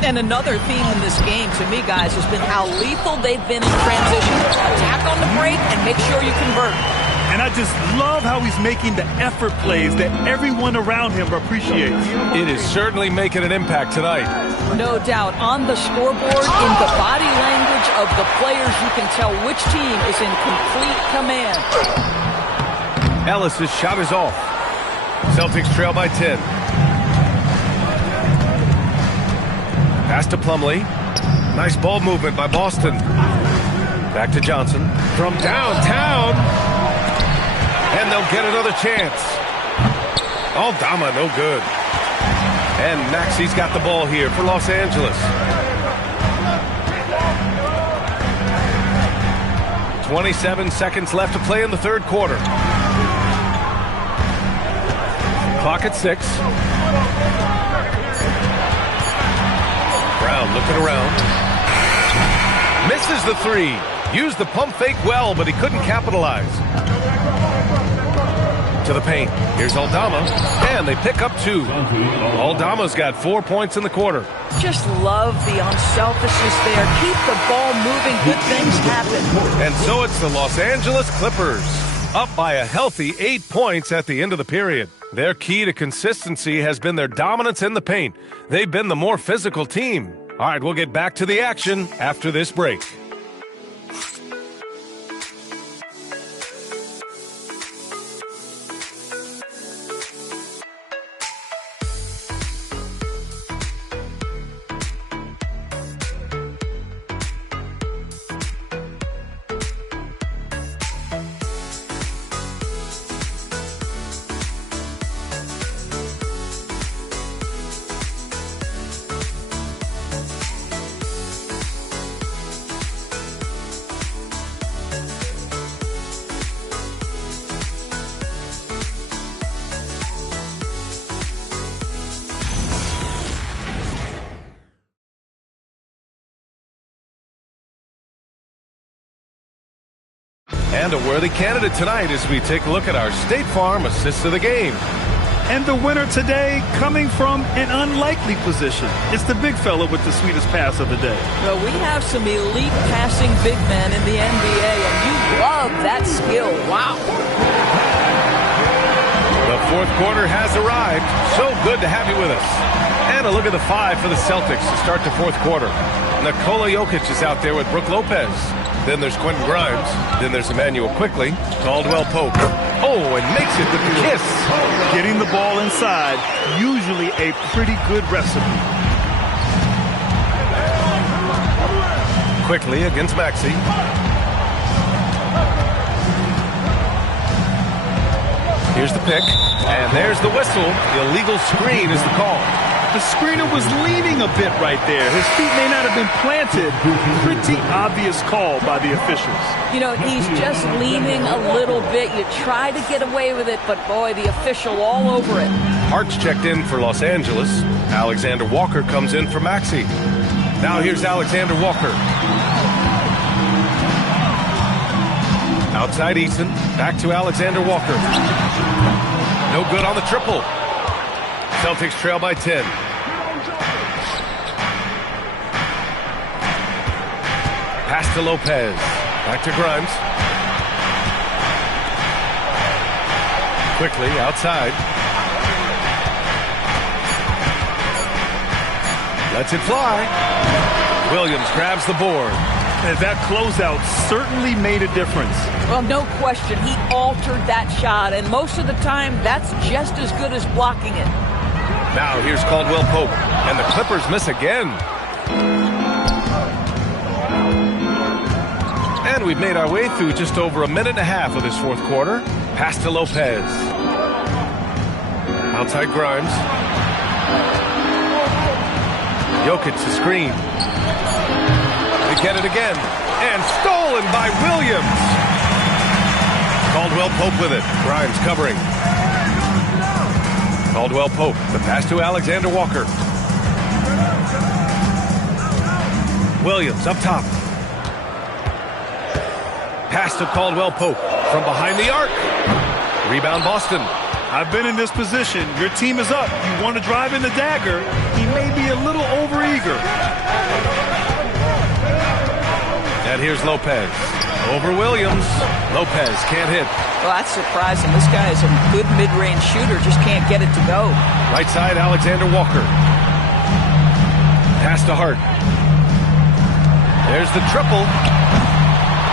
And another theme in this game, to me, guys, has been how lethal they've been in transition. Attack on the break and make sure you convert. And I just love how he's making the effort plays that everyone around him appreciates. It is certainly making an impact tonight. No doubt. On the scoreboard, in the body language of the players, you can tell which team is in complete command. Ellis' shot is off. Celtics trail by 10. Pass to Plumlee. Nice ball movement by Boston. Back to Johnson. From downtown. And they'll get another chance. Aldama, no good. And Maxey's got the ball here for Los Angeles. 27 seconds left to play in the third quarter. Clock at 6. Brown looking around. Misses the three. Used the pump fake well, but he couldn't capitalize. To the paint. Here's Aldama, and they pick up 2. Aldama's got 4 points in the quarter. Just love the unselfishness there. Keep the ball moving. Good things happen. And so it's the Los Angeles Clippers, up by a healthy 8 points at the end of the period. Their key to consistency has been their dominance in the paint. They've been the more physical team. All right, we'll get back to the action after this break. And a worthy candidate tonight as we take a look at our State Farm Assist of the Game. And the winner today coming from an unlikely position. It's the big fella with the sweetest pass of the day. Well, we have some elite passing big men in the NBA, and you love that skill. Wow. The fourth quarter has arrived. So good to have you with us. And a look at the five for the Celtics to start the fourth quarter. Nikola Jokic is out there with Brook Lopez. Then there's Quentin Grimes. Then there's Emmanuel Quickley. Caldwell Pope. Oh, and makes it with the kiss. Getting the ball inside, usually a pretty good recipe. Quickley against Maxey. Here's the pick. And there's the whistle. The illegal screen is the call. The screener was leaning a bit right there. His feet may not have been planted. Pretty obvious call by the officials. You know, he's just leaning a little bit. You try to get away with it, but boy, the official all over it. Hart's checked in for Los Angeles. Alexander Walker comes in for Maxey. Now here's Alexander Walker. Outside Eason. Back to Alexander Walker. No good on the triple. Celtics trail by 10. Pass to Lopez. Back to Grimes. Quickly outside. Lets it fly. Williams grabs the board. And that closeout certainly made a difference. Well, no question. He altered that shot, and most of the time, that's just as good as blocking it. Now here's Caldwell Pope, and the Clippers miss again. And we've made our way through just over a minute and a half of this fourth quarter. Pass to Lopez. Outside Grimes. Jokic to screen. They get it again. And stolen by Williams. Caldwell Pope with it. Grimes covering. Caldwell Pope, the pass to Alexander Walker. Williams up top. Pass to Caldwell Pope from behind the arc. Rebound Boston. I've been in this position. Your team is up. You want to drive in the dagger. He may be a little overeager. And here's Lopez. Over Williams. Lopez can't hit. Well, that's surprising. This guy is a good mid-range shooter, just can't get it to go. Right side, Alexander Walker. Pass to Hart. There's the triple.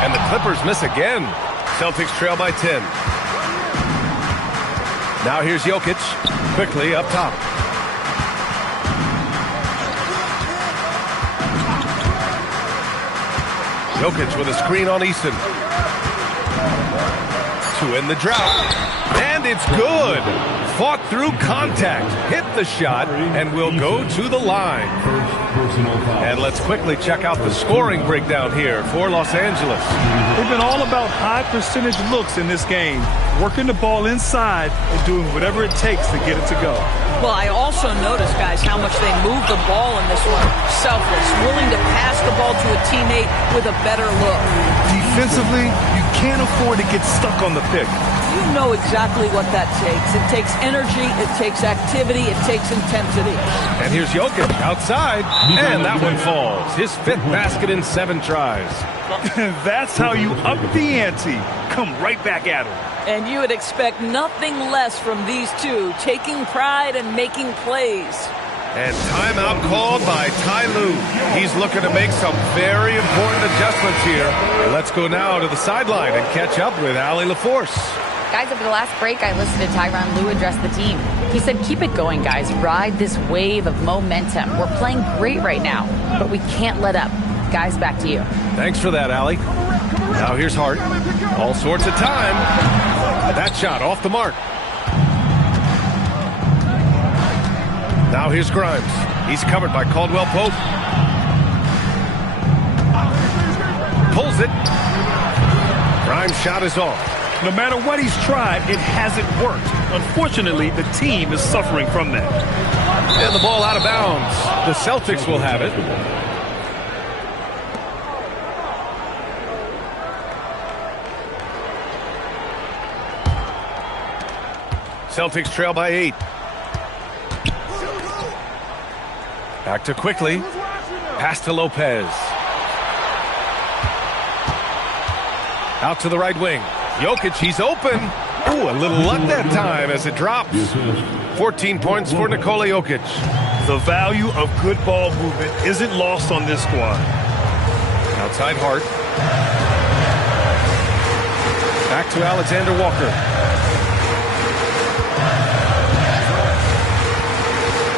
And the Clippers miss again. Celtics trail by 10. Now here's Jokic. Quickly up top. Jokic with a screen on Eason. To end the drought. And it's good. Fought through contact. Hit the shot and will go to the line. And let's quickly check out the scoring breakdown here for Los Angeles. They've been all about high percentage looks in this game. Working the ball inside and doing whatever it takes to get it to go. Well, I also noticed, guys, how much they move the ball in this one. Selfless, willing to pass the ball to a teammate with a better look. Defensively, you can't afford to get stuck on the pick. You know exactly what that takes. It takes energy, it takes activity, it takes intensity. And here's Jokic outside, and that one falls. His fifth basket in 7 tries. That's how you up the ante. Come right back at him. And you would expect nothing less from these two, taking pride and making plays. And timeout called by Ty Lue. He's looking to make some very important adjustments here. Let's go now to the sideline and catch up with Allie LaForce. Guys, over the last break, I listened to Tyronn Lue address the team. He said, keep it going, guys. Ride this wave of momentum. We're playing great right now, but we can't let up. Guys, back to you. Thanks for that, Allie. Now here's Hart. All sorts of time. That shot off the mark. Now here's Grimes. He's covered by Caldwell Pope. Pulls it. Grimes' shot is off. No matter what he's tried, it hasn't worked. Unfortunately, the team is suffering from that. And the ball out of bounds. The Celtics will have it. Celtics trail by 8. Back to Quickly. Pass to Lopez. Out to the right wing. Jokic, he's open. Ooh, a little luck that time as it drops. 14 points for Nikola Jokic. The value of good ball movement isn't lost on this squad. Outside Hart. Back to Alexander Walker.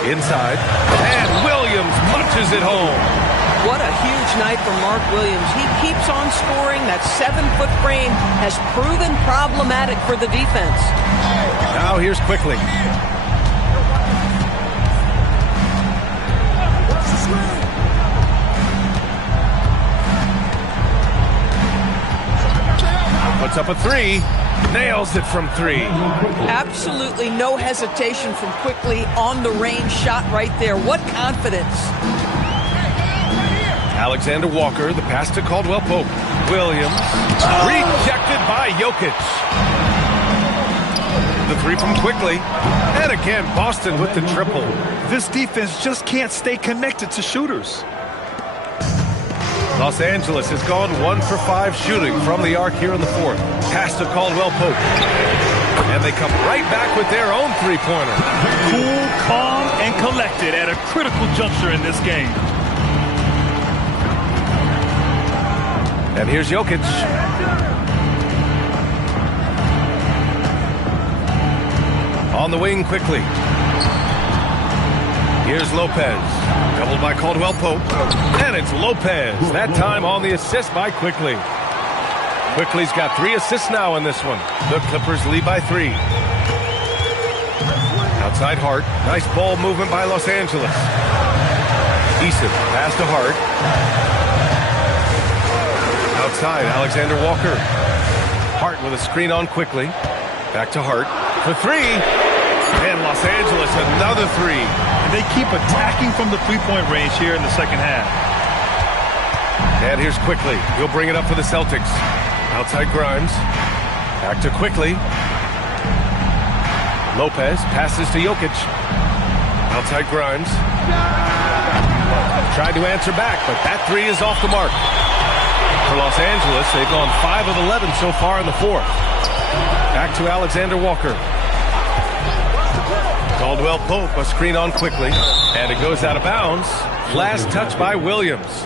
Inside. And Williams punches it home. What a huge night for Mark Williams. He keeps on scoring. That 7-foot frame has proven problematic for the defense. Now here's Quickly. Puts up a 3. Nails it from 3. Absolutely no hesitation from Quickly on the range shot right there. What confidence. Alexander Walker, the pass to Caldwell Pope. Williams, rejected by Jokic. The 3 from Quickly. And again, Boston with the triple. This defense just can't stay connected to shooters. Los Angeles has gone 1 for 5 shooting from the arc here in the 4th. Pass to Caldwell Pope. And they come right back with their own 3-pointer. Cool, calm, and collected at a critical juncture in this game. And here's Jokic. On the wing Quickly. Here's Lopez. Doubled by Caldwell Pope. And it's Lopez. That time on the assist by Quickly. Quickly's got 3 assists now in this one. The Clippers lead by 3. Outside Hart. Nice ball movement by Los Angeles. Eason. Pass to Hart. Outside, Alexander Walker. Hart with a screen on Quickly. Back to Hart for 3. And Los Angeles, another 3. And they keep attacking from the three-point range here in the second half. And here's Quickly. He'll bring it up for the Celtics. Outside Grimes. Back to Quickly. Lopez passes to Jokic. Outside Grimes. Tried to answer back, but that 3 is off the mark. For Los Angeles, they've gone 5 of 11 so far in the 4th. Back to Alexander Walker. Caldwell Pope, a screen on Quickly. And it goes out of bounds. Last touch by Williams.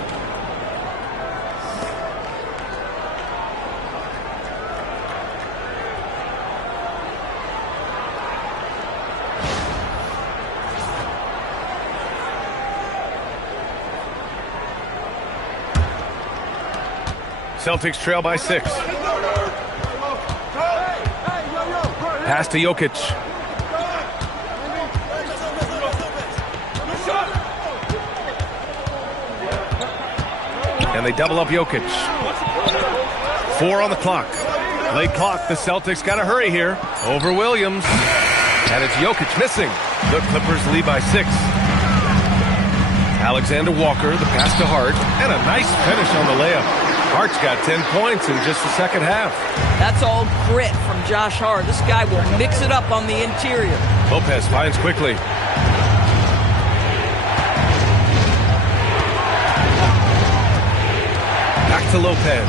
Celtics trail by 6. Pass to Jokic. And they double up Jokic. 4 on the clock. Late clock. The Celtics got to hurry here. Over Williams. And it's Jokic missing. The Clippers lead by 6. Alexander Walker, the pass to Hart. And a nice finish on the layup. Hart's got 10 points in just the second half. That's all grit from Josh Hart. This guy will mix it up on the interior. Lopez finds Quickly. Back to Lopez.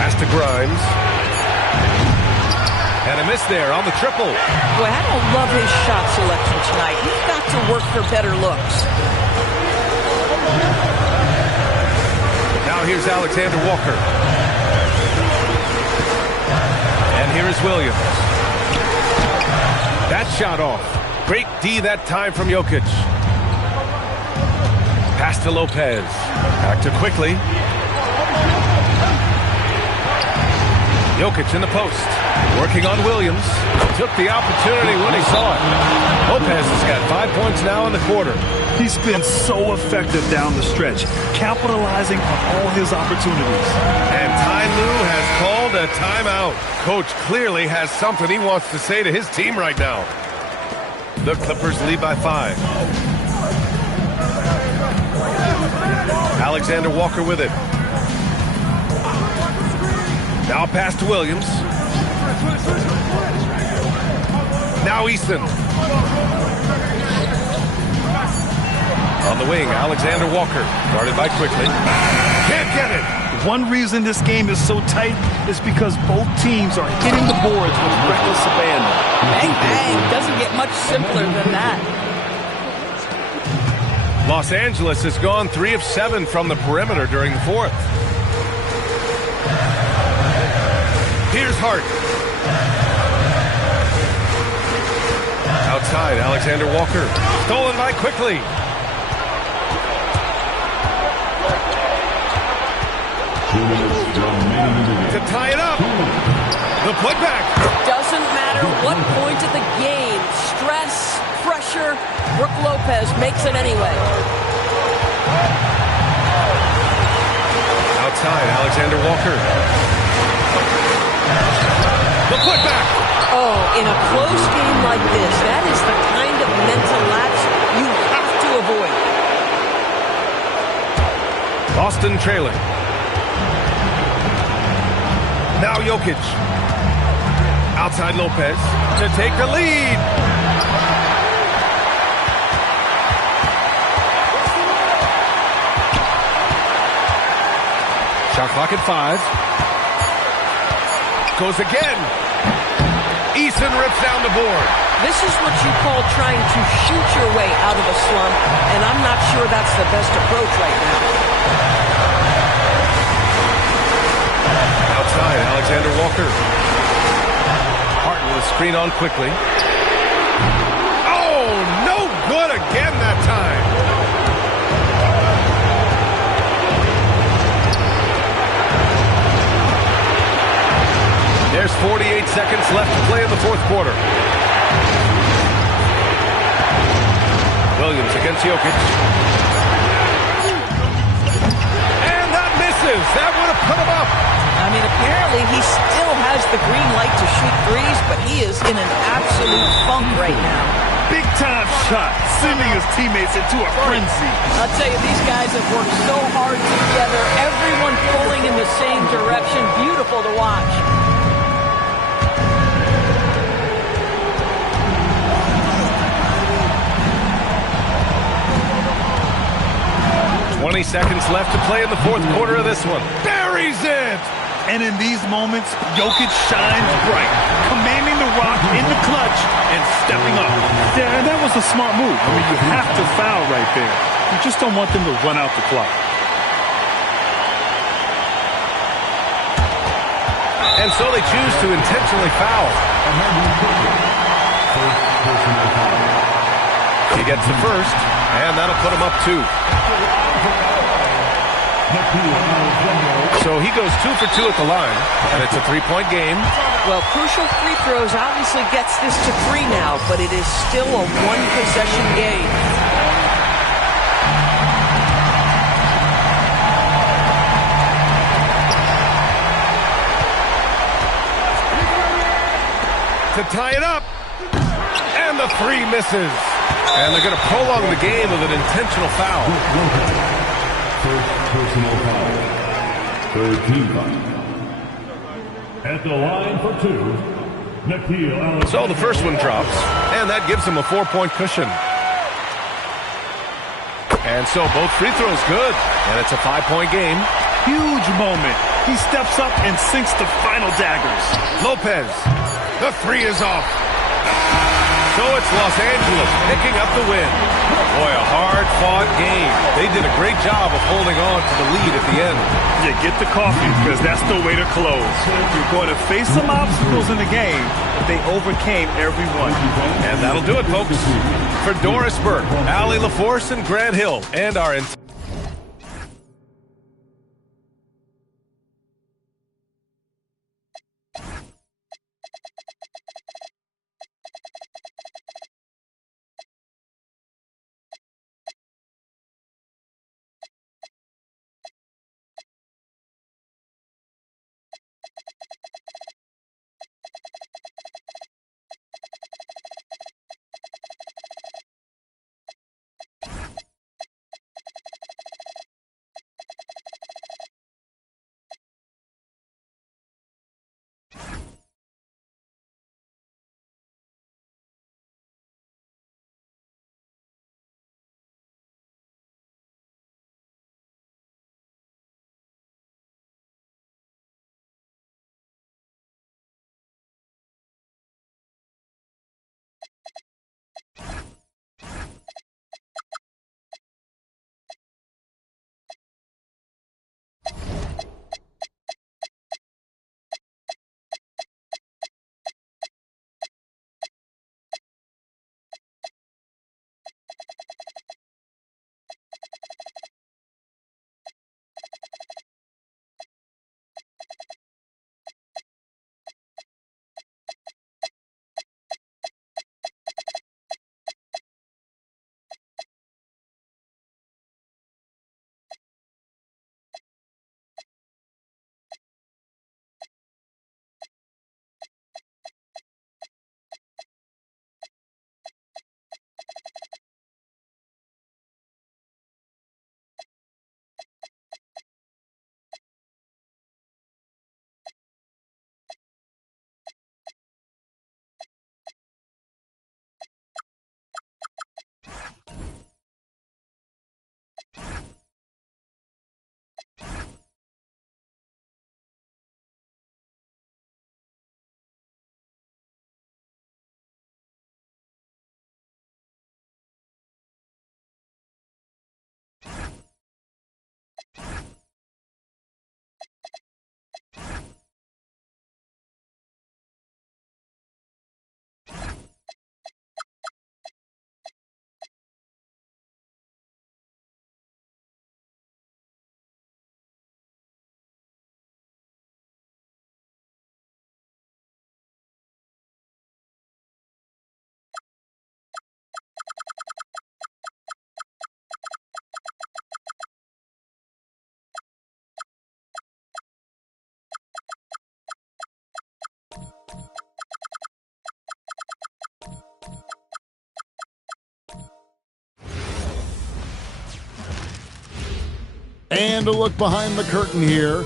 Pass to Grimes. And a miss there on the triple. Boy, I don't love his shot selection tonight. He's got to work for better looks. Now here's Alexander Walker. And here is Williams. That shot off. Great D that time from Jokic. Pass to Lopez. Back to Quickly. Jokic in the post. Working on Williams. Took the opportunity when he saw it. Lopez has got 5 points now in the quarter. He's been so effective down the stretch, capitalizing on all his opportunities. And Ty Lue has called a timeout. Coach clearly has something he wants to say to his team right now. The Clippers lead by 5. Alexander Walker with it. Now pass to Williams. Now Easton. On the wing, Alexander Walker. Guarded by Quickly. Can't get it. One reason this game is so tight is because both teams are hitting the boards with reckless abandon. Bang, bang. Doesn't get much simpler than that. Los Angeles has gone 3 of 7 from the perimeter during the fourth. Here's Hart. Outside, Alexander Walker. Stolen by Quickly. To tie it up. The putback. Doesn't matter what point of the game. Stress, pressure. Brook Lopez makes it anyway. Outside, Alexander Walker. The putback. Oh, in a close game like this, that is the kind of mental lapse you have to avoid. Boston trailing. Now Jokic. Outside Lopez to take the lead. Shot clock at 5. Goes again. Eason rips down the board. This is what you call trying to shoot your way out of a slump, and I'm not sure that's the best approach right now. Outside, Alexander Walker. Hart with a screen on Quickly. Oh, no good again that time. There's 48 seconds left to play in the fourth quarter. Williams against Jokic. And that misses. That would have put him up. I mean, apparently he still has the green light to shoot threes, but he is in an absolute funk right now. Big time shot, sending his teammates into a frenzy. I'll tell you, these guys have worked so hard together. Everyone pulling in the same direction. Beautiful to watch. 20 seconds left to play in the fourth quarter of this one. Buries it! And in these moments, Jokic shines bright, commanding the rock in the clutch and stepping up. Yeah, and that was a smart move. I mean, you have to foul right there. You just don't want them to run out the clock. And so they choose to intentionally foul. He gets the first, and that'll put him up 2. So he goes 2 for 2 at the line, and it's a 3-point game. Well, crucial free throws obviously gets this to 3 now, but it is still a one-possession game. To tie it up, and the 3 misses. And they're going to prolong the game with an intentional foul. First personal foul. Third team foul. At the line for 2, Nickeil Alexander. So the first one drops, and that gives him a 4-point cushion. And so both free throws good, and it's a 5-point game. Huge moment. He steps up and sinks the final daggers. Lopez, the 3 is off. So it's Los Angeles picking up the win. Boy, a hard-fought game. They did a great job of holding on to the lead at the end. Yeah, get the coffee, because that's the way to close. You're going to face some obstacles in the game, but they overcame every one. And that'll do it, folks. For Doris Burke, Allie LaForce, and Grant Hill, and our And a look behind the curtain here.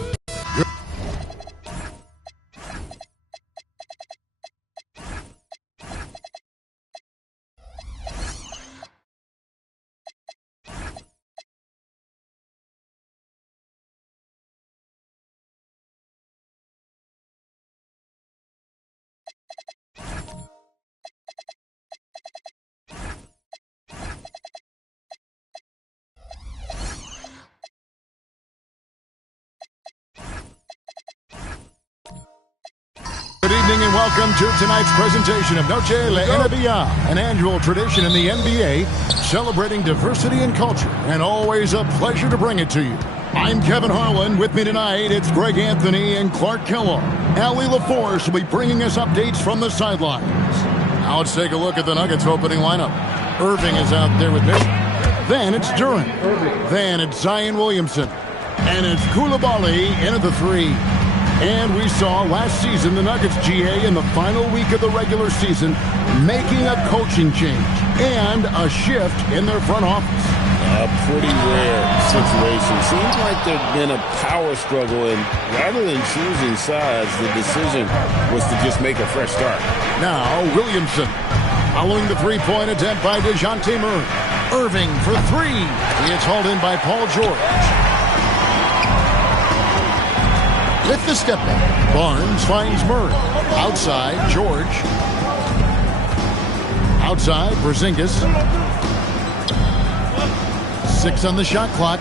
Good evening and welcome to tonight's presentation of Noche La NBA, an annual tradition in the NBA celebrating diversity and culture, and always a pleasure to bring it to you. I'm Kevin Harlan. With me tonight, it's Greg Anthony and Clark Kellogg. Allie LaForce will be bringing us updates from the sidelines. Now let's take a look at the Nuggets opening lineup. Irving is out there with Mitchell. Then it's Durant. Then it's Zion Williamson. And it's Koulibaly in at the 3. And we saw last season the Nuggets GA in the final week of the regular season making a coaching change and a shift in their front office. A pretty rare situation. Seems like there's been a power struggle, and rather than choosing sides, the decision was to just make a fresh start. Now Williamson following the three-point attempt by DeJounte Murray. Irving for 3. He is hauled in by Paul George. With the step back, Barnes finds Murray. Outside, George. Outside, Porzingis. 6 on the shot clock.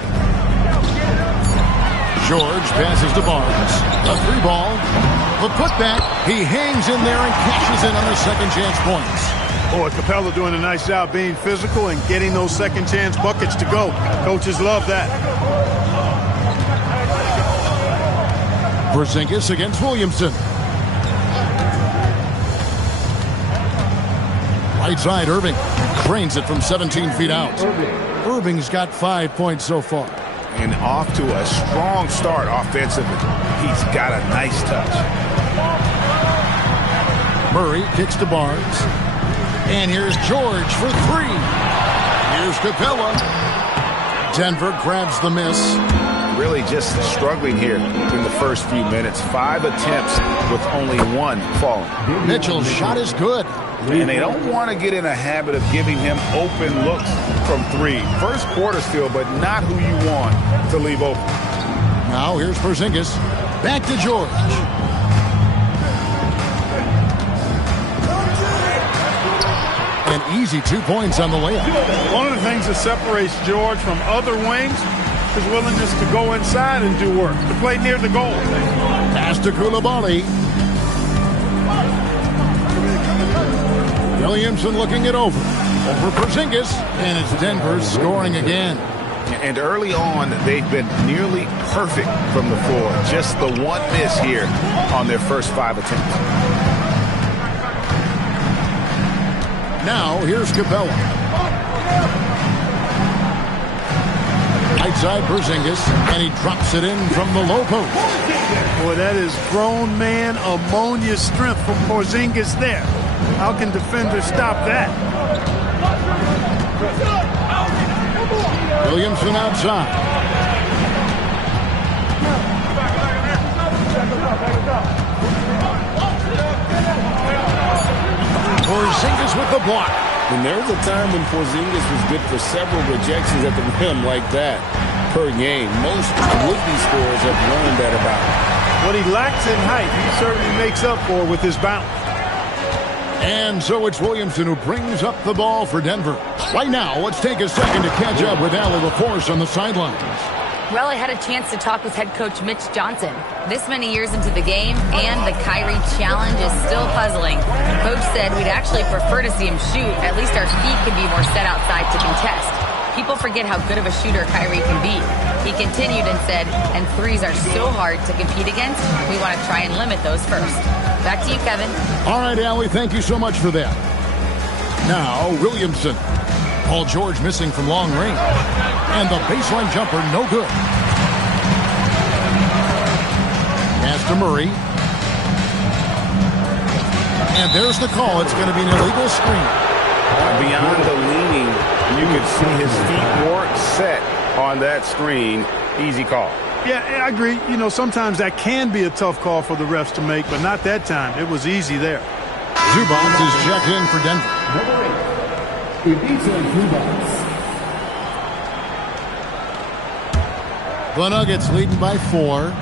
George passes to Barnes. A 3-ball. The putback. He hangs in there and cashes in on the second chance points. Boy, Capella doing a nice job being physical and getting those second chance buckets to go. Coaches love that. Porzingis against Williamson. Right side, Irving drains it from 17 feet out. Irving's got 5 points so far. And off to a strong start offensively. He's got a nice touch. Murray kicks to Barnes. And here's George for 3. Here's Capella. Denver grabs the miss. Really just struggling here in the first few minutes. 5 attempts with only 1 falling. Mitchell's shot is good. And they don't want to get in a habit of giving him open looks from 3. First quarter still, but not who you want to leave open. Now here's Porzingis. Back to George. An easy 2 points on the layup. One of the things that separates George from other wings, his willingness to go inside and do work, to play near the goal. Pass to Koulibaly. Williamson looking it over. Over Porzingis, and it's Denver scoring again. And early on, they've been nearly perfect from the floor. Just the 1 miss here on their first 5 attempts. Now, here's Capella. Right side, Porzingis, and he drops it in from the low post. Boy, that is grown man ammonia strength from Porzingis there. How can defenders stop that? Williamson outside. Porzingis with the block. And there was a time when Porzingis was good for several rejections at the rim like that per game. Most would-be scorers have learned that about him. What he lacks in height, he certainly makes up for with his bounce. And so it's Williamson who brings up the ball for Denver. Right now, let's take a second to catch up with Allie LaForce on the sidelines. Well, I had a chance to talk with head coach Mitch Johnson. This many years into the game, and the Kyrie challenge is still puzzling. Coach said we'd actually prefer to see him shoot. At least our feet can be more set outside to contest. People forget how good of a shooter Kyrie can be. He continued and said, and threes are so hard to compete against, we want to try and limit those first. Back to you, Kevin. All right, Allie, thank you so much for that. Now, Williamson. Paul George missing from long range. And the baseline jumper, no good. Pass to Murray. And there's the call. It's going to be an illegal screen. Beyond the leaning, you can see his feet weren't set on that screen. easy call. Yeah, I agree. You know, sometimes that can be a tough call for the refs to make, but not that time. It was easy there. Zubats is checked in for Denver. The Nuggets leading by 4.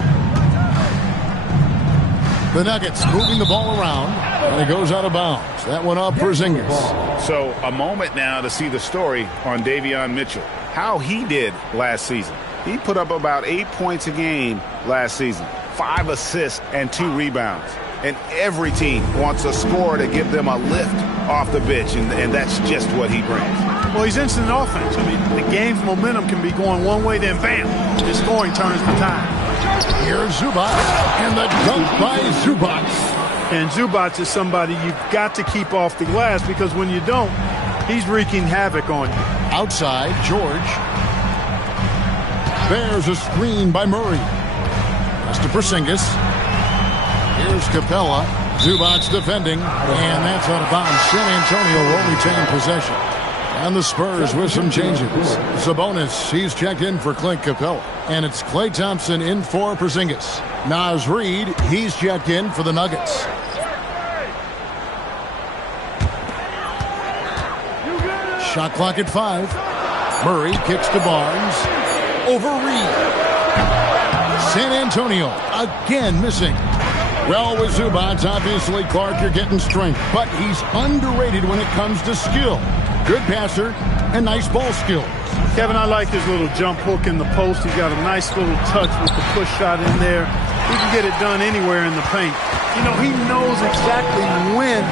The Nuggets moving the ball around, and it goes out of bounds. That one up for Porzingis. So a moment now to see the story on Davion Mitchell. How he did last season. He put up about 8 points a game last season, 5 assists and 2 rebounds. And every team wants a scorer to give them a lift off the bench, and that's just what he brings. Well, he's instant offense. I mean, the game's momentum can be going one way, then bam, his scoring turns the tide. Here's Zubats, and the dunk by Zubats. And Zubats is somebody you've got to keep off the glass, because when you don't, he's wreaking havoc on you. Outside, George. There's a screen by Murray. That's to Porzingis. Here's Capella. Zubats defending, and that's out of bounds. San Antonio will retain possession. And the Spurs with some changes. Sabonis, he's checked in for Clint Capella. And it's Klay Thompson in for Porzingis. Naz Reid, he's checked in for the Nuggets. Shot clock at 5. Murray kicks to Barnes. Over Reid. San Antonio again missing. Well, with Zubats, obviously, Clark, you're getting strength. But he's underrated when it comes to skill. Good passer and nice ball skills. Kevin, I like his little jump hook in the post. He's got a nice little touch with the push shot in there. He can get it done anywhere in the paint. You know, he knows exactly when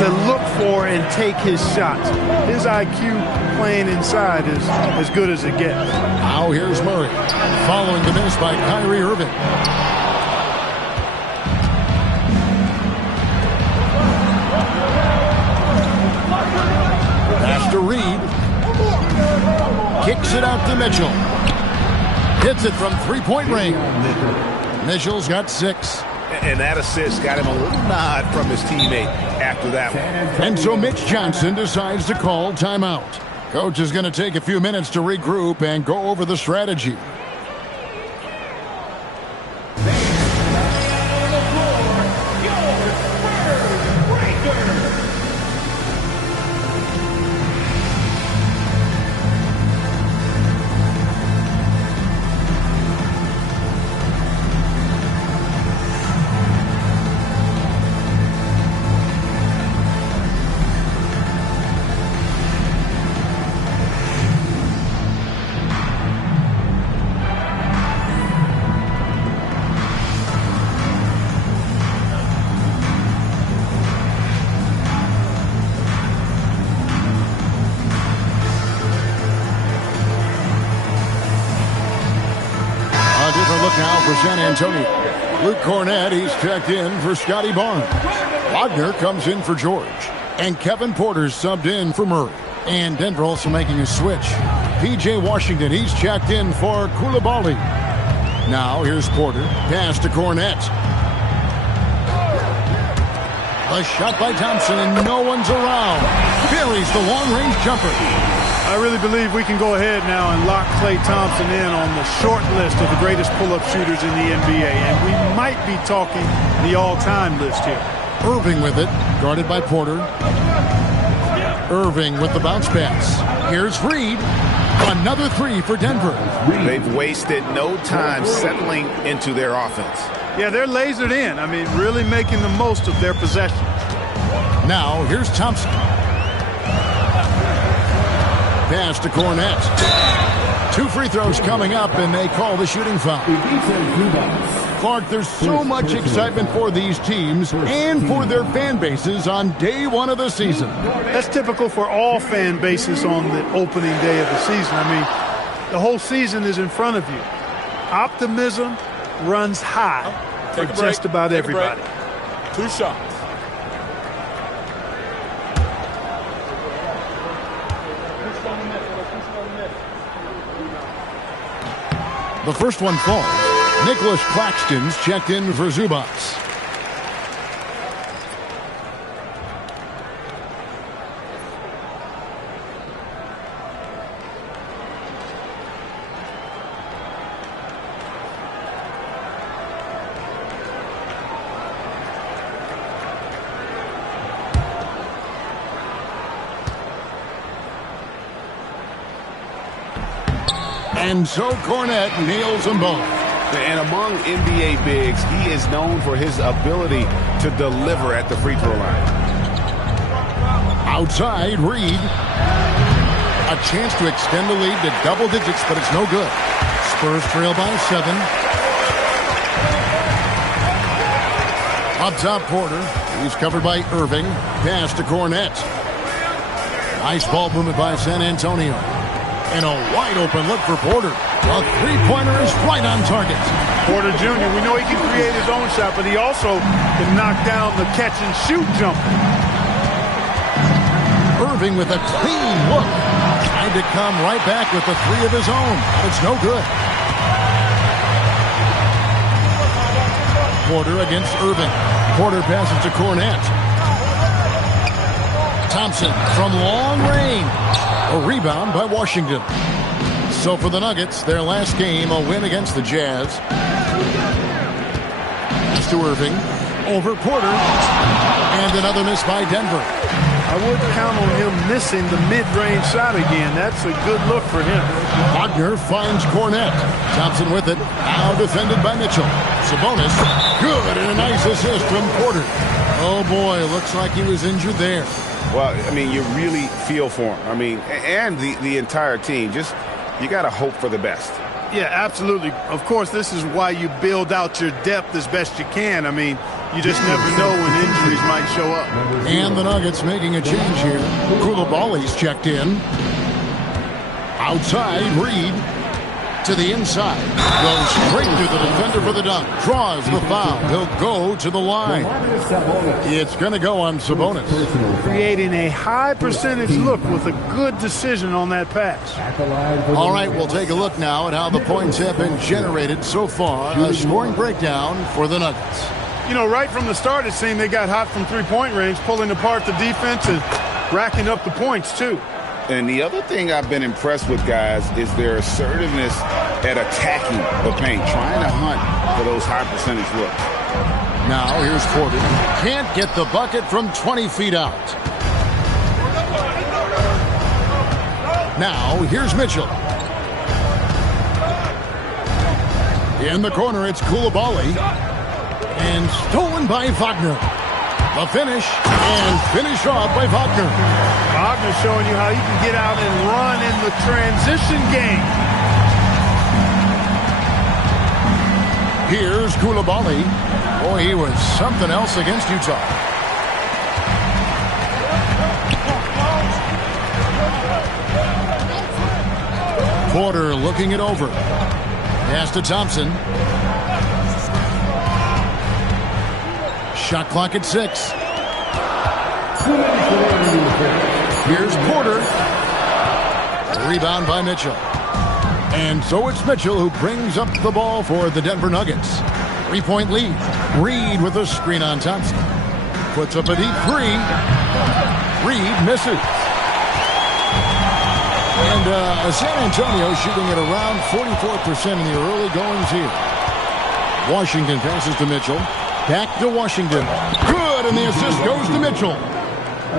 to look for and take his shots. His IQ playing inside is as good as it gets. Now here's Murray, following the miss by Kyrie Irving. Pass to Reid. Kicks it out to Mitchell. Hits it from three-point range. Mitchell's got 6. And that assist got him a little nod from his teammate after that one. And so Mitch Johnson decides to call timeout. Coach is going to take a few minutes to regroup and go over the strategy. San Antonio. Luke Cornett, he's checked in for Scotty Barnes. Wagner comes in for George. And Kevin Porter's subbed in for Murray. And Denver also making a switch. P.J. Washington, he's checked in for Coulibaly. Now here's Porter. Pass to Cornett. A shot by Thompson, and no one's around. Buries the long-range jumper. I really believe we can go ahead now and lock Klay Thompson in on the short list of the greatest pull-up shooters in the NBA. And we might be talking the all-time list here. Irving with it, guarded by Porter. Irving with the bounce pass. Here's Reid. Another 3 for Denver. They've wasted no time settling into their offense. Yeah, they're lasered in. I mean, really making the most of their possession. Now, here's Thompson. Pass to Cornett. 2 free throws coming up, and they call the shooting foul. Clark, there's so much excitement for these teams and for their fan bases on day 1 of the season. That's typical for all fan bases on the opening day of the season. I mean, the whole season is in front of you. Optimism runs high for just about everybody. 2 shots. The first one falls. Nicholas Claxton's checked in for Zubats. And so Cornette nails them both. And among NBA bigs, he is known for his ability to deliver at the free throw line. Outside, Reed. A chance to extend the lead to double digits, but it's no good. Spurs trail by 7. Up top, Porter. He's covered by Irving. Pass to Cornette. Nice ball movement by San Antonio. And a wide open look for Porter. A three-pointer is right on target. Porter Jr., we know he can create his own shot, but he also can knock down the catch-and-shoot jumper. Irving with a clean look. Tried to come right back with the three of his own. It's no good. Porter against Irving. Porter passes to Cornette. Thompson from long range. A rebound by Washington. So for the Nuggets, their last game, a win against the Jazz. Pass to Irving. Over Porter. And another miss by Denver. I wouldn't count on him missing the mid-range shot again. That's a good look for him. Wagner finds Cornette. Thompson with it. Now defended by Mitchell. Sabonis. Good, and a nice assist from Porter. Oh, boy, looks like he was injured there. Well, I mean, you really feel for him. I mean, and the entire team. Just, you got to hope for the best. Yeah, absolutely. Of course, this is why you build out your depth as best you can. I mean, you just never know when injuries might show up. And the Nuggets making a change here. Koulibaly's checked in. Outside, Reed to the inside. Goes straight to the defender for the dunk. Draws the foul. He'll go to the line. It's going to go on Sabonis. Creating a high percentage look with a good decision on that pass. All right, we'll take a look now at how the points have been generated so far. A scoring breakdown for the Nuggets. You know, right from the start, it seemed they got hot from three-point range, pulling apart the defense and racking up the points, too. And the other thing I've been impressed with, guys, is their assertiveness at attacking the paint, trying to hunt for those high percentage looks. Now, here's Porter. Can't get the bucket from 20 feet out. Now, here's Mitchell. In the corner, it's Koulibaly. And stolen by Wagner. The finish, and finish off by Wagner. Wagner showing you how he can get out and run in the transition game. Here's Koulibaly. Boy, he was something else against Utah. Porter looking it over. Pass to Thompson. Shot clock at 6. Here's Porter. Rebound by Mitchell. And so it's Mitchell who brings up the ball for the Denver Nuggets. 3-point lead. Reed with a screen on Thompson. Puts up a deep three. Reed misses. And San Antonio shooting at around 44% in the early goings here. Washington passes to Mitchell. Back to Washington. Good, and the assist goes to Mitchell.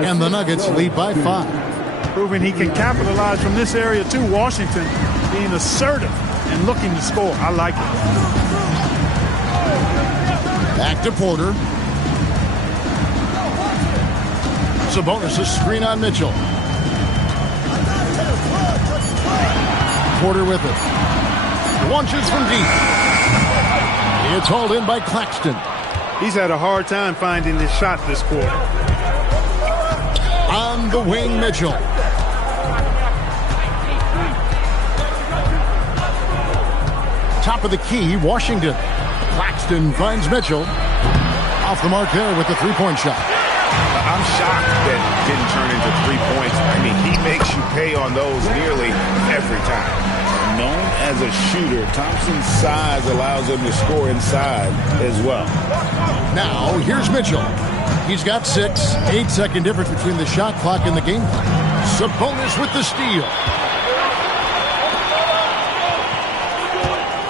And the Nuggets lead by 5. Proving he can capitalize from this area too. Washington being assertive and looking to score. I like it. Back to Porter. Sabonis a screen on Mitchell. Porter with it. Launches from deep. It's hauled in by Claxton. He's had a hard time finding his shot this quarter. On the wing, Mitchell. Top of the key, Washington. Claxton finds Mitchell. Off the mark there with the three-point shot. I'm shocked that didn't turn into 3 points. I mean, he makes you pay on those nearly every time. Known as a shooter, Thompson's size allows him to score inside as well. Now, here's Mitchell. He's got 6. 8-second difference between the shot clock and the game clock. Sabonis with the steal.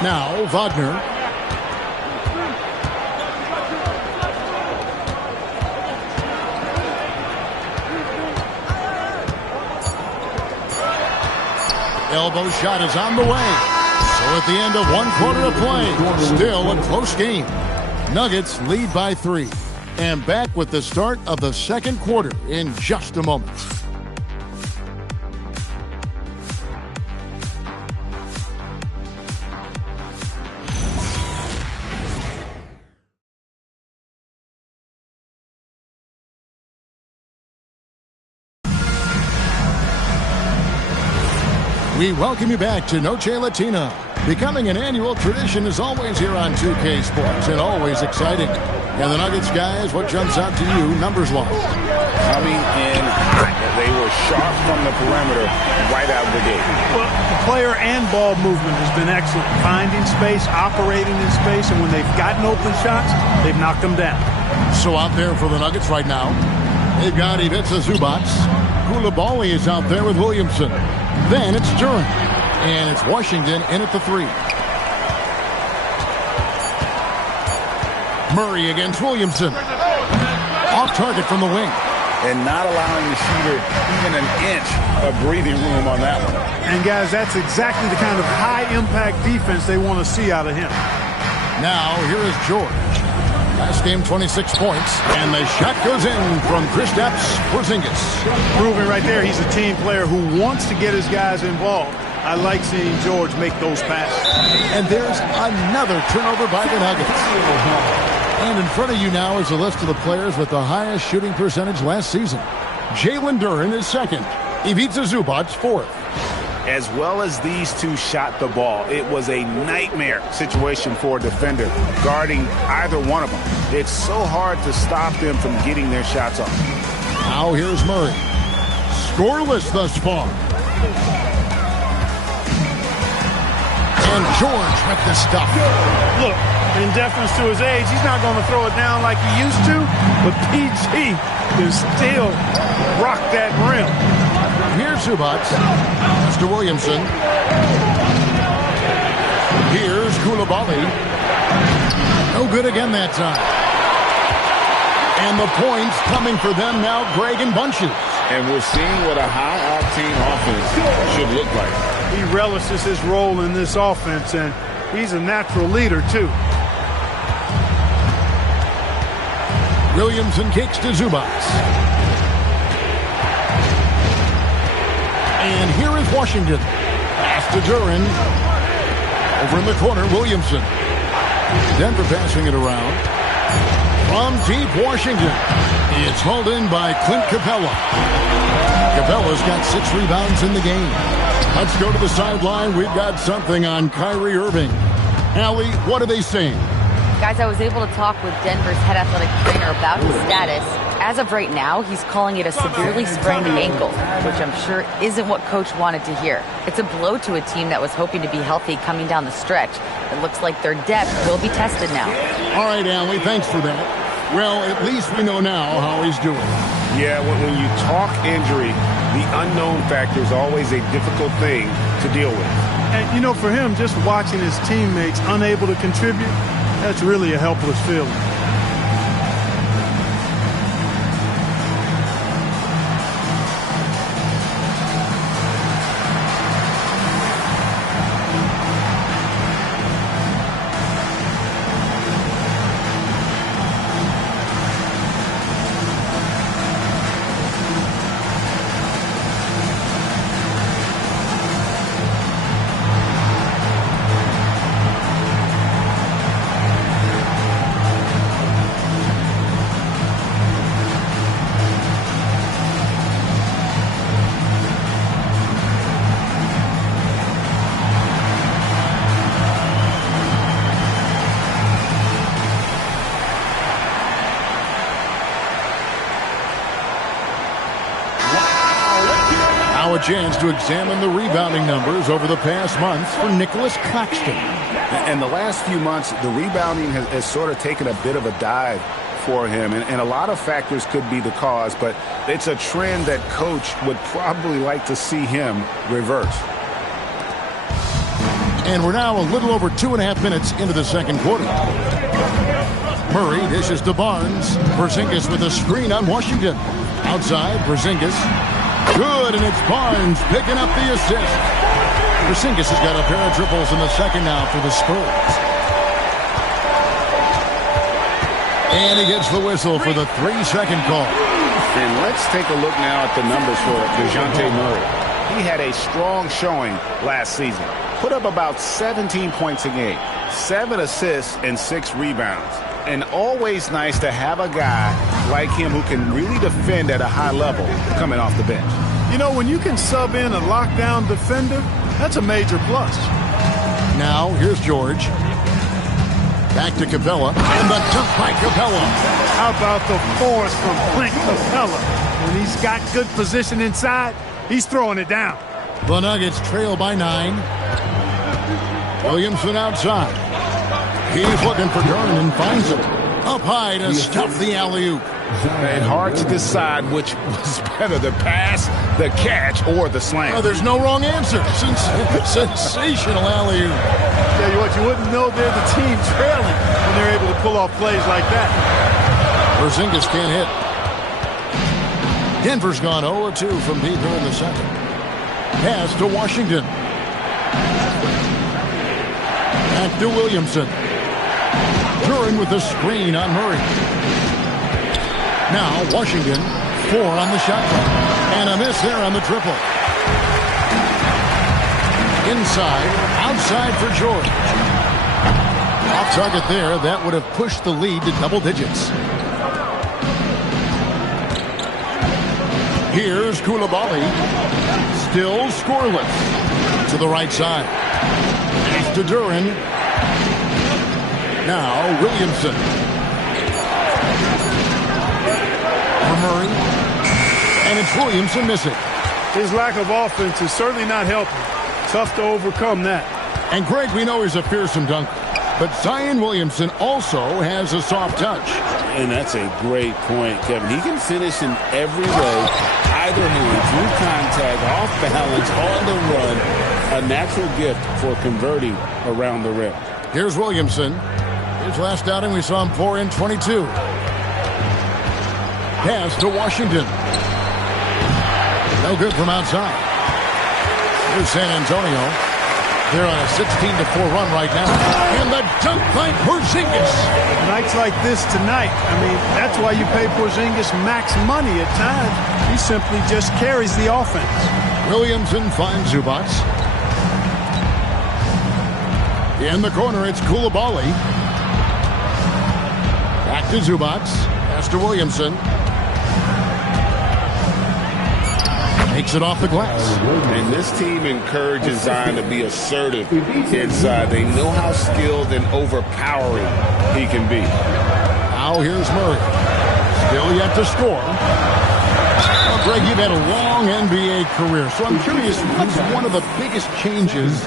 Now, Wagner. Elbow shot is on the way. So at the end of 1 quarter of play, still a close game. Nuggets lead by 3. And back with the start of the second quarter in just a moment. We welcome you back to Noche Latina. Becoming an annual tradition is always here on 2K Sports and always exciting. And the Nuggets guys, what jumps out to you numbers-wise? Coming in hot. They were sharp from the perimeter right out of the gate. Well, the player and ball movement has been excellent. Finding space, operating in space, and when they've gotten open shots, they've knocked them down. So out there for the Nuggets right now, they've got Ivica Zubac. Coulibaly is out there with Williamson. Then it's Duren. And it's Washington in at the 3. Murray against Williamson. Off target from the wing. And not allowing the shooter even an inch of breathing room on that one. And guys, that's exactly the kind of high-impact defense they want to see out of him. Now, here is George. Last game, 26 points. And the shot goes in from Kristaps Porzingis. Proving right there he's a team player who wants to get his guys involved. I like seeing George make those passes. And there's another turnover by the Nuggets. And in front of you now is a list of the players with the highest shooting percentage last season. Jalen Duren is second. Ivica Zubac fourth. As well as these two shot the ball, it was a nightmare situation for a defender guarding either one of them. It's so hard to stop them from getting their shots off. Now here's Murray. Scoreless thus far. And George with the stuff. Look, in deference to his age, he's not going to throw it down like he used to, but PG can still rock that rim. Here's Zubac. That's to Williamson. Here's Coulibaly. No good again that time. And the points coming for them now, Greg, in bunches. And we're seeing what a high-octane offense should look like. He relishes his role in this offense, and he's a natural leader, too. Williamson kicks to Zubac. And here is Washington. Pass to Duren. Over in the corner, Williamson. Denver passing it around. From deep Washington. It's hauled in by Clint Capella. Capella's got 6 rebounds in the game. Let's go to the sideline. We've got something on Kyrie Irving. Allie, what are they saying? Guys, I was able to talk with Denver's head athletic trainer about his status. As of right now, he's calling it a severely sprained ankle, which I'm sure isn't what Coach wanted to hear. It's a blow to a team that was hoping to be healthy coming down the stretch. It looks like their depth will be tested now. All right, Allie, thanks for that. Well, at least we know now how he's doing. Yeah, when you talk injury, the unknown factor is always a difficult thing to deal with. And, you know, for him, just watching his teammates unable to contribute, that's really a helpless feeling. Now a chance to examine the rebounding numbers over the past months for Nicholas Claxton. And the last few months, the rebounding has sort of taken a bit of a dive for him. And a lot of factors could be the cause, but it's a trend that Coach would probably like to see him reverse. And we're now a little over 2.5 minutes into the second quarter. Murray dishes to Barnes. Porzingis with a screen on Washington. Outside, Porzingis. Good, and it's Barnes picking up the assist. Porzingis has got a pair of triples in the second now for the Spurs. And he gets the whistle for the 3-second call. And let's take a look now at the numbers for DeJounte Murray. He had a strong showing last season. Put up about 17 points a game, 7 assists, and 6 rebounds. And always nice to have a guy like him who can really defend at a high level coming off the bench. You know, when you can sub in a lockdown defender, that's a major plus. Now, here's George. Back to Capella, and the dunk by Capella. How about the force from Clint Capella? When he's got good position inside, he's throwing it down. The Nuggets trail by 9. Williamson outside. He's looking for Duran and finds him. Up high to stuff the alley-oop. And hard to decide which was better, the pass, the catch, or the slam. Oh, there's no wrong answer. Sensational alley-oop. Tell you what, you wouldn't know they're the team trailing when they're able to pull off plays like that. Porzingis can't hit. Denver's gone 0-2 from deep here in the second. Pass to Washington. Back to Williamson. Duran with the screen on Murray. Now Washington, 4 on the shot clock. And a miss there on the triple. Inside, outside for George. Off target there, that would have pushed the lead to double digits. Here's Koulibaly. Still scoreless. To the right side. Pass to Duran. Now Williamson. For Murray. And it's Williamson missing. His lack of offense is certainly not helping. Tough to overcome that. And Greg, we know he's a fearsome dunker. But Zion Williamson also has a soft touch. And that's a great point, Kevin. He can finish in every way, either hand, through contact, off balance, on the run. A natural gift for converting around the rim. Here's Williamson. His last outing, we saw him pour in 22. Pass to Washington. No good from outside. Here's San Antonio. They're on a 16-4 run right now. And the dunk by Porzingis. Nights like this tonight, I mean, that's why you pay Porzingis max money at times. He simply just carries the offense. Williamson finds Zubac. In the corner, it's Koulibaly. Back to Zubac. Pass to Williamson. Takes it off the glass. And this team encourages Zion to be assertive inside. They know how skilled and overpowering he can be. Now here's Murray. Still yet to score. Well, Greg, you've had a long NBA career, so I'm curious, what's one of the biggest changes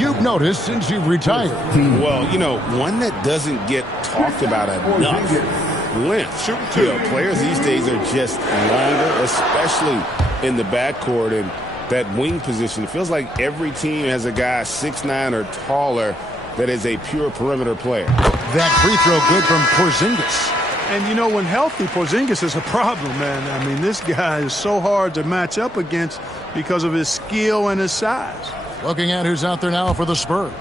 you've noticed since you've retired? Well, you know, one that doesn't get talked about enough. Length. You know, players these days are just longer, especially in the backcourt and that wing position. It feels like every team has a guy 6'9" or taller that is a pure perimeter player. That free throw good from Porzingis. And, you know, when healthy, Porzingis is a problem, man. I mean, this guy is so hard to match up against because of his skill and his size. Looking at who's out there now for the Spurs.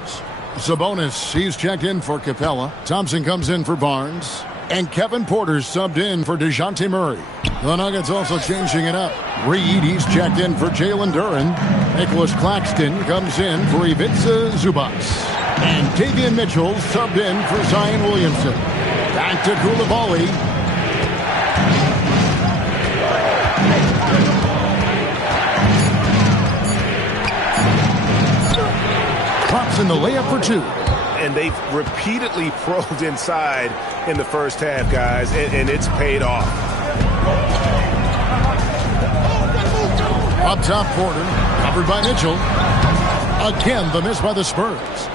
Sabonis, he's checked in for Capella. Thompson comes in for Barnes. And Kevin Porter's subbed in for DeJounte Murray. The Nuggets also changing it up. Reed, he's checked in for Jalen Duran. Nicholas Claxton comes in for Ivica Zubac. And Davion Mitchell subbed in for Zion Williamson. Back to Koulibaly. Drops in the layup for 2. And they've repeatedly probed inside in the first half, guys, and it's paid off. Up top, Porter, covered by Mitchell. Again, the miss by the Spurs.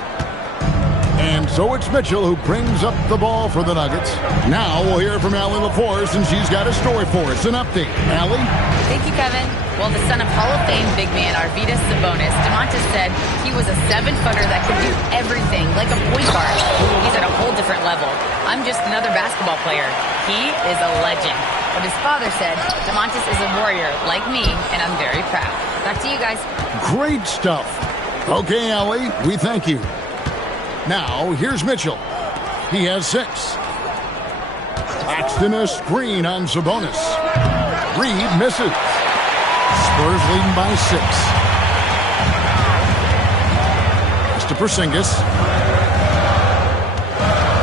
And so it's Mitchell who brings up the ball for the Nuggets. Now we'll hear from Allie LaForce, and she's got a story for us. An update. Allie? Thank you, Kevin. Well, the son of Hall of Fame big man Arvydas Sabonis, DeMontis said he was a 7-footer that could do everything, like a point guard. He's at a whole different level. I'm just another basketball player. He is a legend. But his father said, DeMontis is a warrior like me, and I'm very proud. Back to you guys. Great stuff. Okay, Ellie, we thank you. Now, here's Mitchell. He has 6. Claxton a screen on Sabonis. Reed misses. Spurs leading by 6. Pass to Porzingis.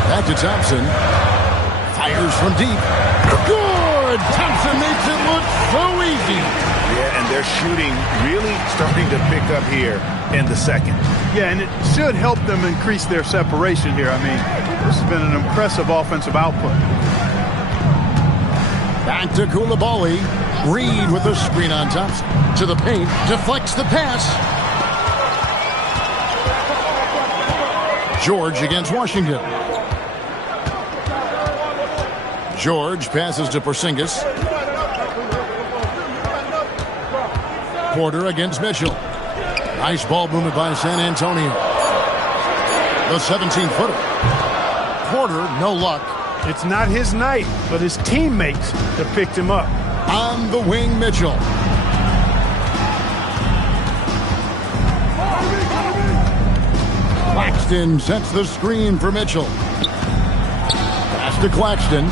Back to Thompson. Fires from deep. Good! Thompson makes it look so easy. Yeah, and their shooting really starting to pick up here in the second. Yeah, and it should help them increase their separation here. I mean, this has been an impressive offensive output. Back to Koulibaly. Reed with a screen on Thompson. To the paint. Deflects the pass. George against Washington. George passes to Porzingis. Porter against Mitchell. Nice ball movement by San Antonio. The 17-footer. Porter, no luck. It's not his night, but his teammates that picked him up. On the wing, Mitchell. Claxton sets the screen for Mitchell. Pass to Claxton.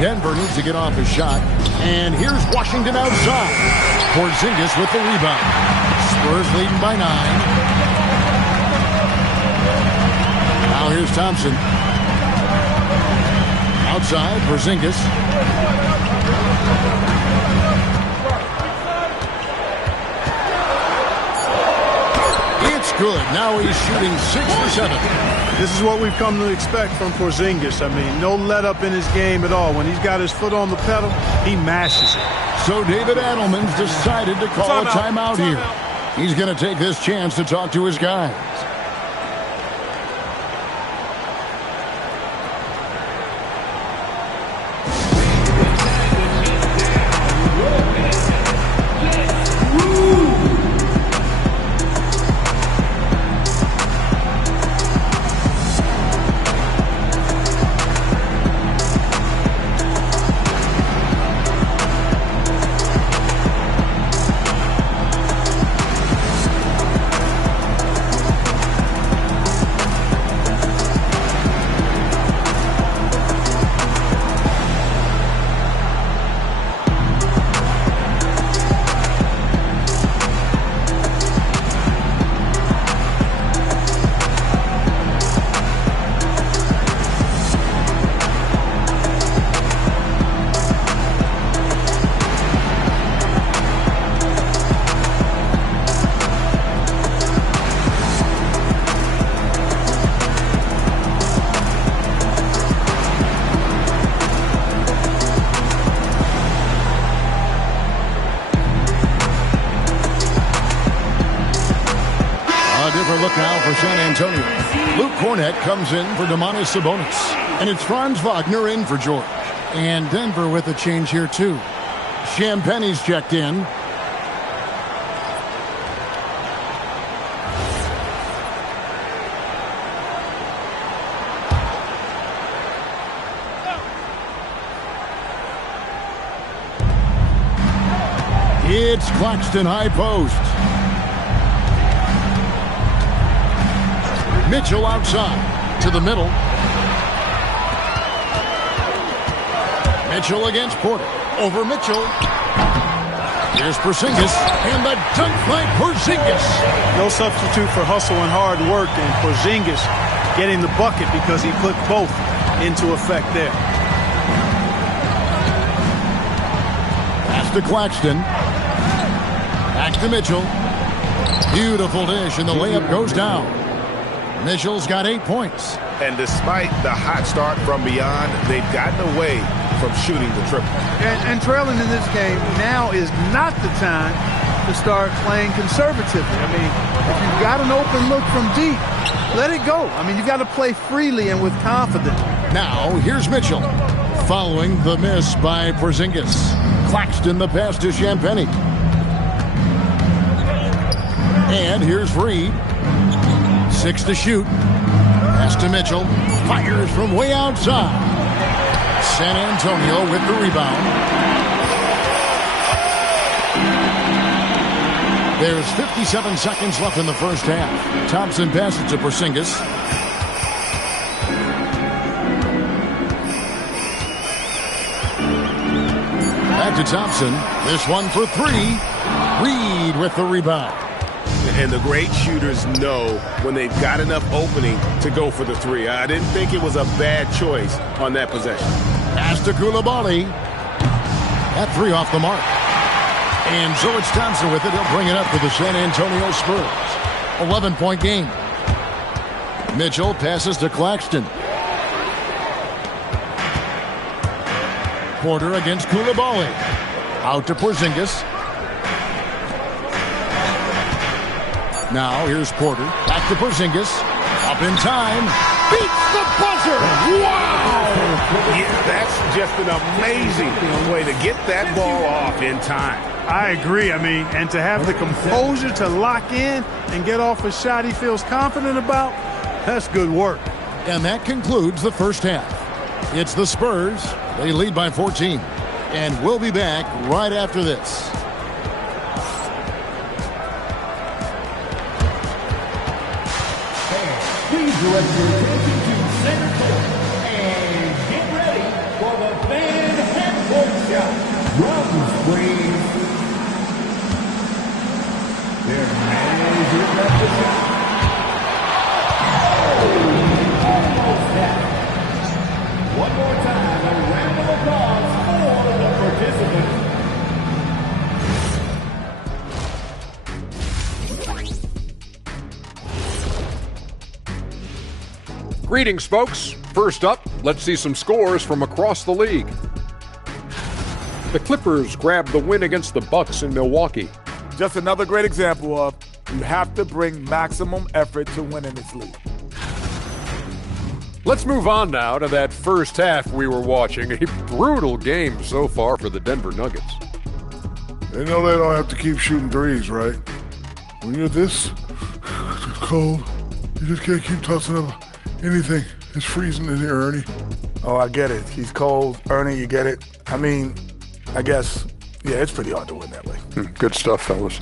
Denver needs to get off his shot. And here's Washington outside. Porzingis with the rebound. Spurs leading by 9. Now here's Thompson. Outside, Porzingis. It's good. Now he's shooting 6 for 7. This is what we've come to expect from Porzingis. I mean, no let up in his game at all. When he's got his foot on the pedal, he mashes it. So David Adelman's decided to call a timeout here. He's going to take this chance to talk to his guys. Look now for San Antonio. Luke Cornett comes in for Domantas Sabonis. And it's Franz Wagner in for George. And Denver with a change here, too. Champagne's checked in. It's Claxton high post. Mitchell outside to the middle. Mitchell against Porter. Over Mitchell. Here's Porzingis. And the dunk by Porzingis. No substitute for hustle and hard work. And Porzingis getting the bucket because he put both into effect there. Pass to Claxton. Back to Mitchell. Beautiful dish, and the layup goes down. Mitchell's got 8 points. And despite the hot start from beyond, they've gotten away from shooting the triple. And trailing in this game now is not the time to start playing conservatively. I mean, if you've got an open look from deep, let it go. I mean, you've got to play freely and with confidence. Now, here's Mitchell. Following the miss by Porzingis. Claxton the pass to Champagnie. And here's Reed. 6 to shoot. Pass to Mitchell. Fires from way outside. San Antonio with the rebound. There's 57 seconds left in the first half. Thompson passes to Porzingis. Back to Thompson. This one for three. Reed with the rebound. And the great shooters know when they've got enough opening to go for the three. I didn't think it was a bad choice on that possession. Pass to Coulibaly. That three off the mark. And so it's Thompson with it. He'll bring it up for the San Antonio Spurs. 11-point game. Mitchell passes to Claxton. Porter against Coulibaly. Out to Porzingis. Now here's Porter. Back to Porzingis. Up in time. Beats the buzzer. Wow! Yeah, that's just an amazing way to get that ball off in time. I agree. I mean, and to have the composure to lock in and get off a shot he feels confident about, that's good work. And that concludes the first half. It's the Spurs. They lead by 14. And we'll be back right after this. Please direct your attention to center court and get ready for the fan half-court shot. Run, please. Their manager left the shot. Almost that. One more time, a round of applause for the participants. Greetings, folks. First up, let's see some scores from across the league. The Clippers grabbed the win against the Bucks in Milwaukee. Just another great example of you have to bring maximum effort to win in this league. Let's move on now to that first half we were watching. A brutal game so far for the Denver Nuggets. They know they don't have to keep shooting threes, right? When you're this cold, you just can't keep tossing up anything. It's freezing in here, Ernie. Oh, I get it. He's cold. Ernie, you get it. I mean, I guess, yeah, it's pretty hard to win that way. Good stuff, fellas.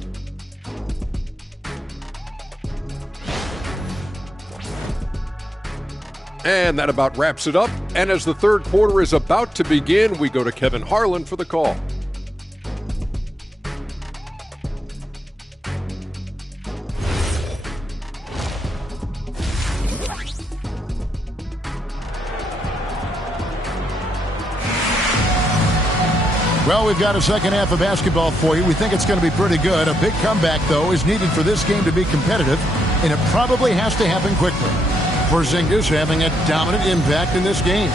And that about wraps it up. And as the third quarter is about to begin, we go to Kevin Harlan for the call. Well, we've got a second half of basketball for you. We think it's going to be pretty good. A big comeback, though, is needed for this game to be competitive, and it probably has to happen quickly. Porzingis having a dominant impact in this game.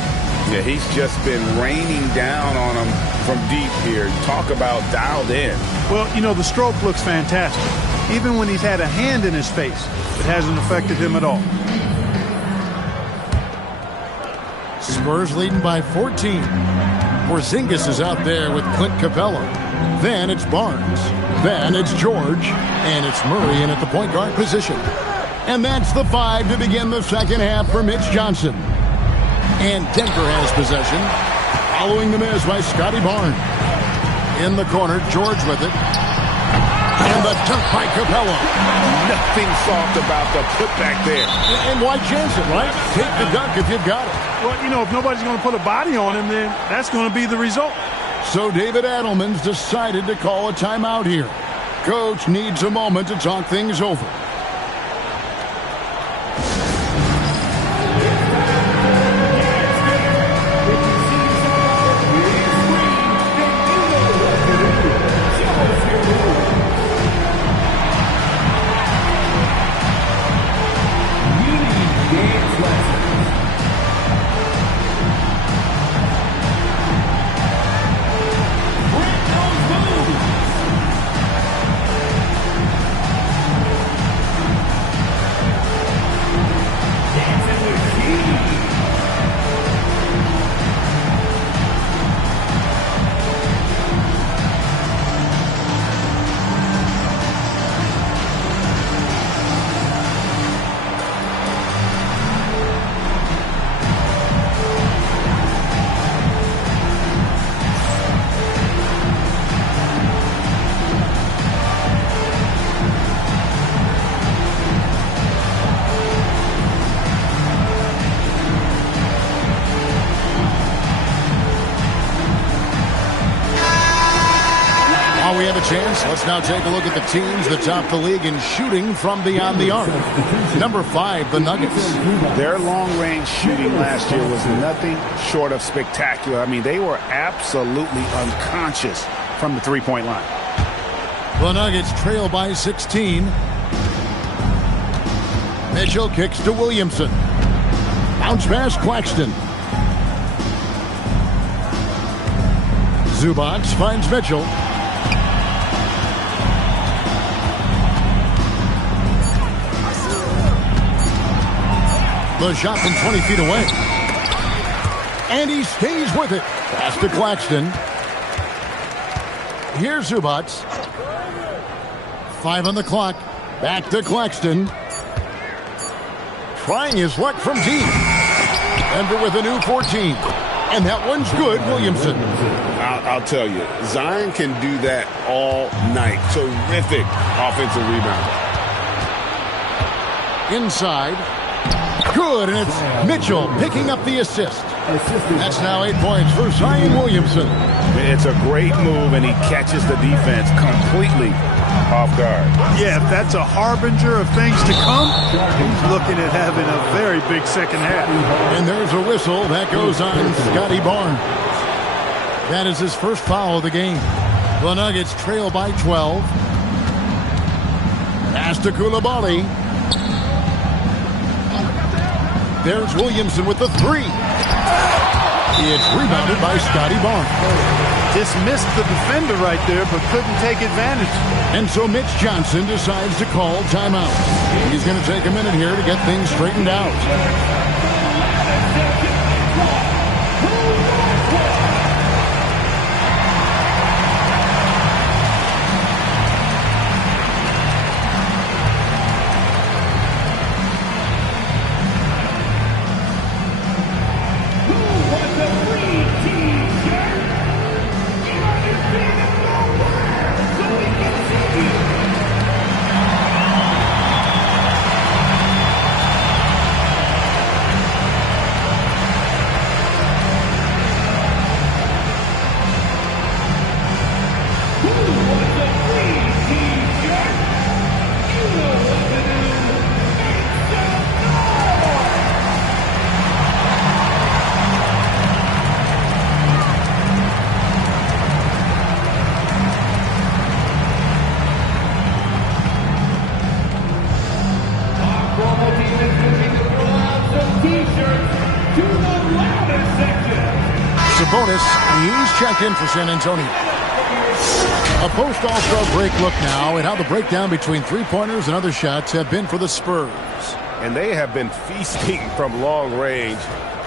Yeah, he's just been raining down on him from deep here. Talk about dialed in. Well, you know, the stroke looks fantastic. Even when he's had a hand in his face, it hasn't affected him at all. Spurs leading by 14. Porzingis is out there with Clint Capella. Then it's Barnes. Then it's George. And it's Murray in at the point guard position. And that's the 5 to begin the second half for Mitch Johnson. And Denver has possession. Following the miss by Scotty Barnes. In the corner, George with it. And the dunk by Capella. Nothing soft about the putback there. And why chance it, right? Take the dunk if you've got it. Well, you know, if nobody's going to put a body on him, then that's going to be the result. So David Adelman's decided to call a timeout here. Coach needs a moment to talk things over. chance. Let's now take a look at the teams that top the league in shooting from beyond the arc. Number 5, the Nuggets. Their long-range shooting last year was nothing short of spectacular. I mean, they were absolutely unconscious from the three-point line. The Nuggets trail by 16. Mitchell kicks to Williamson. Bounce pass, Claxton. Zubac finds Mitchell. The shot from 20 feet away. And he stays with it. Pass to Claxton. Here's Zubac. 5 on the clock. Back to Claxton. Trying his luck from deep. Denver with a new 14. And that one's good, Williamson. I'll tell you, Zion can do that all night. Terrific offensive rebound. Inside. Good, and it's Mitchell picking up the assist. That's now 8 points for Zion Williamson. It's a great move, and he catches the defense completely off guard. Yeah, if that's a harbinger of things to come, he's looking at having a very big second half. And there's a whistle. That goes on Scotty Barnes. That is his first foul of the game. The Nuggets trail by 12. Pass to Coulibaly. There's Williamson with the 3. It's rebounded by Scotty Barnes. Dismissed the defender right there, but couldn't take advantage. And so Mitch Johnson decides to call timeout. He's going to take a minute here to get things straightened out. Sabonis, he's checked in for San Antonio. A post-All-Star break look now at how the breakdown between three-pointers and other shots have been for the Spurs. And they have been feasting from long range,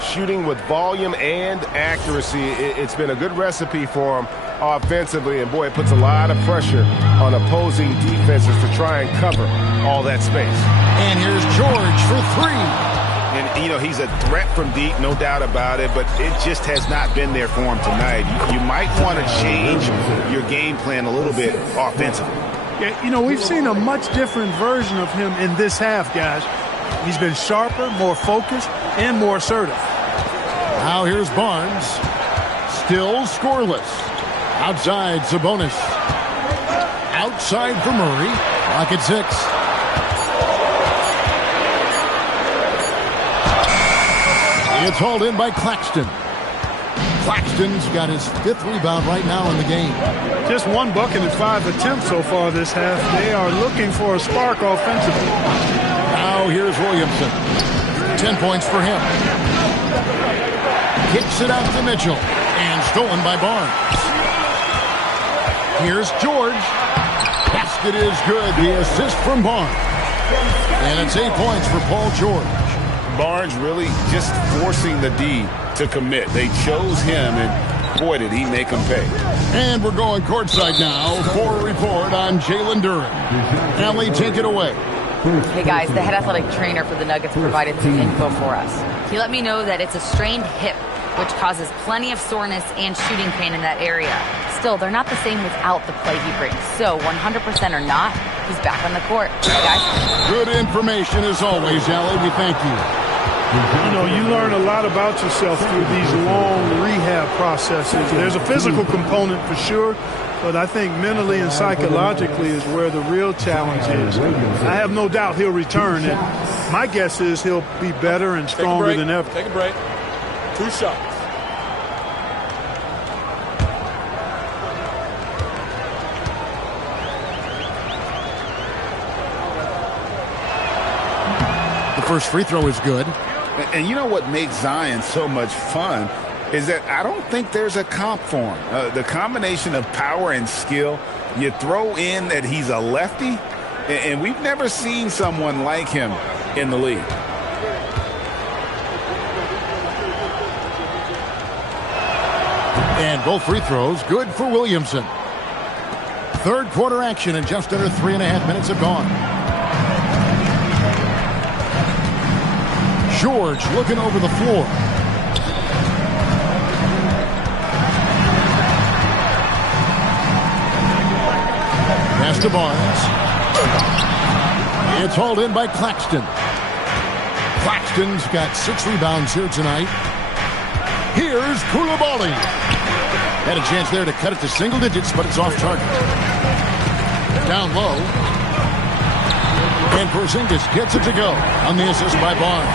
shooting with volume and accuracy. It's been a good recipe for them offensively, and boy, it puts a lot of pressure on opposing defenses to try and cover all that space. And here's George for 3. And, you know, he's a threat from deep, no doubt about it, but it just has not been there for him tonight. You might want to change your game plan a little bit offensively. Yeah, you know, we've seen a much different version of him in this half, guys. He's been sharper, more focused, and more assertive. Now here's Barnes. Still scoreless. Outside, Sabonis. Outside for Murray. Clock at 6. It's hauled in by Claxton. Claxton's got his 5th rebound right now in the game. Just 1 bucket and 5 attempts so far this half. They are looking for a spark offensively. Now here's Williamson. 10 points for him. Kicks it out to Mitchell. And stolen by Barnes. Here's George. Basket is good. The assist from Barnes. And it's 8 points for Paul George. Barnes really just forcing the D to commit. They chose him, and boy, did he make them pay. And we're going courtside now for a report on Jalen Duren. Allie, take it away. Hey, guys, the head athletic trainer for the Nuggets provided some info for us. He let me know that it's a strained hip, which causes plenty of soreness and shooting pain in that area. Still, they're not the same without the play he brings. So 100% or not, he's back on the court. Hey, guys. Good information as always, Allie. We thank you. You know, you learn a lot about yourself through these long rehab processes. There's a physical component for sure, But I think mentally and psychologically is where the real challenge is. I have no doubt he'll return, and my guess is he'll be better and stronger than ever. Take a break. 2 shots. The first free throw is good. And you know what makes Zion so much fun is that I don't think there's a comp for him. The combination of power and skill, you throw in that he's a lefty, and we've never seen someone like him in the league. And both free throws good for Williamson. Third quarter action, and just under 3.5 minutes have gone. George looking over the floor. Pass to Barnes. It's hauled in by Claxton. Claxton's got 6 rebounds here tonight. Here's Koulibaly. Had a chance there to cut it to single digits, but it's off target. Down low. And Porzingis gets it to go on the assist by Barnes.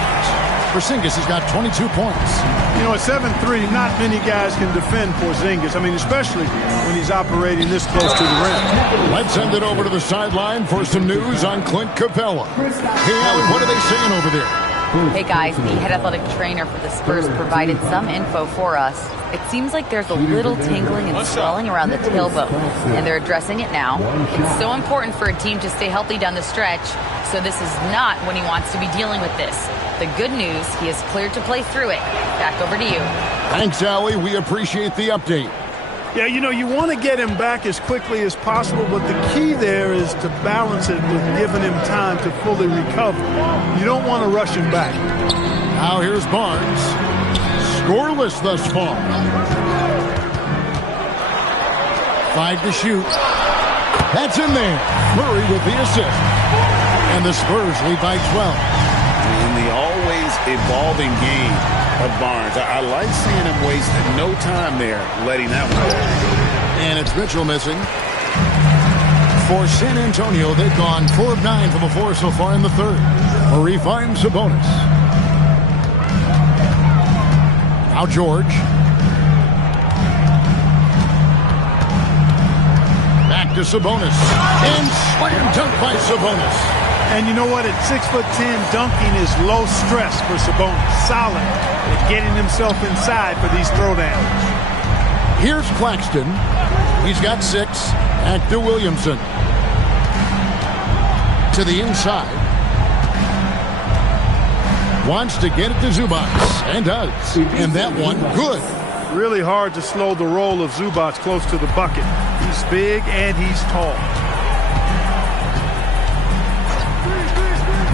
Porzingis has got 22 points. You know, at 7'3", not many guys can defend Porzingis. I mean, especially when he's operating this close to the rim. Let's send it over to the sideline for some news on Clint Capella. Hey, Allie, what are they saying over there? Hey guys, the head athletic trainer for the Spurs provided some info for us. It seems like there's a little tingling and swelling around the tailbone, and they're addressing it now. It's so important for a team to stay healthy down the stretch, so this is not when he wants to be dealing with this. The good news, he is cleared to play through it. Back over to you. Thanks, Allie. We appreciate the update. Yeah, you know, you want to get him back as quickly as possible, but the key there is to balance it with giving him time to fully recover. You don't want to rush him back. Now here's Barnes. Scoreless thus far. 5 to shoot. That's in there. Murray with the assist. And the Spurs lead by 12. In the always evolving game of Barnes, I like seeing him waste no time there, letting that one go. And it's Mitchell missing. For San Antonio, they've gone 4 of 9 from the floor so far in the third. Murray finds Sabonis. Now George. Back to Sabonis. And slam dunk by Sabonis. And you know what? At 6'10", dunking is low stress for Sabonis. Solid at getting himself inside for these throwdowns. Here's Claxton. He's got 6. Back to Williamson. To the inside. Wants to get it to Zubac. And does. And that one, good. Really hard to slow the roll of Zubac close to the bucket. He's big and he's tall.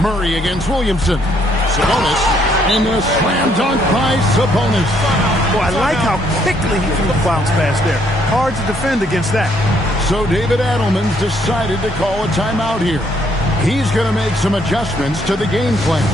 Murray against Williamson. Sabonis. And the slam dunk by Sabonis. Boy, I like how quickly he threw the bounce pass there. Hard to defend against that. So David Adelman's decided to call a timeout here. He's going to make some adjustments to the game plan.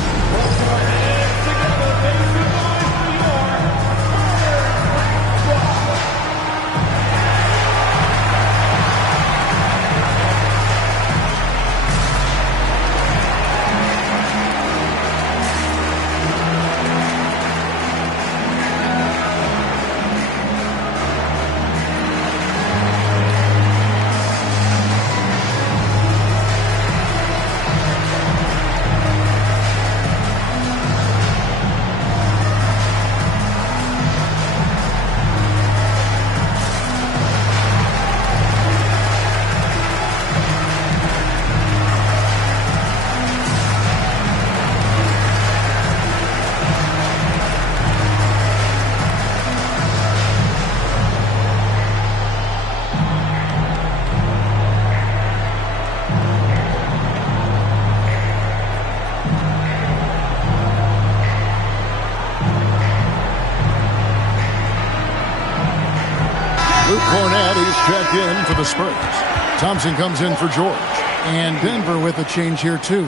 Checked in for the Spurs. Thompson comes in for George. And Denver with a change here too.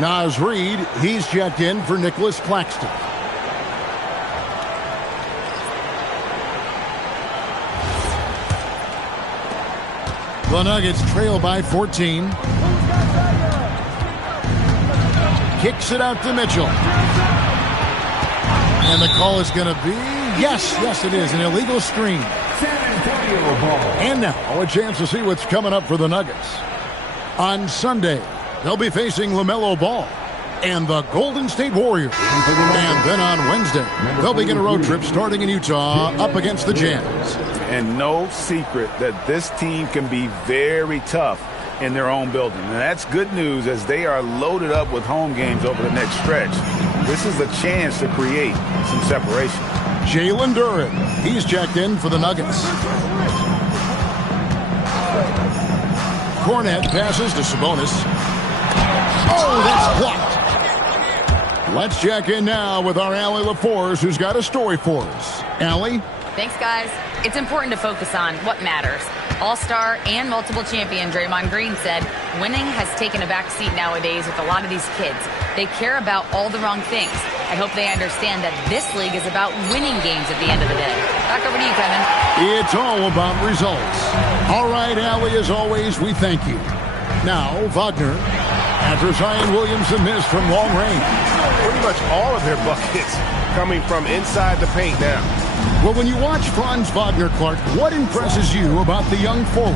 Naz Reid, he's checked in for Nicholas Claxton. The Nuggets trail by 14. Kicks it out to Mitchell. And the call is going to be, yes, it is, an illegal screen. And now a chance to see what's coming up for the Nuggets. On Sunday, they'll be facing LaMelo Ball and the Golden State Warriors. And then on Wednesday, they'll begin a road trip starting in Utah up against the Jazz. And no secret that this team can be very tough in their own building. And that's good news as they are loaded up with home games over the next stretch. This is a chance to create some separation. Jalen Duren, he's checked in for the Nuggets. Cornet passes to Sabonis. Oh, that's blocked. Let's check in now with our Allie LaForce, who's got a story for us. Allie? Thanks, guys. It's important to focus on what matters. All-star and multiple champion Draymond Green said winning has taken a back seat nowadays with a lot of these kids. They care about all the wrong things. I hope they understand that this league is about winning games at the end of the day. Back over to you, Kevin. It's all about results. All right, Allie, as always, we thank you. Now, Wagner, after Zion Williamson missed from long range. Pretty much all of their buckets coming from inside the paint now. Well, when you watch Franz Wagner, Clark, what impresses you about the young forward?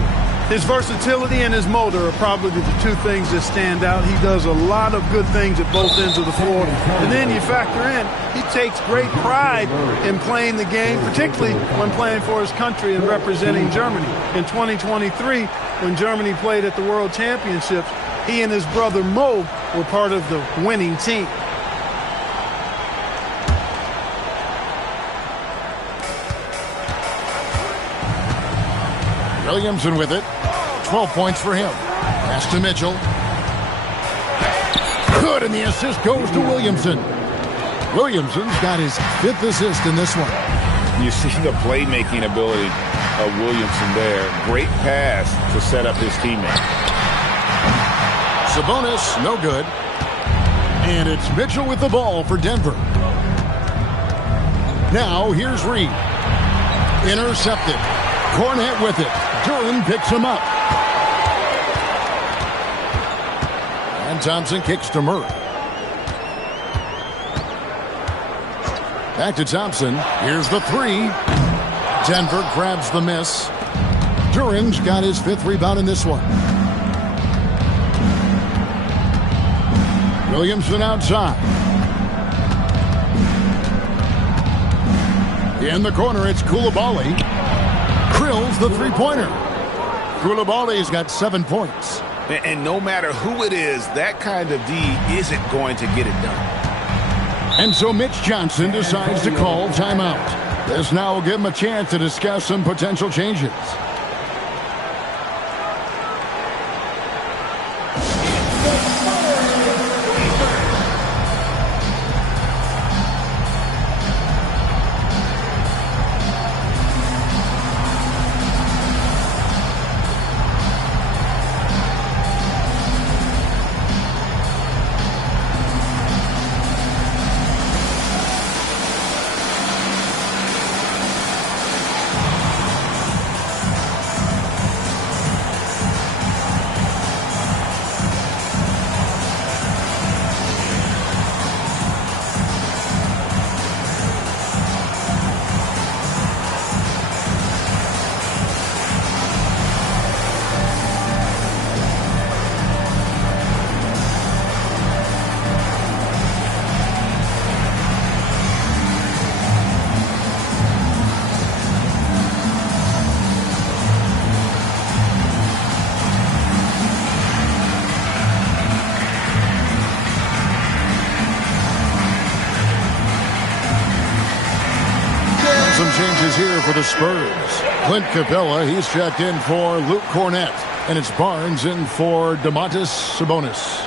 His versatility and his motor are probably the two things that stand out. He does a lot of good things at both ends of the floor. And then you factor in, he takes great pride in playing the game, particularly when playing for his country and representing Germany. In 2023, when Germany played at the World Championships, he and his brother Mo were part of the winning team. Williamson with it. 12 points for him. Pass to Mitchell. Good, and the assist goes to Williamson. Williamson's got his 5th assist in this one. You see the playmaking ability of Williamson there. Great pass to set up his teammate. Sabonis, no good. And it's Mitchell with the ball for Denver. Now, here's Reed. Intercepted. Cornet with it. Duren picks him up. And Thompson kicks to Murray. Back to Thompson. Here's the 3. Denver grabs the miss. Duren's got his 5th rebound in this one. Williamson outside. In the corner, it's Koulibaly. Drills the three-pointer. Koulibaly's got 7 points. And no matter who it is, that kind of D isn't going to get it done. And so Mitch Johnson decides to call timeout. This now will give him a chance to discuss some potential changes. Changes here for the Spurs. Clint Capella, he's checked in for Luke Cornet. And it's Barnes in for Domantas Sabonis.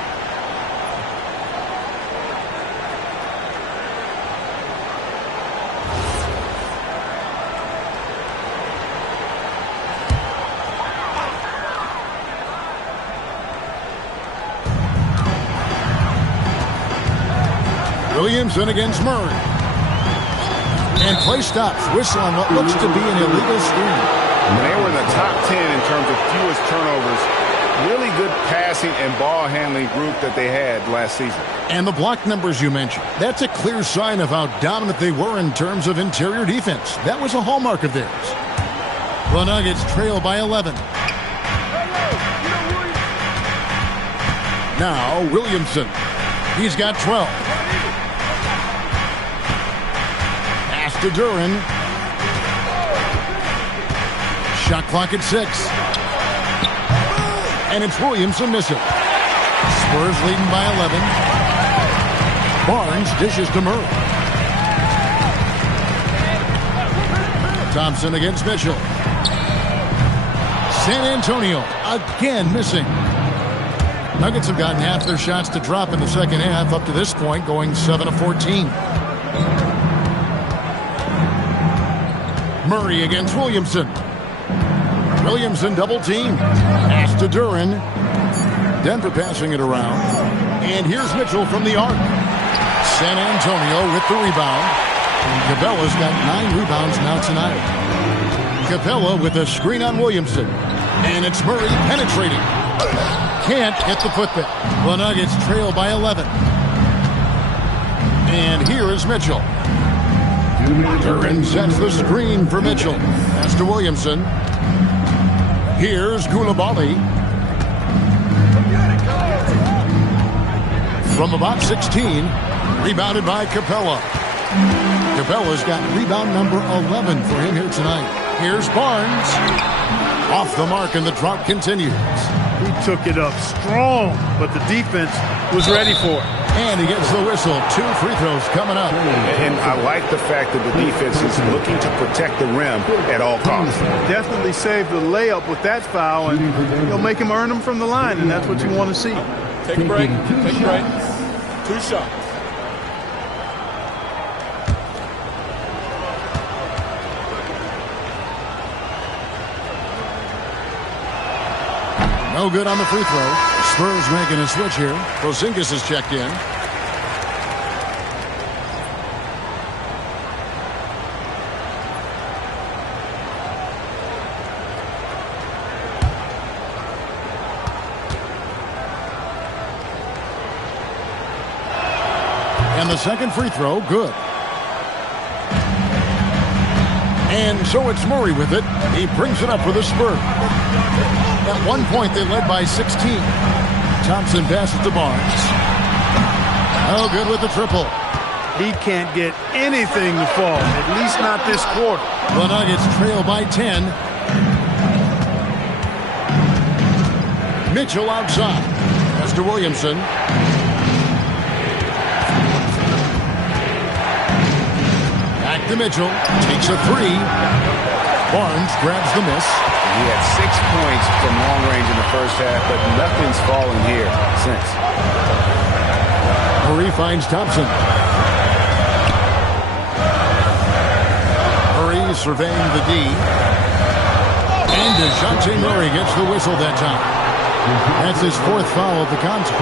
Williamson against Murray. And play stops. Whistle on what looks to be an illegal screen. They were in the top 10 in terms of fewest turnovers. Really good passing and ball handling group that they had last season. And the block numbers you mentioned, that's a clear sign of how dominant they were in terms of interior defense. That was a hallmark of theirs. The Nuggets trail by 11. Now Williamson. He's got 12. Pass to Duran. Shot clock at 6. And it's Williamson missing. Spurs leading by 11. Barnes dishes to Murray. Thompson against Mitchell. San Antonio again missing. Nuggets have gotten half their shots to drop in the second half up to this point, going 7 of 14. Murray against Williamson. Williamson double team. Pass to Duran. Denver passing it around. And here's Mitchell from the arc. San Antonio with the rebound. Capella's got 9 rebounds now tonight. Capella with a screen on Williamson. And it's Murray penetrating. Can't get the putback. The Nuggets trail by 11. And here is Mitchell. Duran sets the screen for Mitchell. Pass to Williamson. Here's Koulibaly. From about 16, rebounded by Capella. Capella's got rebound number 11 for him here tonight. Here's Barnes. Off the mark, and the drought continues. He took it up strong, but the defense was ready for it. And he gets the whistle. 2 free throws coming up. And I like the fact that the defense is looking to protect the rim at all costs. Definitely saved the layup with that foul, and you'll make him earn them from the line, and that's what you want to see. Take a break. Take a break. 2 shots. No good on the free throw. Spurs making a switch here. Porzingis is checked in. And the second free throw, good. And so it's Murray with it. He brings it up for the Spurs. At one point, they led by 16. Thompson passes to Barnes. Oh, good with the triple. He can't get anything to fall, at least not this quarter. The Nuggets trail by 10. Mitchell outside. Pass to Williamson. Back to Mitchell. Takes a 3. Barnes grabs the miss. He had 6 points from long range in the first half, but nothing's fallen here since. Murray finds Thompson. Murray surveying the D. And DeJounte Murray gets the whistle that time. That's his 4th foul of the contest.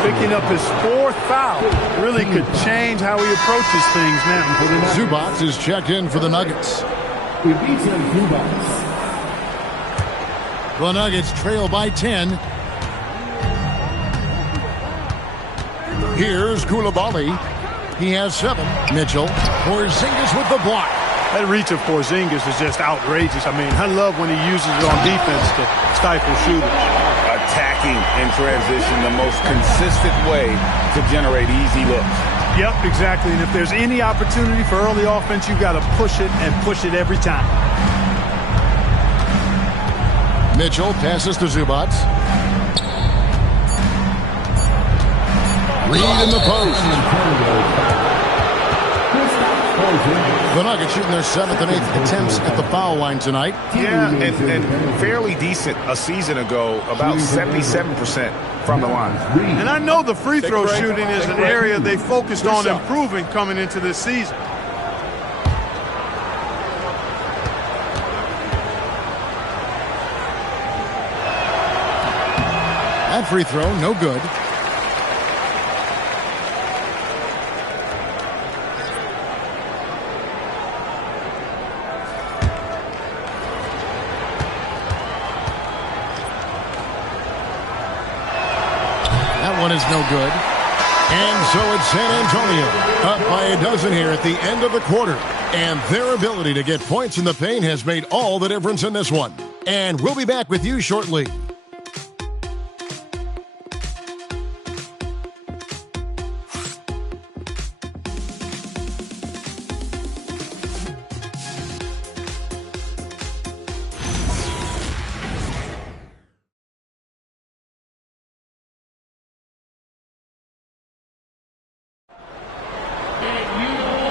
Picking up his 4th foul really could change how he approaches things now. Zubac is checked in for the Nuggets. The Nuggets trail by 10. Here's Koulibaly. He has 7. Mitchell. Porzingis with the block. That reach of Porzingis is just outrageous. I mean, I love when he uses it on defense to stifle shooters. Attacking in transition, the most consistent way to generate easy looks. Yep, exactly. And if there's any opportunity for early offense, you've got to push it and push it every time. Mitchell passes to Zubac. Reed in the post. The Nuggets shooting their 7th and 8th attempts at the foul line tonight. Yeah, and fairly decent a season ago, about 77% from the line. And I know the free throw shooting is an area they focused on improving coming into this season. That free throw, no good. one is no good. And so it's San Antonio up by a dozen here at the end of the quarter. And their ability to get points in the paint has made all the difference in this one. And we'll be back with you shortly.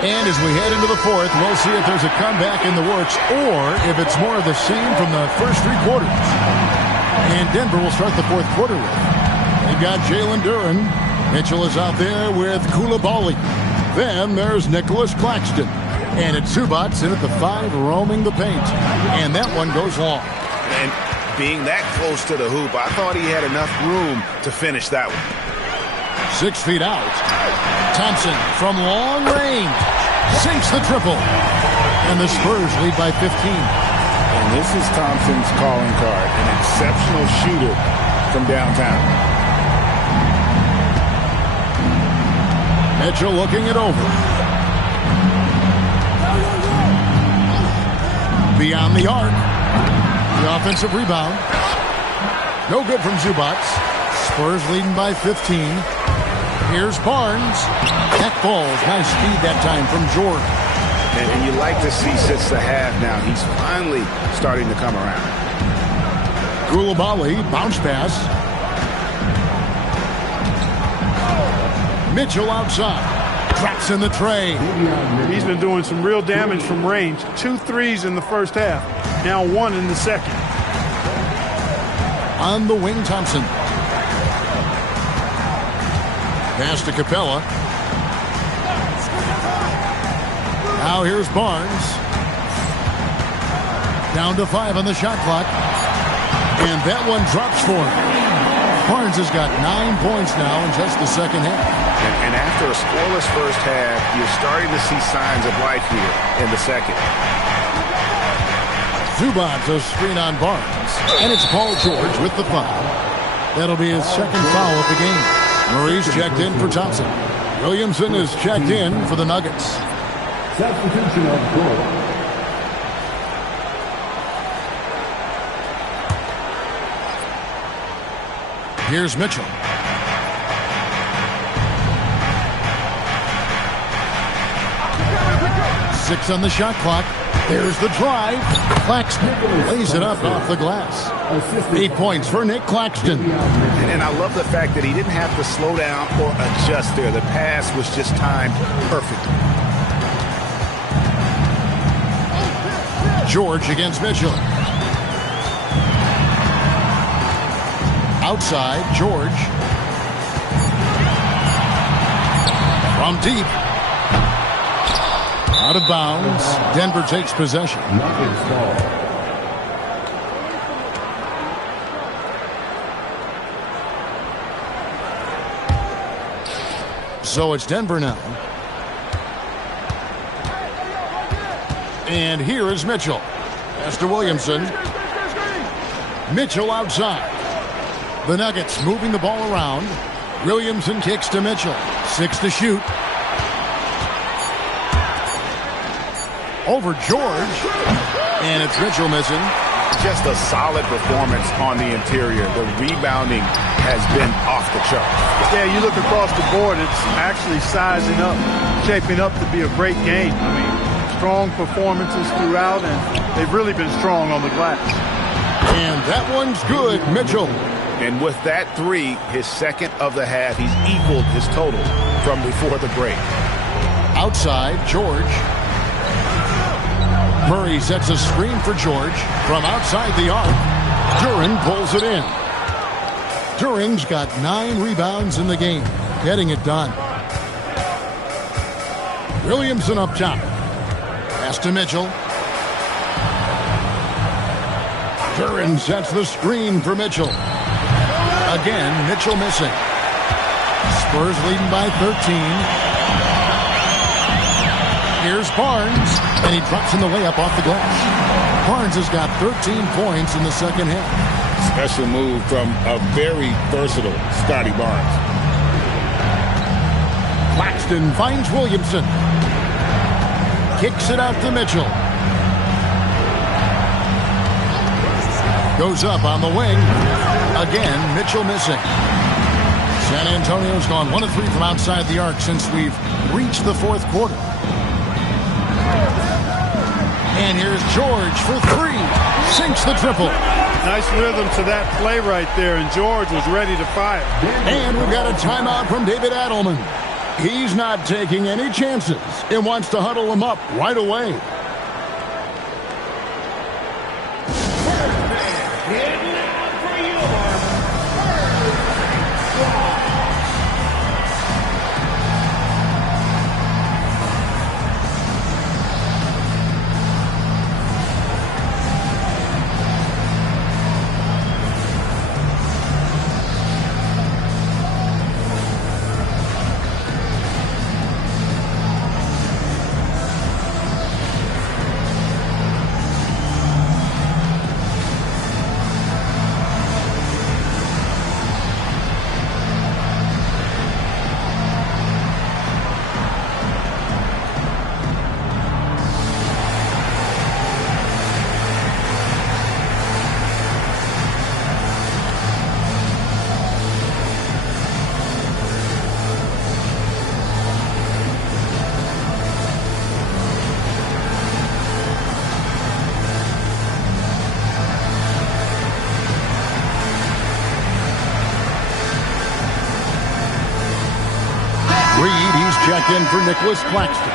And as we head into the fourth, we'll see if there's a comeback in the works or if it's more of the same from the first three quarters. And Denver will start the fourth quarter with. They've got Jalen Duren. Mitchell is out there with Coulibaly. Then there's Nicholas Claxton. And it's Zubac in at the 5 roaming the paint. And that one goes long. And being that close to the hoop, I thought he had enough room to finish that one. 6 feet out. Thompson from long range. Sinks the triple. And the Spurs lead by 15. And this is Thompson's calling card. An exceptional shooter from downtown. Mitchell looking it over. Beyond the arc. The offensive rebound. No good from Zubac. Spurs leading by 15. Here's Barnes. That ball's nice speed that time from Jordan. And you like to see since the half now, he's finally starting to come around. Coulibaly, bounce pass. Mitchell outside. Drops in the tray. He's been doing some real damage from range. 2 threes in the first half. Now 1 in the second. On the wing, Thompson. Pass to Capella. Now here's Barnes. Down to 5 on the shot clock. And that one drops for him. Barnes has got 9 points now in just the second half. And after a scoreless first half, you're starting to see signs of life here in the second. Zubac a screen on Barnes. And it's Paul George with the foul. That'll be his second foul of the game. Murray's checked in for Thompson. Williamson is checked in for the Nuggets. Substitution of goal. Here's Mitchell. Six on the shot clock. There's the drive. Claxton lays it up off the glass. 8 points for Nick Claxton. And I love the fact that he didn't have to slow down or adjust there. The pass was just timed perfectly. George against Mitchell. Outside, George. From deep. Out of bounds. Denver takes possession. So it's Denver now. And here is Mitchell. Pass to Williamson. Mitchell outside. The Nuggets moving the ball around. Williamson kicks to Mitchell. 6 to shoot. Over George. And it's Mitchell missing. Just a solid performance on the interior. The rebounding has been off the chart. Yeah, you look across the board, it's actually sizing up, shaping up to be a great game. I mean, strong performances throughout, and they've really been strong on the glass. And that one's good, Mitchell. And with that 3, his second of the half, he's equaled his total from before the break. Outside, George. Murray sets a screen for George from outside the arc. Duren pulls it in. Duren's got 9 rebounds in the game, getting it done. Williamson up top. Pass to Mitchell. Duren sets the screen for Mitchell. Again, Mitchell missing. Spurs leading by 13. Here's Barnes, and he drops in the layup off the glass. Barnes has got 13 points in the second half. Special move from a very versatile Scotty Barnes. Claxton finds Williamson. Kicks it out to Mitchell. Goes up on the wing. Again, Mitchell missing. San Antonio's gone 1 of 3 from outside the arc since we've reached the fourth quarter. And here's George for 3. Sinks the triple. Nice rhythm to that play right there, and George was ready to fire. And we've got a timeout from David Adelman. He's not taking any chances and wants to huddle him up right away. Check in for Nicholas Claxton.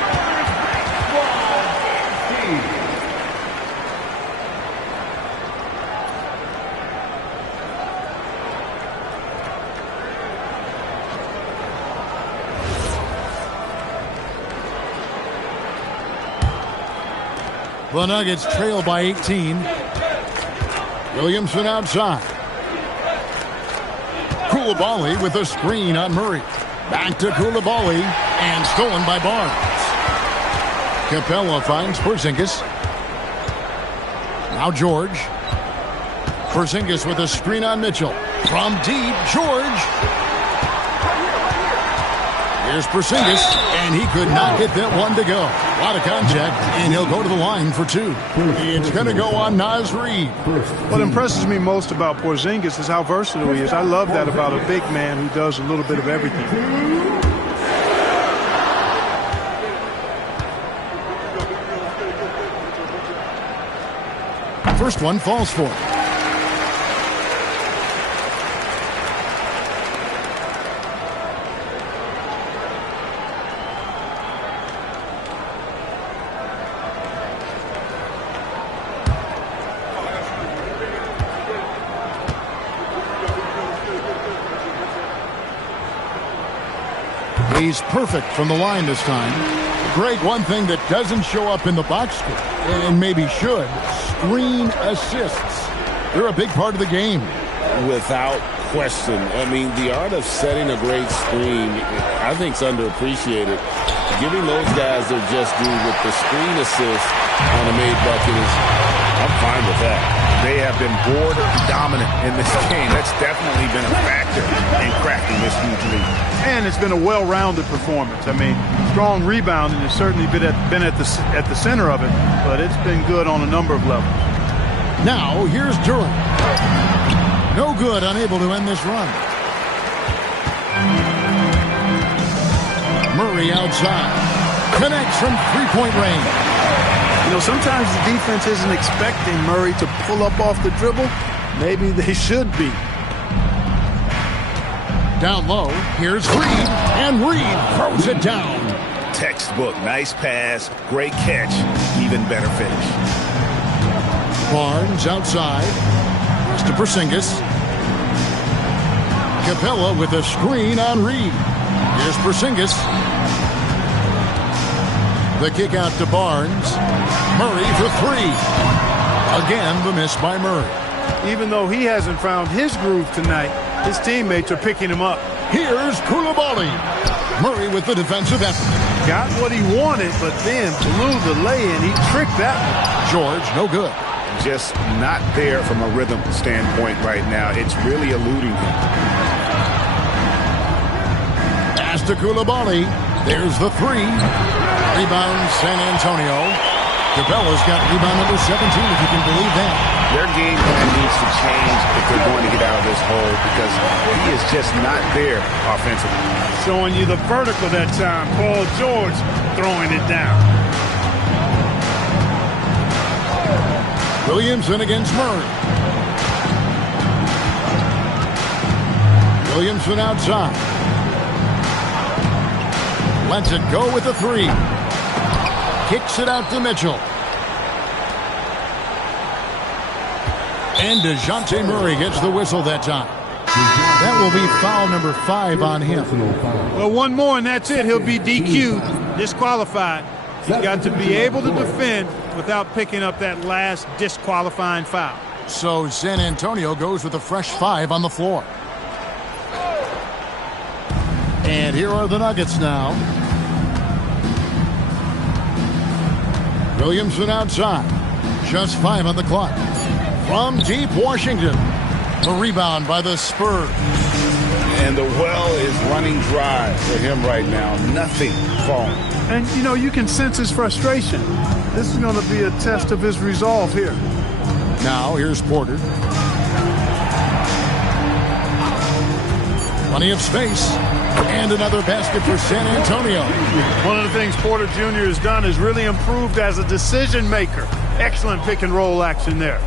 The Nuggets trail by 18. Williamson outside. Koulibaly with a screen on Murray. Back to Koulibaly, and stolen by Barnes. Capella finds Porzingis. Now George. Porzingis with a screen on Mitchell. From deep, George. Here's Porzingis, and he could not get that one to go. A lot of contact, and he'll go to the line for 2. It's going to go on Naz Reid. What impresses me most about Porzingis is how versatile he is. I love that about a big man who does a little bit of everything. First one falls for him. He's perfect from the line this time. Greg, one thing that doesn't show up in the box score, and maybe should, screen assists. They're a big part of the game. Without question. I mean, the art of setting a great screen, I think, is underappreciated. Giving those guys their just due with the screen assist on a made bucket is, I'm fine with that. They have been board dominant in this game. That's definitely been a factor in cracking this huge lead. And it's been a well-rounded performance. I mean, strong rebounding has certainly been at the center of it, but it's been good on a number of levels. Now, here's Durant. No good, unable to end this run. Murray outside. Connects from three-point range. You know, sometimes the defense isn't expecting Murray to pull up off the dribble. Maybe they should be. Down low, here's Reed, and Reed throws it down. Textbook, nice pass, great catch, even better finish. Barnes outside. It's to Porzingis. Capella with a screen on Reed. Here's Porzingis. The kick out to Barnes. Murray for 3. Again, the miss by Murray. Even though he hasn't found his groove tonight, his teammates are picking him up. Here's Koulibaly. Murray with the defensive effort. Got what he wanted, but then blew the lay-in. He tricked that one. George, no good. Just not there from a rhythm standpoint right now. It's really eluding him. Pass to Koulibaly. There's the three. Rebound, San Antonio. Capella's got rebound number 17, if you can believe that. Their game plan needs to change if they're going to get out of this hole because he is just not there offensively. Showing you the vertical that time. Paul George throwing it down. Williamson against Murray. Williamson outside. Lets it go with the three. Kicks it out to Mitchell. And DeJounte Murray gets the whistle that time. That will be foul number 5 on him. Well, one more and that's it. He'll be DQ'd, disqualified. He's got to be able to defend without picking up that last disqualifying foul. So San Antonio goes with a fresh 5 on the floor. And here are the Nuggets now. Williamson outside. Just 5 on the clock. From deep Washington. The rebound by the Spurs. And the well is running dry for him right now. Nothing falling. And, you know, you can sense his frustration. This is going to be a test of his resolve here. Now, here's Porter. Plenty of space. And another basket for San Antonio. One of the things Porter Jr. has done is really improved as a decision maker. Excellent pick and roll action there.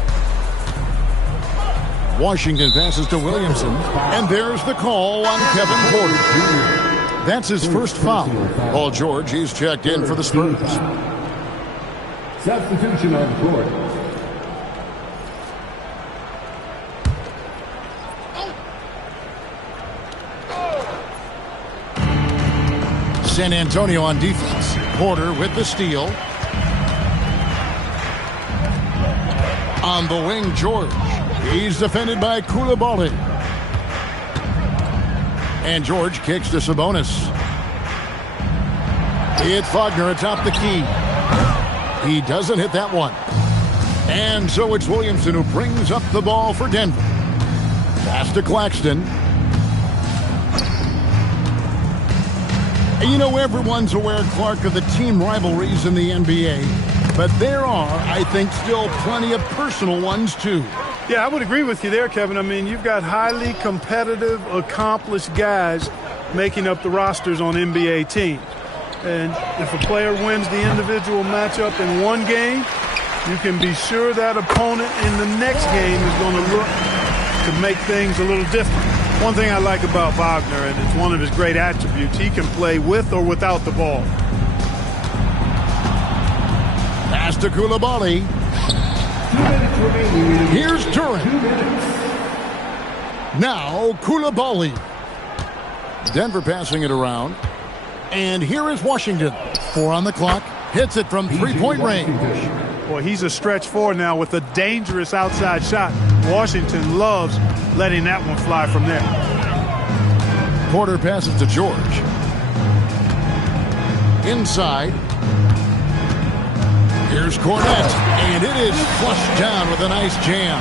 Washington passes to Williamson. And there's the call on Kevin Porter Jr. That's his first foul. Paul George, he's checked in for the Spurs. Substitution on the court. San Antonio on defense. Porter with the steal. On the wing, George. He's defended by Koulibaly. And George kicks to Sabonis. It's Wagner atop the key. He doesn't hit that one. And so it's Williamson who brings up the ball for Denver. Pass to Claxton. You know, everyone's aware, Clark, of the team rivalries in the NBA. But there are, I think, still plenty of personal ones, too. Yeah, I would agree with you there, Kevin. I mean, you've got highly competitive, accomplished guys making up the rosters on NBA teams. And if a player wins the individual matchup in one game, you can be sure that opponent in the next game is going to look to make things a little different. One thing I like about Wagner, and it's one of his great attributes, he can play with or without the ball. Pass to Koulibaly. Here's Durant. Now Koulibaly. Denver passing it around. And here is Washington. 4 on the clock. Hits it from three-point range. Boy, he's a stretch 4 now with a dangerous outside shot. Washington loves letting that one fly from there. Porter passes to George. Inside. Here's Cornette. And it is flushed down with a nice jam.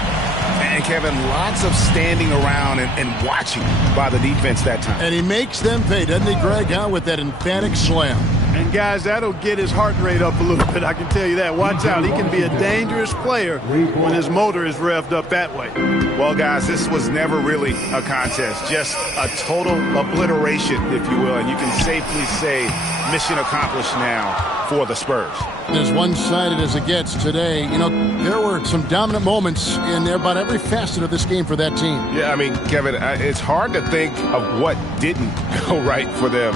And Kevin, lots of standing around and watching by the defense that time. And he makes them pay, doesn't he, Greg, out with that emphatic slam. And, guys, that'll get his heart rate up a little bit, I can tell you that. Watch out. He can be a dangerous player when his motor is revved up that way. Well, guys, this was never really a contest. Just a total obliteration, if you will. And you can safely say mission accomplished now for the Spurs. As one-sided as it gets today, you know, there were some dominant moments in there about every facet of this game for that team. Yeah, I mean, Kevin, it's hard to think of what didn't go right for them.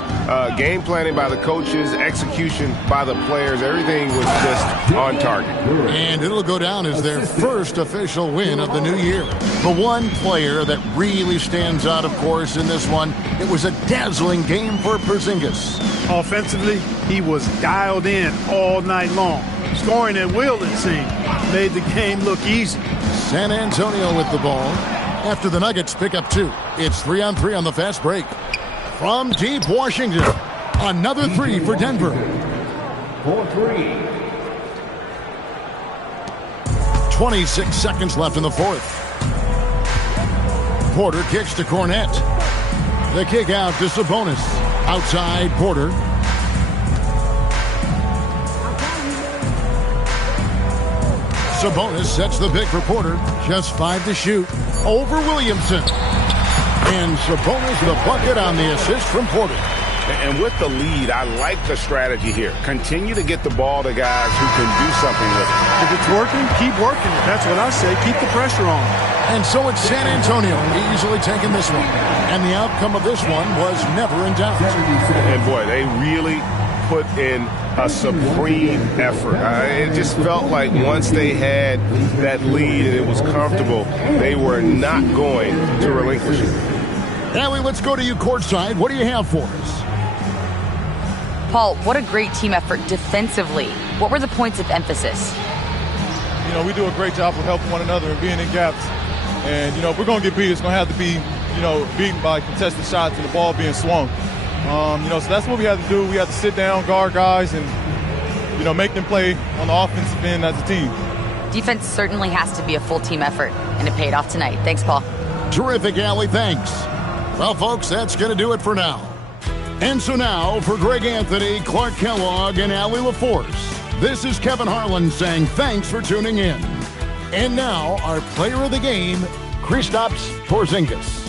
Game planning by the coaches, execution by the players, everything was just on target. And it'll go down as their first official win of the new year. The one player that really stands out, of course, in this one, it was a dazzling game for Porzingis. Offensively, he was dialed in all night long. Scoring at will, it seemed, made the game look easy. San Antonio with the ball. After the Nuggets pick up 2. It's 3-on-3 on the fast break. From deep Washington. Another 3 for Denver. 4-3. 26 seconds left in the fourth. Porter kicks to Cornette. The kick out to Sabonis. Outside Porter. Sabonis sets the pick for Porter. Just 5 to shoot. Over Williamson. And Sabonis the bucket on the assist from Porter. And with the lead, I like the strategy here. Continue to get the ball to guys who can do something with it. If it's working, keep working it. That's what I say. Keep the pressure on. And so it's San Antonio easily taking this one. And the outcome of this one was never in doubt. And boy, they really put in a supreme effort. It just felt like once they had that lead and it was comfortable, they were not going to relinquish it. Allie, let's go to you courtside. What do you have for us? Paul, what a great team effort defensively. What were the points of emphasis? You know, we do a great job of helping one another and being in gaps. And, you know, if we're going to get beat, it's going to have to be, you know, beaten by contested shots and the ball being swung. You know, so that's what we have to do. We have to sit down, guard guys, and, you know, make them play on the offensive end as a team. Defense certainly has to be a full team effort, and it paid off tonight. Thanks, Paul. Terrific, Allie. Thanks. Well, folks, that's going to do it for now. And so now, for Greg Anthony, Clark Kellogg, and Allie LaForce, this is Kevin Harlan saying thanks for tuning in. And now, our player of the game, Kristaps Porzingis.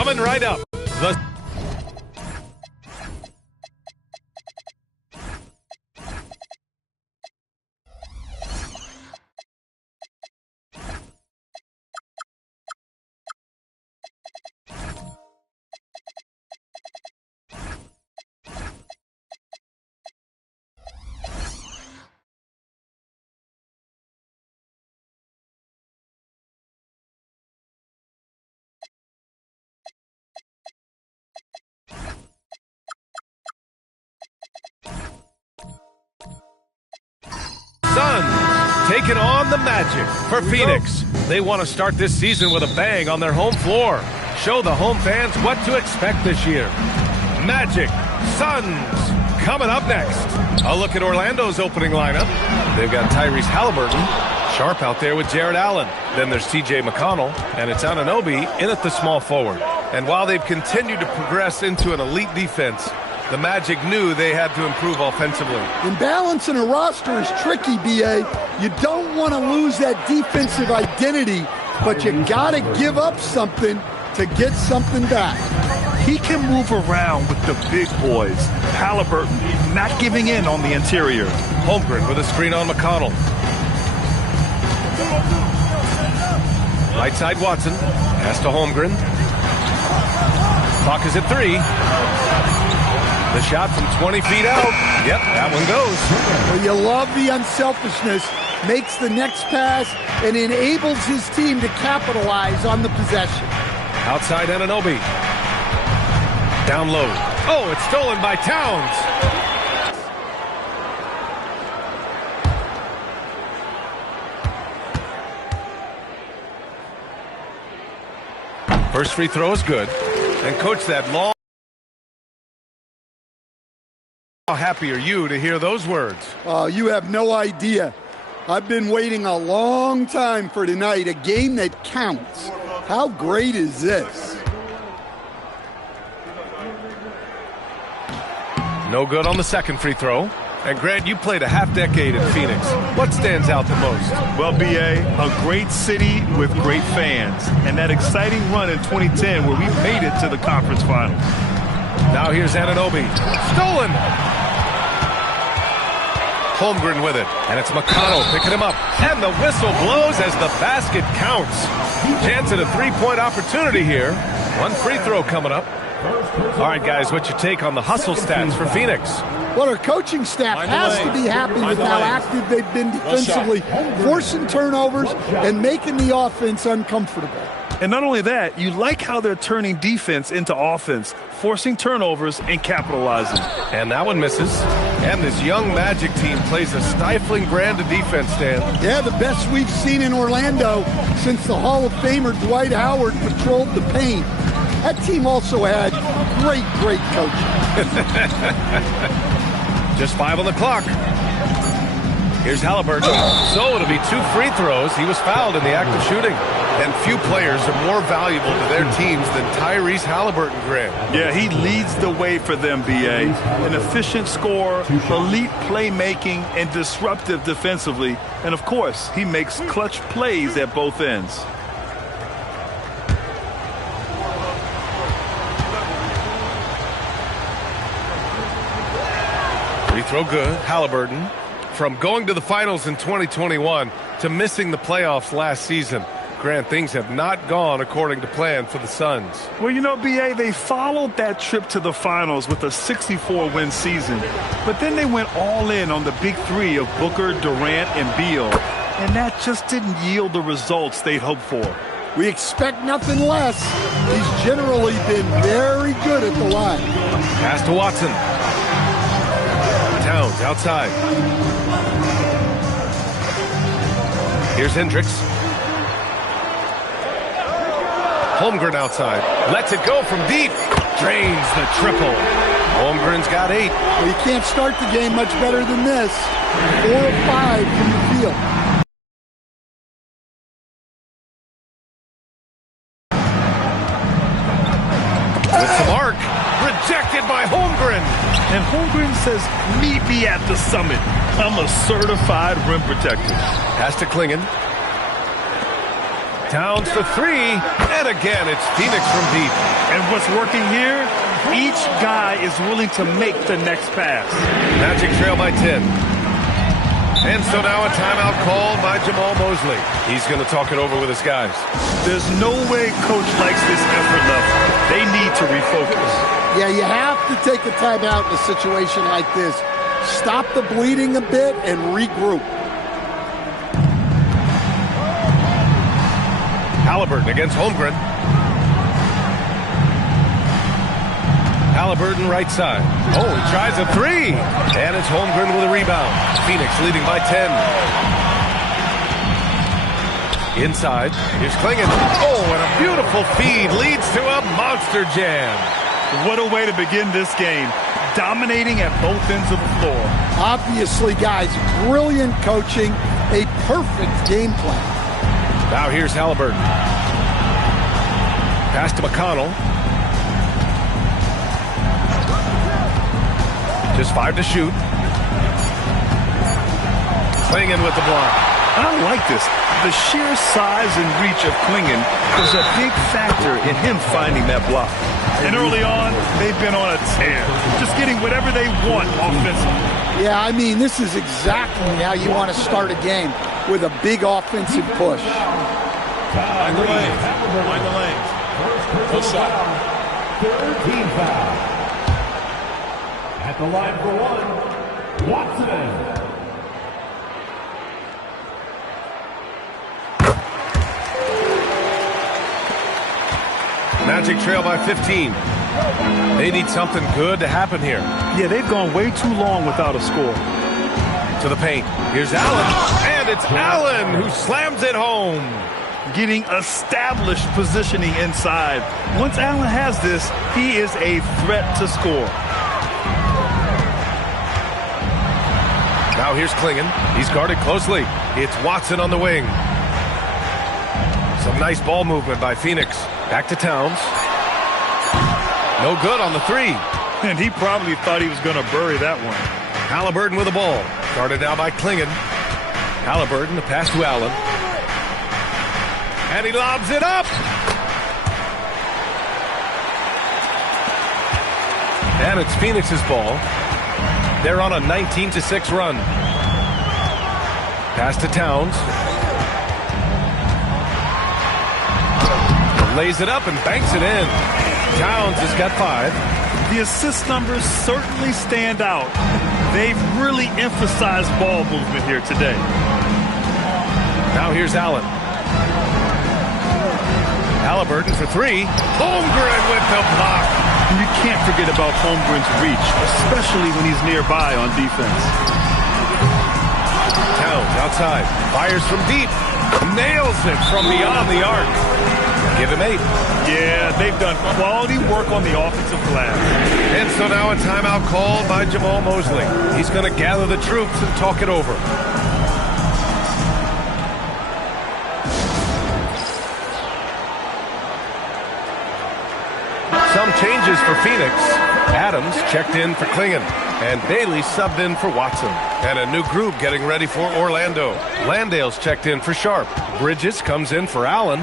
Coming right up, the Suns taking on the Magic for Phoenix. They want to start this season with a bang on their home floor. Show the home fans what to expect this year. Magic, Suns, coming up next. A look at Orlando's opening lineup. They've got Tyrese Halliburton, sharp out there with Jared Allen. Then there's TJ McConnell, and it's Anunoby in at the small forward. And while they've continued to progress into an elite defense, the Magic knew they had to improve offensively. And balancing a roster is tricky, B.A. You don't want to lose that defensive identity, but you got to give up something to get something back. He can move around with the big boys. Halliburton not giving in on the interior. Holmgren with a screen on McConnell. Right side Watson. Pass to Holmgren. Clock is at 3. The shot from 20 feet out. Yep, that one goes. Well, you love the unselfishness. Makes the next pass and enables his team to capitalize on the possession. Outside Anunoby. Down low. Oh, it's stolen by Towns. First free throw is good. And coach, that long. How happy are you to hear those words? You have no idea. I've been waiting a long time for tonight, a game that counts. How great is this? No good on the second free throw. And Grant, you played a half-decade in Phoenix. What stands out the most? Well, B.A., a great city with great fans. And that exciting run in 2010 where we made it to the conference finals. Now here's Anunoby. Stolen! Holmgren with it. And it's McConnell picking him up. And the whistle blows as the basket counts. Chance at a three-point opportunity here. One free throw coming up. All right, guys, what's your take on the hustle stats for Phoenix? Well, our coaching staff has to be happy with how active they've been defensively, forcing turnovers and making the offense uncomfortable. And not only that, you like how they're turning defense into offense, forcing turnovers and capitalizing. And that one misses. And this young Magic team plays a stifling brand of defense, Dan. Yeah, the best we've seen in Orlando since the Hall of Famer Dwight Howard patrolled the paint. That team also had great coaching. Just 5 on the clock. Here's Halliburton. So it'll be 2 free throws. He was fouled in the act of shooting. And few players are more valuable to their teams than Tyrese Halliburton, Grant. Yeah, he leads the way for them, B.A. An efficient scorer, elite playmaking, and disruptive defensively. And, of course, he makes clutch plays at both ends. Free throw good. Halliburton. From going to the finals in 2021 to missing the playoffs last season, Grant, things have not gone according to plan for the Suns. Well, you know, B.A., they followed that trip to the finals with a 64-win season. But then they went all in on the big three of Booker, Durant, and Beal. And that just didn't yield the results they'd hoped for. We expect nothing less. He's generally been very good at the line. Pass to Watson. Towns outside. Here's Hendricks. Holmgren outside. Lets it go from deep. Drains the triple. Holmgren's got 8. Well, you can't start the game much better than this. 4 of 5 from the field. With the mark. Rejected by Holmgren. And Holmgren says, meet me at the summit. I'm a certified rim protector. Pass to Klingon. Towns for three, and again it's Phoenix from deep. And what's working here? Each guy is willing to make the next pass. Magic trail by 10. And so now a timeout called by Jamal Mosley. He's going to talk it over with his guys. There's no way coach likes this effort level. They need to refocus. Yeah, you have to take a timeout in a situation like this. Stop the bleeding a bit and regroup. Halliburton against Holmgren. Halliburton right side. Oh, he tries a three. And it's Holmgren with a rebound. Phoenix leading by 10. Inside. Here's Klingon. Oh, and a beautiful feed leads to a monster jam. What a way to begin this game. Dominating at both ends of the floor. Obviously, guys, brilliant coaching. A perfect game plan. Now here's Halliburton. Pass to McConnell. Just 5 to shoot. Klingon with the block. I like this. The sheer size and reach of Klingon was a big factor in him finding that block. And early on, they've been on a tear. Just getting whatever they want offensively. Yeah, I mean, this is exactly how you want to start a game, with a big offensive push. Mind the lanes. Mind the lanes. Good shot. 13 foul. At the line for one, Watson. Magic trail by 15. They need something good to happen here. Yeah, they've gone way too long without a score. To the paint. Here's Allen. And it's Allen who slams it home. Getting established positioning inside. Once Allen has this, he is a threat to score. Now here's Klingon. He's guarded closely. It's Watson on the wing. Some nice ball movement by Phoenix. Back to Towns. No good on the three. And he probably thought he was going to bury that one. Halliburton with the ball. Guarded now by Klingon. Halliburton, the pass to Allen. And he lobs it up. And it's Phoenix's ball. They're on a 19-6 run. Pass to Towns. Lays it up and banks it in. Towns has got 5. The assist numbers certainly stand out. They've really emphasized ball movement here today. Now here's Allen. Halliburton for 3. Holmgren with the block. You can't forget about Holmgren's reach, especially when he's nearby on defense. Towns outside. Fires from deep. Nails it from beyond the arc. Give him 8. Yeah, they've done quality work on the offensive glass. And so now a timeout called by Jamal Mosley. He's going to gather the troops and talk it over. Some changes for Phoenix. Adams checked in for Klingon. And Bailey subbed in for Watson. And a new group getting ready for Orlando. Landale's checked in for Sharp. Bridges comes in for Allen.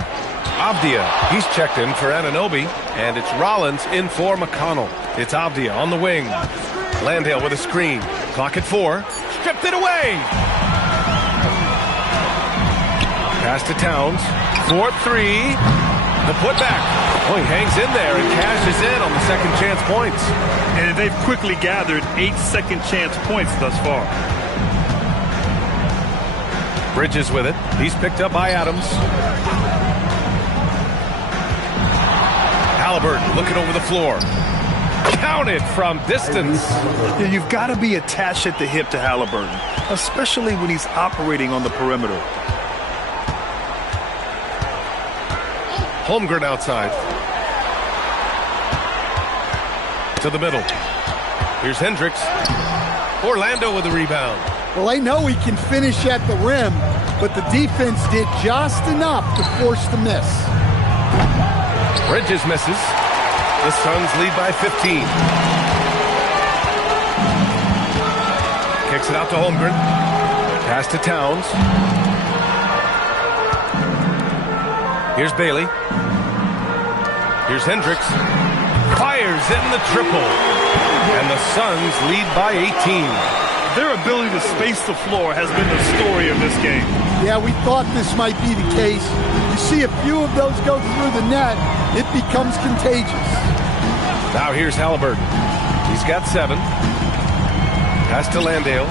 Avdia, he's checked in for Anunoby. And it's Rollins in for McConnell. It's Avdia on the wing. Landale with a screen. Clock at 4. Stripped it away. Pass to Towns. 4-3. The putback. Oh, he hangs in there and cashes in on the second chance points. And they've quickly gathered 8 second chance points thus far. Bridges with it. He's picked up by Adams. Halliburton looking over the floor. Counted from distance. Yeah, you've got to be attached at the hip to Halliburton, especially when he's operating on the perimeter. Holmgren outside. To the middle. Here's Hendricks. Orlando with the rebound. Well, they know he can finish at the rim, but the defense did just enough to force the miss. Bridges misses. The Suns lead by 15. Kicks it out to Holmgren. Pass to Towns. Here's Bailey. Here's Hendricks. Fires in the triple. And the Suns lead by 18. Their ability to space the floor has been the story of this game. Yeah, we thought this might be the case. You see a few of those go through the net, it becomes contagious. Now here's Halliburton. He's got 7. Pass to Landale.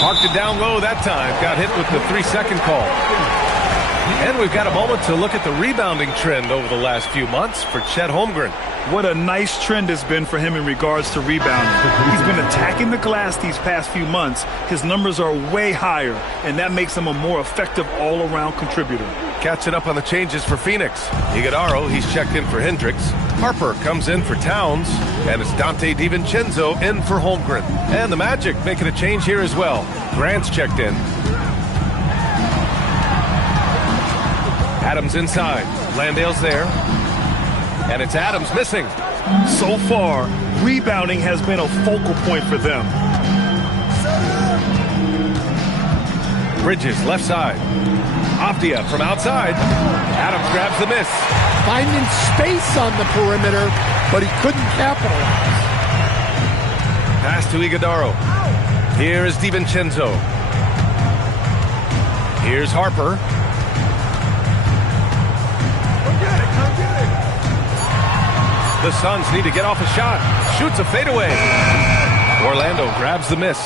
Marked it down low that time. Got hit with the 3-second call. And we've got a moment to look at the rebounding trend over the last few months for Chet Holmgren. What a nice trend has been for him in regards to rebounding. He's been attacking the glass these past few months. His numbers are way higher, and that makes him a more effective all-around contributor. Catching up on the changes for Phoenix. Iguodaro, he's checked in for Hendricks. Harper comes in for Towns, and it's Dante DiVincenzo in for Holmgren. And the Magic making a change here as well. Grant's checked in. Adams inside. Landale's there. And it's Adams missing. So far, rebounding has been a focal point for them. Bridges, left side. Avdia from outside. Adams grabs the miss. Finding space on the perimeter, but he couldn't capitalize. Pass to Iguodaro. Here is DiVincenzo. Here's Harper. The Suns need to get off a shot. Shoots a fadeaway. Orlando grabs the miss.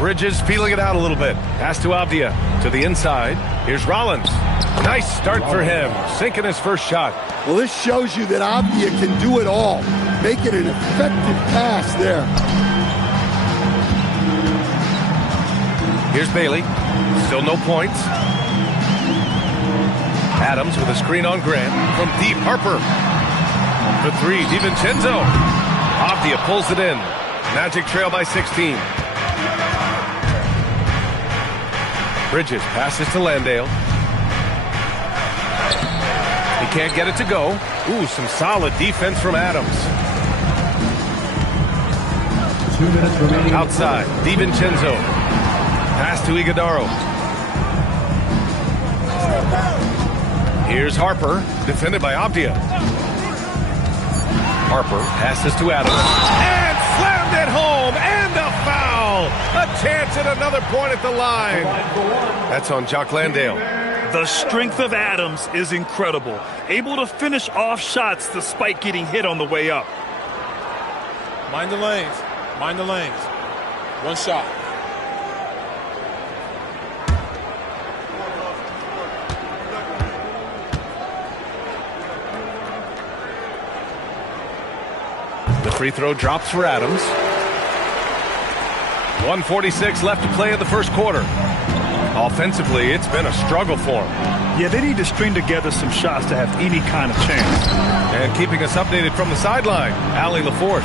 Bridges feeling it out a little bit. Pass to Avdia. To the inside. Here's Rollins. Nice start for him. Sinking his first shot. Well, this shows you that Avdia can do it all. Making an effective pass there. Here's Bailey. Still no points. Adams with a screen on Grant. From deep, Harper. For 3, DiVincenzo. Avdia pulls it in. Magic trail by 16. Bridges passes to Landale. He can't get it to go. Ooh, some solid defense from Adams. 2 minutes remaining. Outside, DiVincenzo. Pass to Iguodaro. Here's Harper, defended by Avdia. Harper passes to Adams. And slammed it home, and a foul! A chance at another point at the line. That's on Jock Landale. The strength of Adams is incredible. Able to finish off shots despite getting hit on the way up. Mind the lanes. Mind the lanes. One shot. The free throw drops for Adams. 1:46 left to play in the first quarter. Offensively, it's been a struggle for him. Yeah, they need to string together some shots to have any kind of chance. And keeping us updated from the sideline, Allie LaForce.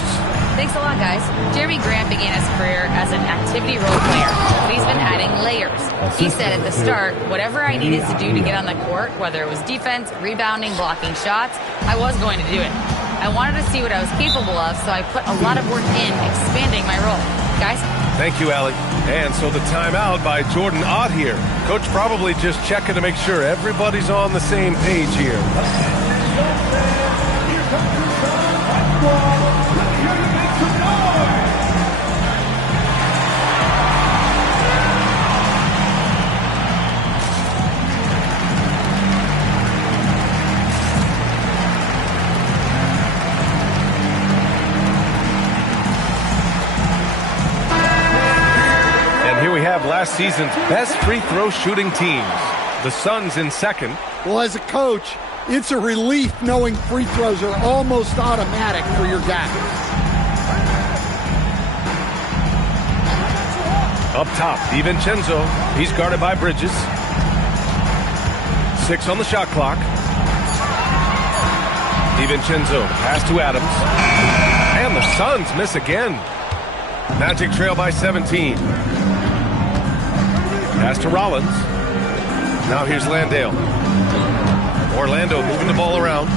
Thanks a lot, guys. Jeremy Grant began his career as an activity role player, but he's been adding layers. He said at the start, whatever I needed to do to get on the court, whether it was defense, rebounding, blocking shots, I was going to do it. I wanted to see what I was capable of, so I put a lot of work in expanding my role. Guys? Thank you, Allie. And so the timeout by Jordan Ott here. Coach probably just checking to make sure everybody's on the same page here. Last season's best free throw shooting teams. The Suns in second. Well, as a coach, it's a relief knowing free throws are almost automatic for your guys. Up top, DiVincenzo. He's guarded by Bridges. 6 on the shot clock. DiVincenzo, pass to Adams. And the Suns miss again. Magic trail by 17. Pass to Rollins. Now here's Landale. Orlando moving the ball around.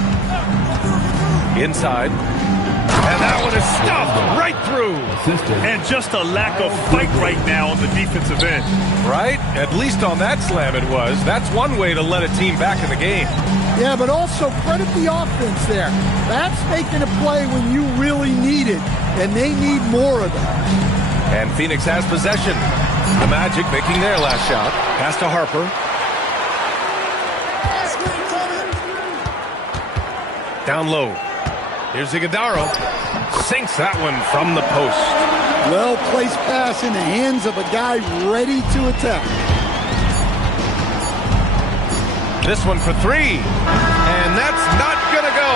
Inside. And that one is stuffed right through. And just a lack of fight right now on the defensive end. Right? At least on that slam it was. That's one way to let a team back in the game. Yeah, but also credit the offense there. That's making a play when you really need it, and they need more of that. And Phoenix has possession. The Magic making their last shot. Pass to Harper. Down low. Here's Iguodala. Sinks that one from the post. Well-placed pass in the hands of a guy ready to attack. This one for three. And that's not going to go.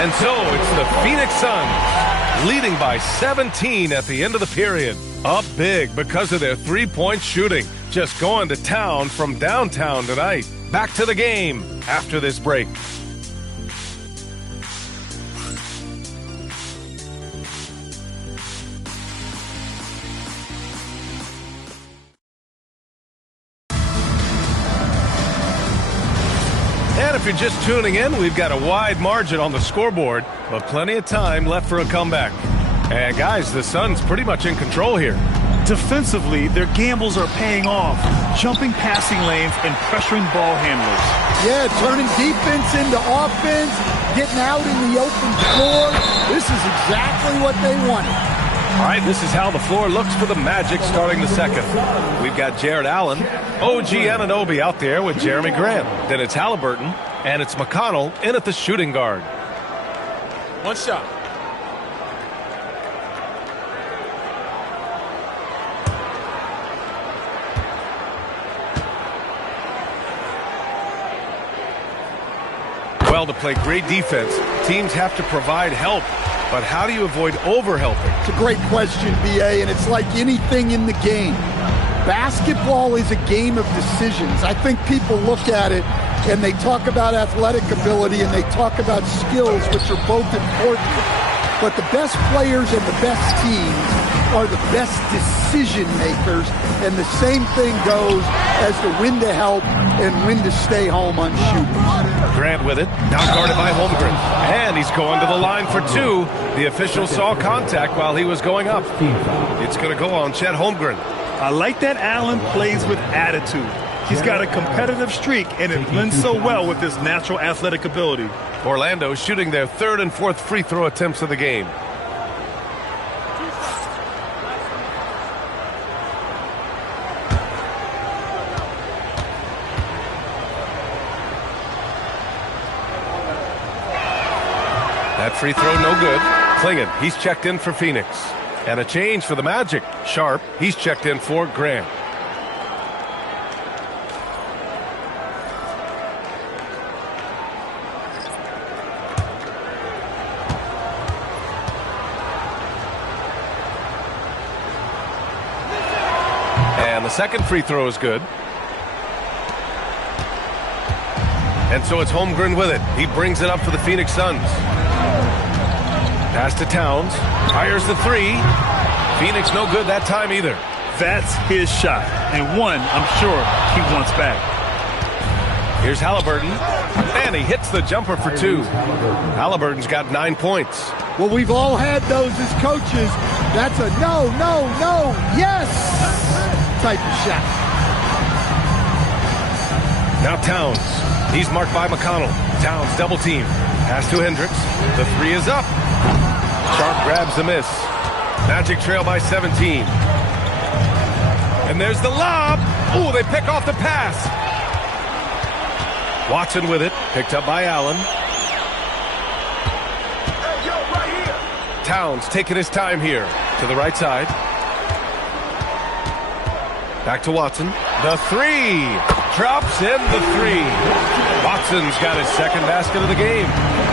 And so it's the Phoenix Suns leading by 17 at the end of the period. Up big because of their three-point shooting. Just going to town from downtown tonight. Back to the game after this break. And if you're just tuning in, we've got a wide margin on the scoreboard, but plenty of time left for a comeback. And guys, the Suns pretty much in control here. Defensively, their gambles are paying off. Jumping passing lanes and pressuring ball handlers. Yeah, turning defense into offense, getting out in the open floor. This is exactly what they wanted. All right, this is how the floor looks for the Magic starting the second. We've got Jared Allen, OG Anunoby out there with Jeremy Grant. Then it's Halliburton, and it's McConnell in at the shooting guard. One shot. Well, to play great defense, teams have to provide help. But how do you avoid over-helping? It's a great question, B.A., and it's like anything in the game. Basketball is a game of decisions. I think people look at it and they talk about athletic ability and they talk about skills, which are both important. But the best players and the best teams are the best decision makers, and the same thing goes as to when to help and when to stay home on shooters. Grant with it, now guarded by Holmgren, and he's going to the line for two. The official saw contact while he was going up. It's going to go on Chet Holmgren. I like that Allen plays with attitude. He's got a competitive streak, and it blends so well with his natural athletic ability. Orlando shooting their third and fourth free throw attempts of the game. That free throw no good. Klingon, he's checked in for Phoenix. And a change for the Magic. Sharp, he's checked in for Grant. And the second free throw is good. And so it's Holmgren with it. He brings it up for the Phoenix Suns. Pass to Towns. Fires the three. Phoenix no good that time either. That's his shot. And one, I'm sure, he wants back. Here's Halliburton. And he hits the jumper for two. Halliburton's got 9 points. Well, we've all had those as coaches. That's a no, no, no, yes type of shot. Now Towns. He's marked by McConnell. Towns double team. Pass to Hendricks. The three is up. Sharp grabs the miss. Magic trail by 17. And there's the lob. Ooh, they pick off the pass. Watson with it. Picked up by Allen. Towns taking his time here. To the right side. Back to Watson. The three. Drops in the three. Watson's got his second basket of the game.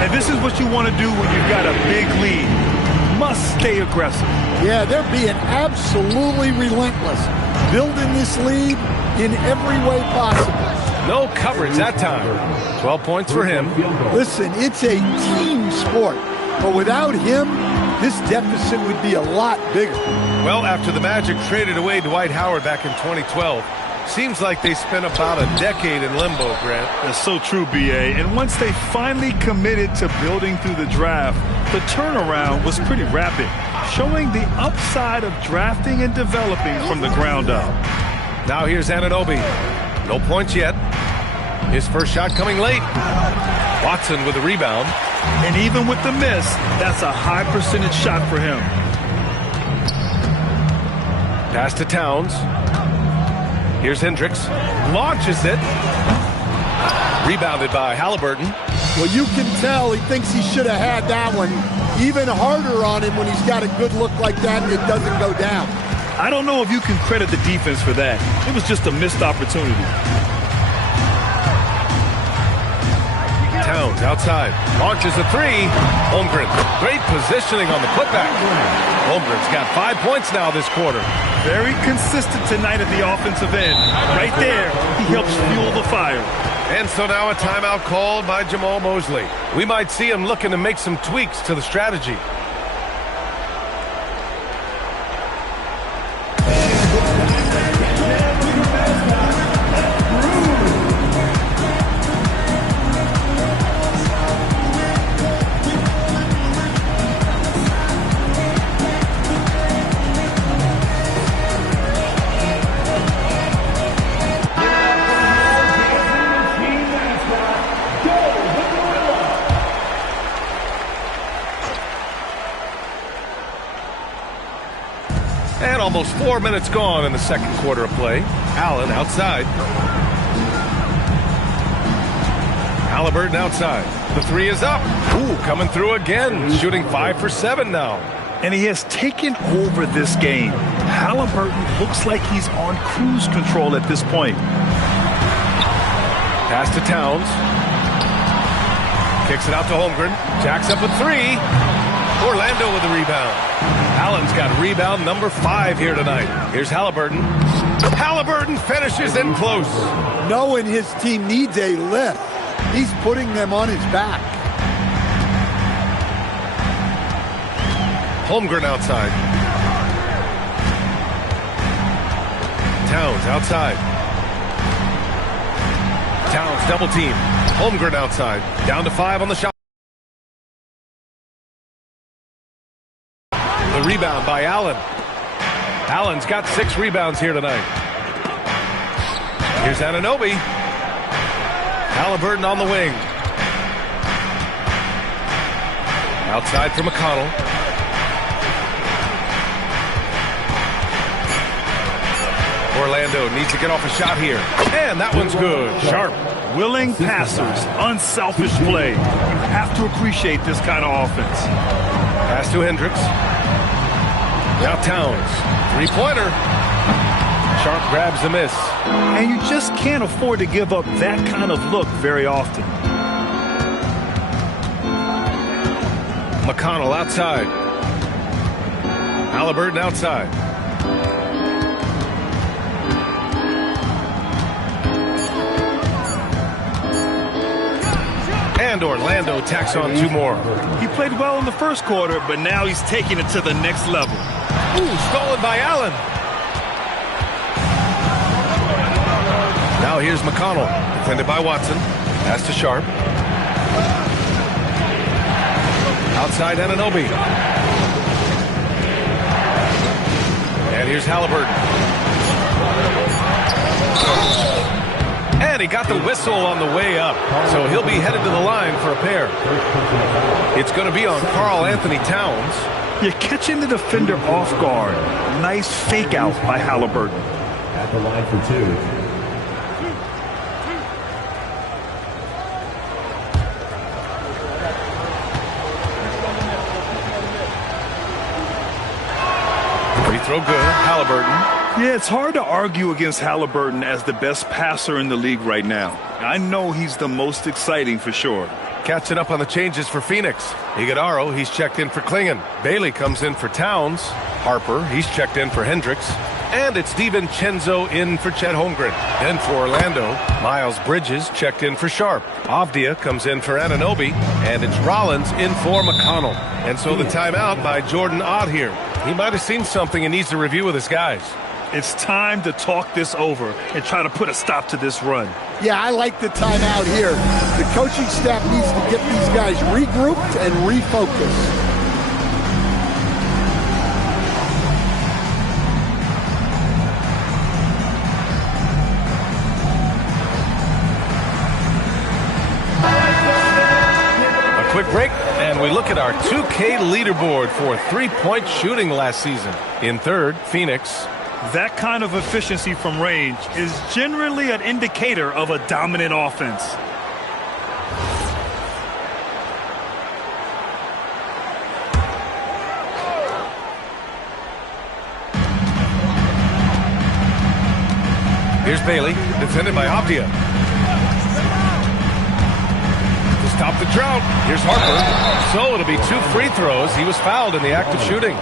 And this is what you want to do when you've got a big lead. Must stay aggressive. Yeah, they're being absolutely relentless. Building this lead in every way possible. No coverage that time. 12 points for him. Listen, it's a team sport. But without him, this deficit would be a lot bigger. Well, after the Magic traded away Dwight Howard back in 2012, Seems like they spent about a decade in limbo, Grant. That's so true, B.A. And once they finally committed to building through the draft, the turnaround was pretty rapid, showing the upside of drafting and developing from the ground up. Now here's Anunoby. No points yet. His first shot coming late. Watson with the rebound. And even with the miss, that's a high percentage shot for him. Pass to Towns. Here's Hendricks. Launches it. Rebounded by Halliburton. Well, you can tell he thinks he should have had that one. Even harder on him when he's got a good look like that and it doesn't go down. I don't know if you can credit the defense for that. It was just a missed opportunity. Towns outside. Launches a three. Holmgren. Great positioning on the putback. Holmgren's got 5 points now this quarter. Very consistent tonight at the offensive end. Right there, he helps fuel the fire. And so now a timeout called by Jamal Mosley. We might see him looking to make some tweaks to the strategy. And almost 4 minutes gone in the second quarter of play. Allen outside. Halliburton outside. The three is up. Ooh, coming through again. Shooting 5 for 7 now. And he has taken over this game. Halliburton looks like he's on cruise control at this point. Pass to Towns. Kicks it out to Holmgren. Jacks up a three. Orlando with the rebound. Allen's got rebound number 5 here tonight. Here's Halliburton. Halliburton finishes in close. Knowing his team needs a lift, he's putting them on his back. Holmgren outside. Towns outside. Towns double team. Holmgren outside. Down to 5 on the shot. The rebound by Allen. Allen's got 6 rebounds here tonight. Here's Anunoby. Halliburton on the wing. Outside for McConnell. Orlando needs to get off a shot here. And that one's good. Sharp. Willing passers. Unselfish play. You have to appreciate this kind of offense. Pass to Hendricks. Now Towns. Three-pointer. Sharp grabs the miss. And you just can't afford to give up that kind of look very often. McConnell outside. Halliburton outside. And Orlando tacks on 2 more. He played well in the first quarter, but now he's taking it to the next level. Ooh, stolen by Allen. Now here's McConnell, defended by Watson. Pass to Sharp. Outside Anunoby. And here's Halliburton. And he got the whistle on the way up, so he'll be headed to the line for a pair. It's going to be on Karl Anthony Towns. You're catching the defender off guard. Nice fake out by Halliburton. At the line for 2. Free throw good. Halliburton. Yeah, it's hard to argue against Halliburton as the best passer in the league right now. I know he's the most exciting for sure. Catching up on the changes for Phoenix. Iguodaro, he's checked in for Klingon. Bailey comes in for Towns. Harper, he's checked in for Hendricks. And it's DiVincenzo in for Chet Holmgren. Then for Orlando, Miles Bridges checked in for Sharp. Avdia comes in for Anunoby. And it's Rollins in for McConnell. And so the timeout by Jordan Ott here. He might have seen something and needs to review with his guys. It's time to talk this over and try to put a stop to this run. Yeah, I like the timeout here. The coaching staff needs to get these guys regrouped and refocused. Quick break, and we look at our 2K leaderboard for three-point shooting last season. In third, Phoenix. That kind of efficiency from range is generally an indicator of a dominant offense. Here's Bailey, defended by Abdia. Stop the drought. Here's Harper. So it'll be 2 free throws. He was fouled in the act of shooting.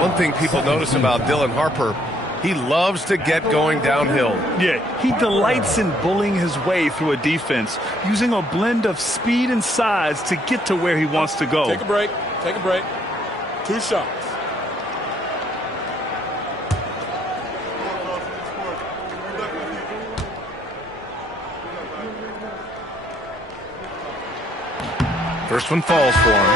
One thing people notice about Dylan Harper, he loves to get going downhill. Yeah, he delights in bullying his way through a defense, using a blend of speed and size to get to where he wants to go. Take a break. Take a break. 2 shots. First one falls for him.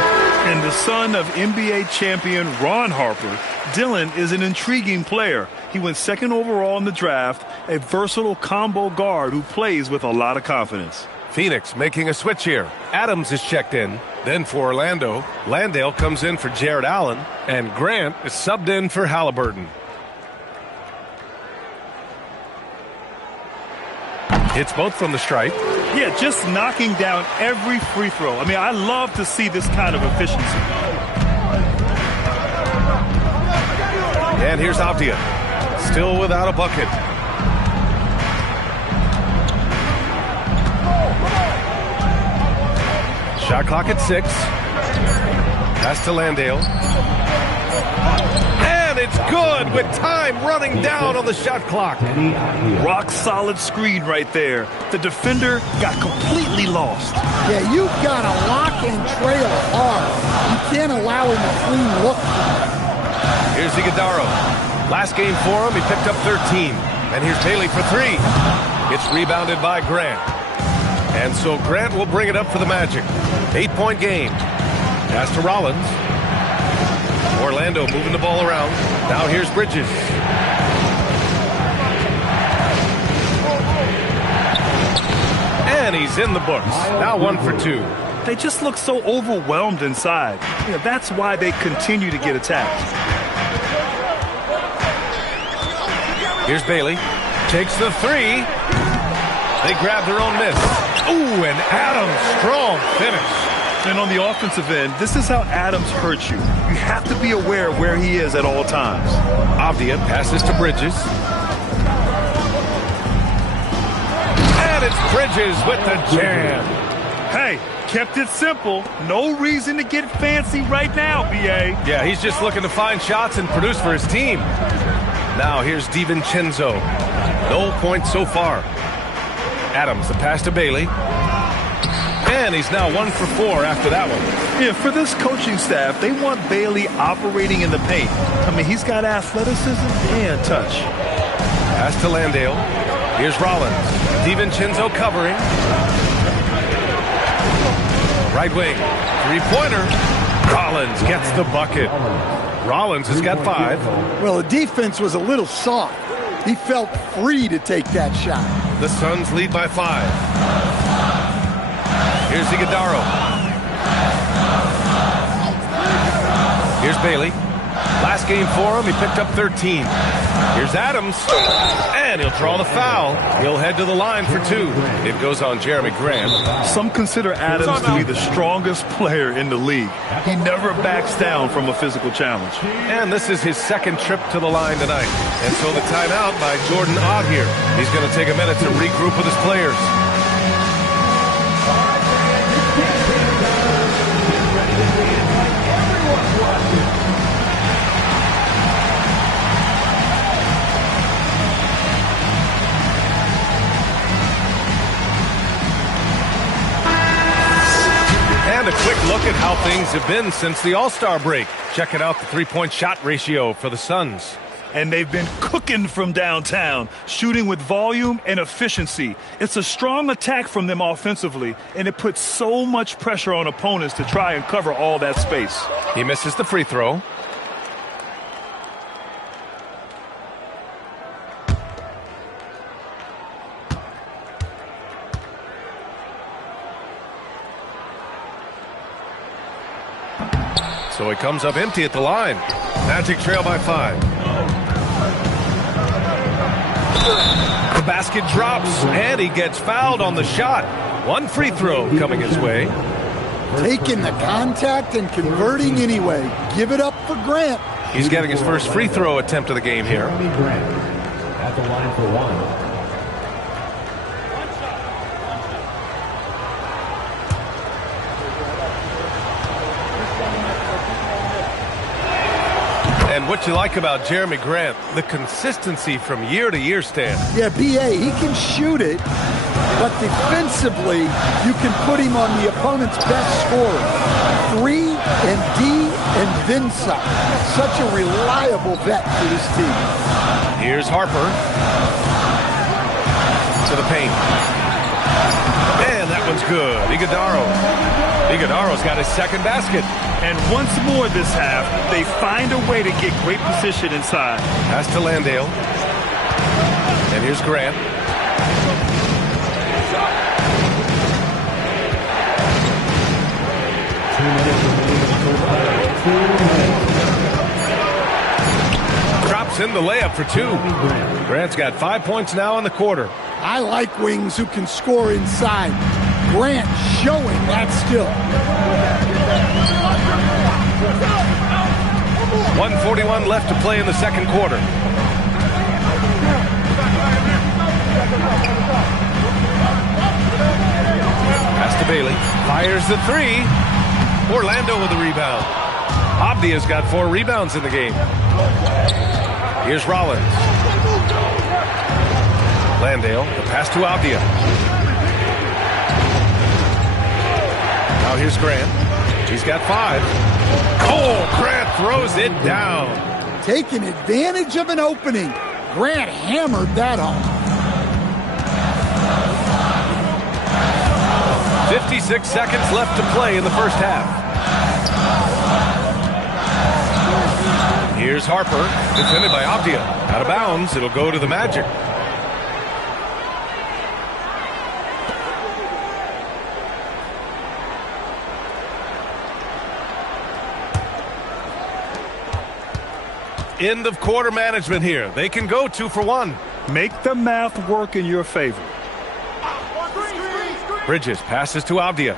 And the son of NBA champion Ron Harper, Dylan is an intriguing player. He went 2nd overall in the draft, a versatile combo guard who plays with a lot of confidence. Phoenix making a switch here. Adams is checked in. Then for Orlando, Landale comes in for Jared Allen, and Grant is subbed in for Halliburton. Hits both from the stripe. Yeah, just knocking down every free throw. I mean, I love to see this kind of efficiency. And here's Abdia, still without a bucket. Shot clock at 6. Pass to Landale. And it's good with time running down on the shot clock. Rock solid screen right there. The defender got completely lost. Yeah, you've got to lock and trail hard. You can't allow him a clean look. Here's Iguodaro. Last game for him, he picked up 13. And here's Bailey for 3. It's rebounded by Grant. And so Grant will bring it up for the Magic. 8-point game. Pass to Rollins. Orlando moving the ball around. Now here's Bridges. And he's in the books. Now 1 for 2. They just look so overwhelmed inside. You know, that's why they continue to get attacked. Here's Bailey. Takes the 3. They grab their own miss. Ooh, and Adams, strong finish. And on the offensive end, this is how Adams hurts you. You have to be aware of where he is at all times. Abdia passes to Bridges. And it's Bridges with the jam. Hey, kept it simple. No reason to get fancy right now, B.A. Yeah, he's just looking to find shots and produce for his team. Now here's DiVincenzo. No points so far. Adams, the pass to Bailey. And he's now 1 for 4 after that one. Yeah, for this coaching staff, they want Bailey operating in the paint. I mean, he's got athleticism and touch. Pass to Landale. Here's Rollins. DiVincenzo covering. Right wing. 3-pointer. Rollins gets the bucket. Rollins has got 5. Well, the defense was a little soft. He felt free to take that shot. The Suns lead by 5. Here's Iguodaro. Here's Bailey. Last game for him, he picked up 13. Here's Adams. And he'll draw the foul. He'll head to the line for 2. It goes on Jeremy Grant. Some consider Adams to be the strongest player in the league. He never backs down from a physical challenge. And this is his 2nd trip to the line tonight. And so the timeout by Jordan Ott here. He's going to take a minute to regroup with his players. And a quick look at how things have been since the All-Star break. Checking out the 3-point shot ratio for the Suns. and they've been cooking from downtown, shooting with volume and efficiency. It's a strong attack from them offensively, and it puts so much pressure on opponents to try and cover all that space. He misses the free throw. So he comes up empty at the line. Magic trail by 5. The basket drops, and he gets fouled on the shot. One free throw coming his way. Taking the contact and converting anyway. Give it up for Grant. He's getting his first free throw attempt of the game here. At the line for 1. And what you like about Jeremy Grant, the consistency from year to year, Stan. Yeah, B.A., he can shoot it, but defensively, you can put him on the opponent's best scorer. 3 and D and then some. Such a reliable vet for this team. Here's Harper to the paint. And that one's good. Iguodaro's got his second basket. And once more this half, they find a way to get great position inside. Pass to Landale. And here's Grant. Drops in the layup for 2. Grant's got 5 points now in the quarter. I like wings who can score inside. Grant showing that skill. 1:41 left to play in the second quarter. Pass to Bailey. Fires the 3. Orlando with the rebound. Abdia's got 4 rebounds in the game. Here's Rollins. Landale, the pass to Abdia. Now here's Grant. He's got 5. Oh, Grant throws it down. Taking advantage of an opening. Grant hammered that home. 56 seconds left to play in the first half. Here's Harper, defended by Abdia. Out of bounds, it'll go to the Magic. End of quarter management here. They can go 2 for 1. Make the math work in your favor. Bridges passes to Abdia.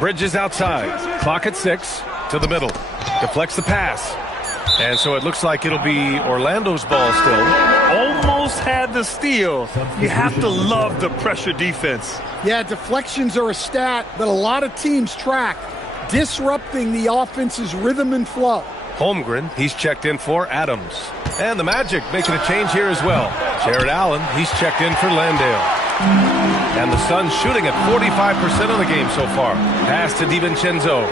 Bridges outside. Clock at 6. To the middle. Deflects the pass. And so it looks like it'll be Orlando's ball still. Almost had the steal. You have to love the pressure defense. Yeah, deflections are a stat that a lot of teams track. Disrupting the offense's rhythm and flow. Holmgren, he's checked in for Adams. And the Magic making a change here as well. Jared Allen, he's checked in for Landale. And the Suns shooting at 45% of the game so far. Pass to DiVincenzo.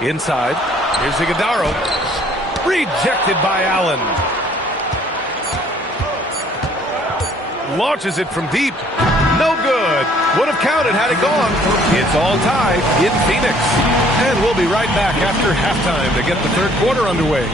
Inside, here's Iguodaro. Rejected by Allen. Launches it from deep. No good. Would have counted had it gone. It's all tied in Phoenix. And we'll be right back after halftime to get the third quarter underway.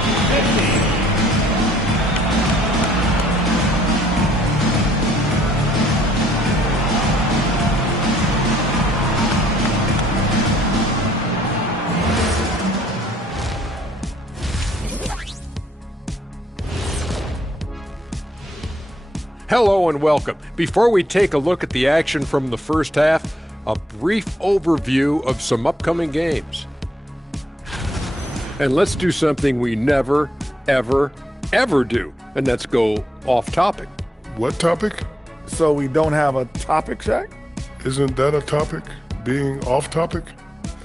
Hello and welcome. Before we take a look at the action from the first half, a brief overview of some upcoming games. And let's do something we never, ever, ever do, and that's go off topic. What topic? So we don't have a topic, Shaq? Isn't that a topic? Being off topic?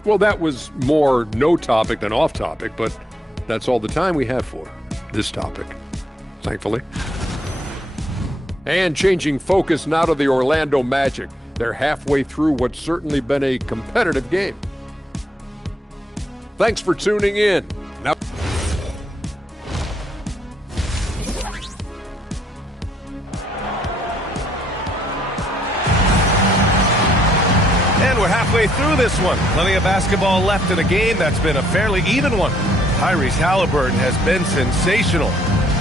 Well, that was more no topic than off topic, but that's all the time we have for this topic, thankfully. And changing focus now to the Orlando Magic. They're halfway through what's certainly been a competitive game. Thanks for tuning in. Now, and we're halfway through this one. Plenty of basketball left in a game that's been a fairly even one. Tyrese Halliburton has been sensational.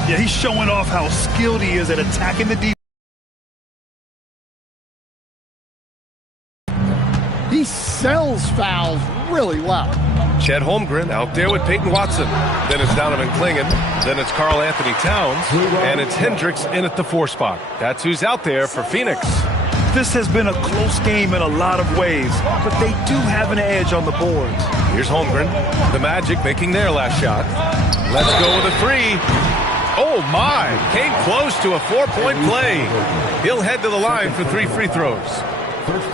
Yeah, he's showing off how skilled he is at attacking the defense. He sells fouls really well. Chet Holmgren out there with Peyton Watson. Then it's Donovan Clingan. Then it's Karl Anthony Towns. And it's Hendricks in at the 4 spot. That's who's out there for Phoenix. This has been a close game in a lot of ways, but they do have an edge on the boards. Here's Holmgren. The Magic making their last shot. Let's go with a 3. Oh, my. Came close to a 4-point play. He'll head to the line for 3 free throws.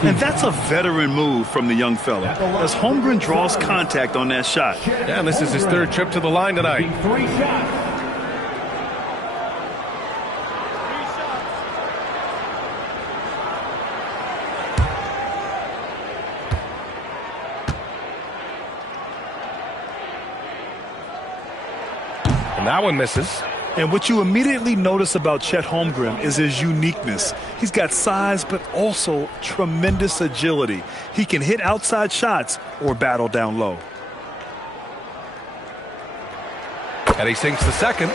And that's a veteran move from the young fella, as Holmgren draws contact on that shot. Yeah, and this is his 3rd trip to the line tonight. And that one misses. And what you immediately notice about Chet Holmgren is his uniqueness. He's got size, but also tremendous agility. He can hit outside shots or battle down low. And he sinks the second.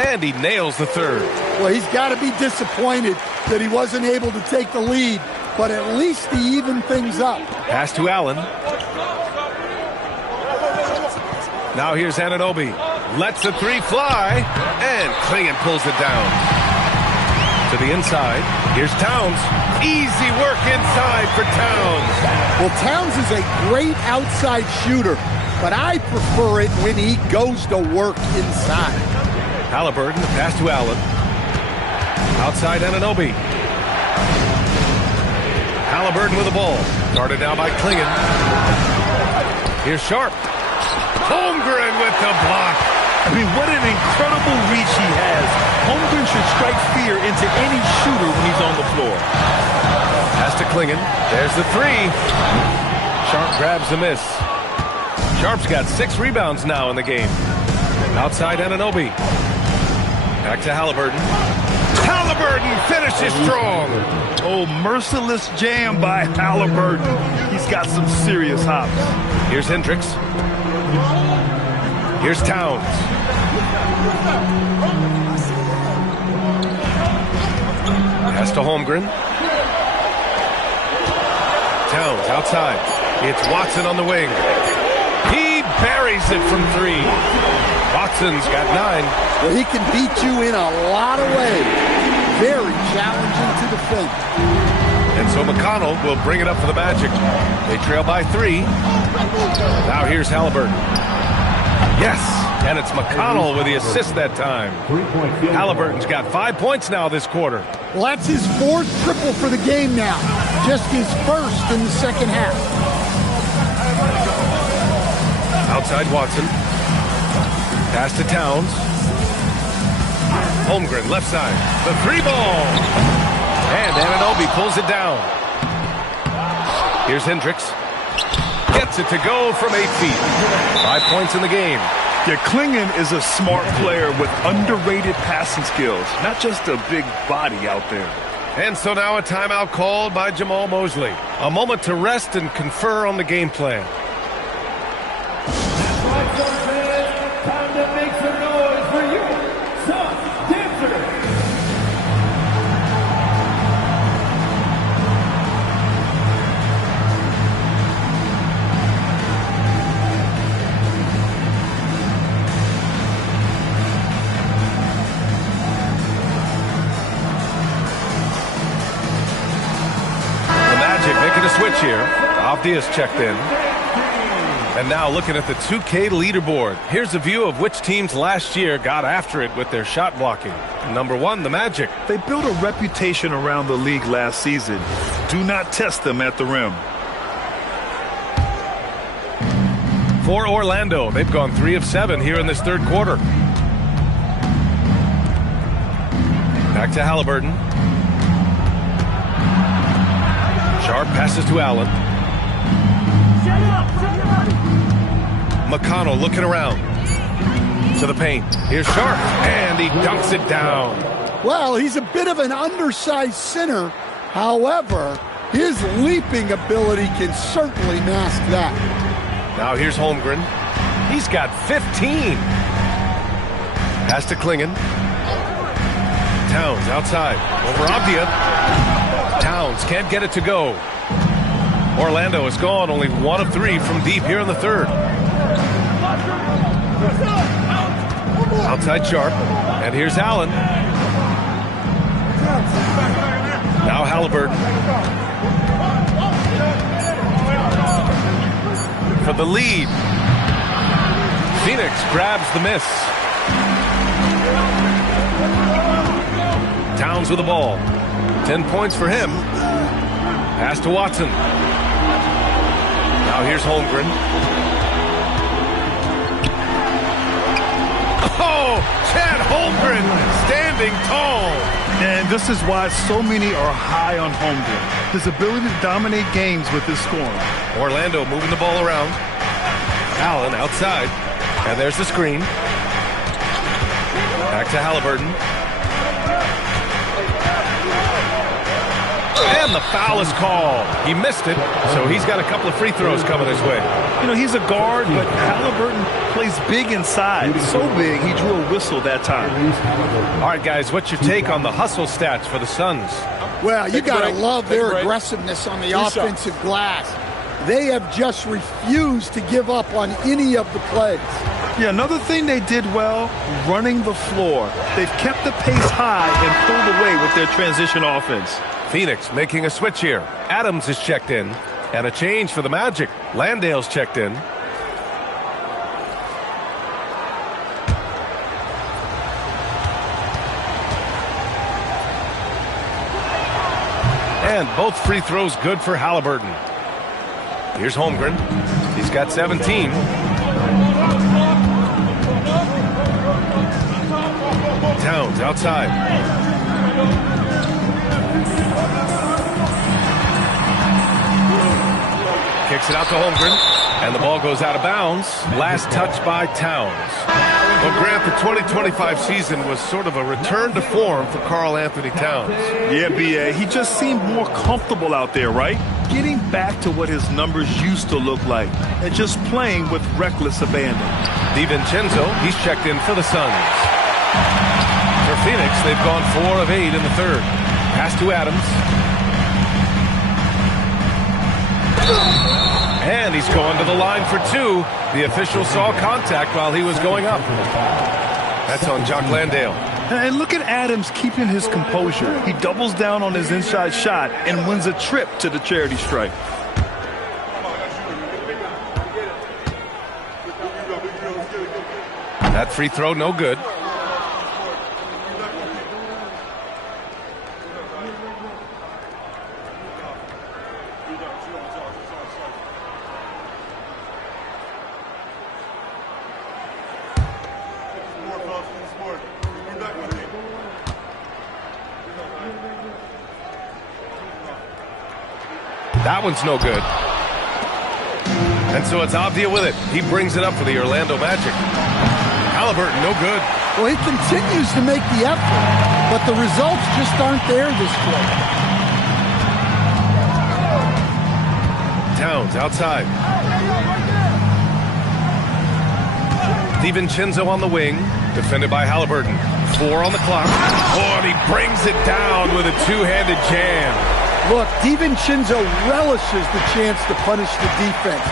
And he nails the 3rd. Well, he's got to be disappointed that he wasn't able to take the lead, but at least he evened things up. Pass to Allen. Now here's Anunoby. Lets the 3 fly, and Clingan pulls it down. To the inside. Here's Towns. Easy work inside for Towns. Well, Towns is a great outside shooter, but I prefer it when he goes to work inside. Halliburton, pass to Allen. Outside Anunoby. Halliburton with the ball. Guarded now by Clingan. Here's Sharp. Holmgren with the block. I mean, what an incredible reach he has. Holmgren should strike fear into any shooter when he's on the floor. Pass to Clingan. There's the 3. Sharp grabs the miss. Sharp's got 6 rebounds now in the game. Outside Anunoby. Back to Halliburton. Halliburton finishes strong. Oh, merciless jam by Halliburton. He's got some serious hops. Here's Hendricks. Here's Towns. Pass to Holmgren. Towns outside. It's Watson on the wing. He buries it from 3. Watson's got 9. Well, he can beat you in a lot of ways. Very challenging to defend. And so McConnell will bring it up for the Magic. They trail by 3. Now here's Halliburton. Yes, and it's McConnell with the assist that time. Halliburton's got 5 points now this quarter. Well, that's his 4th triple for the game now. Just his 1st in the second half. Outside Watson. Pass to Towns. Holmgren, left side. The 3 ball. And Anunoby pulls it down. Here's Hendricks. Gets it to go from 8 feet. 5 points in the game. Yeah, Clingan is a smart player with underrated passing skills. Not just a big body out there. And so now a timeout called by Jamal Mosley. A moment to rest and confer on the game plan. Time to make some noise for you, tough dancer. The Magic making a switch here. Avdia's checked in. And now looking at the 2K leaderboard. Here's a view of which teams last year got after it with their shot blocking. Number 1, the Magic. They built a reputation around the league last season. Do not test them at the rim. For Orlando, they've gone 3 of 7 here in this third quarter. Back to Halliburton. Sharp passes to Allen. McConnell looking around to the paint. Here's Sharp, and he dunks it down. Well, he's a bit of an undersized center. However, his leaping ability can certainly mask that. Now here's Holmgren. He's got 15. Pass to Klingon. Towns outside. Over Avdia. Towns can't get it to go. Orlando is gone, only 1 of 3 from deep here in the third. Outside Sharp. And here's Allen. Now Halliburton. For the lead. Phoenix grabs the miss. Towns with the ball. 10 points for him. Pass to Watson. Now here's Holmgren. Oh, Chad Holmgren standing tall. And this is why so many are high on Holmgren. His ability to dominate games with his scoring. Orlando moving the ball around. Allen outside. And there's the screen. Back to Halliburton. And the foul is called. He missed it, so he's got a couple of free throws coming his way. You know, he's a guard, but Halliburton plays big inside. So big, he drew a whistle that time. All right, guys, what's your take on the hustle stats for the Suns? Well, you got to love their aggressiveness on the offensive glass. They have just refused to give up on any of the plays. Yeah, another thing they did well, running the floor. They've kept the pace high and pulled away with their transition offense. Phoenix making a switch here. Adams is checked in. And a change for the Magic. Landale's checked in. And both free throws good for Halliburton. Here's Holmgren. He's got 17. Towns outside. Kicks it out to Holmgren, and the ball goes out of bounds. Last touch by Towns. Well, Grant, the 2025 season was sort of a return to form for Karl Anthony Towns. Yeah, B.A., he just seemed more comfortable out there, right? Getting back to what his numbers used to look like, and just playing with reckless abandon. DiVincenzo, he's checked in for the Suns. For Phoenix, they've gone 4 of 8 in the third. Pass to Adams. And he's going to the line for 2. The official saw contact while he was going up. That's on Jock Landale. And look at Adams keeping his composure. He doubles down on his inside shot and wins a trip to the charity stripe. That free throw, no good. That one's no good. And so it's Avdia with it. He brings it up for the Orlando Magic. Halliburton, no good. Well, he continues to make the effort, but the results just aren't there this quarter. Towns outside. DiVincenzo on the wing, defended by Halliburton. 4 on the clock. Oh, and he brings it down with a two-handed jam. Look, DiVincenzo relishes the chance to punish the defense.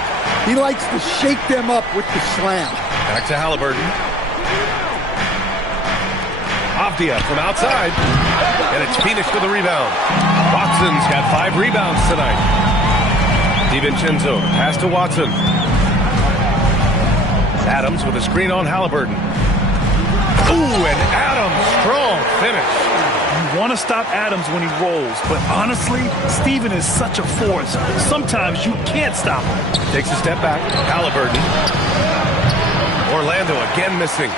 He likes to shake them up with the slam. Back to Halliburton. Avdia from outside. And it's Phoenix for the rebound. Watson's got 5 rebounds tonight. DiVincenzo, pass to Watson. Adams with a screen on Halliburton. Ooh, and Adams, strong finish. You want to stop Adams when he rolls, but honestly, Steven is such a force. Sometimes you can't stop him. Takes a step back. Halliburton. Orlando again missing.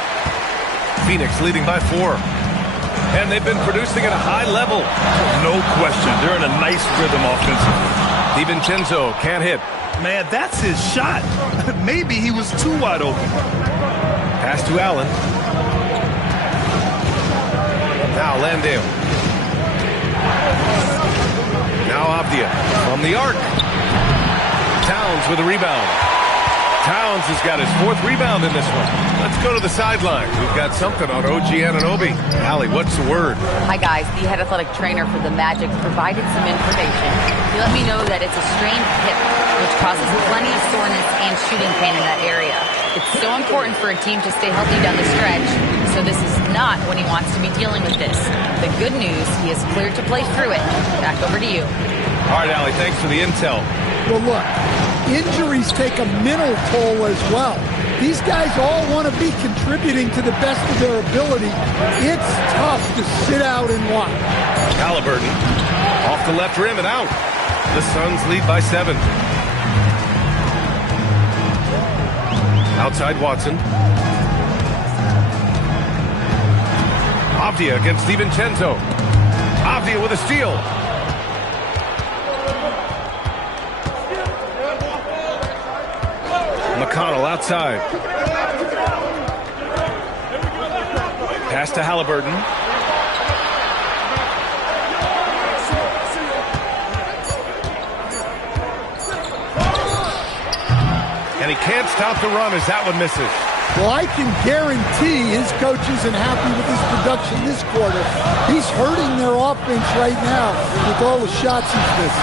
Phoenix leading by 4. And they've been producing at a high level. No question. They're in a nice rhythm offensively. DiVincenzo can't hit. Man, that's his shot. Maybe he was too wide open. Pass to Allen. Now Landale. Now Avdia from the arc. Towns with a rebound. Towns has got his 4th rebound in this one. Let's go to the sideline. We've got something on OG Anunoby. Allie, what's the word? Hi, guys. The head athletic trainer for the Magic provided some information. He let me know that it's a strained hip, which causes plenty of soreness and shooting pain in that area. It's so important for a team to stay healthy down the stretch, so this is not when he wants to be dealing with this. The good news, he is cleared to play through it. Back over to you. All right, Allie, thanks for the intel. Well, look, injuries take a mental toll as well. These guys all want to be contributing to the best of their ability. It's tough to sit out and watch. Halliburton off the left rim and out. The Suns lead by 7. Outside Watson. Avdia against DiVincenzo. Avdia with a steal. McConnell outside. Pass to Halliburton. And he can't stop the run as that one misses. Well, I can guarantee his coach isn't happy with his production this quarter. He's hurting their offense right now with all the shots he's missed.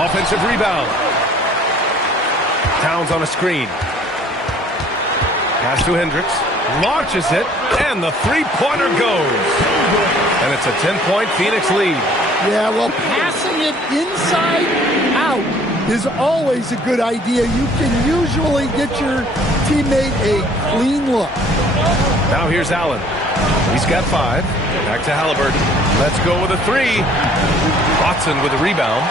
Offensive rebound. Towns on a screen. Pass to Hendricks. Launches it, and the three-pointer goes. And it's a 10-point Phoenix lead. Yeah, well, passing it inside out is always a good idea. You can usually get your teammate a clean look. Now here's Allen. He's got 5. Back to Halliburton. Let's go with a 3. Watson with a rebound.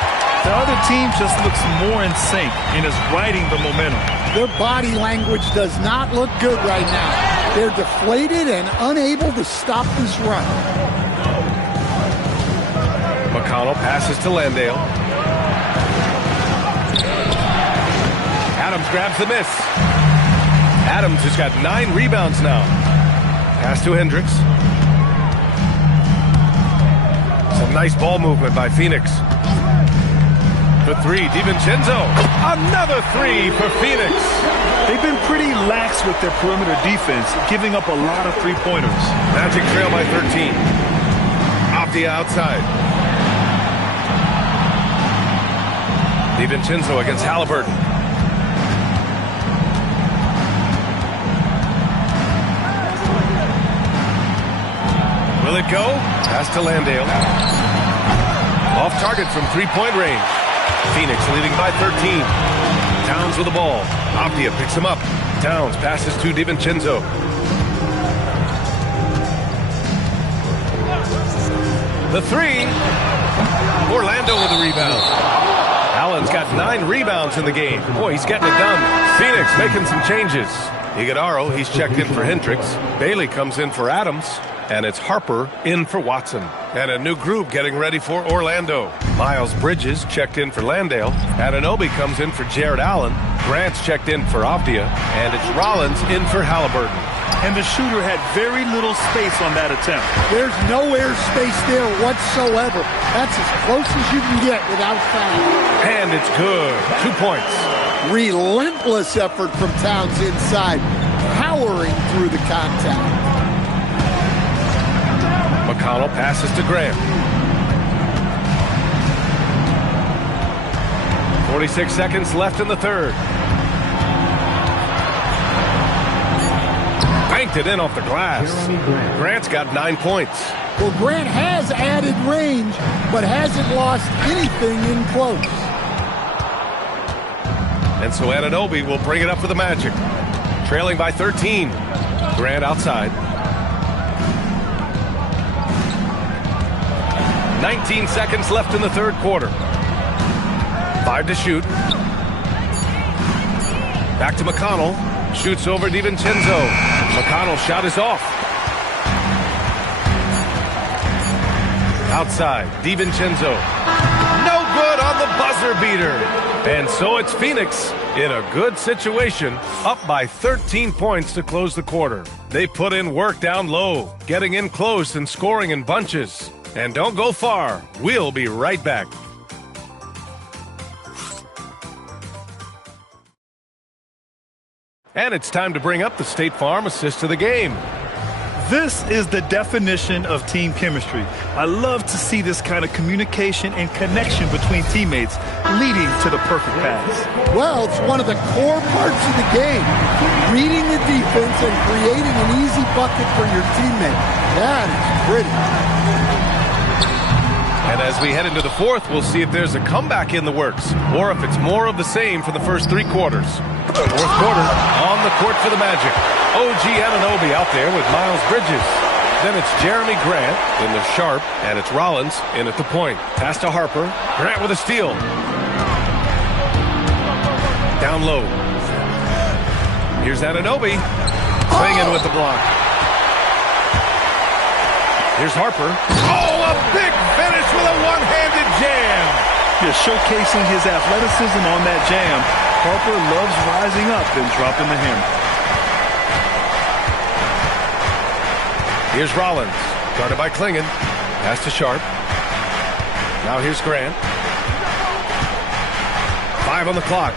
The other team just looks more in sync and is riding the momentum. Their body language does not look good right now. They're deflated and unable to stop this run. McConnell passes to Landale. Adams grabs the miss. Adams has got 9 rebounds now. Pass to Hendricks. Some nice ball movement by Phoenix. For 3, DiVincenzo. Another 3 for Phoenix. They've been pretty lax with their perimeter defense, giving up a lot of three-pointers. Magic trail by 13. Avdia outside. DiVincenzo against Halliburton. Will it go? Pass to Landale. Off target from three-point range. Phoenix leading by 13. Towns with the ball. Avdia picks him up. Towns passes to DiVincenzo. The 3. Orlando with the rebound. Allen's got 9 rebounds in the game. Boy, he's getting it done. Phoenix making some changes. Iguodaro, he's checked in for Hendricks. Bailey comes in for Adams. And it's Harper in for Watson. And a new group getting ready for Orlando. Miles Bridges checked in for Landale. Anunoby comes in for Jared Allen. Grant's checked in for Avdia. And it's Rollins in for Halliburton. And the shooter had very little space on that attempt. There's no air space there whatsoever. That's as close as you can get without fouling. And it's good. 2 points. Relentless effort from Towns inside, powering through the contact. McConnell passes to Graham. 46 seconds left in the third. Banked it in off the glass. Grant's got 9 points. Well, Grant has added range, but hasn't lost anything in close. And so Anunoby will bring it up for the Magic. Trailing by 13. Grant outside. 19 seconds left in the third quarter. 5 to shoot. Back to McConnell. Shoots over DiVincenzo. McConnell's shot is off. Outside, DiVincenzo. No good on the buzzer beater. And so it's Phoenix in a good situation, up by 13 points to close the quarter. They put in work down low, getting in close and scoring in bunches. And don't go far. We'll be right back. And it's time to bring up the State Farm assist of the game. This is the definition of team chemistry. I love to see this kind of communication and connection between teammates leading to the perfect pass. Well, it's one of the core parts of the game. Reading the defense and creating an easy bucket for your teammate. That is pretty. And as we head into the fourth, we'll see if there's a comeback in the works or if it's more of the same for the first 3 quarters. Fourth quarter on the court for the Magic. OG Anunoby out there with Miles Bridges. Then it's Jeremy Grant in the sharp, and it's Rollins in at the point. Pass to Harper. Grant with a steal. Down low. Here's Anunoby. Clinging with the block. Here's Harper. Oh, a big finish with a one-handed jam. Just showcasing his athleticism on that jam. Harper loves rising up and dropping the hammer. Here's Rollins, guarded by Klingon. Pass to Sharp. Now here's Grant. 5 on the clock.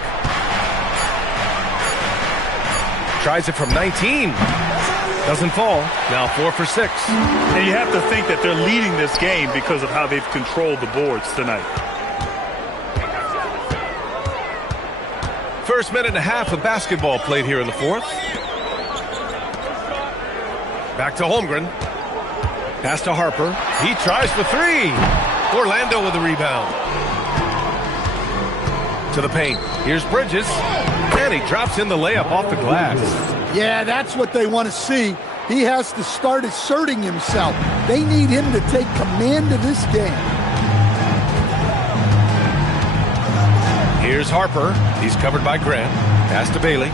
Tries it from 19. Doesn't fall. Now 4 for 6. And you have to think that they're leading this game because of how they've controlled the boards tonight. First minute and a half of basketball played here in the fourth. Back to Holmgren. Pass to Harper. He tries for 3. Orlando with the rebound. To the paint. Here's Bridges. And he drops in the layup off the glass. Yeah, that's what they want to see. He has to start asserting himself. They need him to take command of this game. Here's Harper. He's covered by Grant. Pass to Bailey.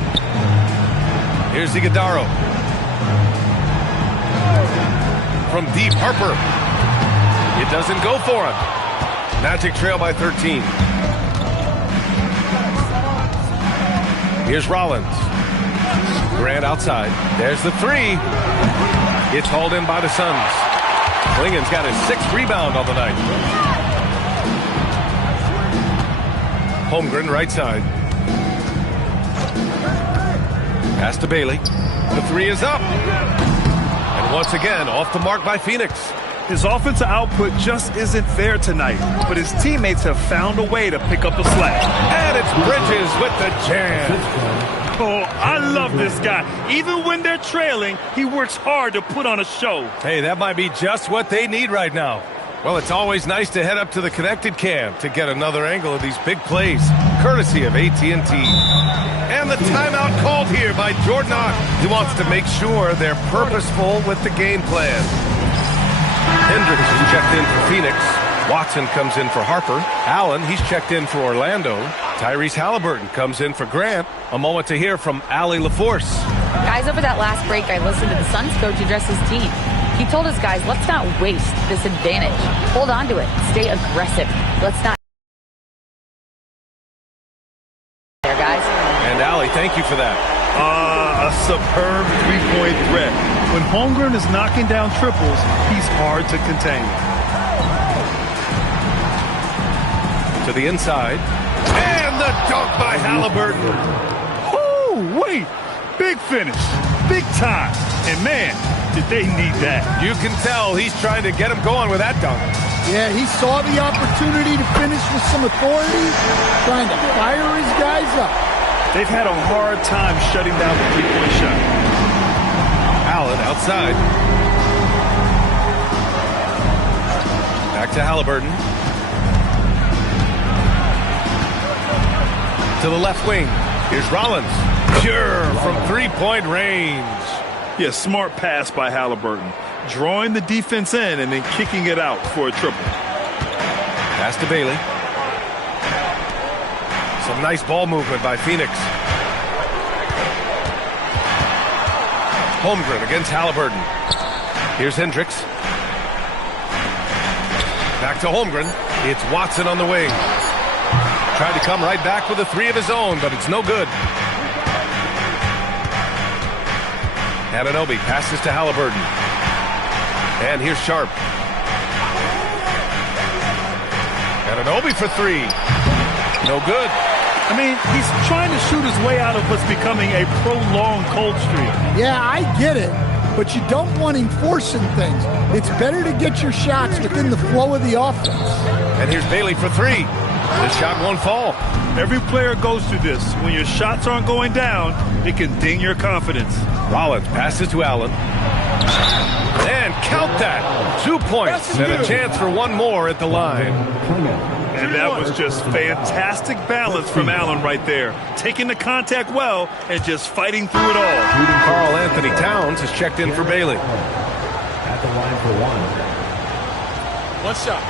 Here's Iguodaro. From deep, Harper. It doesn't go for him. Magic trail by 13. Here's Rollins. Grant outside. There's the 3. It's hauled in by the Suns. Klingon's got his 6th rebound on the night. Holmgren right side. Pass to Bailey. The 3 is up. And once again, off the mark by Phoenix. His offensive output just isn't there tonight, but his teammates have found a way to pick up the slack. And it's Bridges with the jam. Oh, I love this guy. Even when they're trailing, he works hard to put on a show. Hey, that might be just what they need right now. Well, it's always nice to head up to the connected cam to get another angle of these big plays, courtesy of AT&T. And the timeout called here by Jordan Ott. He wants to make sure they're purposeful with the game plan. Hendricks is checked in for Phoenix. Watson comes in for Harper. Allen, he's checked in for Orlando. Tyrese Halliburton comes in for Grant. A moment to hear from Allie LaForce. Guys, over that last break, I listened to the Suns coach address his team. He told his guys, let's not waste this advantage. Hold on to it. Stay aggressive. Let's not... There, guys. And Allie, thank you for that. A superb three-point threat. When Holmgren is knocking down triples, he's hard to contain. To the inside. And the dunk by Halliburton. Oh, wait. Big finish. Big time. And man, did they need that. You can tell he's trying to get him going with that dunk. Yeah, he saw the opportunity to finish with some authority, trying to fire his guys up. They've had a hard time shutting down the three-point shot. Allen outside. Back to Halliburton. To the left wing. Here's Rollins. Pure from three-point range. Yeah, smart pass by Halliburton. Drawing the defense in and then kicking it out for a triple. Pass to Bailey. Some nice ball movement by Phoenix. Holmgren against Halliburton. Here's Hendricks. Back to Holmgren. It's Watson on the wing. Tried to come right back with a three of his own, but it's no good. Anunoby passes to Halliburton. And here's Sharp. Anunoby for three. No good. I mean, he's trying to shoot his way out of what's becoming a prolonged cold streak. Yeah, I get it, but you don't want him forcing things. It's better to get your shots within the flow of the offense. And here's Bailey for three. This shot won't fall. Every player goes through this. When your shots aren't going down, it can ding your confidence. Rollins passes to Allen. And count that. 2 points and a chance for one more at the line. And that was just fantastic balance from Allen right there. Taking the contact well and just fighting through it all. Karl Anthony Towns has checked in for Bailey. At the line for one. One shot.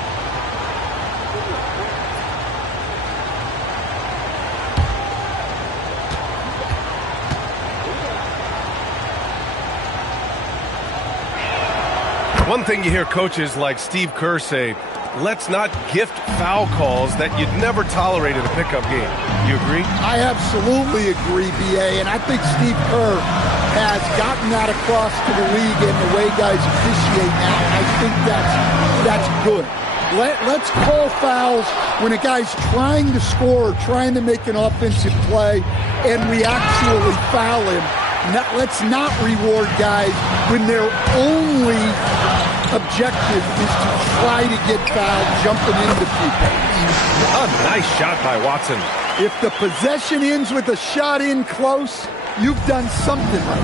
One thing you hear coaches like Steve Kerr say, let's not gift foul calls that you'd never tolerate in a pickup game. You agree? I absolutely agree, B.A., and I think Steve Kerr has gotten that across to the league and the way guys officiate now. I think that's good. Let's call fouls when a guy's trying to score or trying to make an offensive play and we actually foul him. Let's not reward guys when their only objective is to try to get fouled jumping into people. A nice shot by Watson. If the possession ends with a shot in close, you've done something right.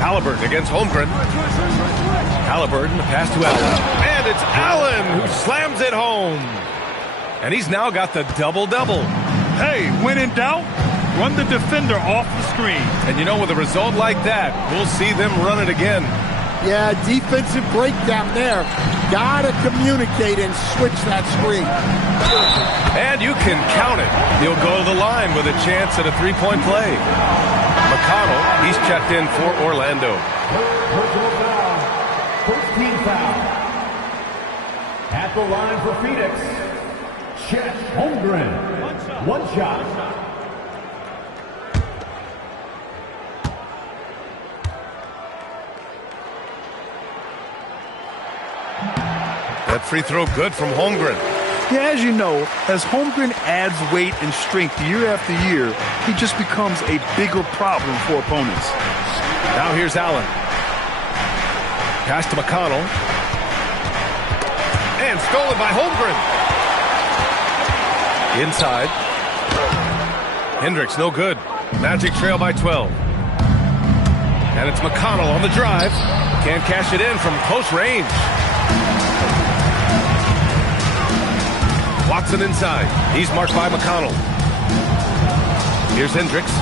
Halliburton against Holmgren. Halliburton, the pass to Allen. And it's Allen who slams it home. And he's now got the double-double. Hey, when in doubt, run the defender off the screen. And you know, with a result like that, we'll see them run it again. Yeah, defensive breakdown there. Gotta communicate and switch that screen. And you can count it. He'll go to the line with a chance at a three-point play. McConnell, he's checked in for Orlando. First team foul. At the line for Phoenix, Chet Holmgren. One shot. That free throw good from Holmgren. Yeah, as you know, as Holmgren adds weight and strength year after year, he just becomes a bigger problem for opponents. Now here's Allen. Pass to McConnell. And stolen by Holmgren. Inside. Hendricks, no good. Magic trail by 12. And it's McConnell on the drive. Can't cash it in from close range. Watson inside. He's marked by McConnell. Here's Hendricks.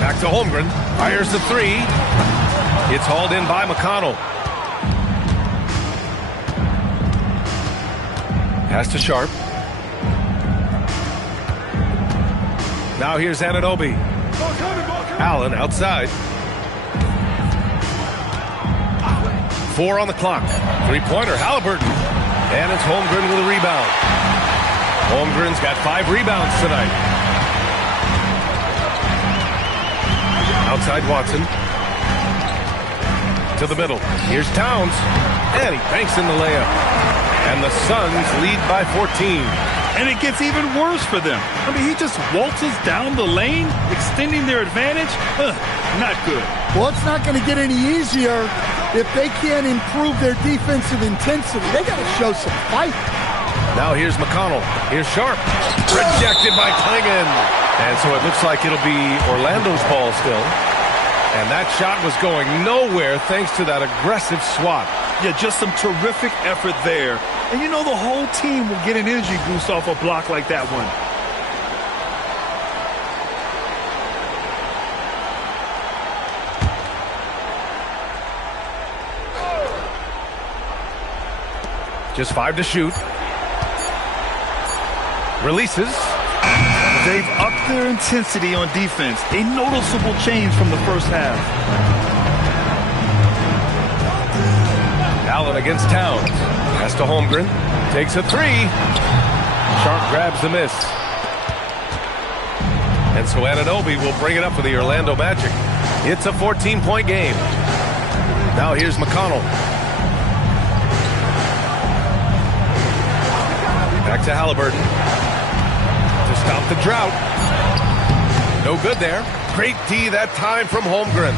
Back to Holmgren. Fires the three. It's hauled in by McConnell. Pass to Sharp. Now here's Anunoby. Allen outside. 4 on the clock. Three-pointer, Halliburton. And it's Holmgren with a rebound. Holmgren's got 5 rebounds tonight. Outside Watson. To the middle. Here's Towns. And he banks in the layup. And the Suns lead by 14. And it gets even worse for them. I mean, he just waltzes down the lane, extending their advantage. Not good. Well, it's not going to get any easier if they can't improve their defensive intensity. They got to show some fight. Now here's McConnell. Here's Sharp. Rejected by Klingon. And so it looks like it'll be Orlando's ball still. And that shot was going nowhere thanks to that aggressive swat. Yeah, just some terrific effort there. And you know the whole team will get an energy boost off a block like that one. Just 5 to shoot. Releases. They've upped their intensity on defense. A noticeable change from the first half. Allen against Towns. Pass to Holmgren. Takes a three. Sharp grabs the miss. And so Anunoby will bring it up for the Orlando Magic. It's a 14-point game. Now here's McConnell. Back to Halliburton. To stop the drought. No good there. Great D that time from Holmgren.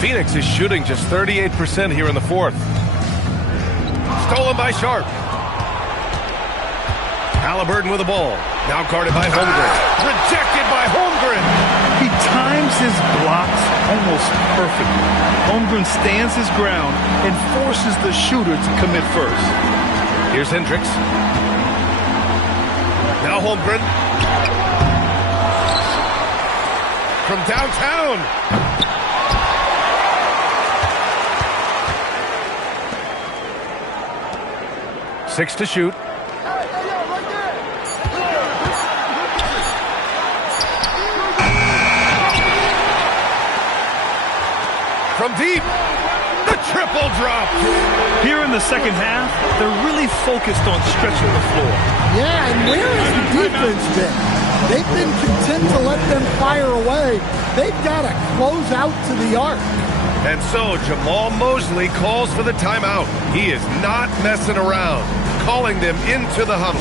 Phoenix is shooting just 38% here in the fourth. Stolen by Sharp. Halliburton with the ball. Now guarded by Holmgren. Rejected by Holmgren. He times his blocks almost perfectly. Holmgren stands his ground and forces the shooter to commit first. Here's Hendricks. Now Holmgren. From downtown. Six to shoot. From deep, the triple drop. Here in the second half, they're really focused on stretching the floor. Yeah, and where has the defense been? They've been content to let them fire away. They've got to close out to the arc. And so Jamal Mosley calls for the timeout. He is not messing around, calling them into the huddle.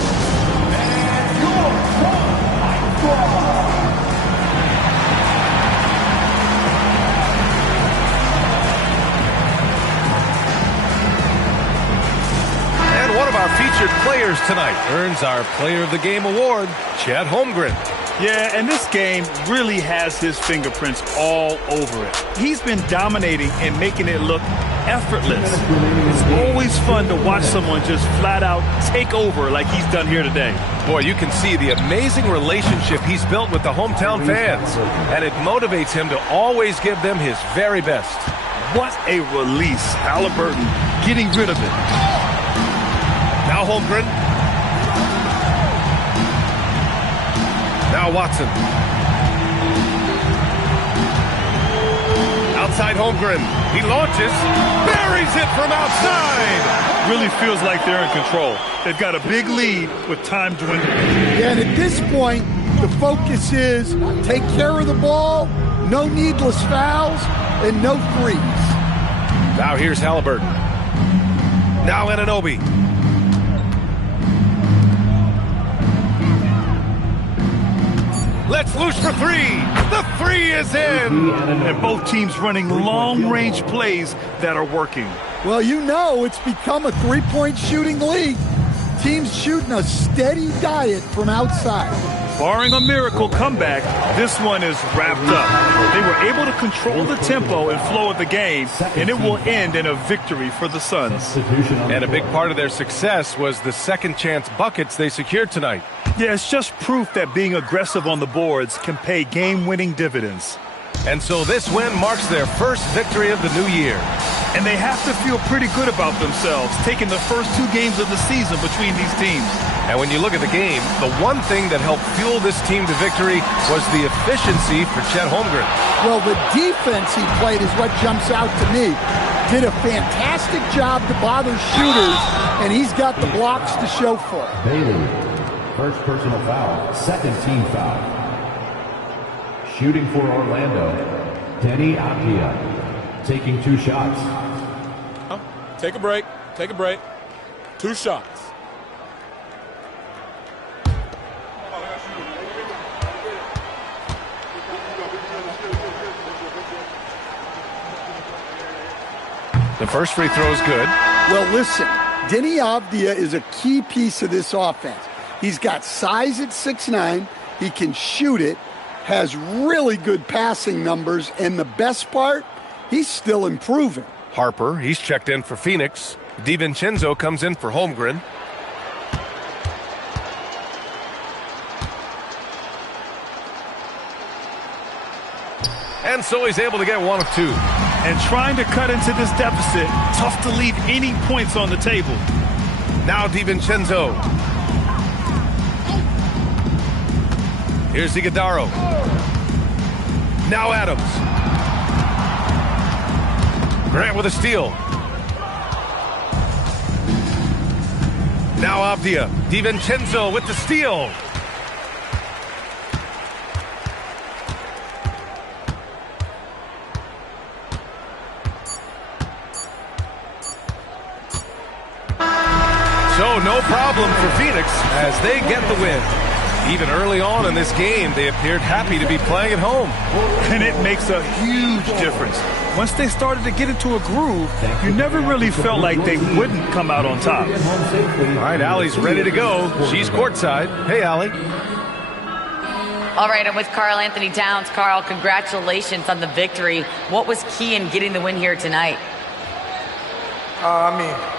And one of our featured players tonight earns our Player of the Game award, Chet Holmgren. Yeah, and this game really has his fingerprints all over it. He's been dominating and making it look effortless. It's always fun to watch someone just flat out take over like he's done here today. Boy, you can see the amazing relationship he's built with the hometown fans, and it motivates him to always give them his very best. What a release. Halliburton getting rid of it. Now Holmgren. Now Watson. Outside Holmgren. He launches. Buries it from outside. Really feels like they're in control. They've got a big lead with time dwindling. Yeah, and at this point, the focus is take care of the ball, no needless fouls, and no threes. Now here's Halliburton. Now Anunoby. Let's loose for three. The three is in. And both teams running long-range plays that are working. Well, you know it's become a three-point shooting league. Teams shooting a steady diet from outside. Barring a miracle comeback, this one is wrapped up. They were able to control the tempo and flow of the game, and it will end in a victory for the Suns. And a big part of their success was the second chance buckets they secured tonight. Yeah, it's just proof that being aggressive on the boards can pay game-winning dividends. And so this win marks their first victory of the new year. And they have to feel pretty good about themselves, taking the first two games of the season between these teams. And when you look at the game, the one thing that helped fuel this team to victory was the efficiency for Chet Holmgren. Well, the defense he played is what jumps out to me. Did a fantastic job to bother shooters, and he's got the blocks to show for it. Bailey, first personal foul, second team foul. Shooting for Orlando, Denny Avdia, taking 2 shots. Take a break. Take a break. 2 shots. The first free throw is good. Well, listen, Denny Avdia is a key piece of this offense. He's got size at 6'9". He can shoot it, has really good passing numbers, and the best part, he's still improving. Harper, he's checked in for Phoenix. DiVincenzo comes in for Holmgren. And so he's able to get 1 of 2. And trying to cut into this deficit, tough to leave any points on the table. Now DiVincenzo. Here's Iguodaro. Now Adams. Grant with a steal. Now Avdia. DiVincenzo with the steal. So no problem for Phoenix as they get the win. Even early on in this game, they appeared happy to be playing at home. And it makes a huge difference. Once they started to get into a groove, you never really felt like they wouldn't come out on top. All right, Allie's ready to go. She's courtside. Hey, Allie. All right, I'm with Karl Anthony Towns. Karl, congratulations on the victory. What was key in getting the win here tonight?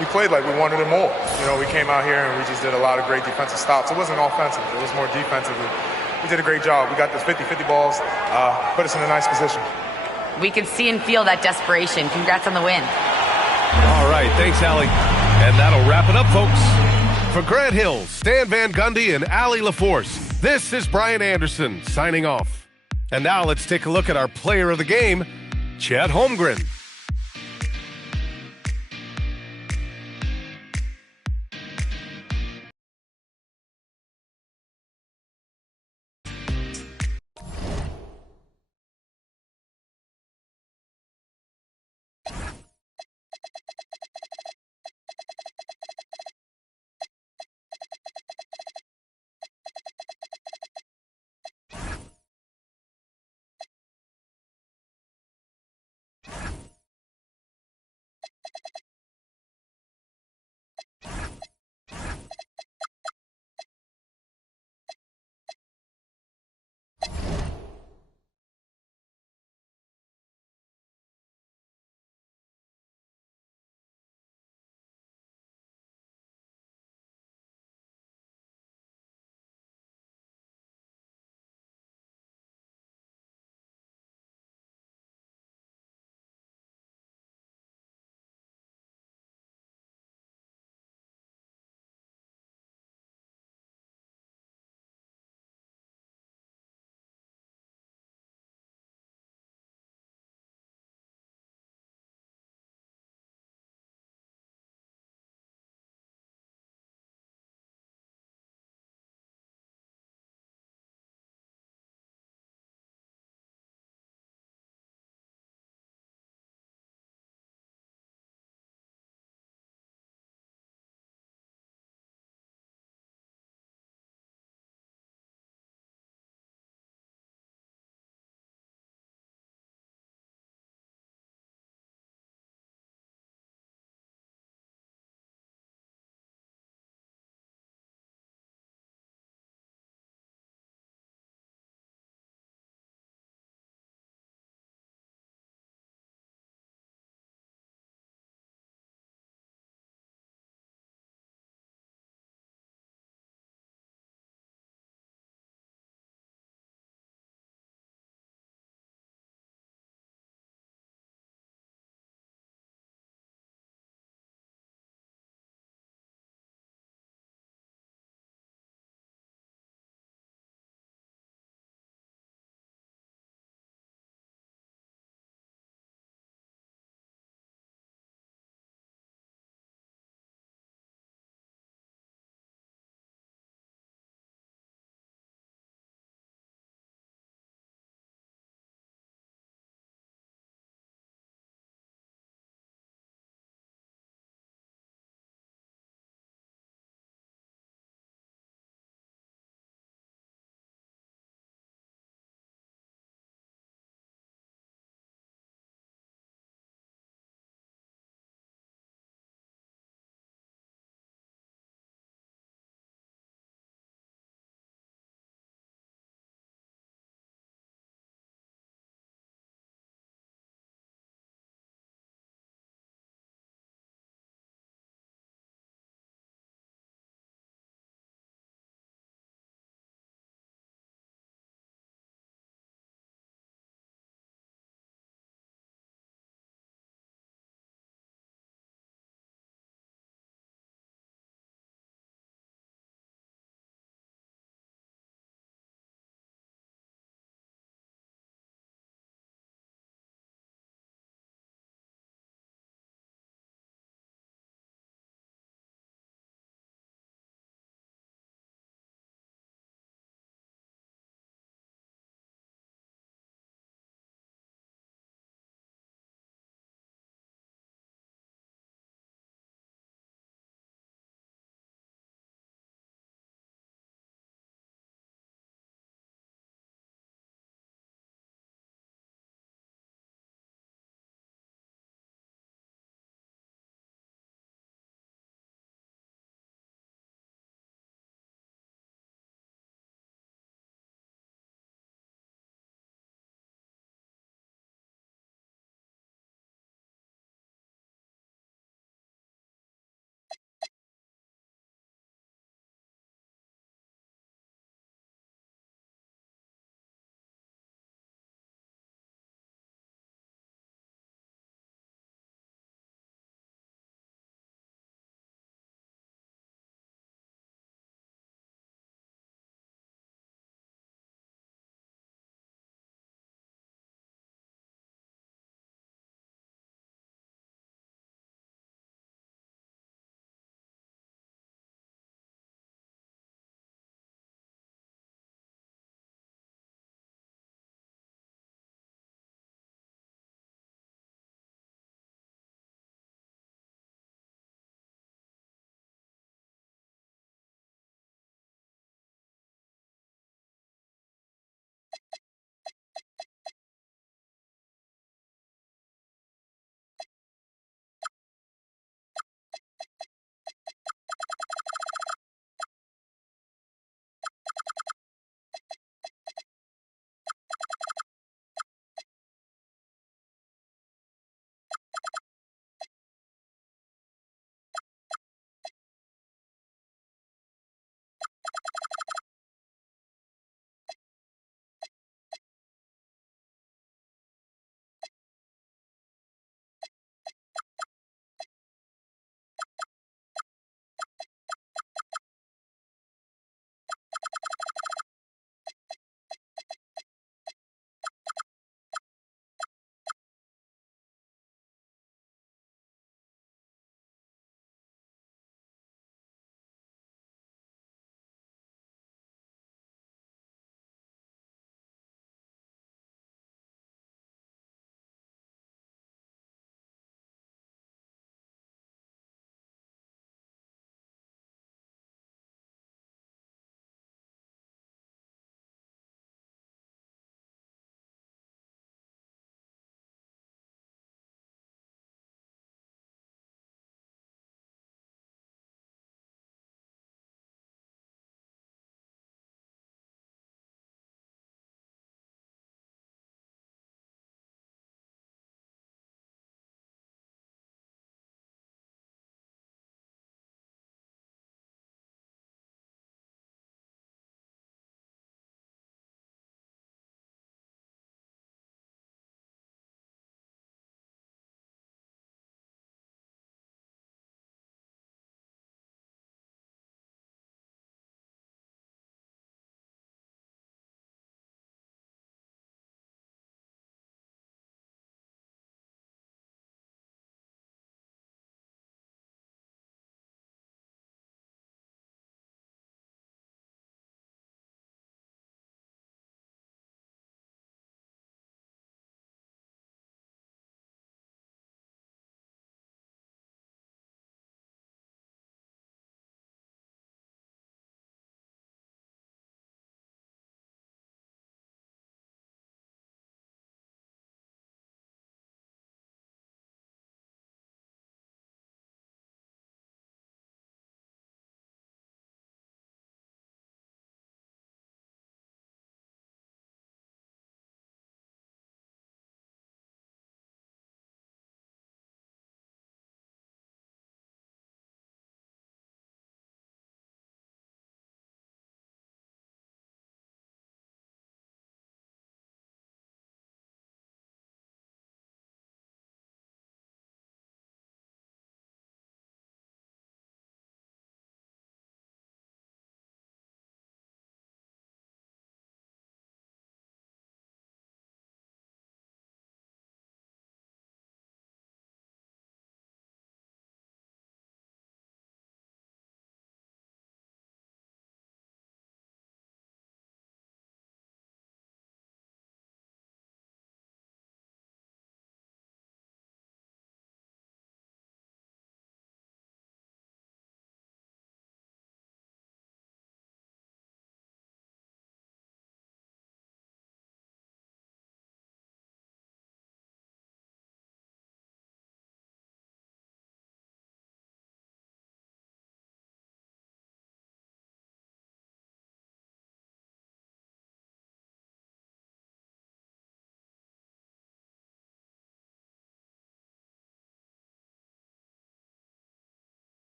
We played like we wanted it more. We came out here and we just did a lot of great defensive stops. It wasn't offensive. It was more defensive. We did a great job. We got this 50-50 balls, put us in a nice position. We can see and feel that desperation. Congrats on the win. All right, thanks, Allie. And that'll wrap it up, folks. For Grant Hill, Stan Van Gundy, and Allie LaForce, this is Brian Anderson signing off. And now let's take a look at our player of the game, Chet Holmgren.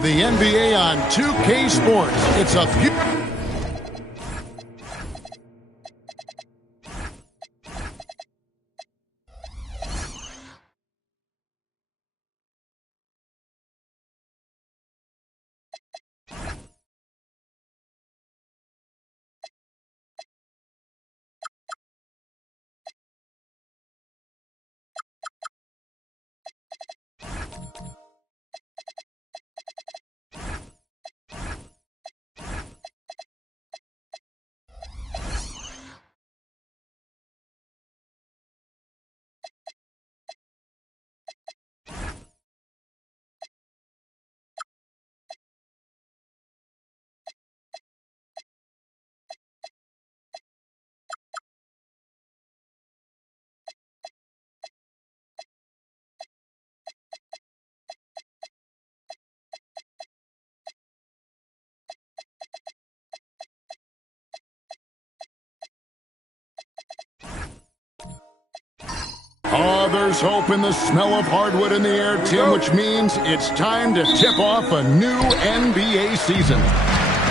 The NBA on 2K Sports. It's a Oh, there's hope in the smell of hardwood in the air, Tim, which means it's time to tip off a new NBA season.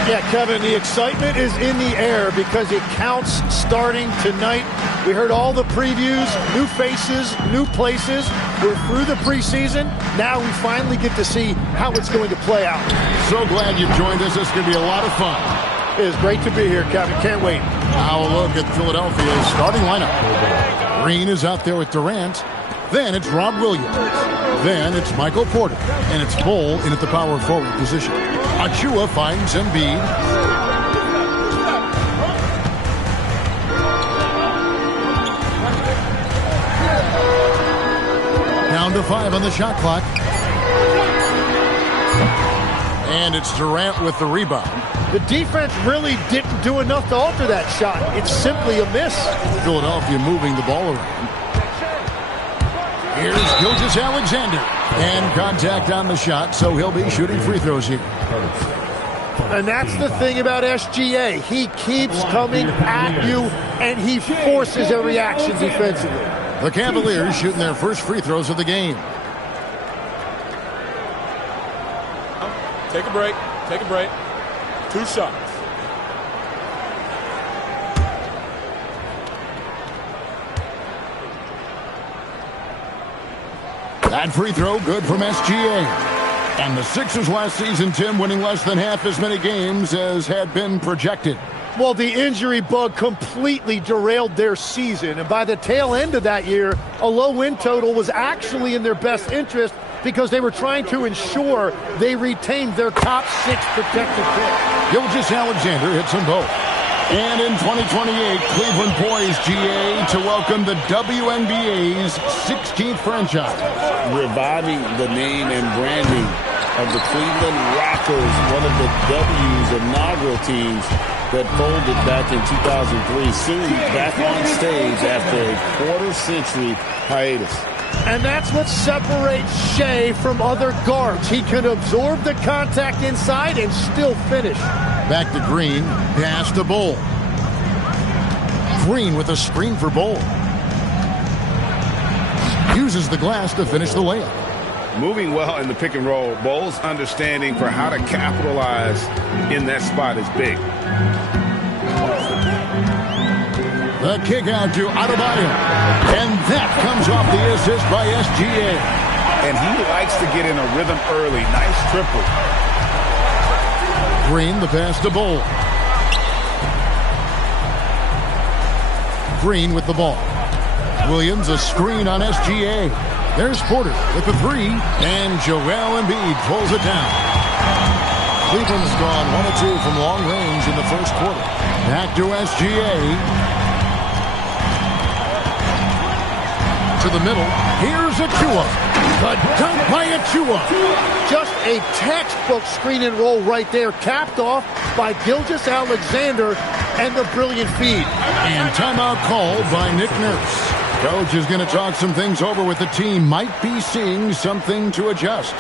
Yeah, Kevin, the excitement is in the air because it counts starting tonight. We heard all the previews, new faces, new places. We're through the preseason. Now we finally get to see how it's going to play out. So glad you joined us. It's going to be a lot of fun. It is great to be here, Kevin. Can't wait. Now a look at Philadelphia's starting lineup. Green is out there with Durant. Then it's Rob Williams. Then it's Michael Porter. And it's Bol in at the power forward position. Achua finds Embiid. Down to 5 on the shot clock. And it's Durant with the rebound. The defense really didn't do enough to alter that shot. It's simply a miss. Philadelphia moving the ball around. Here's Gilgeous-Alexander. And contact on the shot, so he'll be shooting free throws here. And that's the thing about SGA. He keeps coming at you, and he forces a reaction defensively. The Cavaliers shooting their first free throws of the game. Take a break. Take a break. 2 shots. That free throw good from SGA. And the Sixers last season, Tim, winning less than half as many games as had been projected. Well, the injury bug completely derailed their season. And by the tail end of that year, a low win total was actually in their best interest because they were trying to ensure they retained their top 6 protected pick. Gilgeous-Alexander hits them both. And in 2028, Cleveland poised, GA, to welcome the WNBA's 16th franchise. Reviving the name and branding of the Cleveland Rockers, one of the W's inaugural teams that folded back in 2003, soon back on stage after a quarter-century hiatus. And that's what separates Shea from other guards. He can absorb the contact inside and still finish. Back to Green, pass to Bol. Green with a screen for Bol. Uses the glass to finish the layup. Moving well in the pick and roll. Bol's understanding for how to capitalize in that spot is big. The kick out to Adebayo. And that comes off the assist by SGA. And he likes to get in a rhythm early. Nice triple. Green, the pass to Bol. Green with the ball. Williams, a screen on SGA. There's Porter with the 3. And Joel Embiid pulls it down. Cleveland's gone 1 of 2 from long range in the first quarter. Back to SGA. To the middle. Here's Achua. The dunk by Achua. Just a textbook screen and roll right there, capped off by Gilgeous-Alexander and the brilliant feed. And timeout called by Nick Nurse. Coach is going to talk some things over with the team. Might be seeing something to adjust.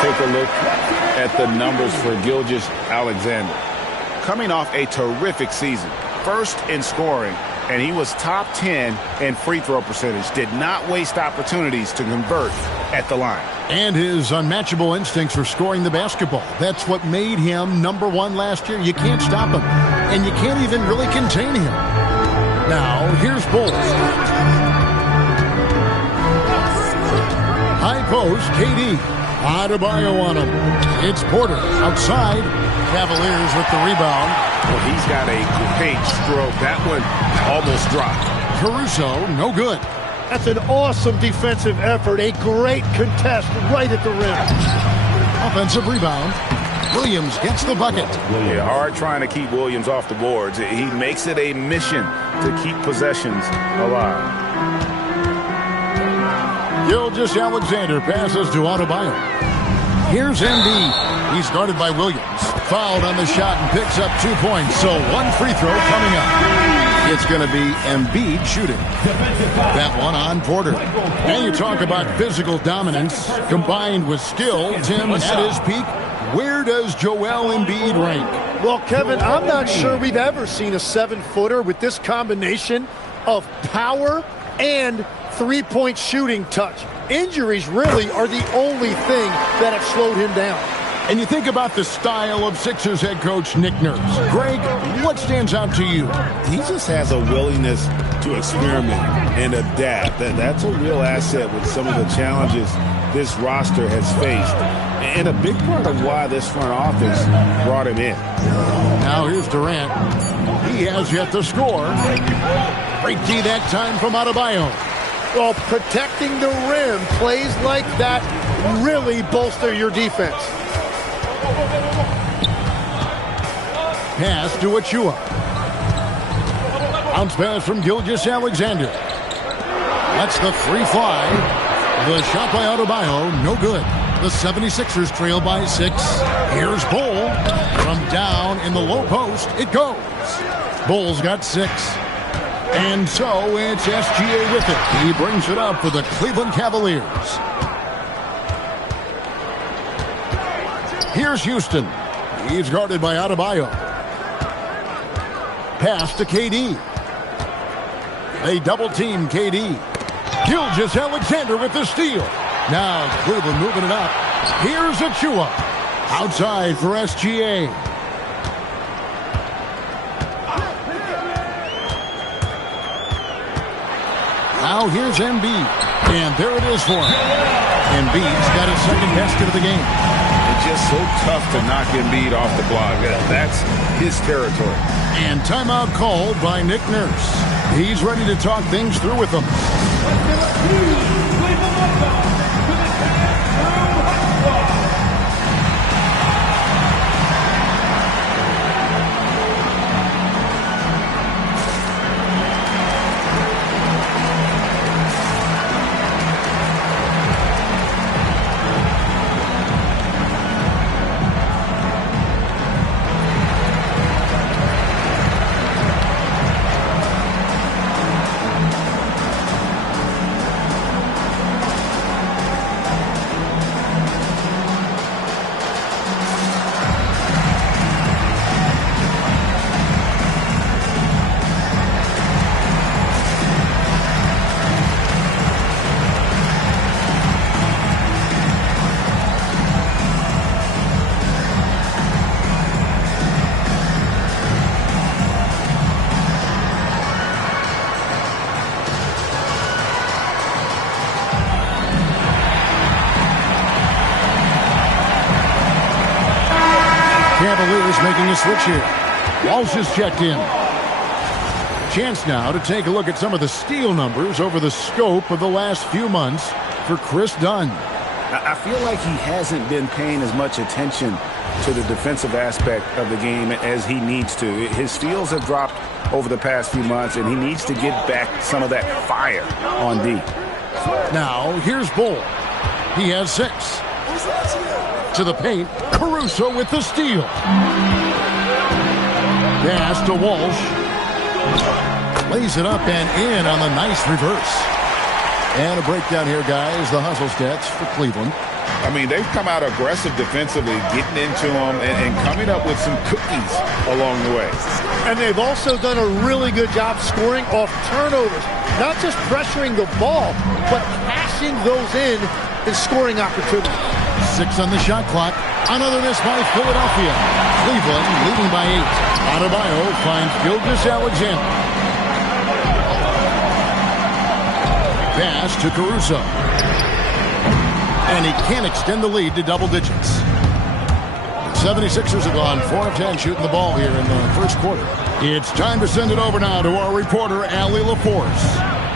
Take a look at the numbers for Gilgeous-Alexander. Coming off a terrific season, first in scoring, and he was top 10 in free throw percentage. Did not waste opportunities to convert at the line. And his unmatchable instincts for scoring the basketball. That's what made him #1 last year. You can't stop him, and you can't even really contain him. Now, here's Bulls. High post, KD. Adebayo on him. It's Porter outside. Cavaliers with the rebound. Well, he's got a great stroke. That one almost dropped. Caruso, no good. That's an awesome defensive effort. A great contest right at the rim. Offensive rebound. Williams gets the bucket. Yeah, hard trying to keep Williams off the boards. He makes it a mission to keep possessions alive. Gilgeous-Alexander passes to Adebayo. Here's Embiid. He's guarded by Williams. Fouled on the shot and picks up 2 points. So one free throw coming up. It's going to be Embiid shooting. That one on Porter. And you talk about physical dominance combined with skill. Tim, at his peak, where does Joel Embiid rank? Well, Kevin, I'm not sure we've ever seen a 7-footer with this combination of power and three-point shooting touch. Injuries really are the only thing that have slowed him down. And you think about the style of Sixers head coach Nick Nurse. Greg, what stands out to you? He just has a willingness to experiment and adapt. That's a real asset with some of the challenges this roster has faced. And a big part of why this front office brought him in. Now here's Durant. He has yet to score. Great D that time from Adebayo. Well, protecting the rim, plays like that really bolster your defense. Pass to Achua. Bounce pass from Gilgeous-Alexander. That's the free fly. The shot by Adebayo, no good. The 76ers trail by 6. Here's Bull. From down in the low post, it goes. Bull's got 6. And so it's SGA with it. He brings it up for the Cleveland Cavaliers. Here's Houston. He's guarded by Adebayo. Pass to KD. They double team KD. Gilgeous-Alexander with the steal. Now Cleveland moving it up. Here's Achua. Outside for SGA. Now here's Embiid. And there it is for him. Embiid's got his second basket of the game. It's just so tough to knock Embiid off the block. That's his territory. And timeout called by Nick Nurse. He's ready to talk things through with them. Cavaliers making a switch here. Walsh is checked in. Chance now to take a look at some of the steal numbers over the scope of the last few months for Chris Dunn. I feel like he hasn't been paying as much attention to the defensive aspect of the game as he needs to. His steals have dropped over the past few months, and he needs to get back some of that fire on D. Now, here's Bull. He has 6. To the paint, Caruso with the steal. Pass to Walsh. Lays it up and in on the nice reverse. And a breakdown here, guys. The hustle stats for Cleveland. I mean, they've come out aggressive defensively, getting into them and coming up with some cookies along the way. And they've also done a really good job scoring off turnovers. Not just pressuring the ball, but cashing those in and scoring opportunities. 6 on the shot clock. Another miss by Philadelphia. Cleveland leading by 8. Adebayo finds Gilgeous-Alexander. Pass to Caruso. And he can't extend the lead to double digits. 76ers have gone 4 of 10 shooting the ball here in the first quarter. It's time to send it over now to our reporter, Allie LaForce.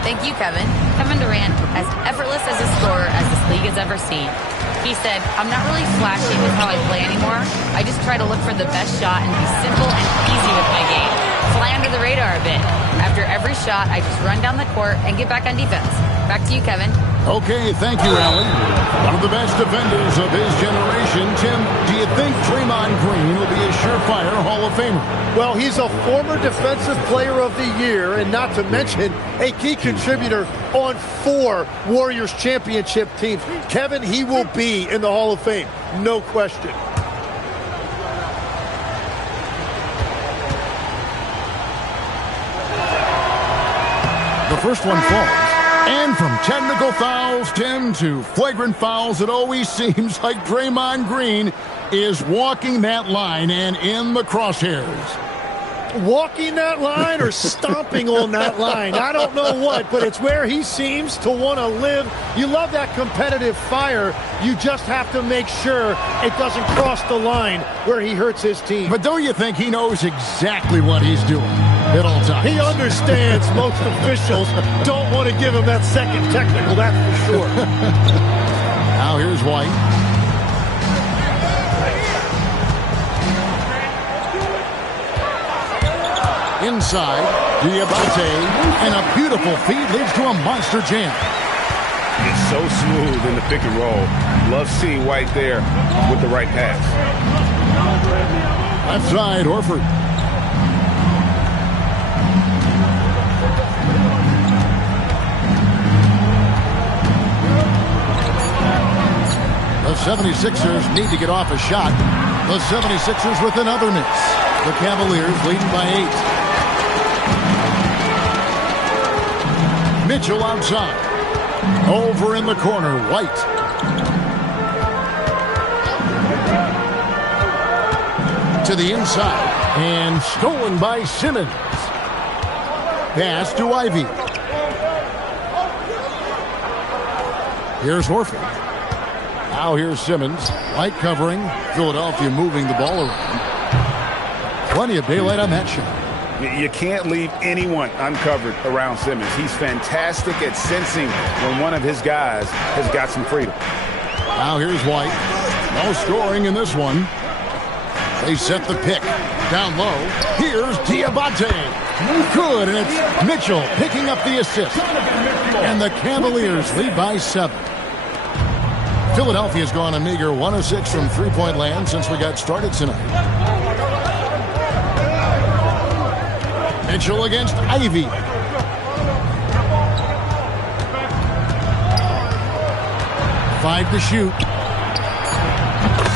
Thank you, Kevin. Kevin Durant, as effortless as a scorer as this league has ever seen. He said, I'm not really flashy with how I play anymore. I just try to look for the best shot and be simple and easy with my game. Fly under the radar a bit. After every shot, I just run down the court and get back on defense. Back to you, Kevin. Okay, thank you, Allie. One of the best defenders of his generation. Tim, do you think Draymond Green will be a surefire Hall of Famer? Well, he's a former Defensive Player of the Year, and not to mention a key contributor on 4 Warriors championship teams. Kevin, he will be in the Hall of Fame, no question. The first one falls. And from technical fouls, Tim, to flagrant fouls, it always seems like Draymond Green is walking that line and in the crosshairs. Walking that line or stomping on that line. I don't know what, but it's where he seems to want to live. You love that competitive fire. You just have to make sure it doesn't cross the line where he hurts his team. But don't you think he knows exactly what he's doing at all times? He understands most officials don't want to give him that second technical, that's for sure. Now here's White. Inside, Diabate, and a beautiful feed leads to a monster jam. It's so smooth in the pick and roll. Love seeing White there with the right pass. Left side, Horford. The 76ers need to get off a shot. The 76ers with another miss. The Cavaliers leading by 8. Mitchell outside. Over in the corner, White. To the inside. And stolen by Simmons. Pass to Ivy. Here's Horford. Now here's Simmons. White covering. Philadelphia moving the ball around. Plenty of daylight on that shot. You can't leave anyone uncovered around Simmons. He's fantastic at sensing when one of his guys has got some freedom. Now here's White. No scoring in this one. They set the pick. Down low. Here's Diabate. Good, and it's Mitchell picking up the assist. And the Cavaliers lead by 7. Philadelphia's gone a meager 1 of 6 from three-point land since we got started tonight. Mitchell against Ivy. Five to shoot.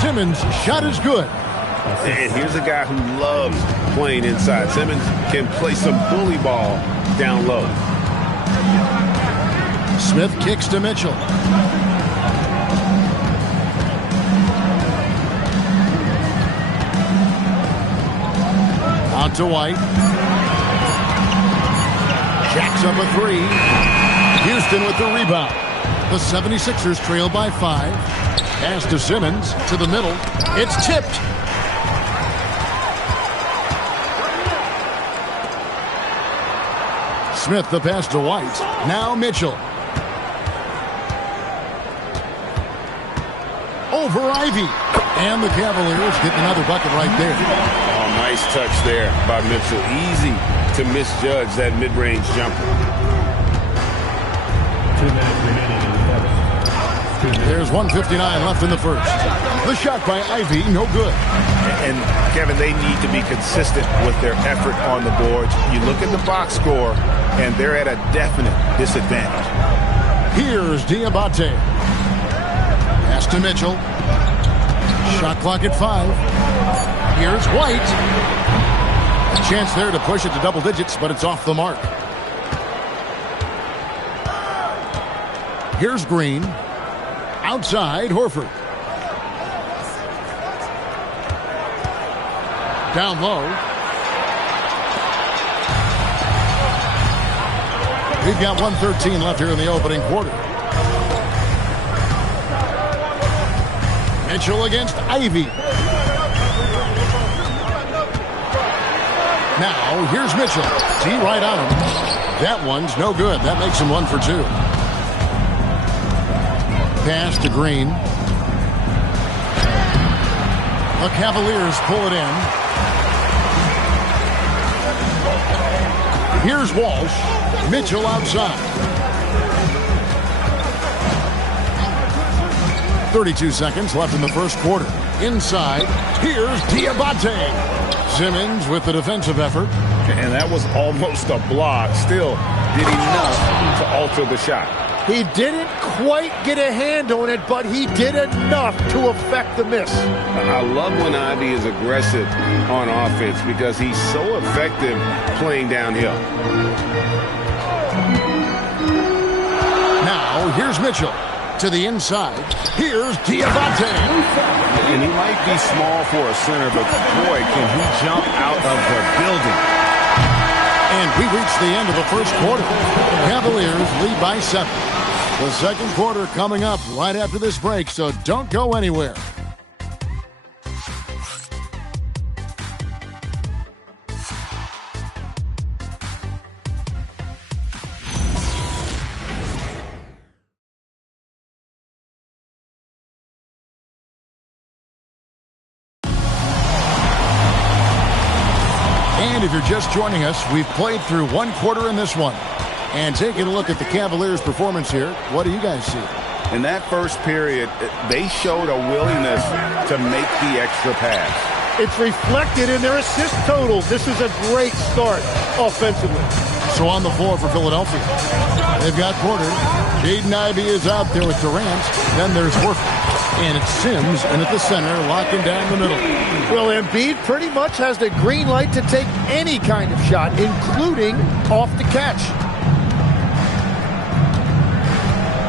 Simmons' shot is good. And here's a guy who loves playing inside. Simmons can play some bully ball down low. Smith kicks to Mitchell. Out to White. Jacks up a 3. Houston with the rebound. The 76ers trail by 5. Pass to Simmons to the middle. It's tipped. Smith the pass to White. Now Mitchell. Over Ivy. And the Cavaliers get another bucket right there. Oh, nice touch there by Mitchell. Easy to misjudge that mid-range jumper. 2 minutes remaining in the quarter. There's 1:59 left in the first. The shot by Ivy, no good. And, Kevin, they need to be consistent with their effort on the boards. You look at the box score, and they're at a definite disadvantage. Here's Diabate. Pass to Mitchell. Shot clock at 5. Here's White. A chance there to push it to double digits, but it's off the mark. Here's Green. Outside, Horford. Down low. We've got 1:13 left here in the opening quarter. Mitchell against Ivy. Now, here's Mitchell. See right on him. That one's no good. That makes him 1 for 2. Pass to Green. The Cavaliers pull it in. Here's Walsh. Mitchell outside. 32 seconds left in the first quarter. Inside, here's Diabate. Simmons with the defensive effort. And that was almost a block. Still did enough to alter the shot. He didn't quite get a hand on it, but he did enough to affect the miss. I love when Ivy is aggressive on offense because he's so effective playing downhill. Now, here's Mitchell. To the inside. Here's Diabate. And he might be small for a center, but boy, can he jump out of the building. And we reach the end of the first quarter. Cavaliers lead by 7. The second quarter coming up right after this break, so don't go anywhere. And if you're just joining us, we've played through one quarter in this one. And taking a look at the Cavaliers' performance here, what do you guys see? In that first period, they showed a willingness to make the extra pass. It's reflected in their assist totals. This is a great start offensively. So on the floor for Philadelphia, they've got Porter. Jaden Ivey is out there with Durant. Then there's Horford. And it's Sims, and at the center, locking down the middle. Well, Embiid pretty much has the green light to take any kind of shot, including off the catch.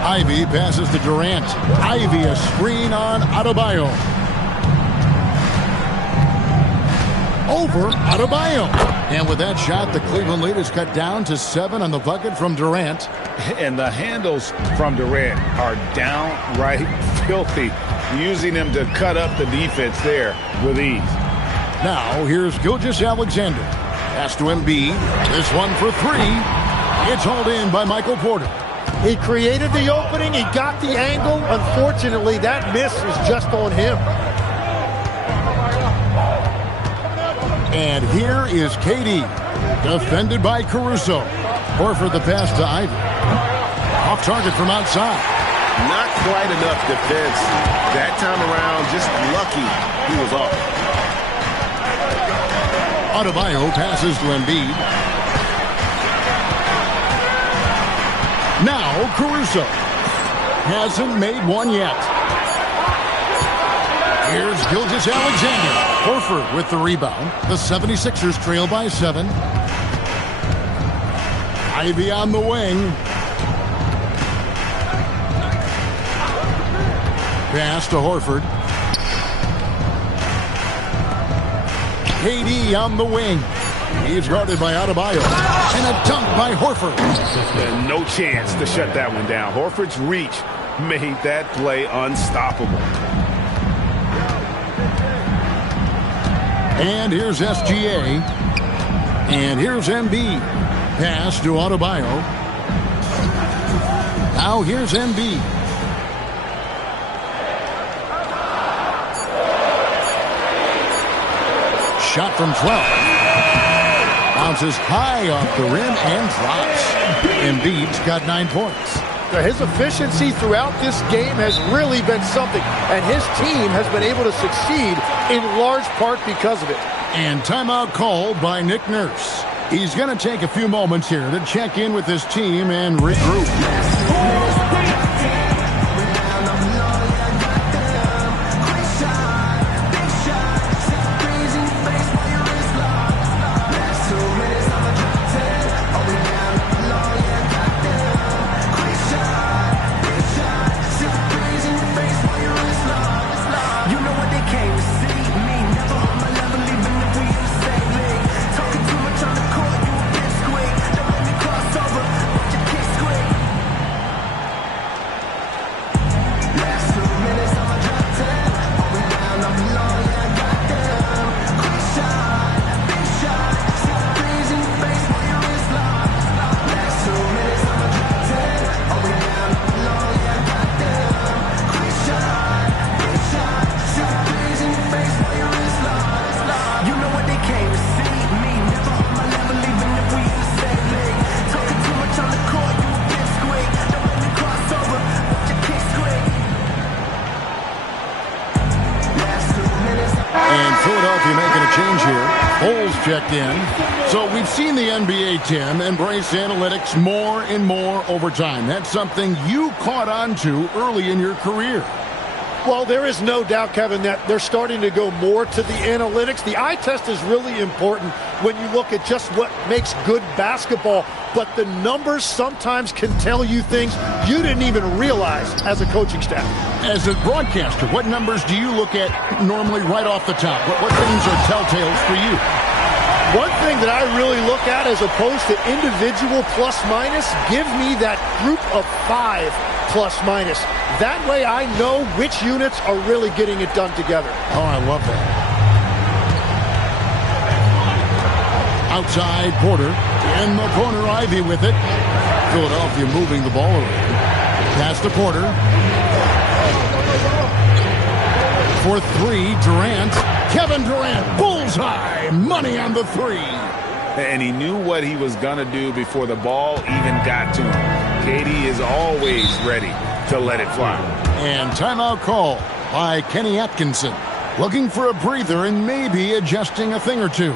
Ivy passes to Durant. Ivy a screen on Adebayo. Over Adebayo. And with that shot, the Cleveland lead is cut down to 7 on the bucket from Durant. And the handles from Durant are downright filthy, using him to cut up the defense there with ease. Now, here's Gilgeous-Alexander. Pass to Embiid. This one for 3. It's hauled in by Michael Porter. He created the opening. He got the angle. Unfortunately, that miss is just on him. And here is KD. Defended by Caruso. Horford the pass to Ivy. Off target from outside. Not quite enough defense. That time around, just lucky he was off. Adebayo passes to Embiid. Now Caruso. Hasn't made one yet. Here's Gilgeous-Alexander. Horford with the rebound. The 76ers trail by 7. Ivy on the wing. Pass to Horford. KD on the wing. He's guarded by Adebayo. And a dunk by Horford. No chance to shut that one down. Horford's reach made that play unstoppable. And here's SGA. And here's Embiid. Pass to Adebayo. Now here's Embiid. shot from 12. Bounces high off the rim and drops. Embiid's got 9 points. His efficiency throughout this game has really been something, and his team has been able to succeed in large part because of it. And timeout called by Nick Nurse. He's going to take a few moments here to check in with his team and regroup. Checked in. So we've seen the NBA, Tim, embrace analytics more and more over time. That's something you caught on to early in your career. Well, there is no doubt, Kevin, that they're starting to go more to the analytics. The eye test is really important when you look at just what makes good basketball, but the numbers sometimes can tell you things you didn't even realize as a coaching staff. As a broadcaster, what numbers do you look at normally right off the top? What things are telltales for you? One thing that I really look at as opposed to individual plus-minus, give me that group of 5 plus-minus. That way I know which units are really getting it done together. Oh, I love that. Outside, Porter. In the corner, Ivy with it. Philadelphia moving the ball around. Pass to Porter. For 3, Durant. Kevin Durant, bullseye, money on the 3. And he knew what he was going to do before the ball even got to him. KD is always ready to let it fly. And timeout call by Kenny Atkinson. Looking for a breather and maybe adjusting a thing or two.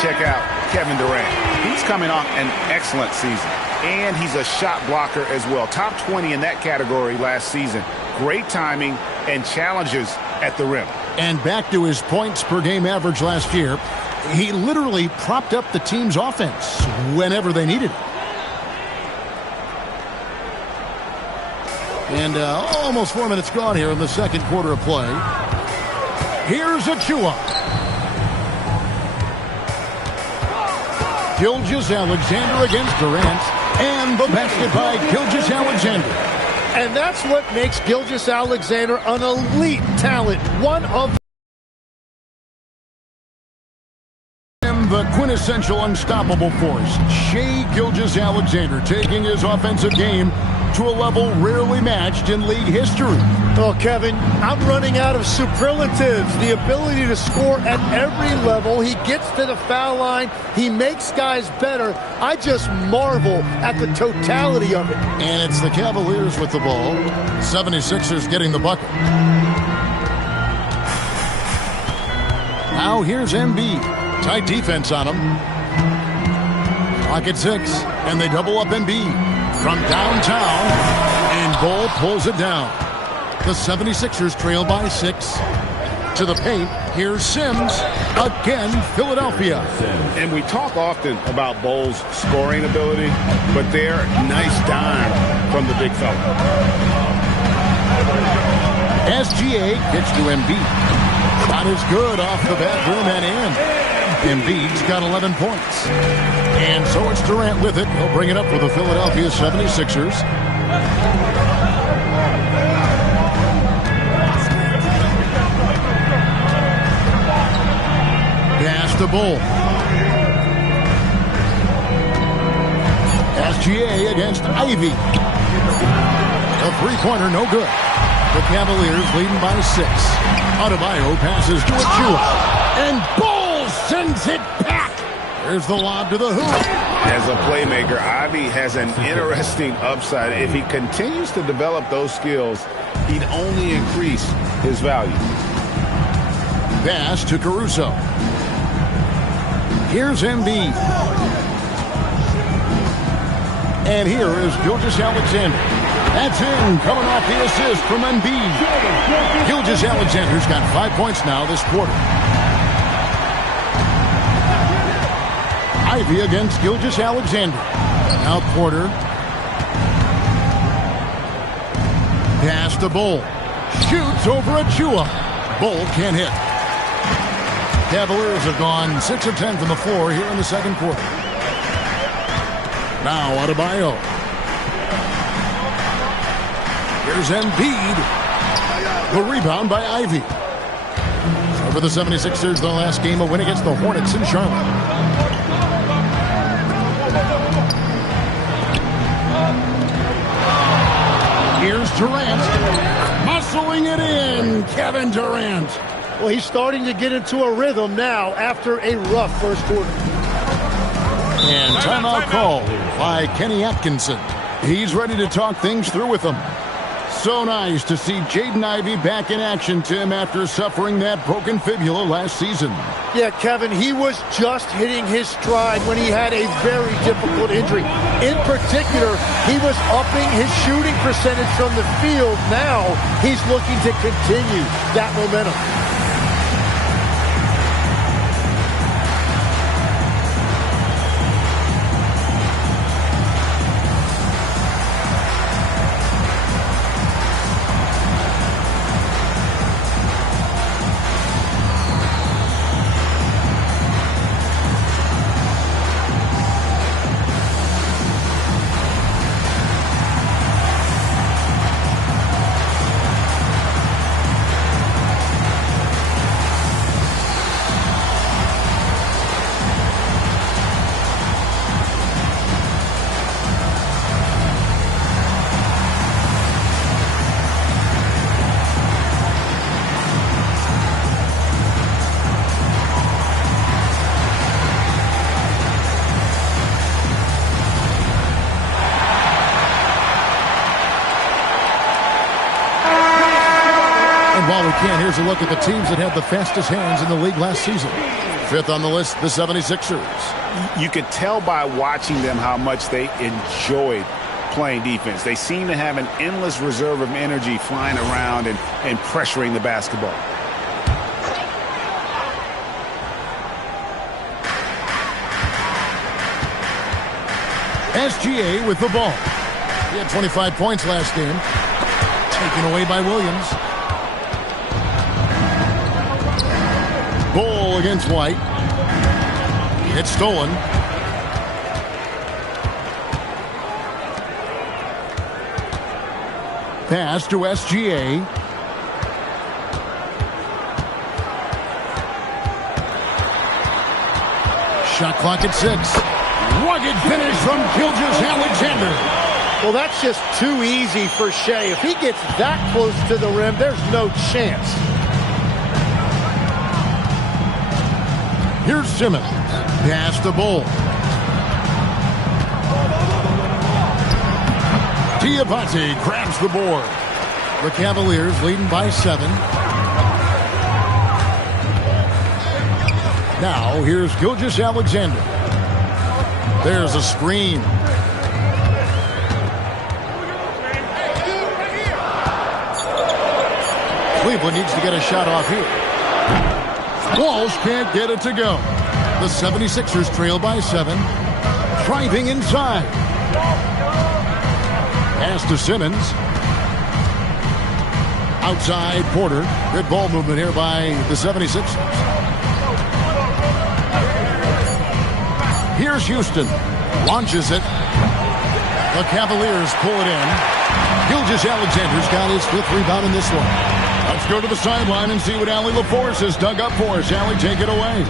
Check out Kevin Durant. He's coming off an excellent season, and he's a shot blocker as well. Top 20 in that category last season. Great timing and challenges at the rim. And back to his points per game average last year, he literally propped up the team's offense whenever they needed it. And almost 4 minutes gone here in the second quarter of play. Here's Achua. Gilgeous-Alexander against Durant, and the basket by Gilgeous-Alexander. And that's what makes Gilgeous-Alexander an elite talent, one of the quintessential unstoppable force. Shai Gilgeous-Alexander taking his offensive game to a level rarely matched in league history. Oh, Kevin, I'm running out of superlatives. The ability to score at every level. He gets to the foul line. He makes guys better. I just marvel at the totality of it. And it's the Cavaliers with the ball. 76ers getting the bucket. Now here's Embiid. Tight defense on him. Clock at 6, and they double up Embiid from downtown, and Ball pulls it down. The 76ers trail by 6. To the paint, here's Sims. Again, Philadelphia. And we talk often about Bull's scoring ability, but they're nice dime from the big fella. SGA gets to Embiid. Shot is good off the back rim and in. Embiid's got 11 points. And so it's Durant with it. He'll bring it up for the Philadelphia 76ers. Pass to Bull. SGA against Ivy. A three-pointer, no good. The Cavaliers leading by 6. Adebayo passes to Achua. And Bull sends it back. There's the lob to the hoop. As a playmaker, Ivy has an interesting upside. If he continues to develop those skills, he'd only increase his value. Pass to Caruso. Here's Embiid. And here is Gilgeous-Alexander. That's in, coming off the assist from Embiid. Gilgeous-Alexander's got 5 points now this quarter. Ivy against Gilgeous-Alexander. Now Porter. Pass to Bull. Shoots over Achua. Bull can't hit. Cavaliers have gone 6 of 10 from the floor here in the second quarter. Now Adebayo. Here's Embiid. The rebound by Ivy. So for the 76ers, the last game, a win against the Hornets in Charlotte. Here's Durant. Muscling it in. Kevin Durant. Well, he's starting to get into a rhythm now after a rough first quarter. And timeout called by Kenny Atkinson. He's ready to talk things through with them. So nice to see Jaden Ivey back in action, Tim, after suffering that broken fibula last season. Yeah, Kevin, he was just hitting his stride when he had a very difficult injury. In particular, he was upping his shooting percentage from the field. Now he's looking to continue that momentum. While we can, here's a look at the teams that had the fastest hands in the league last season. 5th on the list, the 76ers. You could tell by watching them how much they enjoyed playing defense. They seem to have an endless reserve of energy flying around and pressuring the basketball. SGA with the ball. He had 25 points last game. Taken away by Williams. Bull against White. It's stolen. Pass to SGA. Shot clock at 6. Rugged finish from Gilgeous-Alexander. Well, that's just too easy for Shea. If he gets that close to the rim, there's no chance. Here's Simmons. Pass to Bull. Diabate grabs the board. The Cavaliers leading by 7. Now, here's Gilgeous-Alexander. There's a screen. Cleveland needs to get a shot off here. Walsh can't get it to go. The 76ers trail by 7. Driving inside. Pass to Simmons. Outside Porter. Good ball movement here by the 76ers. Here's Houston. Launches it. The Cavaliers pull it in. Gilgeous-Alexander's got his 5th rebound in this one. Let's go to the sideline and see what Allie LaForce has dug up for us. Allie, take it away.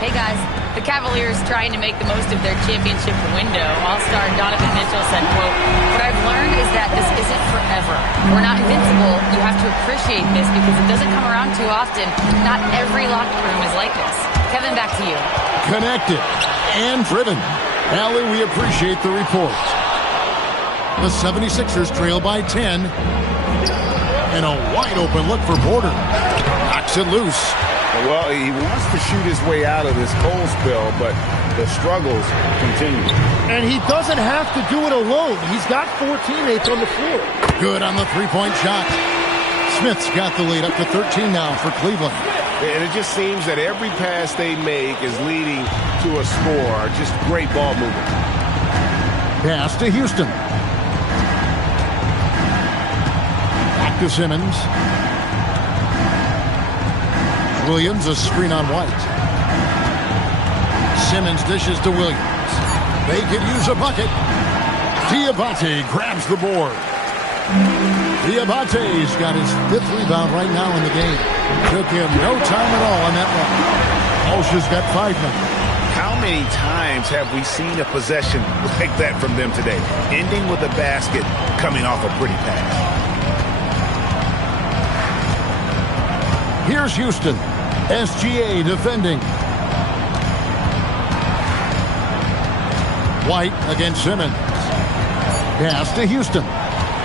Hey, guys. The Cavaliers trying to make the most of their championship window. All-star Donovan Mitchell said, quote, "What I've learned is that this isn't forever. We're not invincible. You have to appreciate this because it doesn't come around too often. Not every locker room is like this." Kevin, back to you. Connected and driven. Allie, we appreciate the report. The 76ers trail by 10. And a wide-open look for Porter. Knocks it loose. Well, he wants to shoot his way out of this cold spell, but the struggles continue. And he doesn't have to do it alone. He's got 4 teammates on the floor. Good on the three-point shot. Smith's got the lead up to 13 now for Cleveland. And it just seems that every pass they make is leading to a score. Just great ball movement. Pass to Houston. Back to Simmons. Williams, a screen on White. Simmons dishes to Williams. They could use a bucket. Diabate grabs the board. Diabate's got his 5th rebound right now in the game. Took him no time at all on that one. Walsh has got 5 now. How many times have we seen a possession like that from them today? Ending with a basket, coming off a pretty pass. Here's Houston. SGA defending. White against Simmons. Pass to Houston.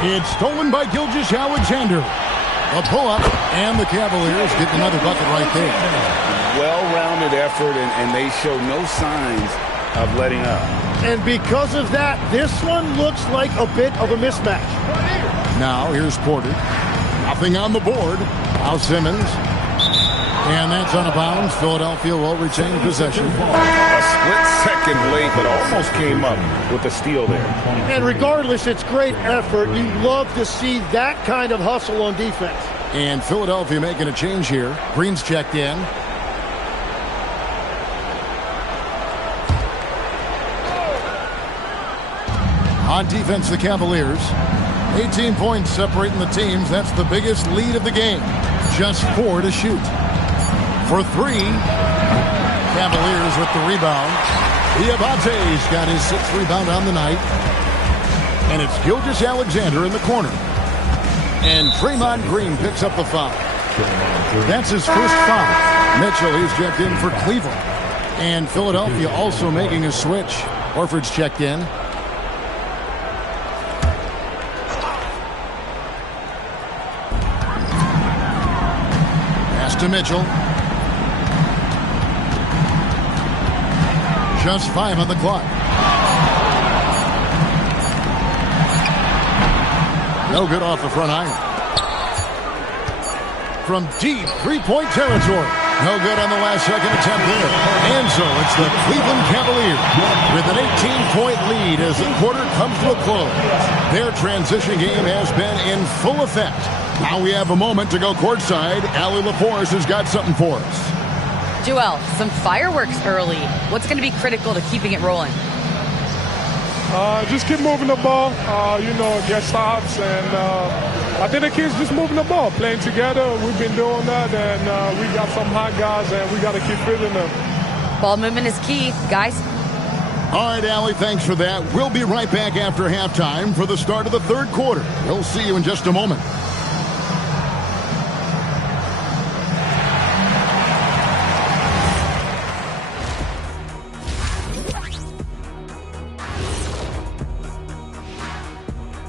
It's stolen by Gilgeous-Alexander. A pull-up, and the Cavaliers get another bucket right there. Well-rounded effort, and they show no signs of letting up. And because of that, this one looks like a bit of a mismatch. Now, here's Porter. Nothing on the board. Now Simmons. And that's out of bounds. Philadelphia will retain possession. A split second late, but almost came up with a steal there. And regardless, it's great effort. You love to see that kind of hustle on defense. And Philadelphia making a change here. Green's checked in. On defense, the Cavaliers. 18 points separating the teams. That's the biggest lead of the game. Just 4 to shoot. For 3, Cavaliers with the rebound. Diabate's got his 6th rebound on the night. And it's Gilgeous-Alexander in the corner. And Draymond Green picks up the foul. That's his first foul. Mitchell, he's checked in for Cleveland. And Philadelphia also making a switch. Horford's checked in. Pass to Mitchell. Just 5 on the clock. No good off the front iron. From deep 3-point territory. No good on the last second attempt there. And so it's the Cleveland Cavaliers with an 18-point lead as the quarter comes to a close. Their transition game has been in full effect. Now we have a moment to go courtside. Allie LaForce has got something for us. Joel, some fireworks early. What's going to be critical to keeping it rolling? Just keep moving the ball, get stops. And I think the kids just moving the ball, playing together. We've been doing that, and we got some hot guys, and we got to keep fitting them. Ball movement is key. Guys? All right, Allie, thanks for that. We'll be right back after halftime for the start of the third quarter. We'll see you in just a moment.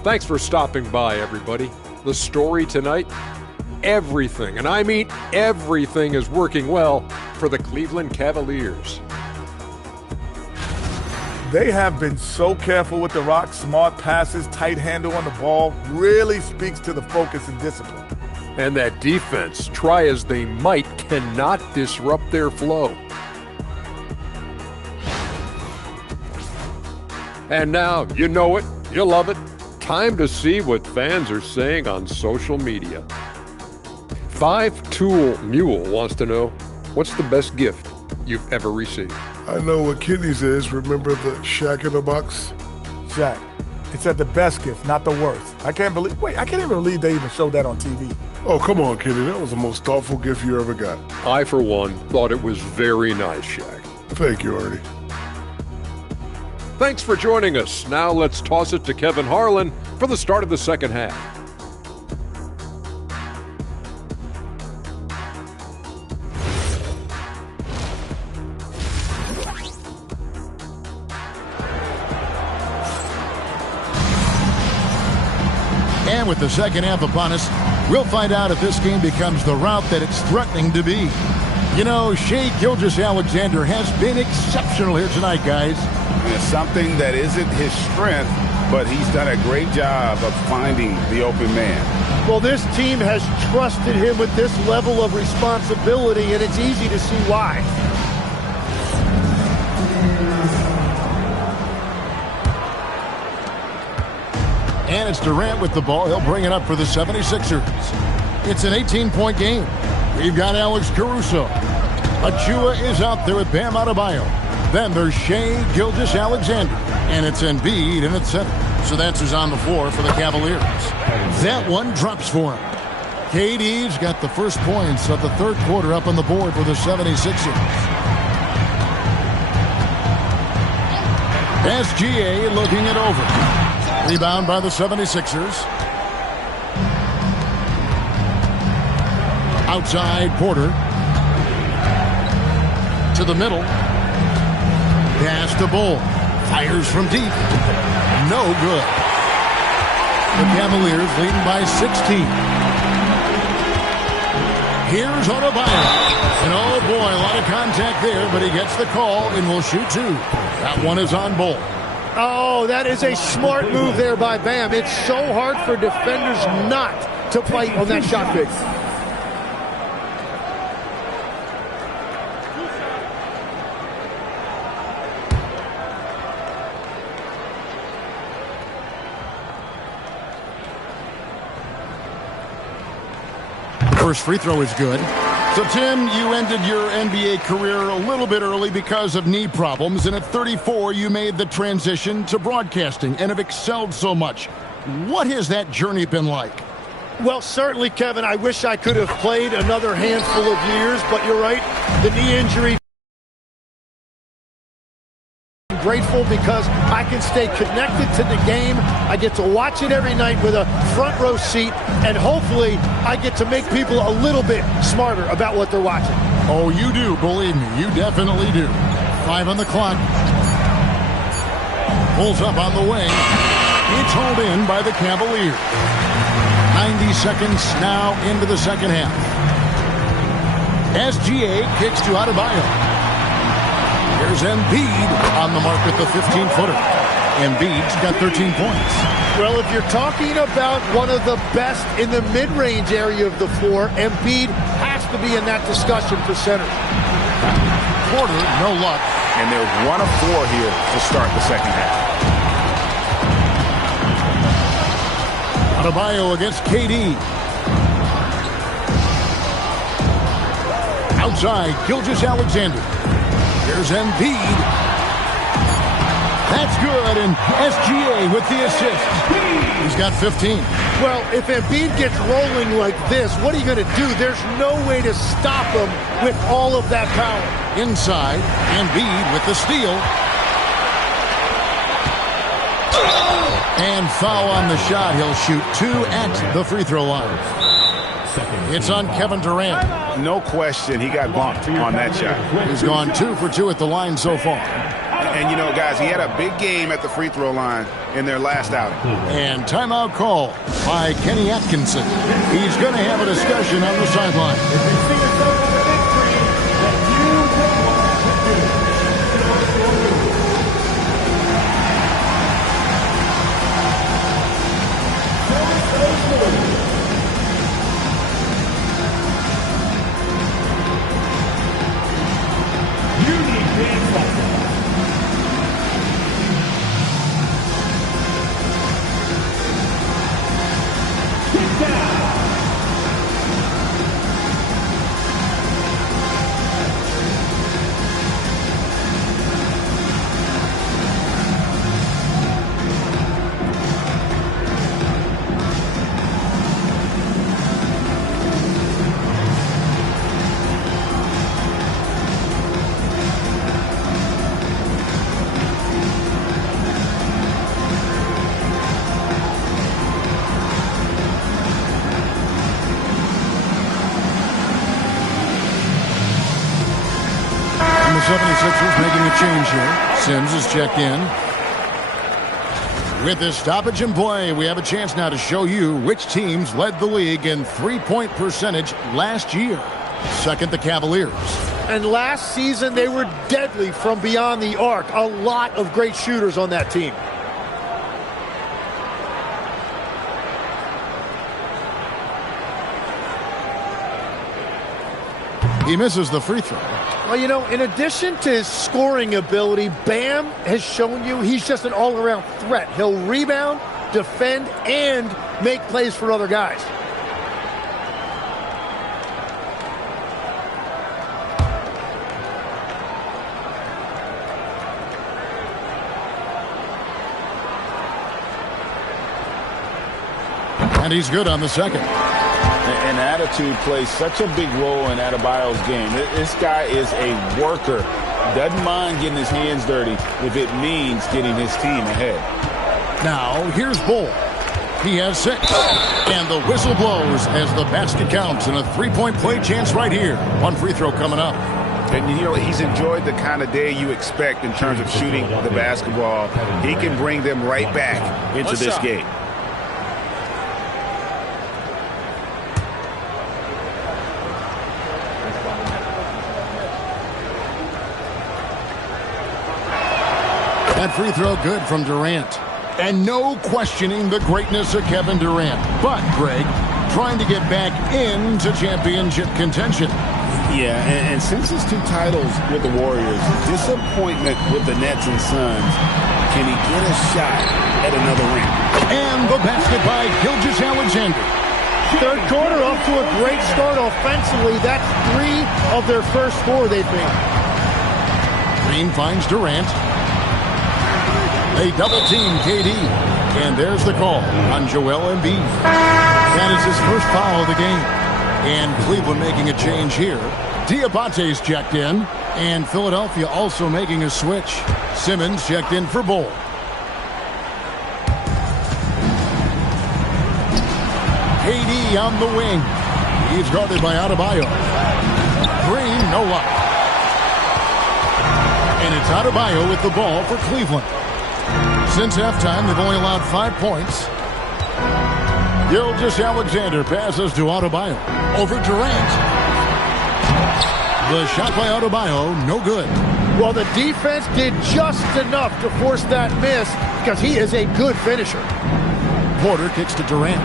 Thanks for stopping by, everybody. The story tonight, everything, and I mean everything, is working well for the Cleveland Cavaliers. They have been so careful with the rock. Smart passes, tight handle on the ball, really speaks to the focus and discipline. And that defense, try as they might, cannot disrupt their flow. And now, you know it, you love it. Time to see what fans are saying on social media. 5-Tool Mule wants to know, what's the best gift you've ever received? I know what Kenny's is. Remember the Shaq in the box? Shaq. It said the best gift, not the worst. I can't even believe they even showed that on TV. Oh, come on, Kenny. That was the most thoughtful gift you ever got. I, for one, thought it was very nice, Shaq. Thank you, Artie. Thanks for joining us. Now let's toss it to Kevin Harlan for the start of the second half. And with the second half upon us, we'll find out if this game becomes the route that it's threatening to be. You know, Shai Gilgeous-Alexander has been exceptional here tonight, guys. And it's something that isn't his strength, but he's done a great job of finding the open man. Well, this team has trusted him with this level of responsibility, and it's easy to see why. And it's Durant with the ball. He'll bring it up for the 76ers. It's an 18-point game. We've got Alex Caruso. Achua is out there with Bam Adebayo. Then there's Shai Gilgeous-Alexander. And it's Embiid in its center. So that's who's on the floor for the Cavaliers. That one drops for him. KD's got the first points of the third quarter up on the board for the 76ers. SGA looking it over. Rebound by the 76ers. Outside Porter. To the middle. Pass to Bull. Fires from deep. No good. The Cavaliers leading by 16. Here's Adebayo. And oh boy, a lot of contact there, but he gets the call and will shoot two. That one is on Bull. Oh, that is a smart move there by Bam. It's so hard for defenders not to fight on that shot pick. First free throw is good. So, Tim, you ended your NBA career a little bit early because of knee problems, and at 34, you made the transition to broadcasting and have excelled so much. What has that journey been like? Well, certainly, Kevin, I wish I could have played another handful of years, but you're right, the knee injury. I'm grateful because I can stay connected to the game. I get to watch it every night with a front row seat, and hopefully I get to make people a little bit smarter about what they're watching. Oh, you do, believe me. You definitely do. 5 on the clock. Pulls up on the way. It's hauled in by the Cavaliers. 90 seconds now into the second half. SGA kicks to Adebayo. Here's Embiid on the mark with the 15-footer. Embiid's got 13 points. Well, if you're talking about one of the best in the mid-range area of the floor, Embiid has to be in that discussion for center. Porter, no luck. And they're 1 of 4 here to start the second half. Adebayo against KD. Outside, Gilgeous-Alexander. Here's Embiid. That's good, and SGA with the assist. He's got 15. Well, if Embiid gets rolling like this, what are you going to do? There's no way to stop him with all of that power. Inside, Embiid with the steal. And foul on the shot. He'll shoot 2 at the free throw line. It's on Kevin Durant. No question, he got bumped on that shot. He's gone 2 for 2 at the line so far. And, you know, guys, he had a big game at the free throw line in their last outing. And timeout call by Kenny Atkinson. He's going to have a discussion on the sideline. The 76ers making a change here. Sims is checked in. With this stoppage in play, we have a chance now to show you which teams led the league in three-point percentage last year. Second, the Cavaliers. And last season, they were deadly from beyond the arc. A lot of great shooters on that team. He misses the free throw. Well, you know, in addition to his scoring ability, Bam has shown you he's just an all-around threat. He'll rebound, defend, and make plays for other guys. And he's good on the second. And attitude plays such a big role in Adebayo's game. This guy is a worker. Doesn't mind getting his hands dirty if it means getting his team ahead. Now, here's Bull. He has 6. And the whistle blows as the basket counts. And a three-point play chance right here. One free throw coming up. And, you know, he's enjoyed the kind of day you expect in terms of shooting the basketball. He can bring them right back into this game. That free throw good from Durant. And no questioning the greatness of Kevin Durant. But, Greg, trying to get back into championship contention. Yeah, and since his 2 titles with the Warriors, disappointment with the Nets and Suns, can he get a shot at another ring? And the basket by Gilgeous-Alexander. Third quarter off to a great start offensively. That's 3 of their first 4 they've made. Green finds Durant. They double-team KD. And there's the call on Joel Embiid. That is his first foul of the game. And Cleveland making a change here. Diabate's checked in. And Philadelphia also making a switch. Simmons checked in for Bull. KD on the wing. He's guarded by Adebayo. Green, no luck. And it's Adebayo with the ball for Cleveland. Since halftime, they've only allowed 5 points. Gilgeous-Alexander passes to Adebayo. Over Durant. The shot by Adebayo, no good. Well, the defense did just enough to force that miss because he is a good finisher. Porter kicks to Durant.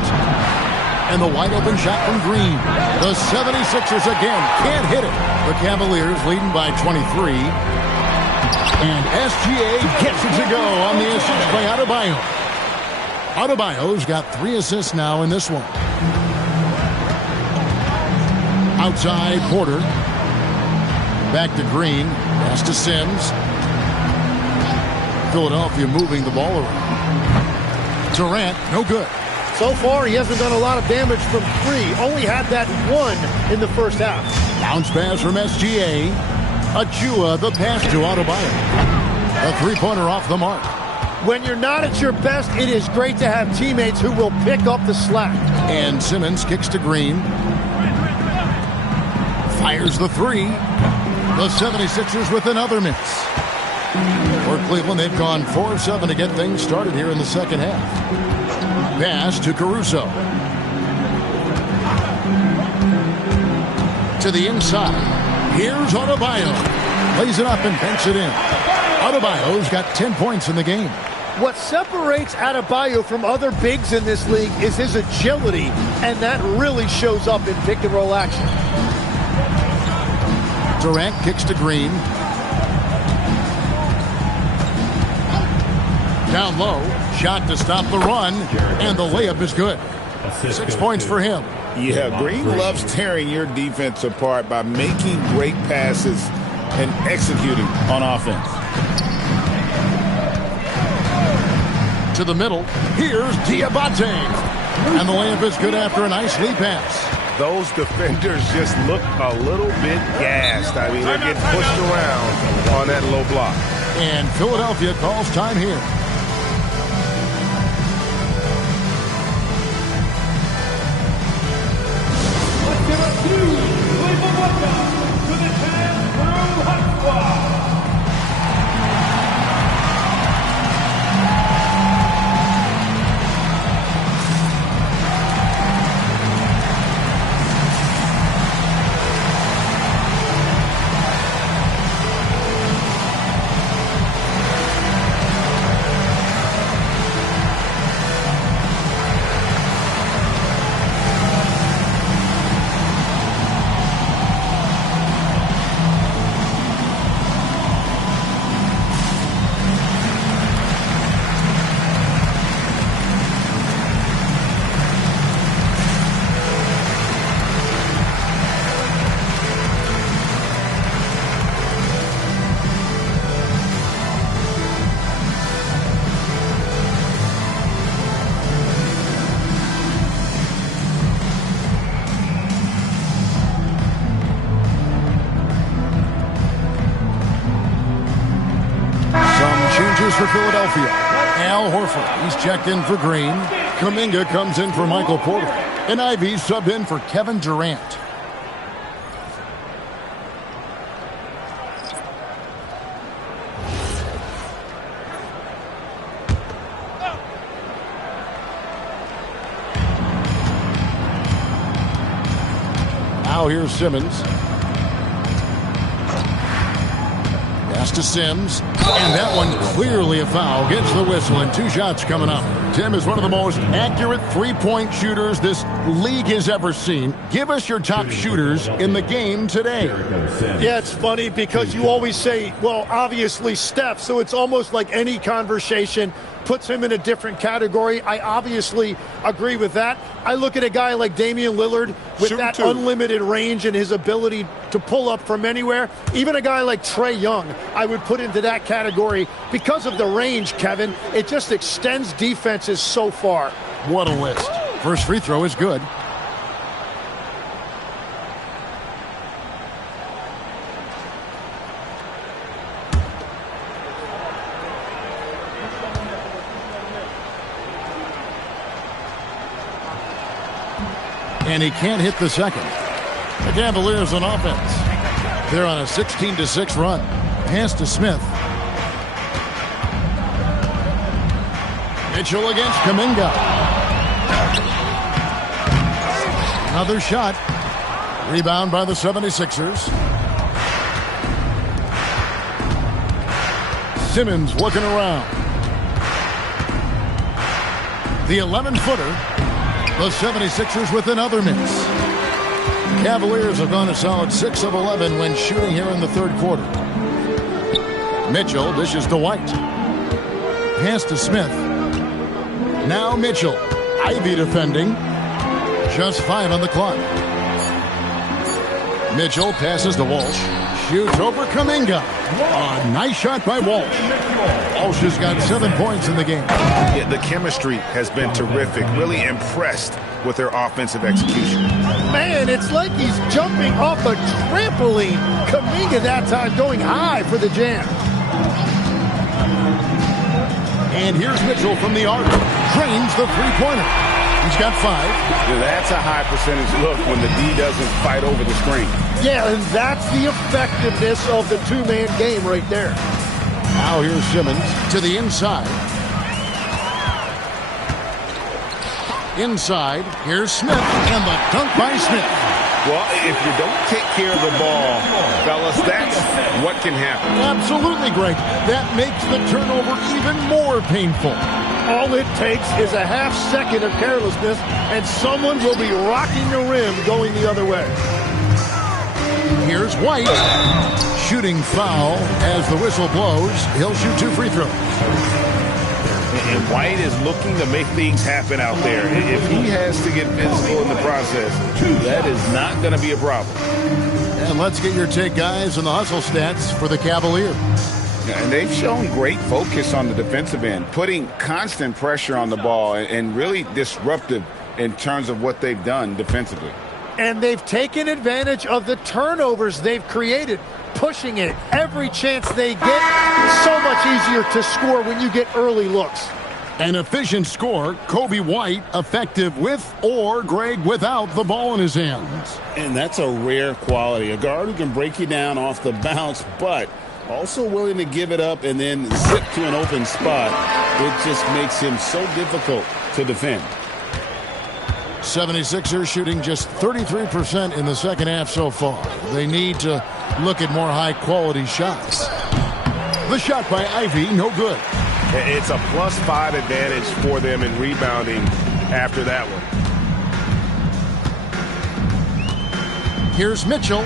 And the wide-open shot from Green. The 76ers again can't hit it. The Cavaliers leading by 23. And SGA gets it to go on the assist by Adebayo. Adebayo's got 3 assists now in this one. Outside, Porter. Back to Green. Pass to Sims. Philadelphia moving the ball around. Durant, no good. So far, he hasn't done a lot of damage from 3. Only had that 1 in the first half. Bounce pass from SGA. Achua, the pass to Adebayo. A three-pointer off the mark. When you're not at your best, it is great to have teammates who will pick up the slack. And Simmons kicks to Green. Fires the three. The 76ers with another miss. For Cleveland, they've gone 4 of 7 to get things started here in the second half. Pass to Caruso. To the inside. Here's Adebayo. Lays it up and banks it in. Adebayo's got 10 points in the game. What separates Adebayo from other bigs in this league is his agility, and that really shows up in pick-and-roll action. Durant kicks to Green. Down low, shot to stop the run, and the layup is good. 6 points for him. Yeah, Green loves tearing your defense apart by making great passes and executing on offense. To the middle, here's Diabate. And the layup is good after a nice lead pass. Those defenders just look a little bit gassed. I mean, they're getting pushed around on that low block. And Philadelphia calls time here. Let's give it to Cleveland. Welcome to the 10 Crew Hot Squad. For Philadelphia, Al Horford, he's checked in for Green. Kuminga comes in for Michael Porter. And Ivy subbed in for Kevin Durant. Now here's Simmons. Pass to Sims, and that one clearly a foul. Gets the whistle, and 2 shots coming up. Tim is one of the most accurate three-point shooters this league has ever seen. Give us your top shooters in the game today. Yeah, it's funny because you always say, well, obviously Steph, so it's almost like any conversation puts him in a different category. I obviously agree with that. I look at a guy like Damian Lillard with that unlimited range and his ability to pull up from anywhere. Even a guy like Trae Young, I would put into that category because of the range, Kevin. It just extends defenses so far. What a list. First free throw is good. And he can't hit the second. The Cavaliers on offense. They're on a 16-6 run. Pass to Smith. Mitchell against Kuminga. Another shot. Rebound by the 76ers. Simmons looking around. The 11-footer. The 76ers with another miss. Cavaliers have gone a solid 6 of 11 when shooting here in the third quarter. Mitchell dishes to White. Pass to Smith. Now Mitchell. Ivy defending. Just 5 on the clock. Mitchell passes to Walsh. Shoots over Kuminga. A nice shot by Walsh. Walsh has got 7 points in the game. Yeah, the chemistry has been terrific. Really impressed with their offensive execution. Man, it's like he's jumping off a trampoline. Kuminga that time going high for the jam. And here's Mitchell from the arc. Drains the three-pointer. He's got 5. That's a high percentage look when the D doesn't fight over the screen. Yeah, and that's the effectiveness of the two-man game right there. Now here's Simmons to the inside. Inside, here's Smith, and the dunk by Smith. Well, if you don't take care of the ball, fellas, that's what can happen. Absolutely, Greg. That makes the turnover even more painful. All it takes is a half second of carelessness, and someone will be rocking the rim going the other way. Here's White. Shooting foul as the whistle blows. He'll shoot 2 free throws. And White is looking to make things happen out there. If he has to get physical in the process, that is not going to be a problem. And let's get your take, guys, on the hustle stats for the Cavaliers. And they've shown great focus on the defensive end, putting constant pressure on the ball and really disruptive in terms of what they've done defensively. And they've taken advantage of the turnovers they've created, pushing it every chance they get. So much easier to score when you get early looks. An efficient score, Kobe White, effective with or Greg without the ball in his hands. And that's a rare quality. A guard who can break you down off the bounce, but also willing to give it up and then zip to an open spot. It just makes him so difficult to defend. 76ers shooting just 33% in the second half so far. They need to look at more high-quality shots. The shot by Ivy, no good. It's a +5 advantage for them in rebounding after that one. Here's Mitchell,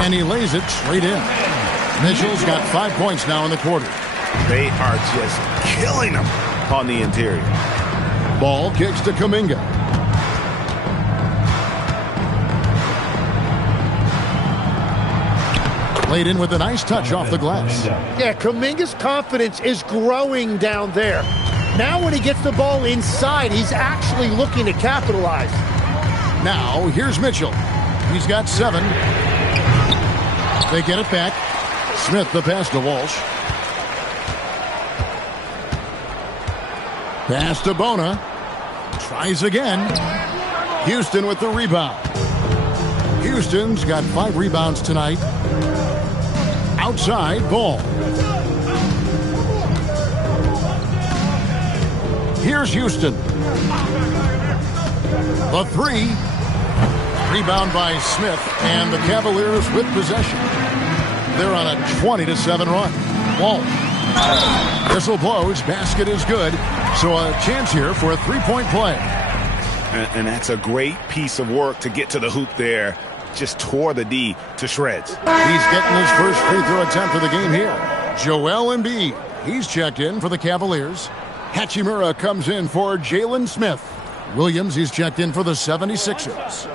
and he lays it straight in. Mitchell's got 5 points now in the quarter. They are just killing them on the interior. Ball kicks to Kuminga. Laid in with a nice touch off the glass. Yeah, Kuminga's confidence is growing down there. Now when he gets the ball inside, he's actually looking to capitalize. Now, here's Mitchell. He's got 7. They get it back. Smith the pass to Walsh. Pass to Bona. Tries again. Houston with the rebound. Houston's got 5 rebounds tonight. Outside, Ball. Here's Houston. The 3. Rebound by Smith, and the Cavaliers with possession. They're on a 20-7 run. Wall. Whistle blows. Basket is good. So a chance here for a 3-point play. And that's a great piece of work to get to the hoop there. Just tore the D to shreds. He's getting his first free throw attempt of the game here. Joel Embiid. He's checked in for the Cavaliers. Hachimura comes in for Jalen Smith. Williams, he's checked in for the 76ers.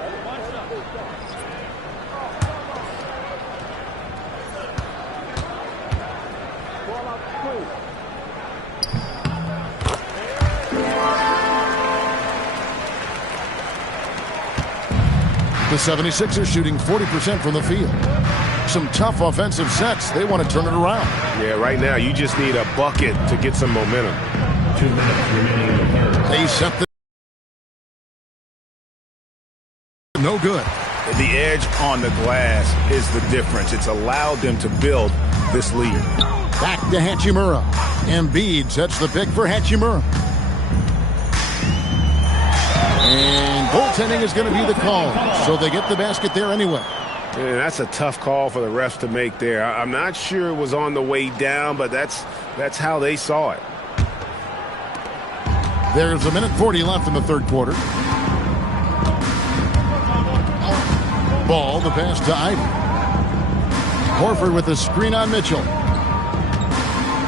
The 76ers shooting 40% from the field. Some tough offensive sets. They want to turn it around. Yeah, right now you just need a bucket to get some momentum. 2 minutes remaining in the third. They set the... No good. The edge on the glass is the difference. It's allowed them to build this lead. Back to Hachimura. Embiid sets the pick for Hachimura. And goaltending is going to be the call. So they get the basket there anyway. And that's a tough call for the refs to make there. I'm not sure it was on the way down, but that's how they saw it. There's 1:40 left in the third quarter. Ball, the pass to Ivy. Horford with the screen on Mitchell.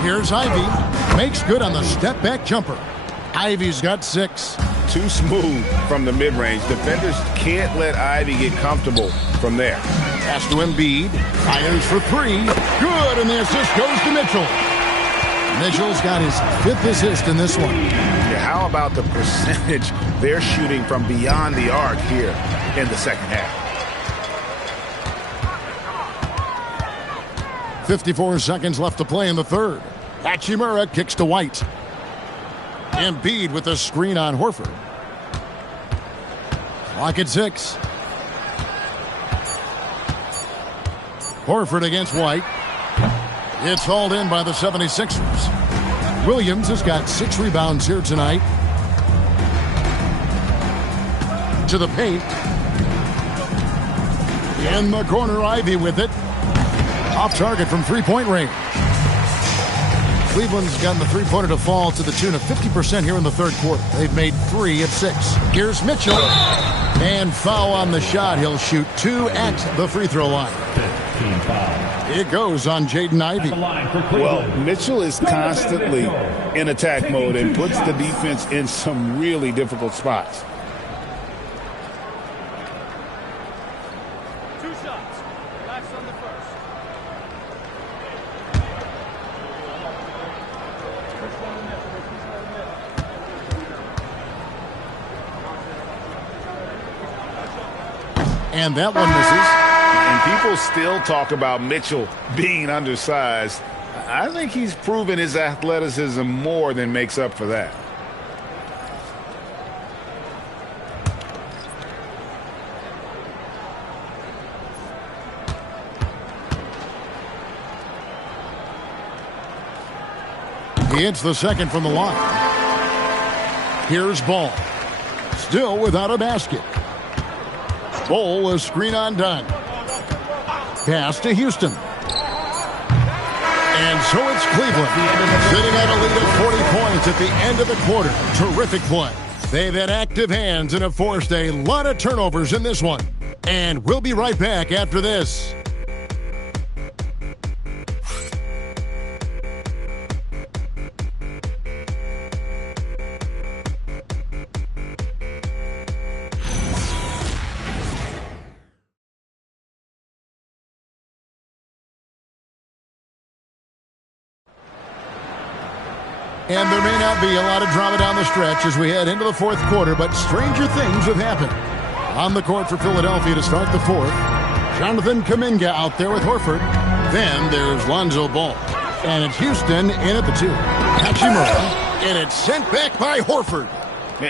Here's Ivy. Makes good on the step-back jumper. Ivy's got 6. Too smooth from the mid-range. Defenders can't let Ivy get comfortable from there. Pass to Embiid. Fires for 3. Good, and the assist goes to Mitchell. Mitchell's got his 5th assist in this one. Yeah, how about the percentage they're shooting from beyond the arc here in the second half? 54 seconds left to play in the third. Hachimura kicks to White. Embiid with a screen on Horford. Clock at 6. Horford against White. It's hauled in by the 76ers. Williams has got 6 rebounds here tonight. To the paint. In the corner, Ivy with it. Off target from three-point range. Cleveland's gotten the three-pointer to fall to the tune of 50% here in the third quarter. They've made 3 of 6. Here's Mitchell. And foul on the shot. He'll shoot 2 at the free throw line. It goes on Jaden Ivey. Well, Mitchell is constantly in attack mode and puts the defense in some really difficult spots. And that one misses. And people still talk about Mitchell being undersized. I think he's proven his athleticism more than makes up for that. He hits the second from the line. Here's Ball. Still without a basket. Ball, a screen on Dunn. Pass to Houston. And so it's Cleveland, sitting at a lead of 40 points at the end of the quarter. Terrific play. They've had active hands and have forced a lot of turnovers in this one. And we'll be right back after this. And there may not be a lot of drama down the stretch as we head into the fourth quarter, but stranger things have happened. On the court for Philadelphia to start the fourth, Jonathan Kuminga out there with Horford. Then there's Lonzo Ball. And it's Houston in at the 2. Hachimura. And it's sent back by Horford.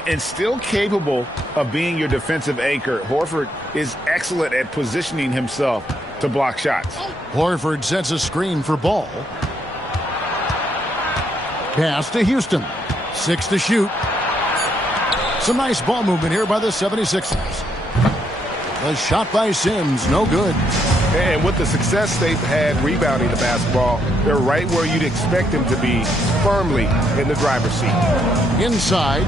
And still capable of being your defensive anchor, Horford is excellent at positioning himself to block shots. Horford sets a screen for Ball. Pass to Houston. 6 to shoot. Some nice ball movement here by the 76ers. A shot by Sims, no good. And with the success they've had rebounding the basketball, they're right where you'd expect them to be, firmly in the driver's seat. Inside.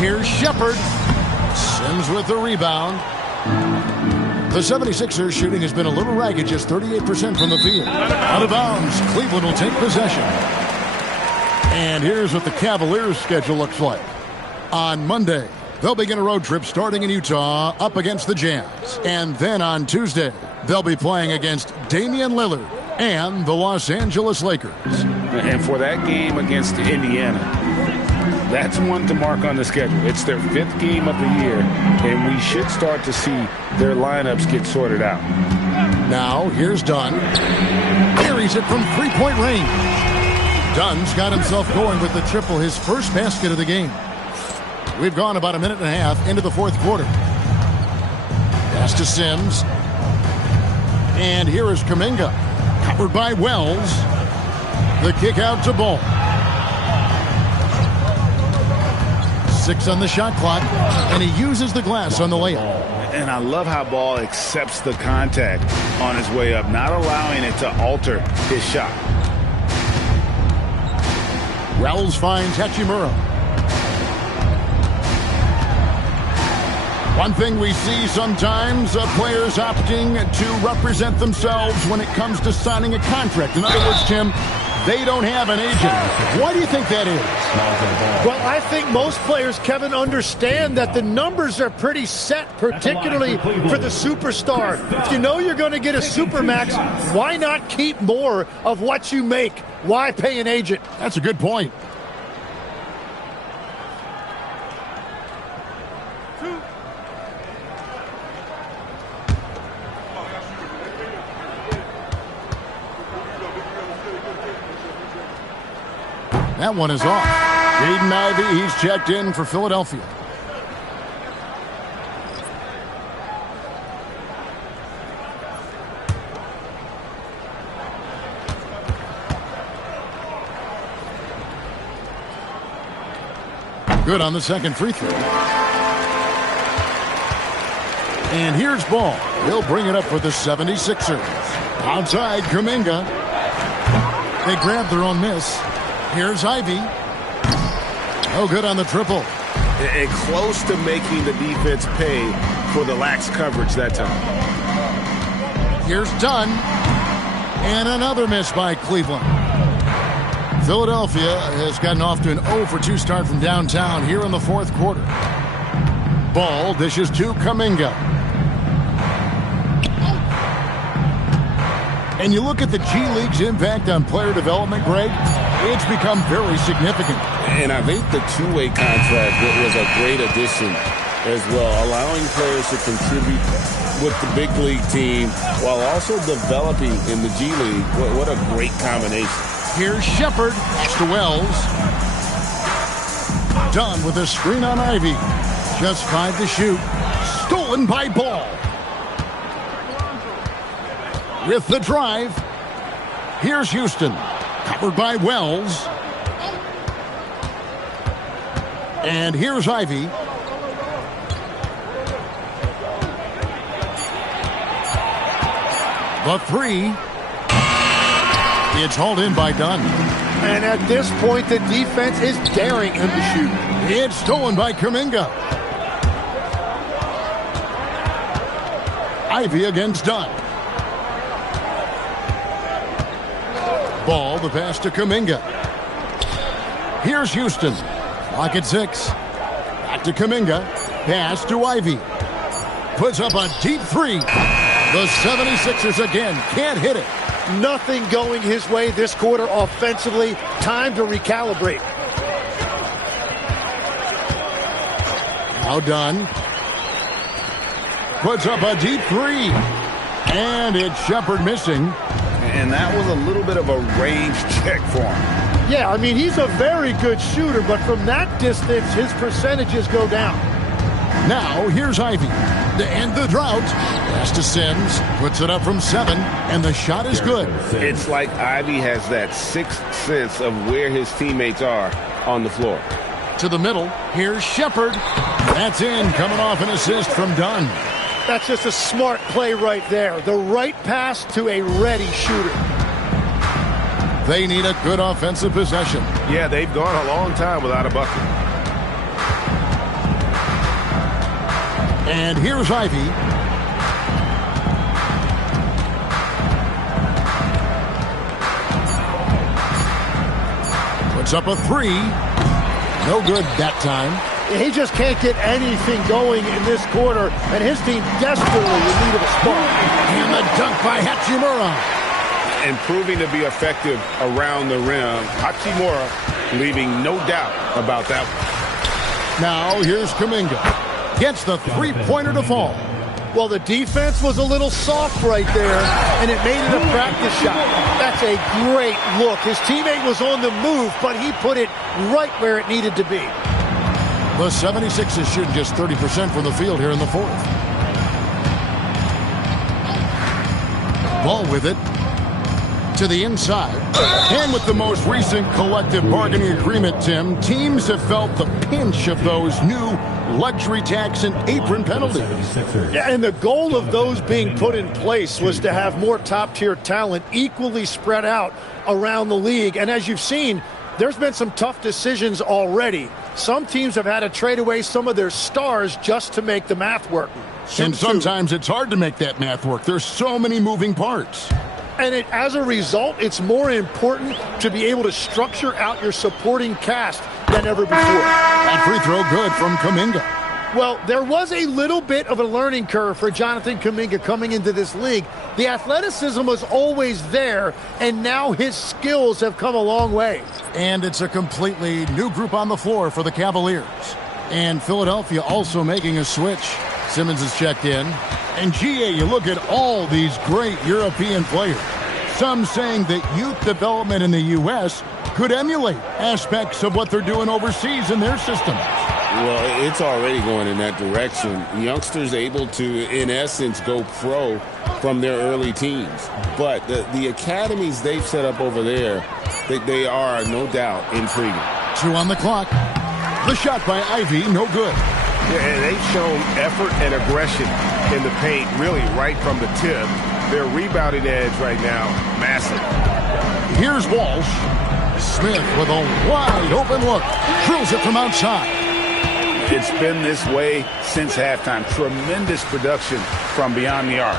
Here's Shepard. Sims with the rebound. The 76ers shooting has been a little ragged, just 38% from the field. Out of bounds. Cleveland will take possession. And here's what the Cavaliers' schedule looks like. On Monday, they'll begin a road trip starting in Utah up against the Jazz. And then on Tuesday, they'll be playing against Damian Lillard and the Los Angeles Lakers. And for that game against Indiana, that's one to mark on the schedule. It's their 5th game of the year, and we should start to see their lineups get sorted out. Now, here's Dunn. Carries it from three-point range. Dunn's got himself going with the triple, his first basket of the game. We've gone about a minute and a half into the fourth quarter. Pass to Sims. And here is Kuminga. Covered by Wells. The kick out to Ball. 6 on the shot clock. And he uses the glass on the layup. And I love how Ball accepts the contact on his way up, not allowing it to alter his shot. Wells finds Hachimura. One thing we see sometimes, players opting to represent themselves when it comes to signing a contract. In other words, Tim, they don't have an agent. Why do you think that is? Well, I think most players, Kevin, understand that the numbers are pretty set, particularly for the superstar. If you know you're going to get a supermax, why not keep more of what you make? Why pay an agent? That's a good point. That one is off. Jaden Ivey, he's checked in for Philadelphia. Good on the second free throw. And here's Ball. He'll bring it up for the 76ers. Outside, Kuminga. They grab their own miss. Here's Ivey. Oh, good on the triple. And close to making the defense pay for the lax coverage that time. Here's Dunn. And another miss by Cleveland. Philadelphia has gotten off to an 0-for-2 start from downtown here in the fourth quarter. Ball dishes to Kuminga. And you look at the G League's impact on player development, Greg, it's become very significant. And I think the two-way contract was a great addition as well, allowing players to contribute with the big league team while also developing in the G League. What a great combination. Here's Shepard. Pass to Wells. Dunn with a screen on Ivey. Just 5 to shoot. Stolen by Ball. With the drive. Here's Houston. Covered by Wells. And here's Ivey. The three. It's hauled in by Dunn. And at this point, the defense is daring him to shoot. It's stolen by Kuminga. Ivey against Dunn. Ball, the pass to Kuminga. Here's Houston. Clock at 6. Back to Kuminga. Pass to Ivey. Puts up a deep three. The 76ers again can't hit it. Nothing going his way this quarter offensively. Time to recalibrate. Now Dunn. Puts up a deep three. And it's Shepard missing. And that was a little bit of a range check for him. Yeah, I mean, he's a very good shooter, but from that distance, his percentages go down. Now, here's Ivey to end the drought. Pass to Sims. Puts it up from 7, and the shot is good. It's like Ivey has that sixth sense of where his teammates are on the floor. To the middle. Here's Shepard. That's in, coming off an assist from Dunn. That's just a smart play right there. The right pass to a ready shooter. They need a good offensive possession. Yeah, they've gone a long time without a bucket. And here's Ivey. Puts up a three. No good that time. He just can't get anything going in this quarter, and his team desperately in need of a spark. And the dunk by Hachimura. And proving to be effective around the rim. Hachimura leaving no doubt about that one. Now here's Kuminga. Gets the three-pointer to fall. Well, the defense was a little soft right there, and it made it a practice shot. That's a great look. His teammate was on the move, but he put it right where it needed to be. The 76ers shooting just 30% from the field here in the fourth. Ball with it. To the inside. And with the most recent collective bargaining agreement, Tim, teams have felt the pinch of those new luxury tax and apron penalties. Yeah, and the goal of those being put in place was to have more top-tier talent equally spread out around the league. And as you've seen, there's been some tough decisions already. Some teams have had to trade away some of their stars just to make the math work. And sometimes it's hard to make that math work. There's so many moving parts. And as a result, it's more important to be able to structure out your supporting cast than ever before. That free throw good from Kuminga. Well, there was a little bit of a learning curve for Jonathan Kuminga coming into this league. The athleticism was always there, and now his skills have come a long way. And it's a completely new group on the floor for the Cavaliers. And Philadelphia also making a switch. Simmons is checked in. And GA, you look at all these great European players. Some saying that youth development in the U.S. could emulate aspects of what they're doing overseas in their system. Well, it's already going in that direction. Youngsters able to, in essence, go pro from their early teams. But the academies they've set up over there, they are, no doubt, intriguing. 2 on the clock. The shot by Ivy, no good. Yeah, and they've shown effort and aggression in the paint, really right from the tip. Their rebounding edge right now, massive. Here's Walsh. Smith with a wide open look. Drills it from outside. It's been this way since halftime. Tremendous production from beyond the arc.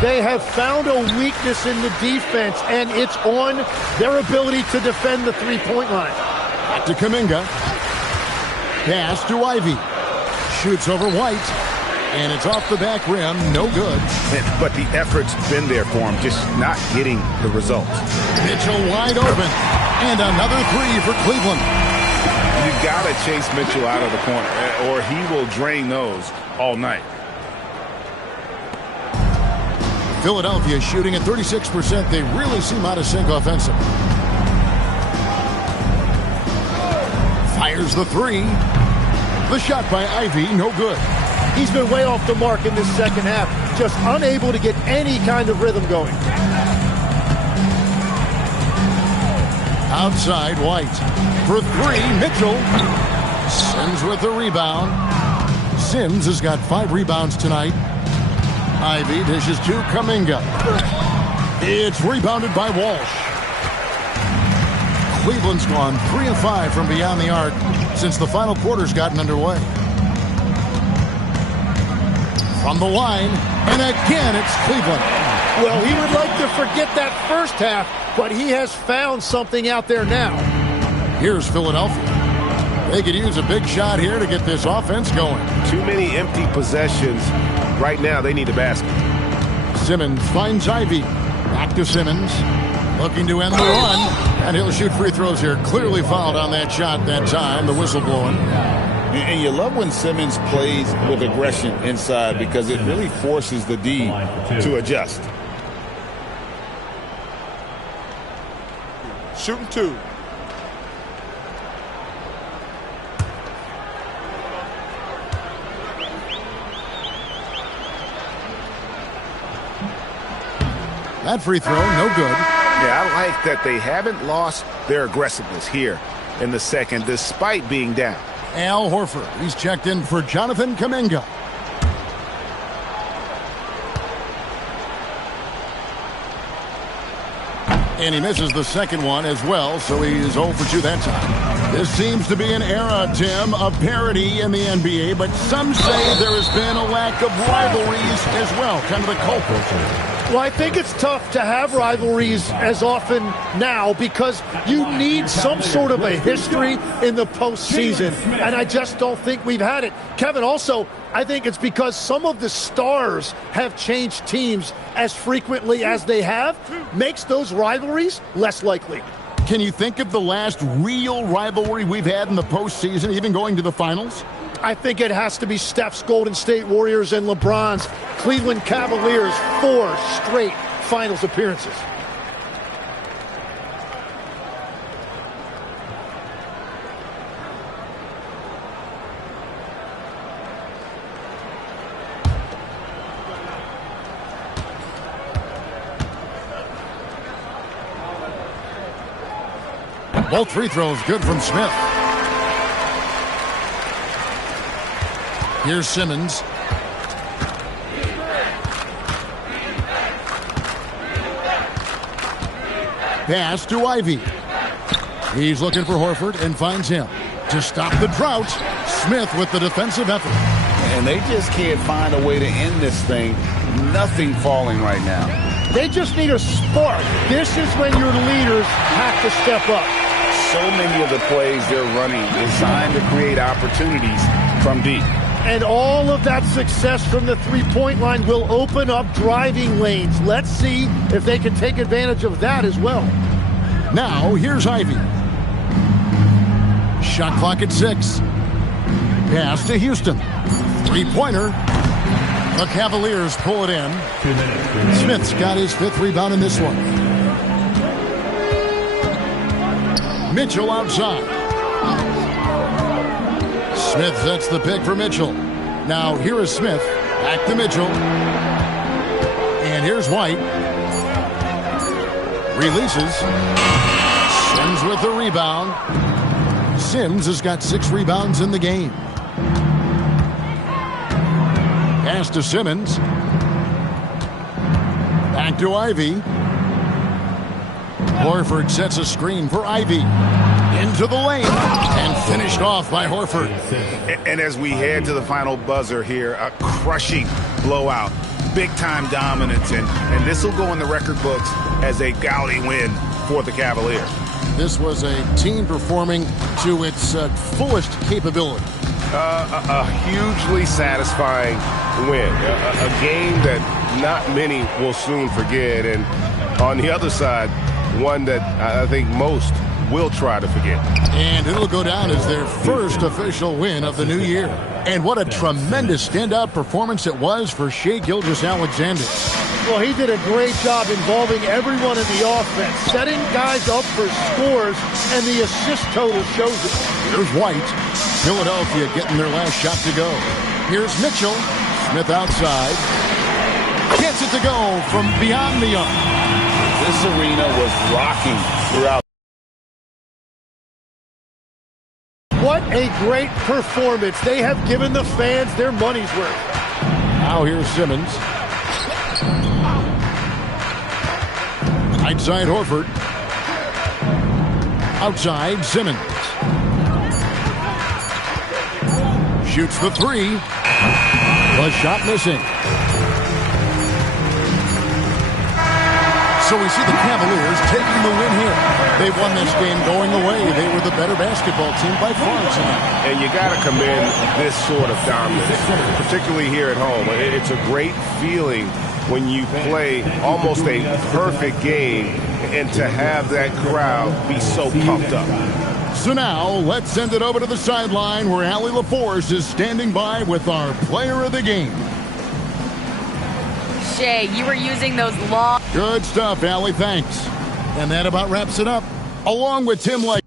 They have found a weakness in the defense, and it's on their ability to defend the three-point line. Back to Kuminga. Pass to Ivy. Shoots over White, and it's off the back rim. No good. But the effort's been there for him, just not getting the results. Mitchell wide open, and another three for Cleveland. You got to chase Mitchell out of the corner, or he will drain those all night. Philadelphia shooting at 36%. They really seem out of sync offensively. Fires the three. The shot by Ivy, no good. He's been way off the mark in this second half, just unable to get any kind of rhythm going. Outside, White. For three, Mitchell. Sims with the rebound. Sims has got 5 rebounds tonight. Ivy dishes to Kuminga. It's rebounded by Walsh. Cleveland's gone 3 of 5 from beyond the arc since the final quarter's gotten underway. From the line, and again it's Cleveland. Well, he would like to forget that first half, but he has found something out there now. Here's Philadelphia. They could use a big shot here to get this offense going. Too many empty possessions. Right now, they need a basket. Simmons finds Ivy. Back to Simmons. Looking to end the run. And he'll shoot free throws here. Clearly fouled on that shot that time. The whistle blowing. And you love when Simmons plays with aggression inside because it really forces the D to adjust. Shooting 2. That free throw, no good. Yeah, I like that they haven't lost their aggressiveness here in the second, despite being down. Al Horford, he's checked in for Jonathan Kuminga. And he misses the second one as well, so he's 0 for 2 that time. This seems to be an era, Tim, of parity in the NBA, but some say there has been a lack of rivalries as well, kind of the culprit. Well, I think it's tough to have rivalries as often now because you need some sort of a history in the postseason, and I just don't think we've had it. Kevin, also, I think it's because some of the stars have changed teams as frequently as they have, makes those rivalries less likely. Can you think of the last real rivalry we've had in the postseason, even going to the finals? I think it has to be Steph's Golden State Warriors and LeBron's Cleveland Cavaliers' 4 straight finals appearances. Both free throws good from Smith. Here's Simmons. Pass to Ivy. He's looking for Horford and finds him. To stop the drought, Smith with the defensive effort. And they just can't find a way to end this thing. Nothing falling right now. They just need a spark. This is when your leaders have to step up. So many of the plays they're running designed to create opportunities from deep. And all of that success from the three-point line will open up driving lanes. Let's see if they can take advantage of that as well. Now, here's Ivy. Shot clock at 6. Pass to Houston. Three-pointer. The Cavaliers pull it in. Smith's got his 5th rebound in this one. Mitchell outside. Smith sets the pick for Mitchell. Now here is Smith. Back to Mitchell. And here's White. Releases. Sims with the rebound. Sims has got 6 rebounds in the game. Pass to Simmons. Back to Ivy. Horford sets a screen for Ivy. Into the lane. And finished off by Horford. And as we head to the final buzzer here, a crushing blowout. Big-time dominance. And this will go in the record books as a gaudy win for the Cavaliers. This was a team performing to its fullest capability. A hugely satisfying win. A game that not many will soon forget. And on the other side, one that I think most will try to forget. And it'll go down as their first official win of the new year. And what a tremendous standout performance it was for Shai Gilgeous-Alexander. Well, he did a great job involving everyone in the offense, setting guys up for scores, and the assist total shows it. Here's White. Philadelphia getting their last shot to go. Here's Mitchell. Smith outside. Gets it to go from beyond the arc. This arena was rocking throughout. What a great performance. They have given the fans their money's worth. Now here's Simmons. Outside Horford. Outside Simmons. Shoots the 3. The shot missing. So we see the Cavaliers taking the win here. They won this game going away. They were the better basketball team by far tonight. And you got to commend this sort of dominance, particularly here at home. It's a great feeling when you play almost a perfect game and to have that crowd be so pumped up. So now let's send it over to the sideline where Allie LaForce is standing by with our player of the game. Shai, you were using those long... Good stuff, Allie. Thanks. And that about wraps it up. Along with Tim Lake.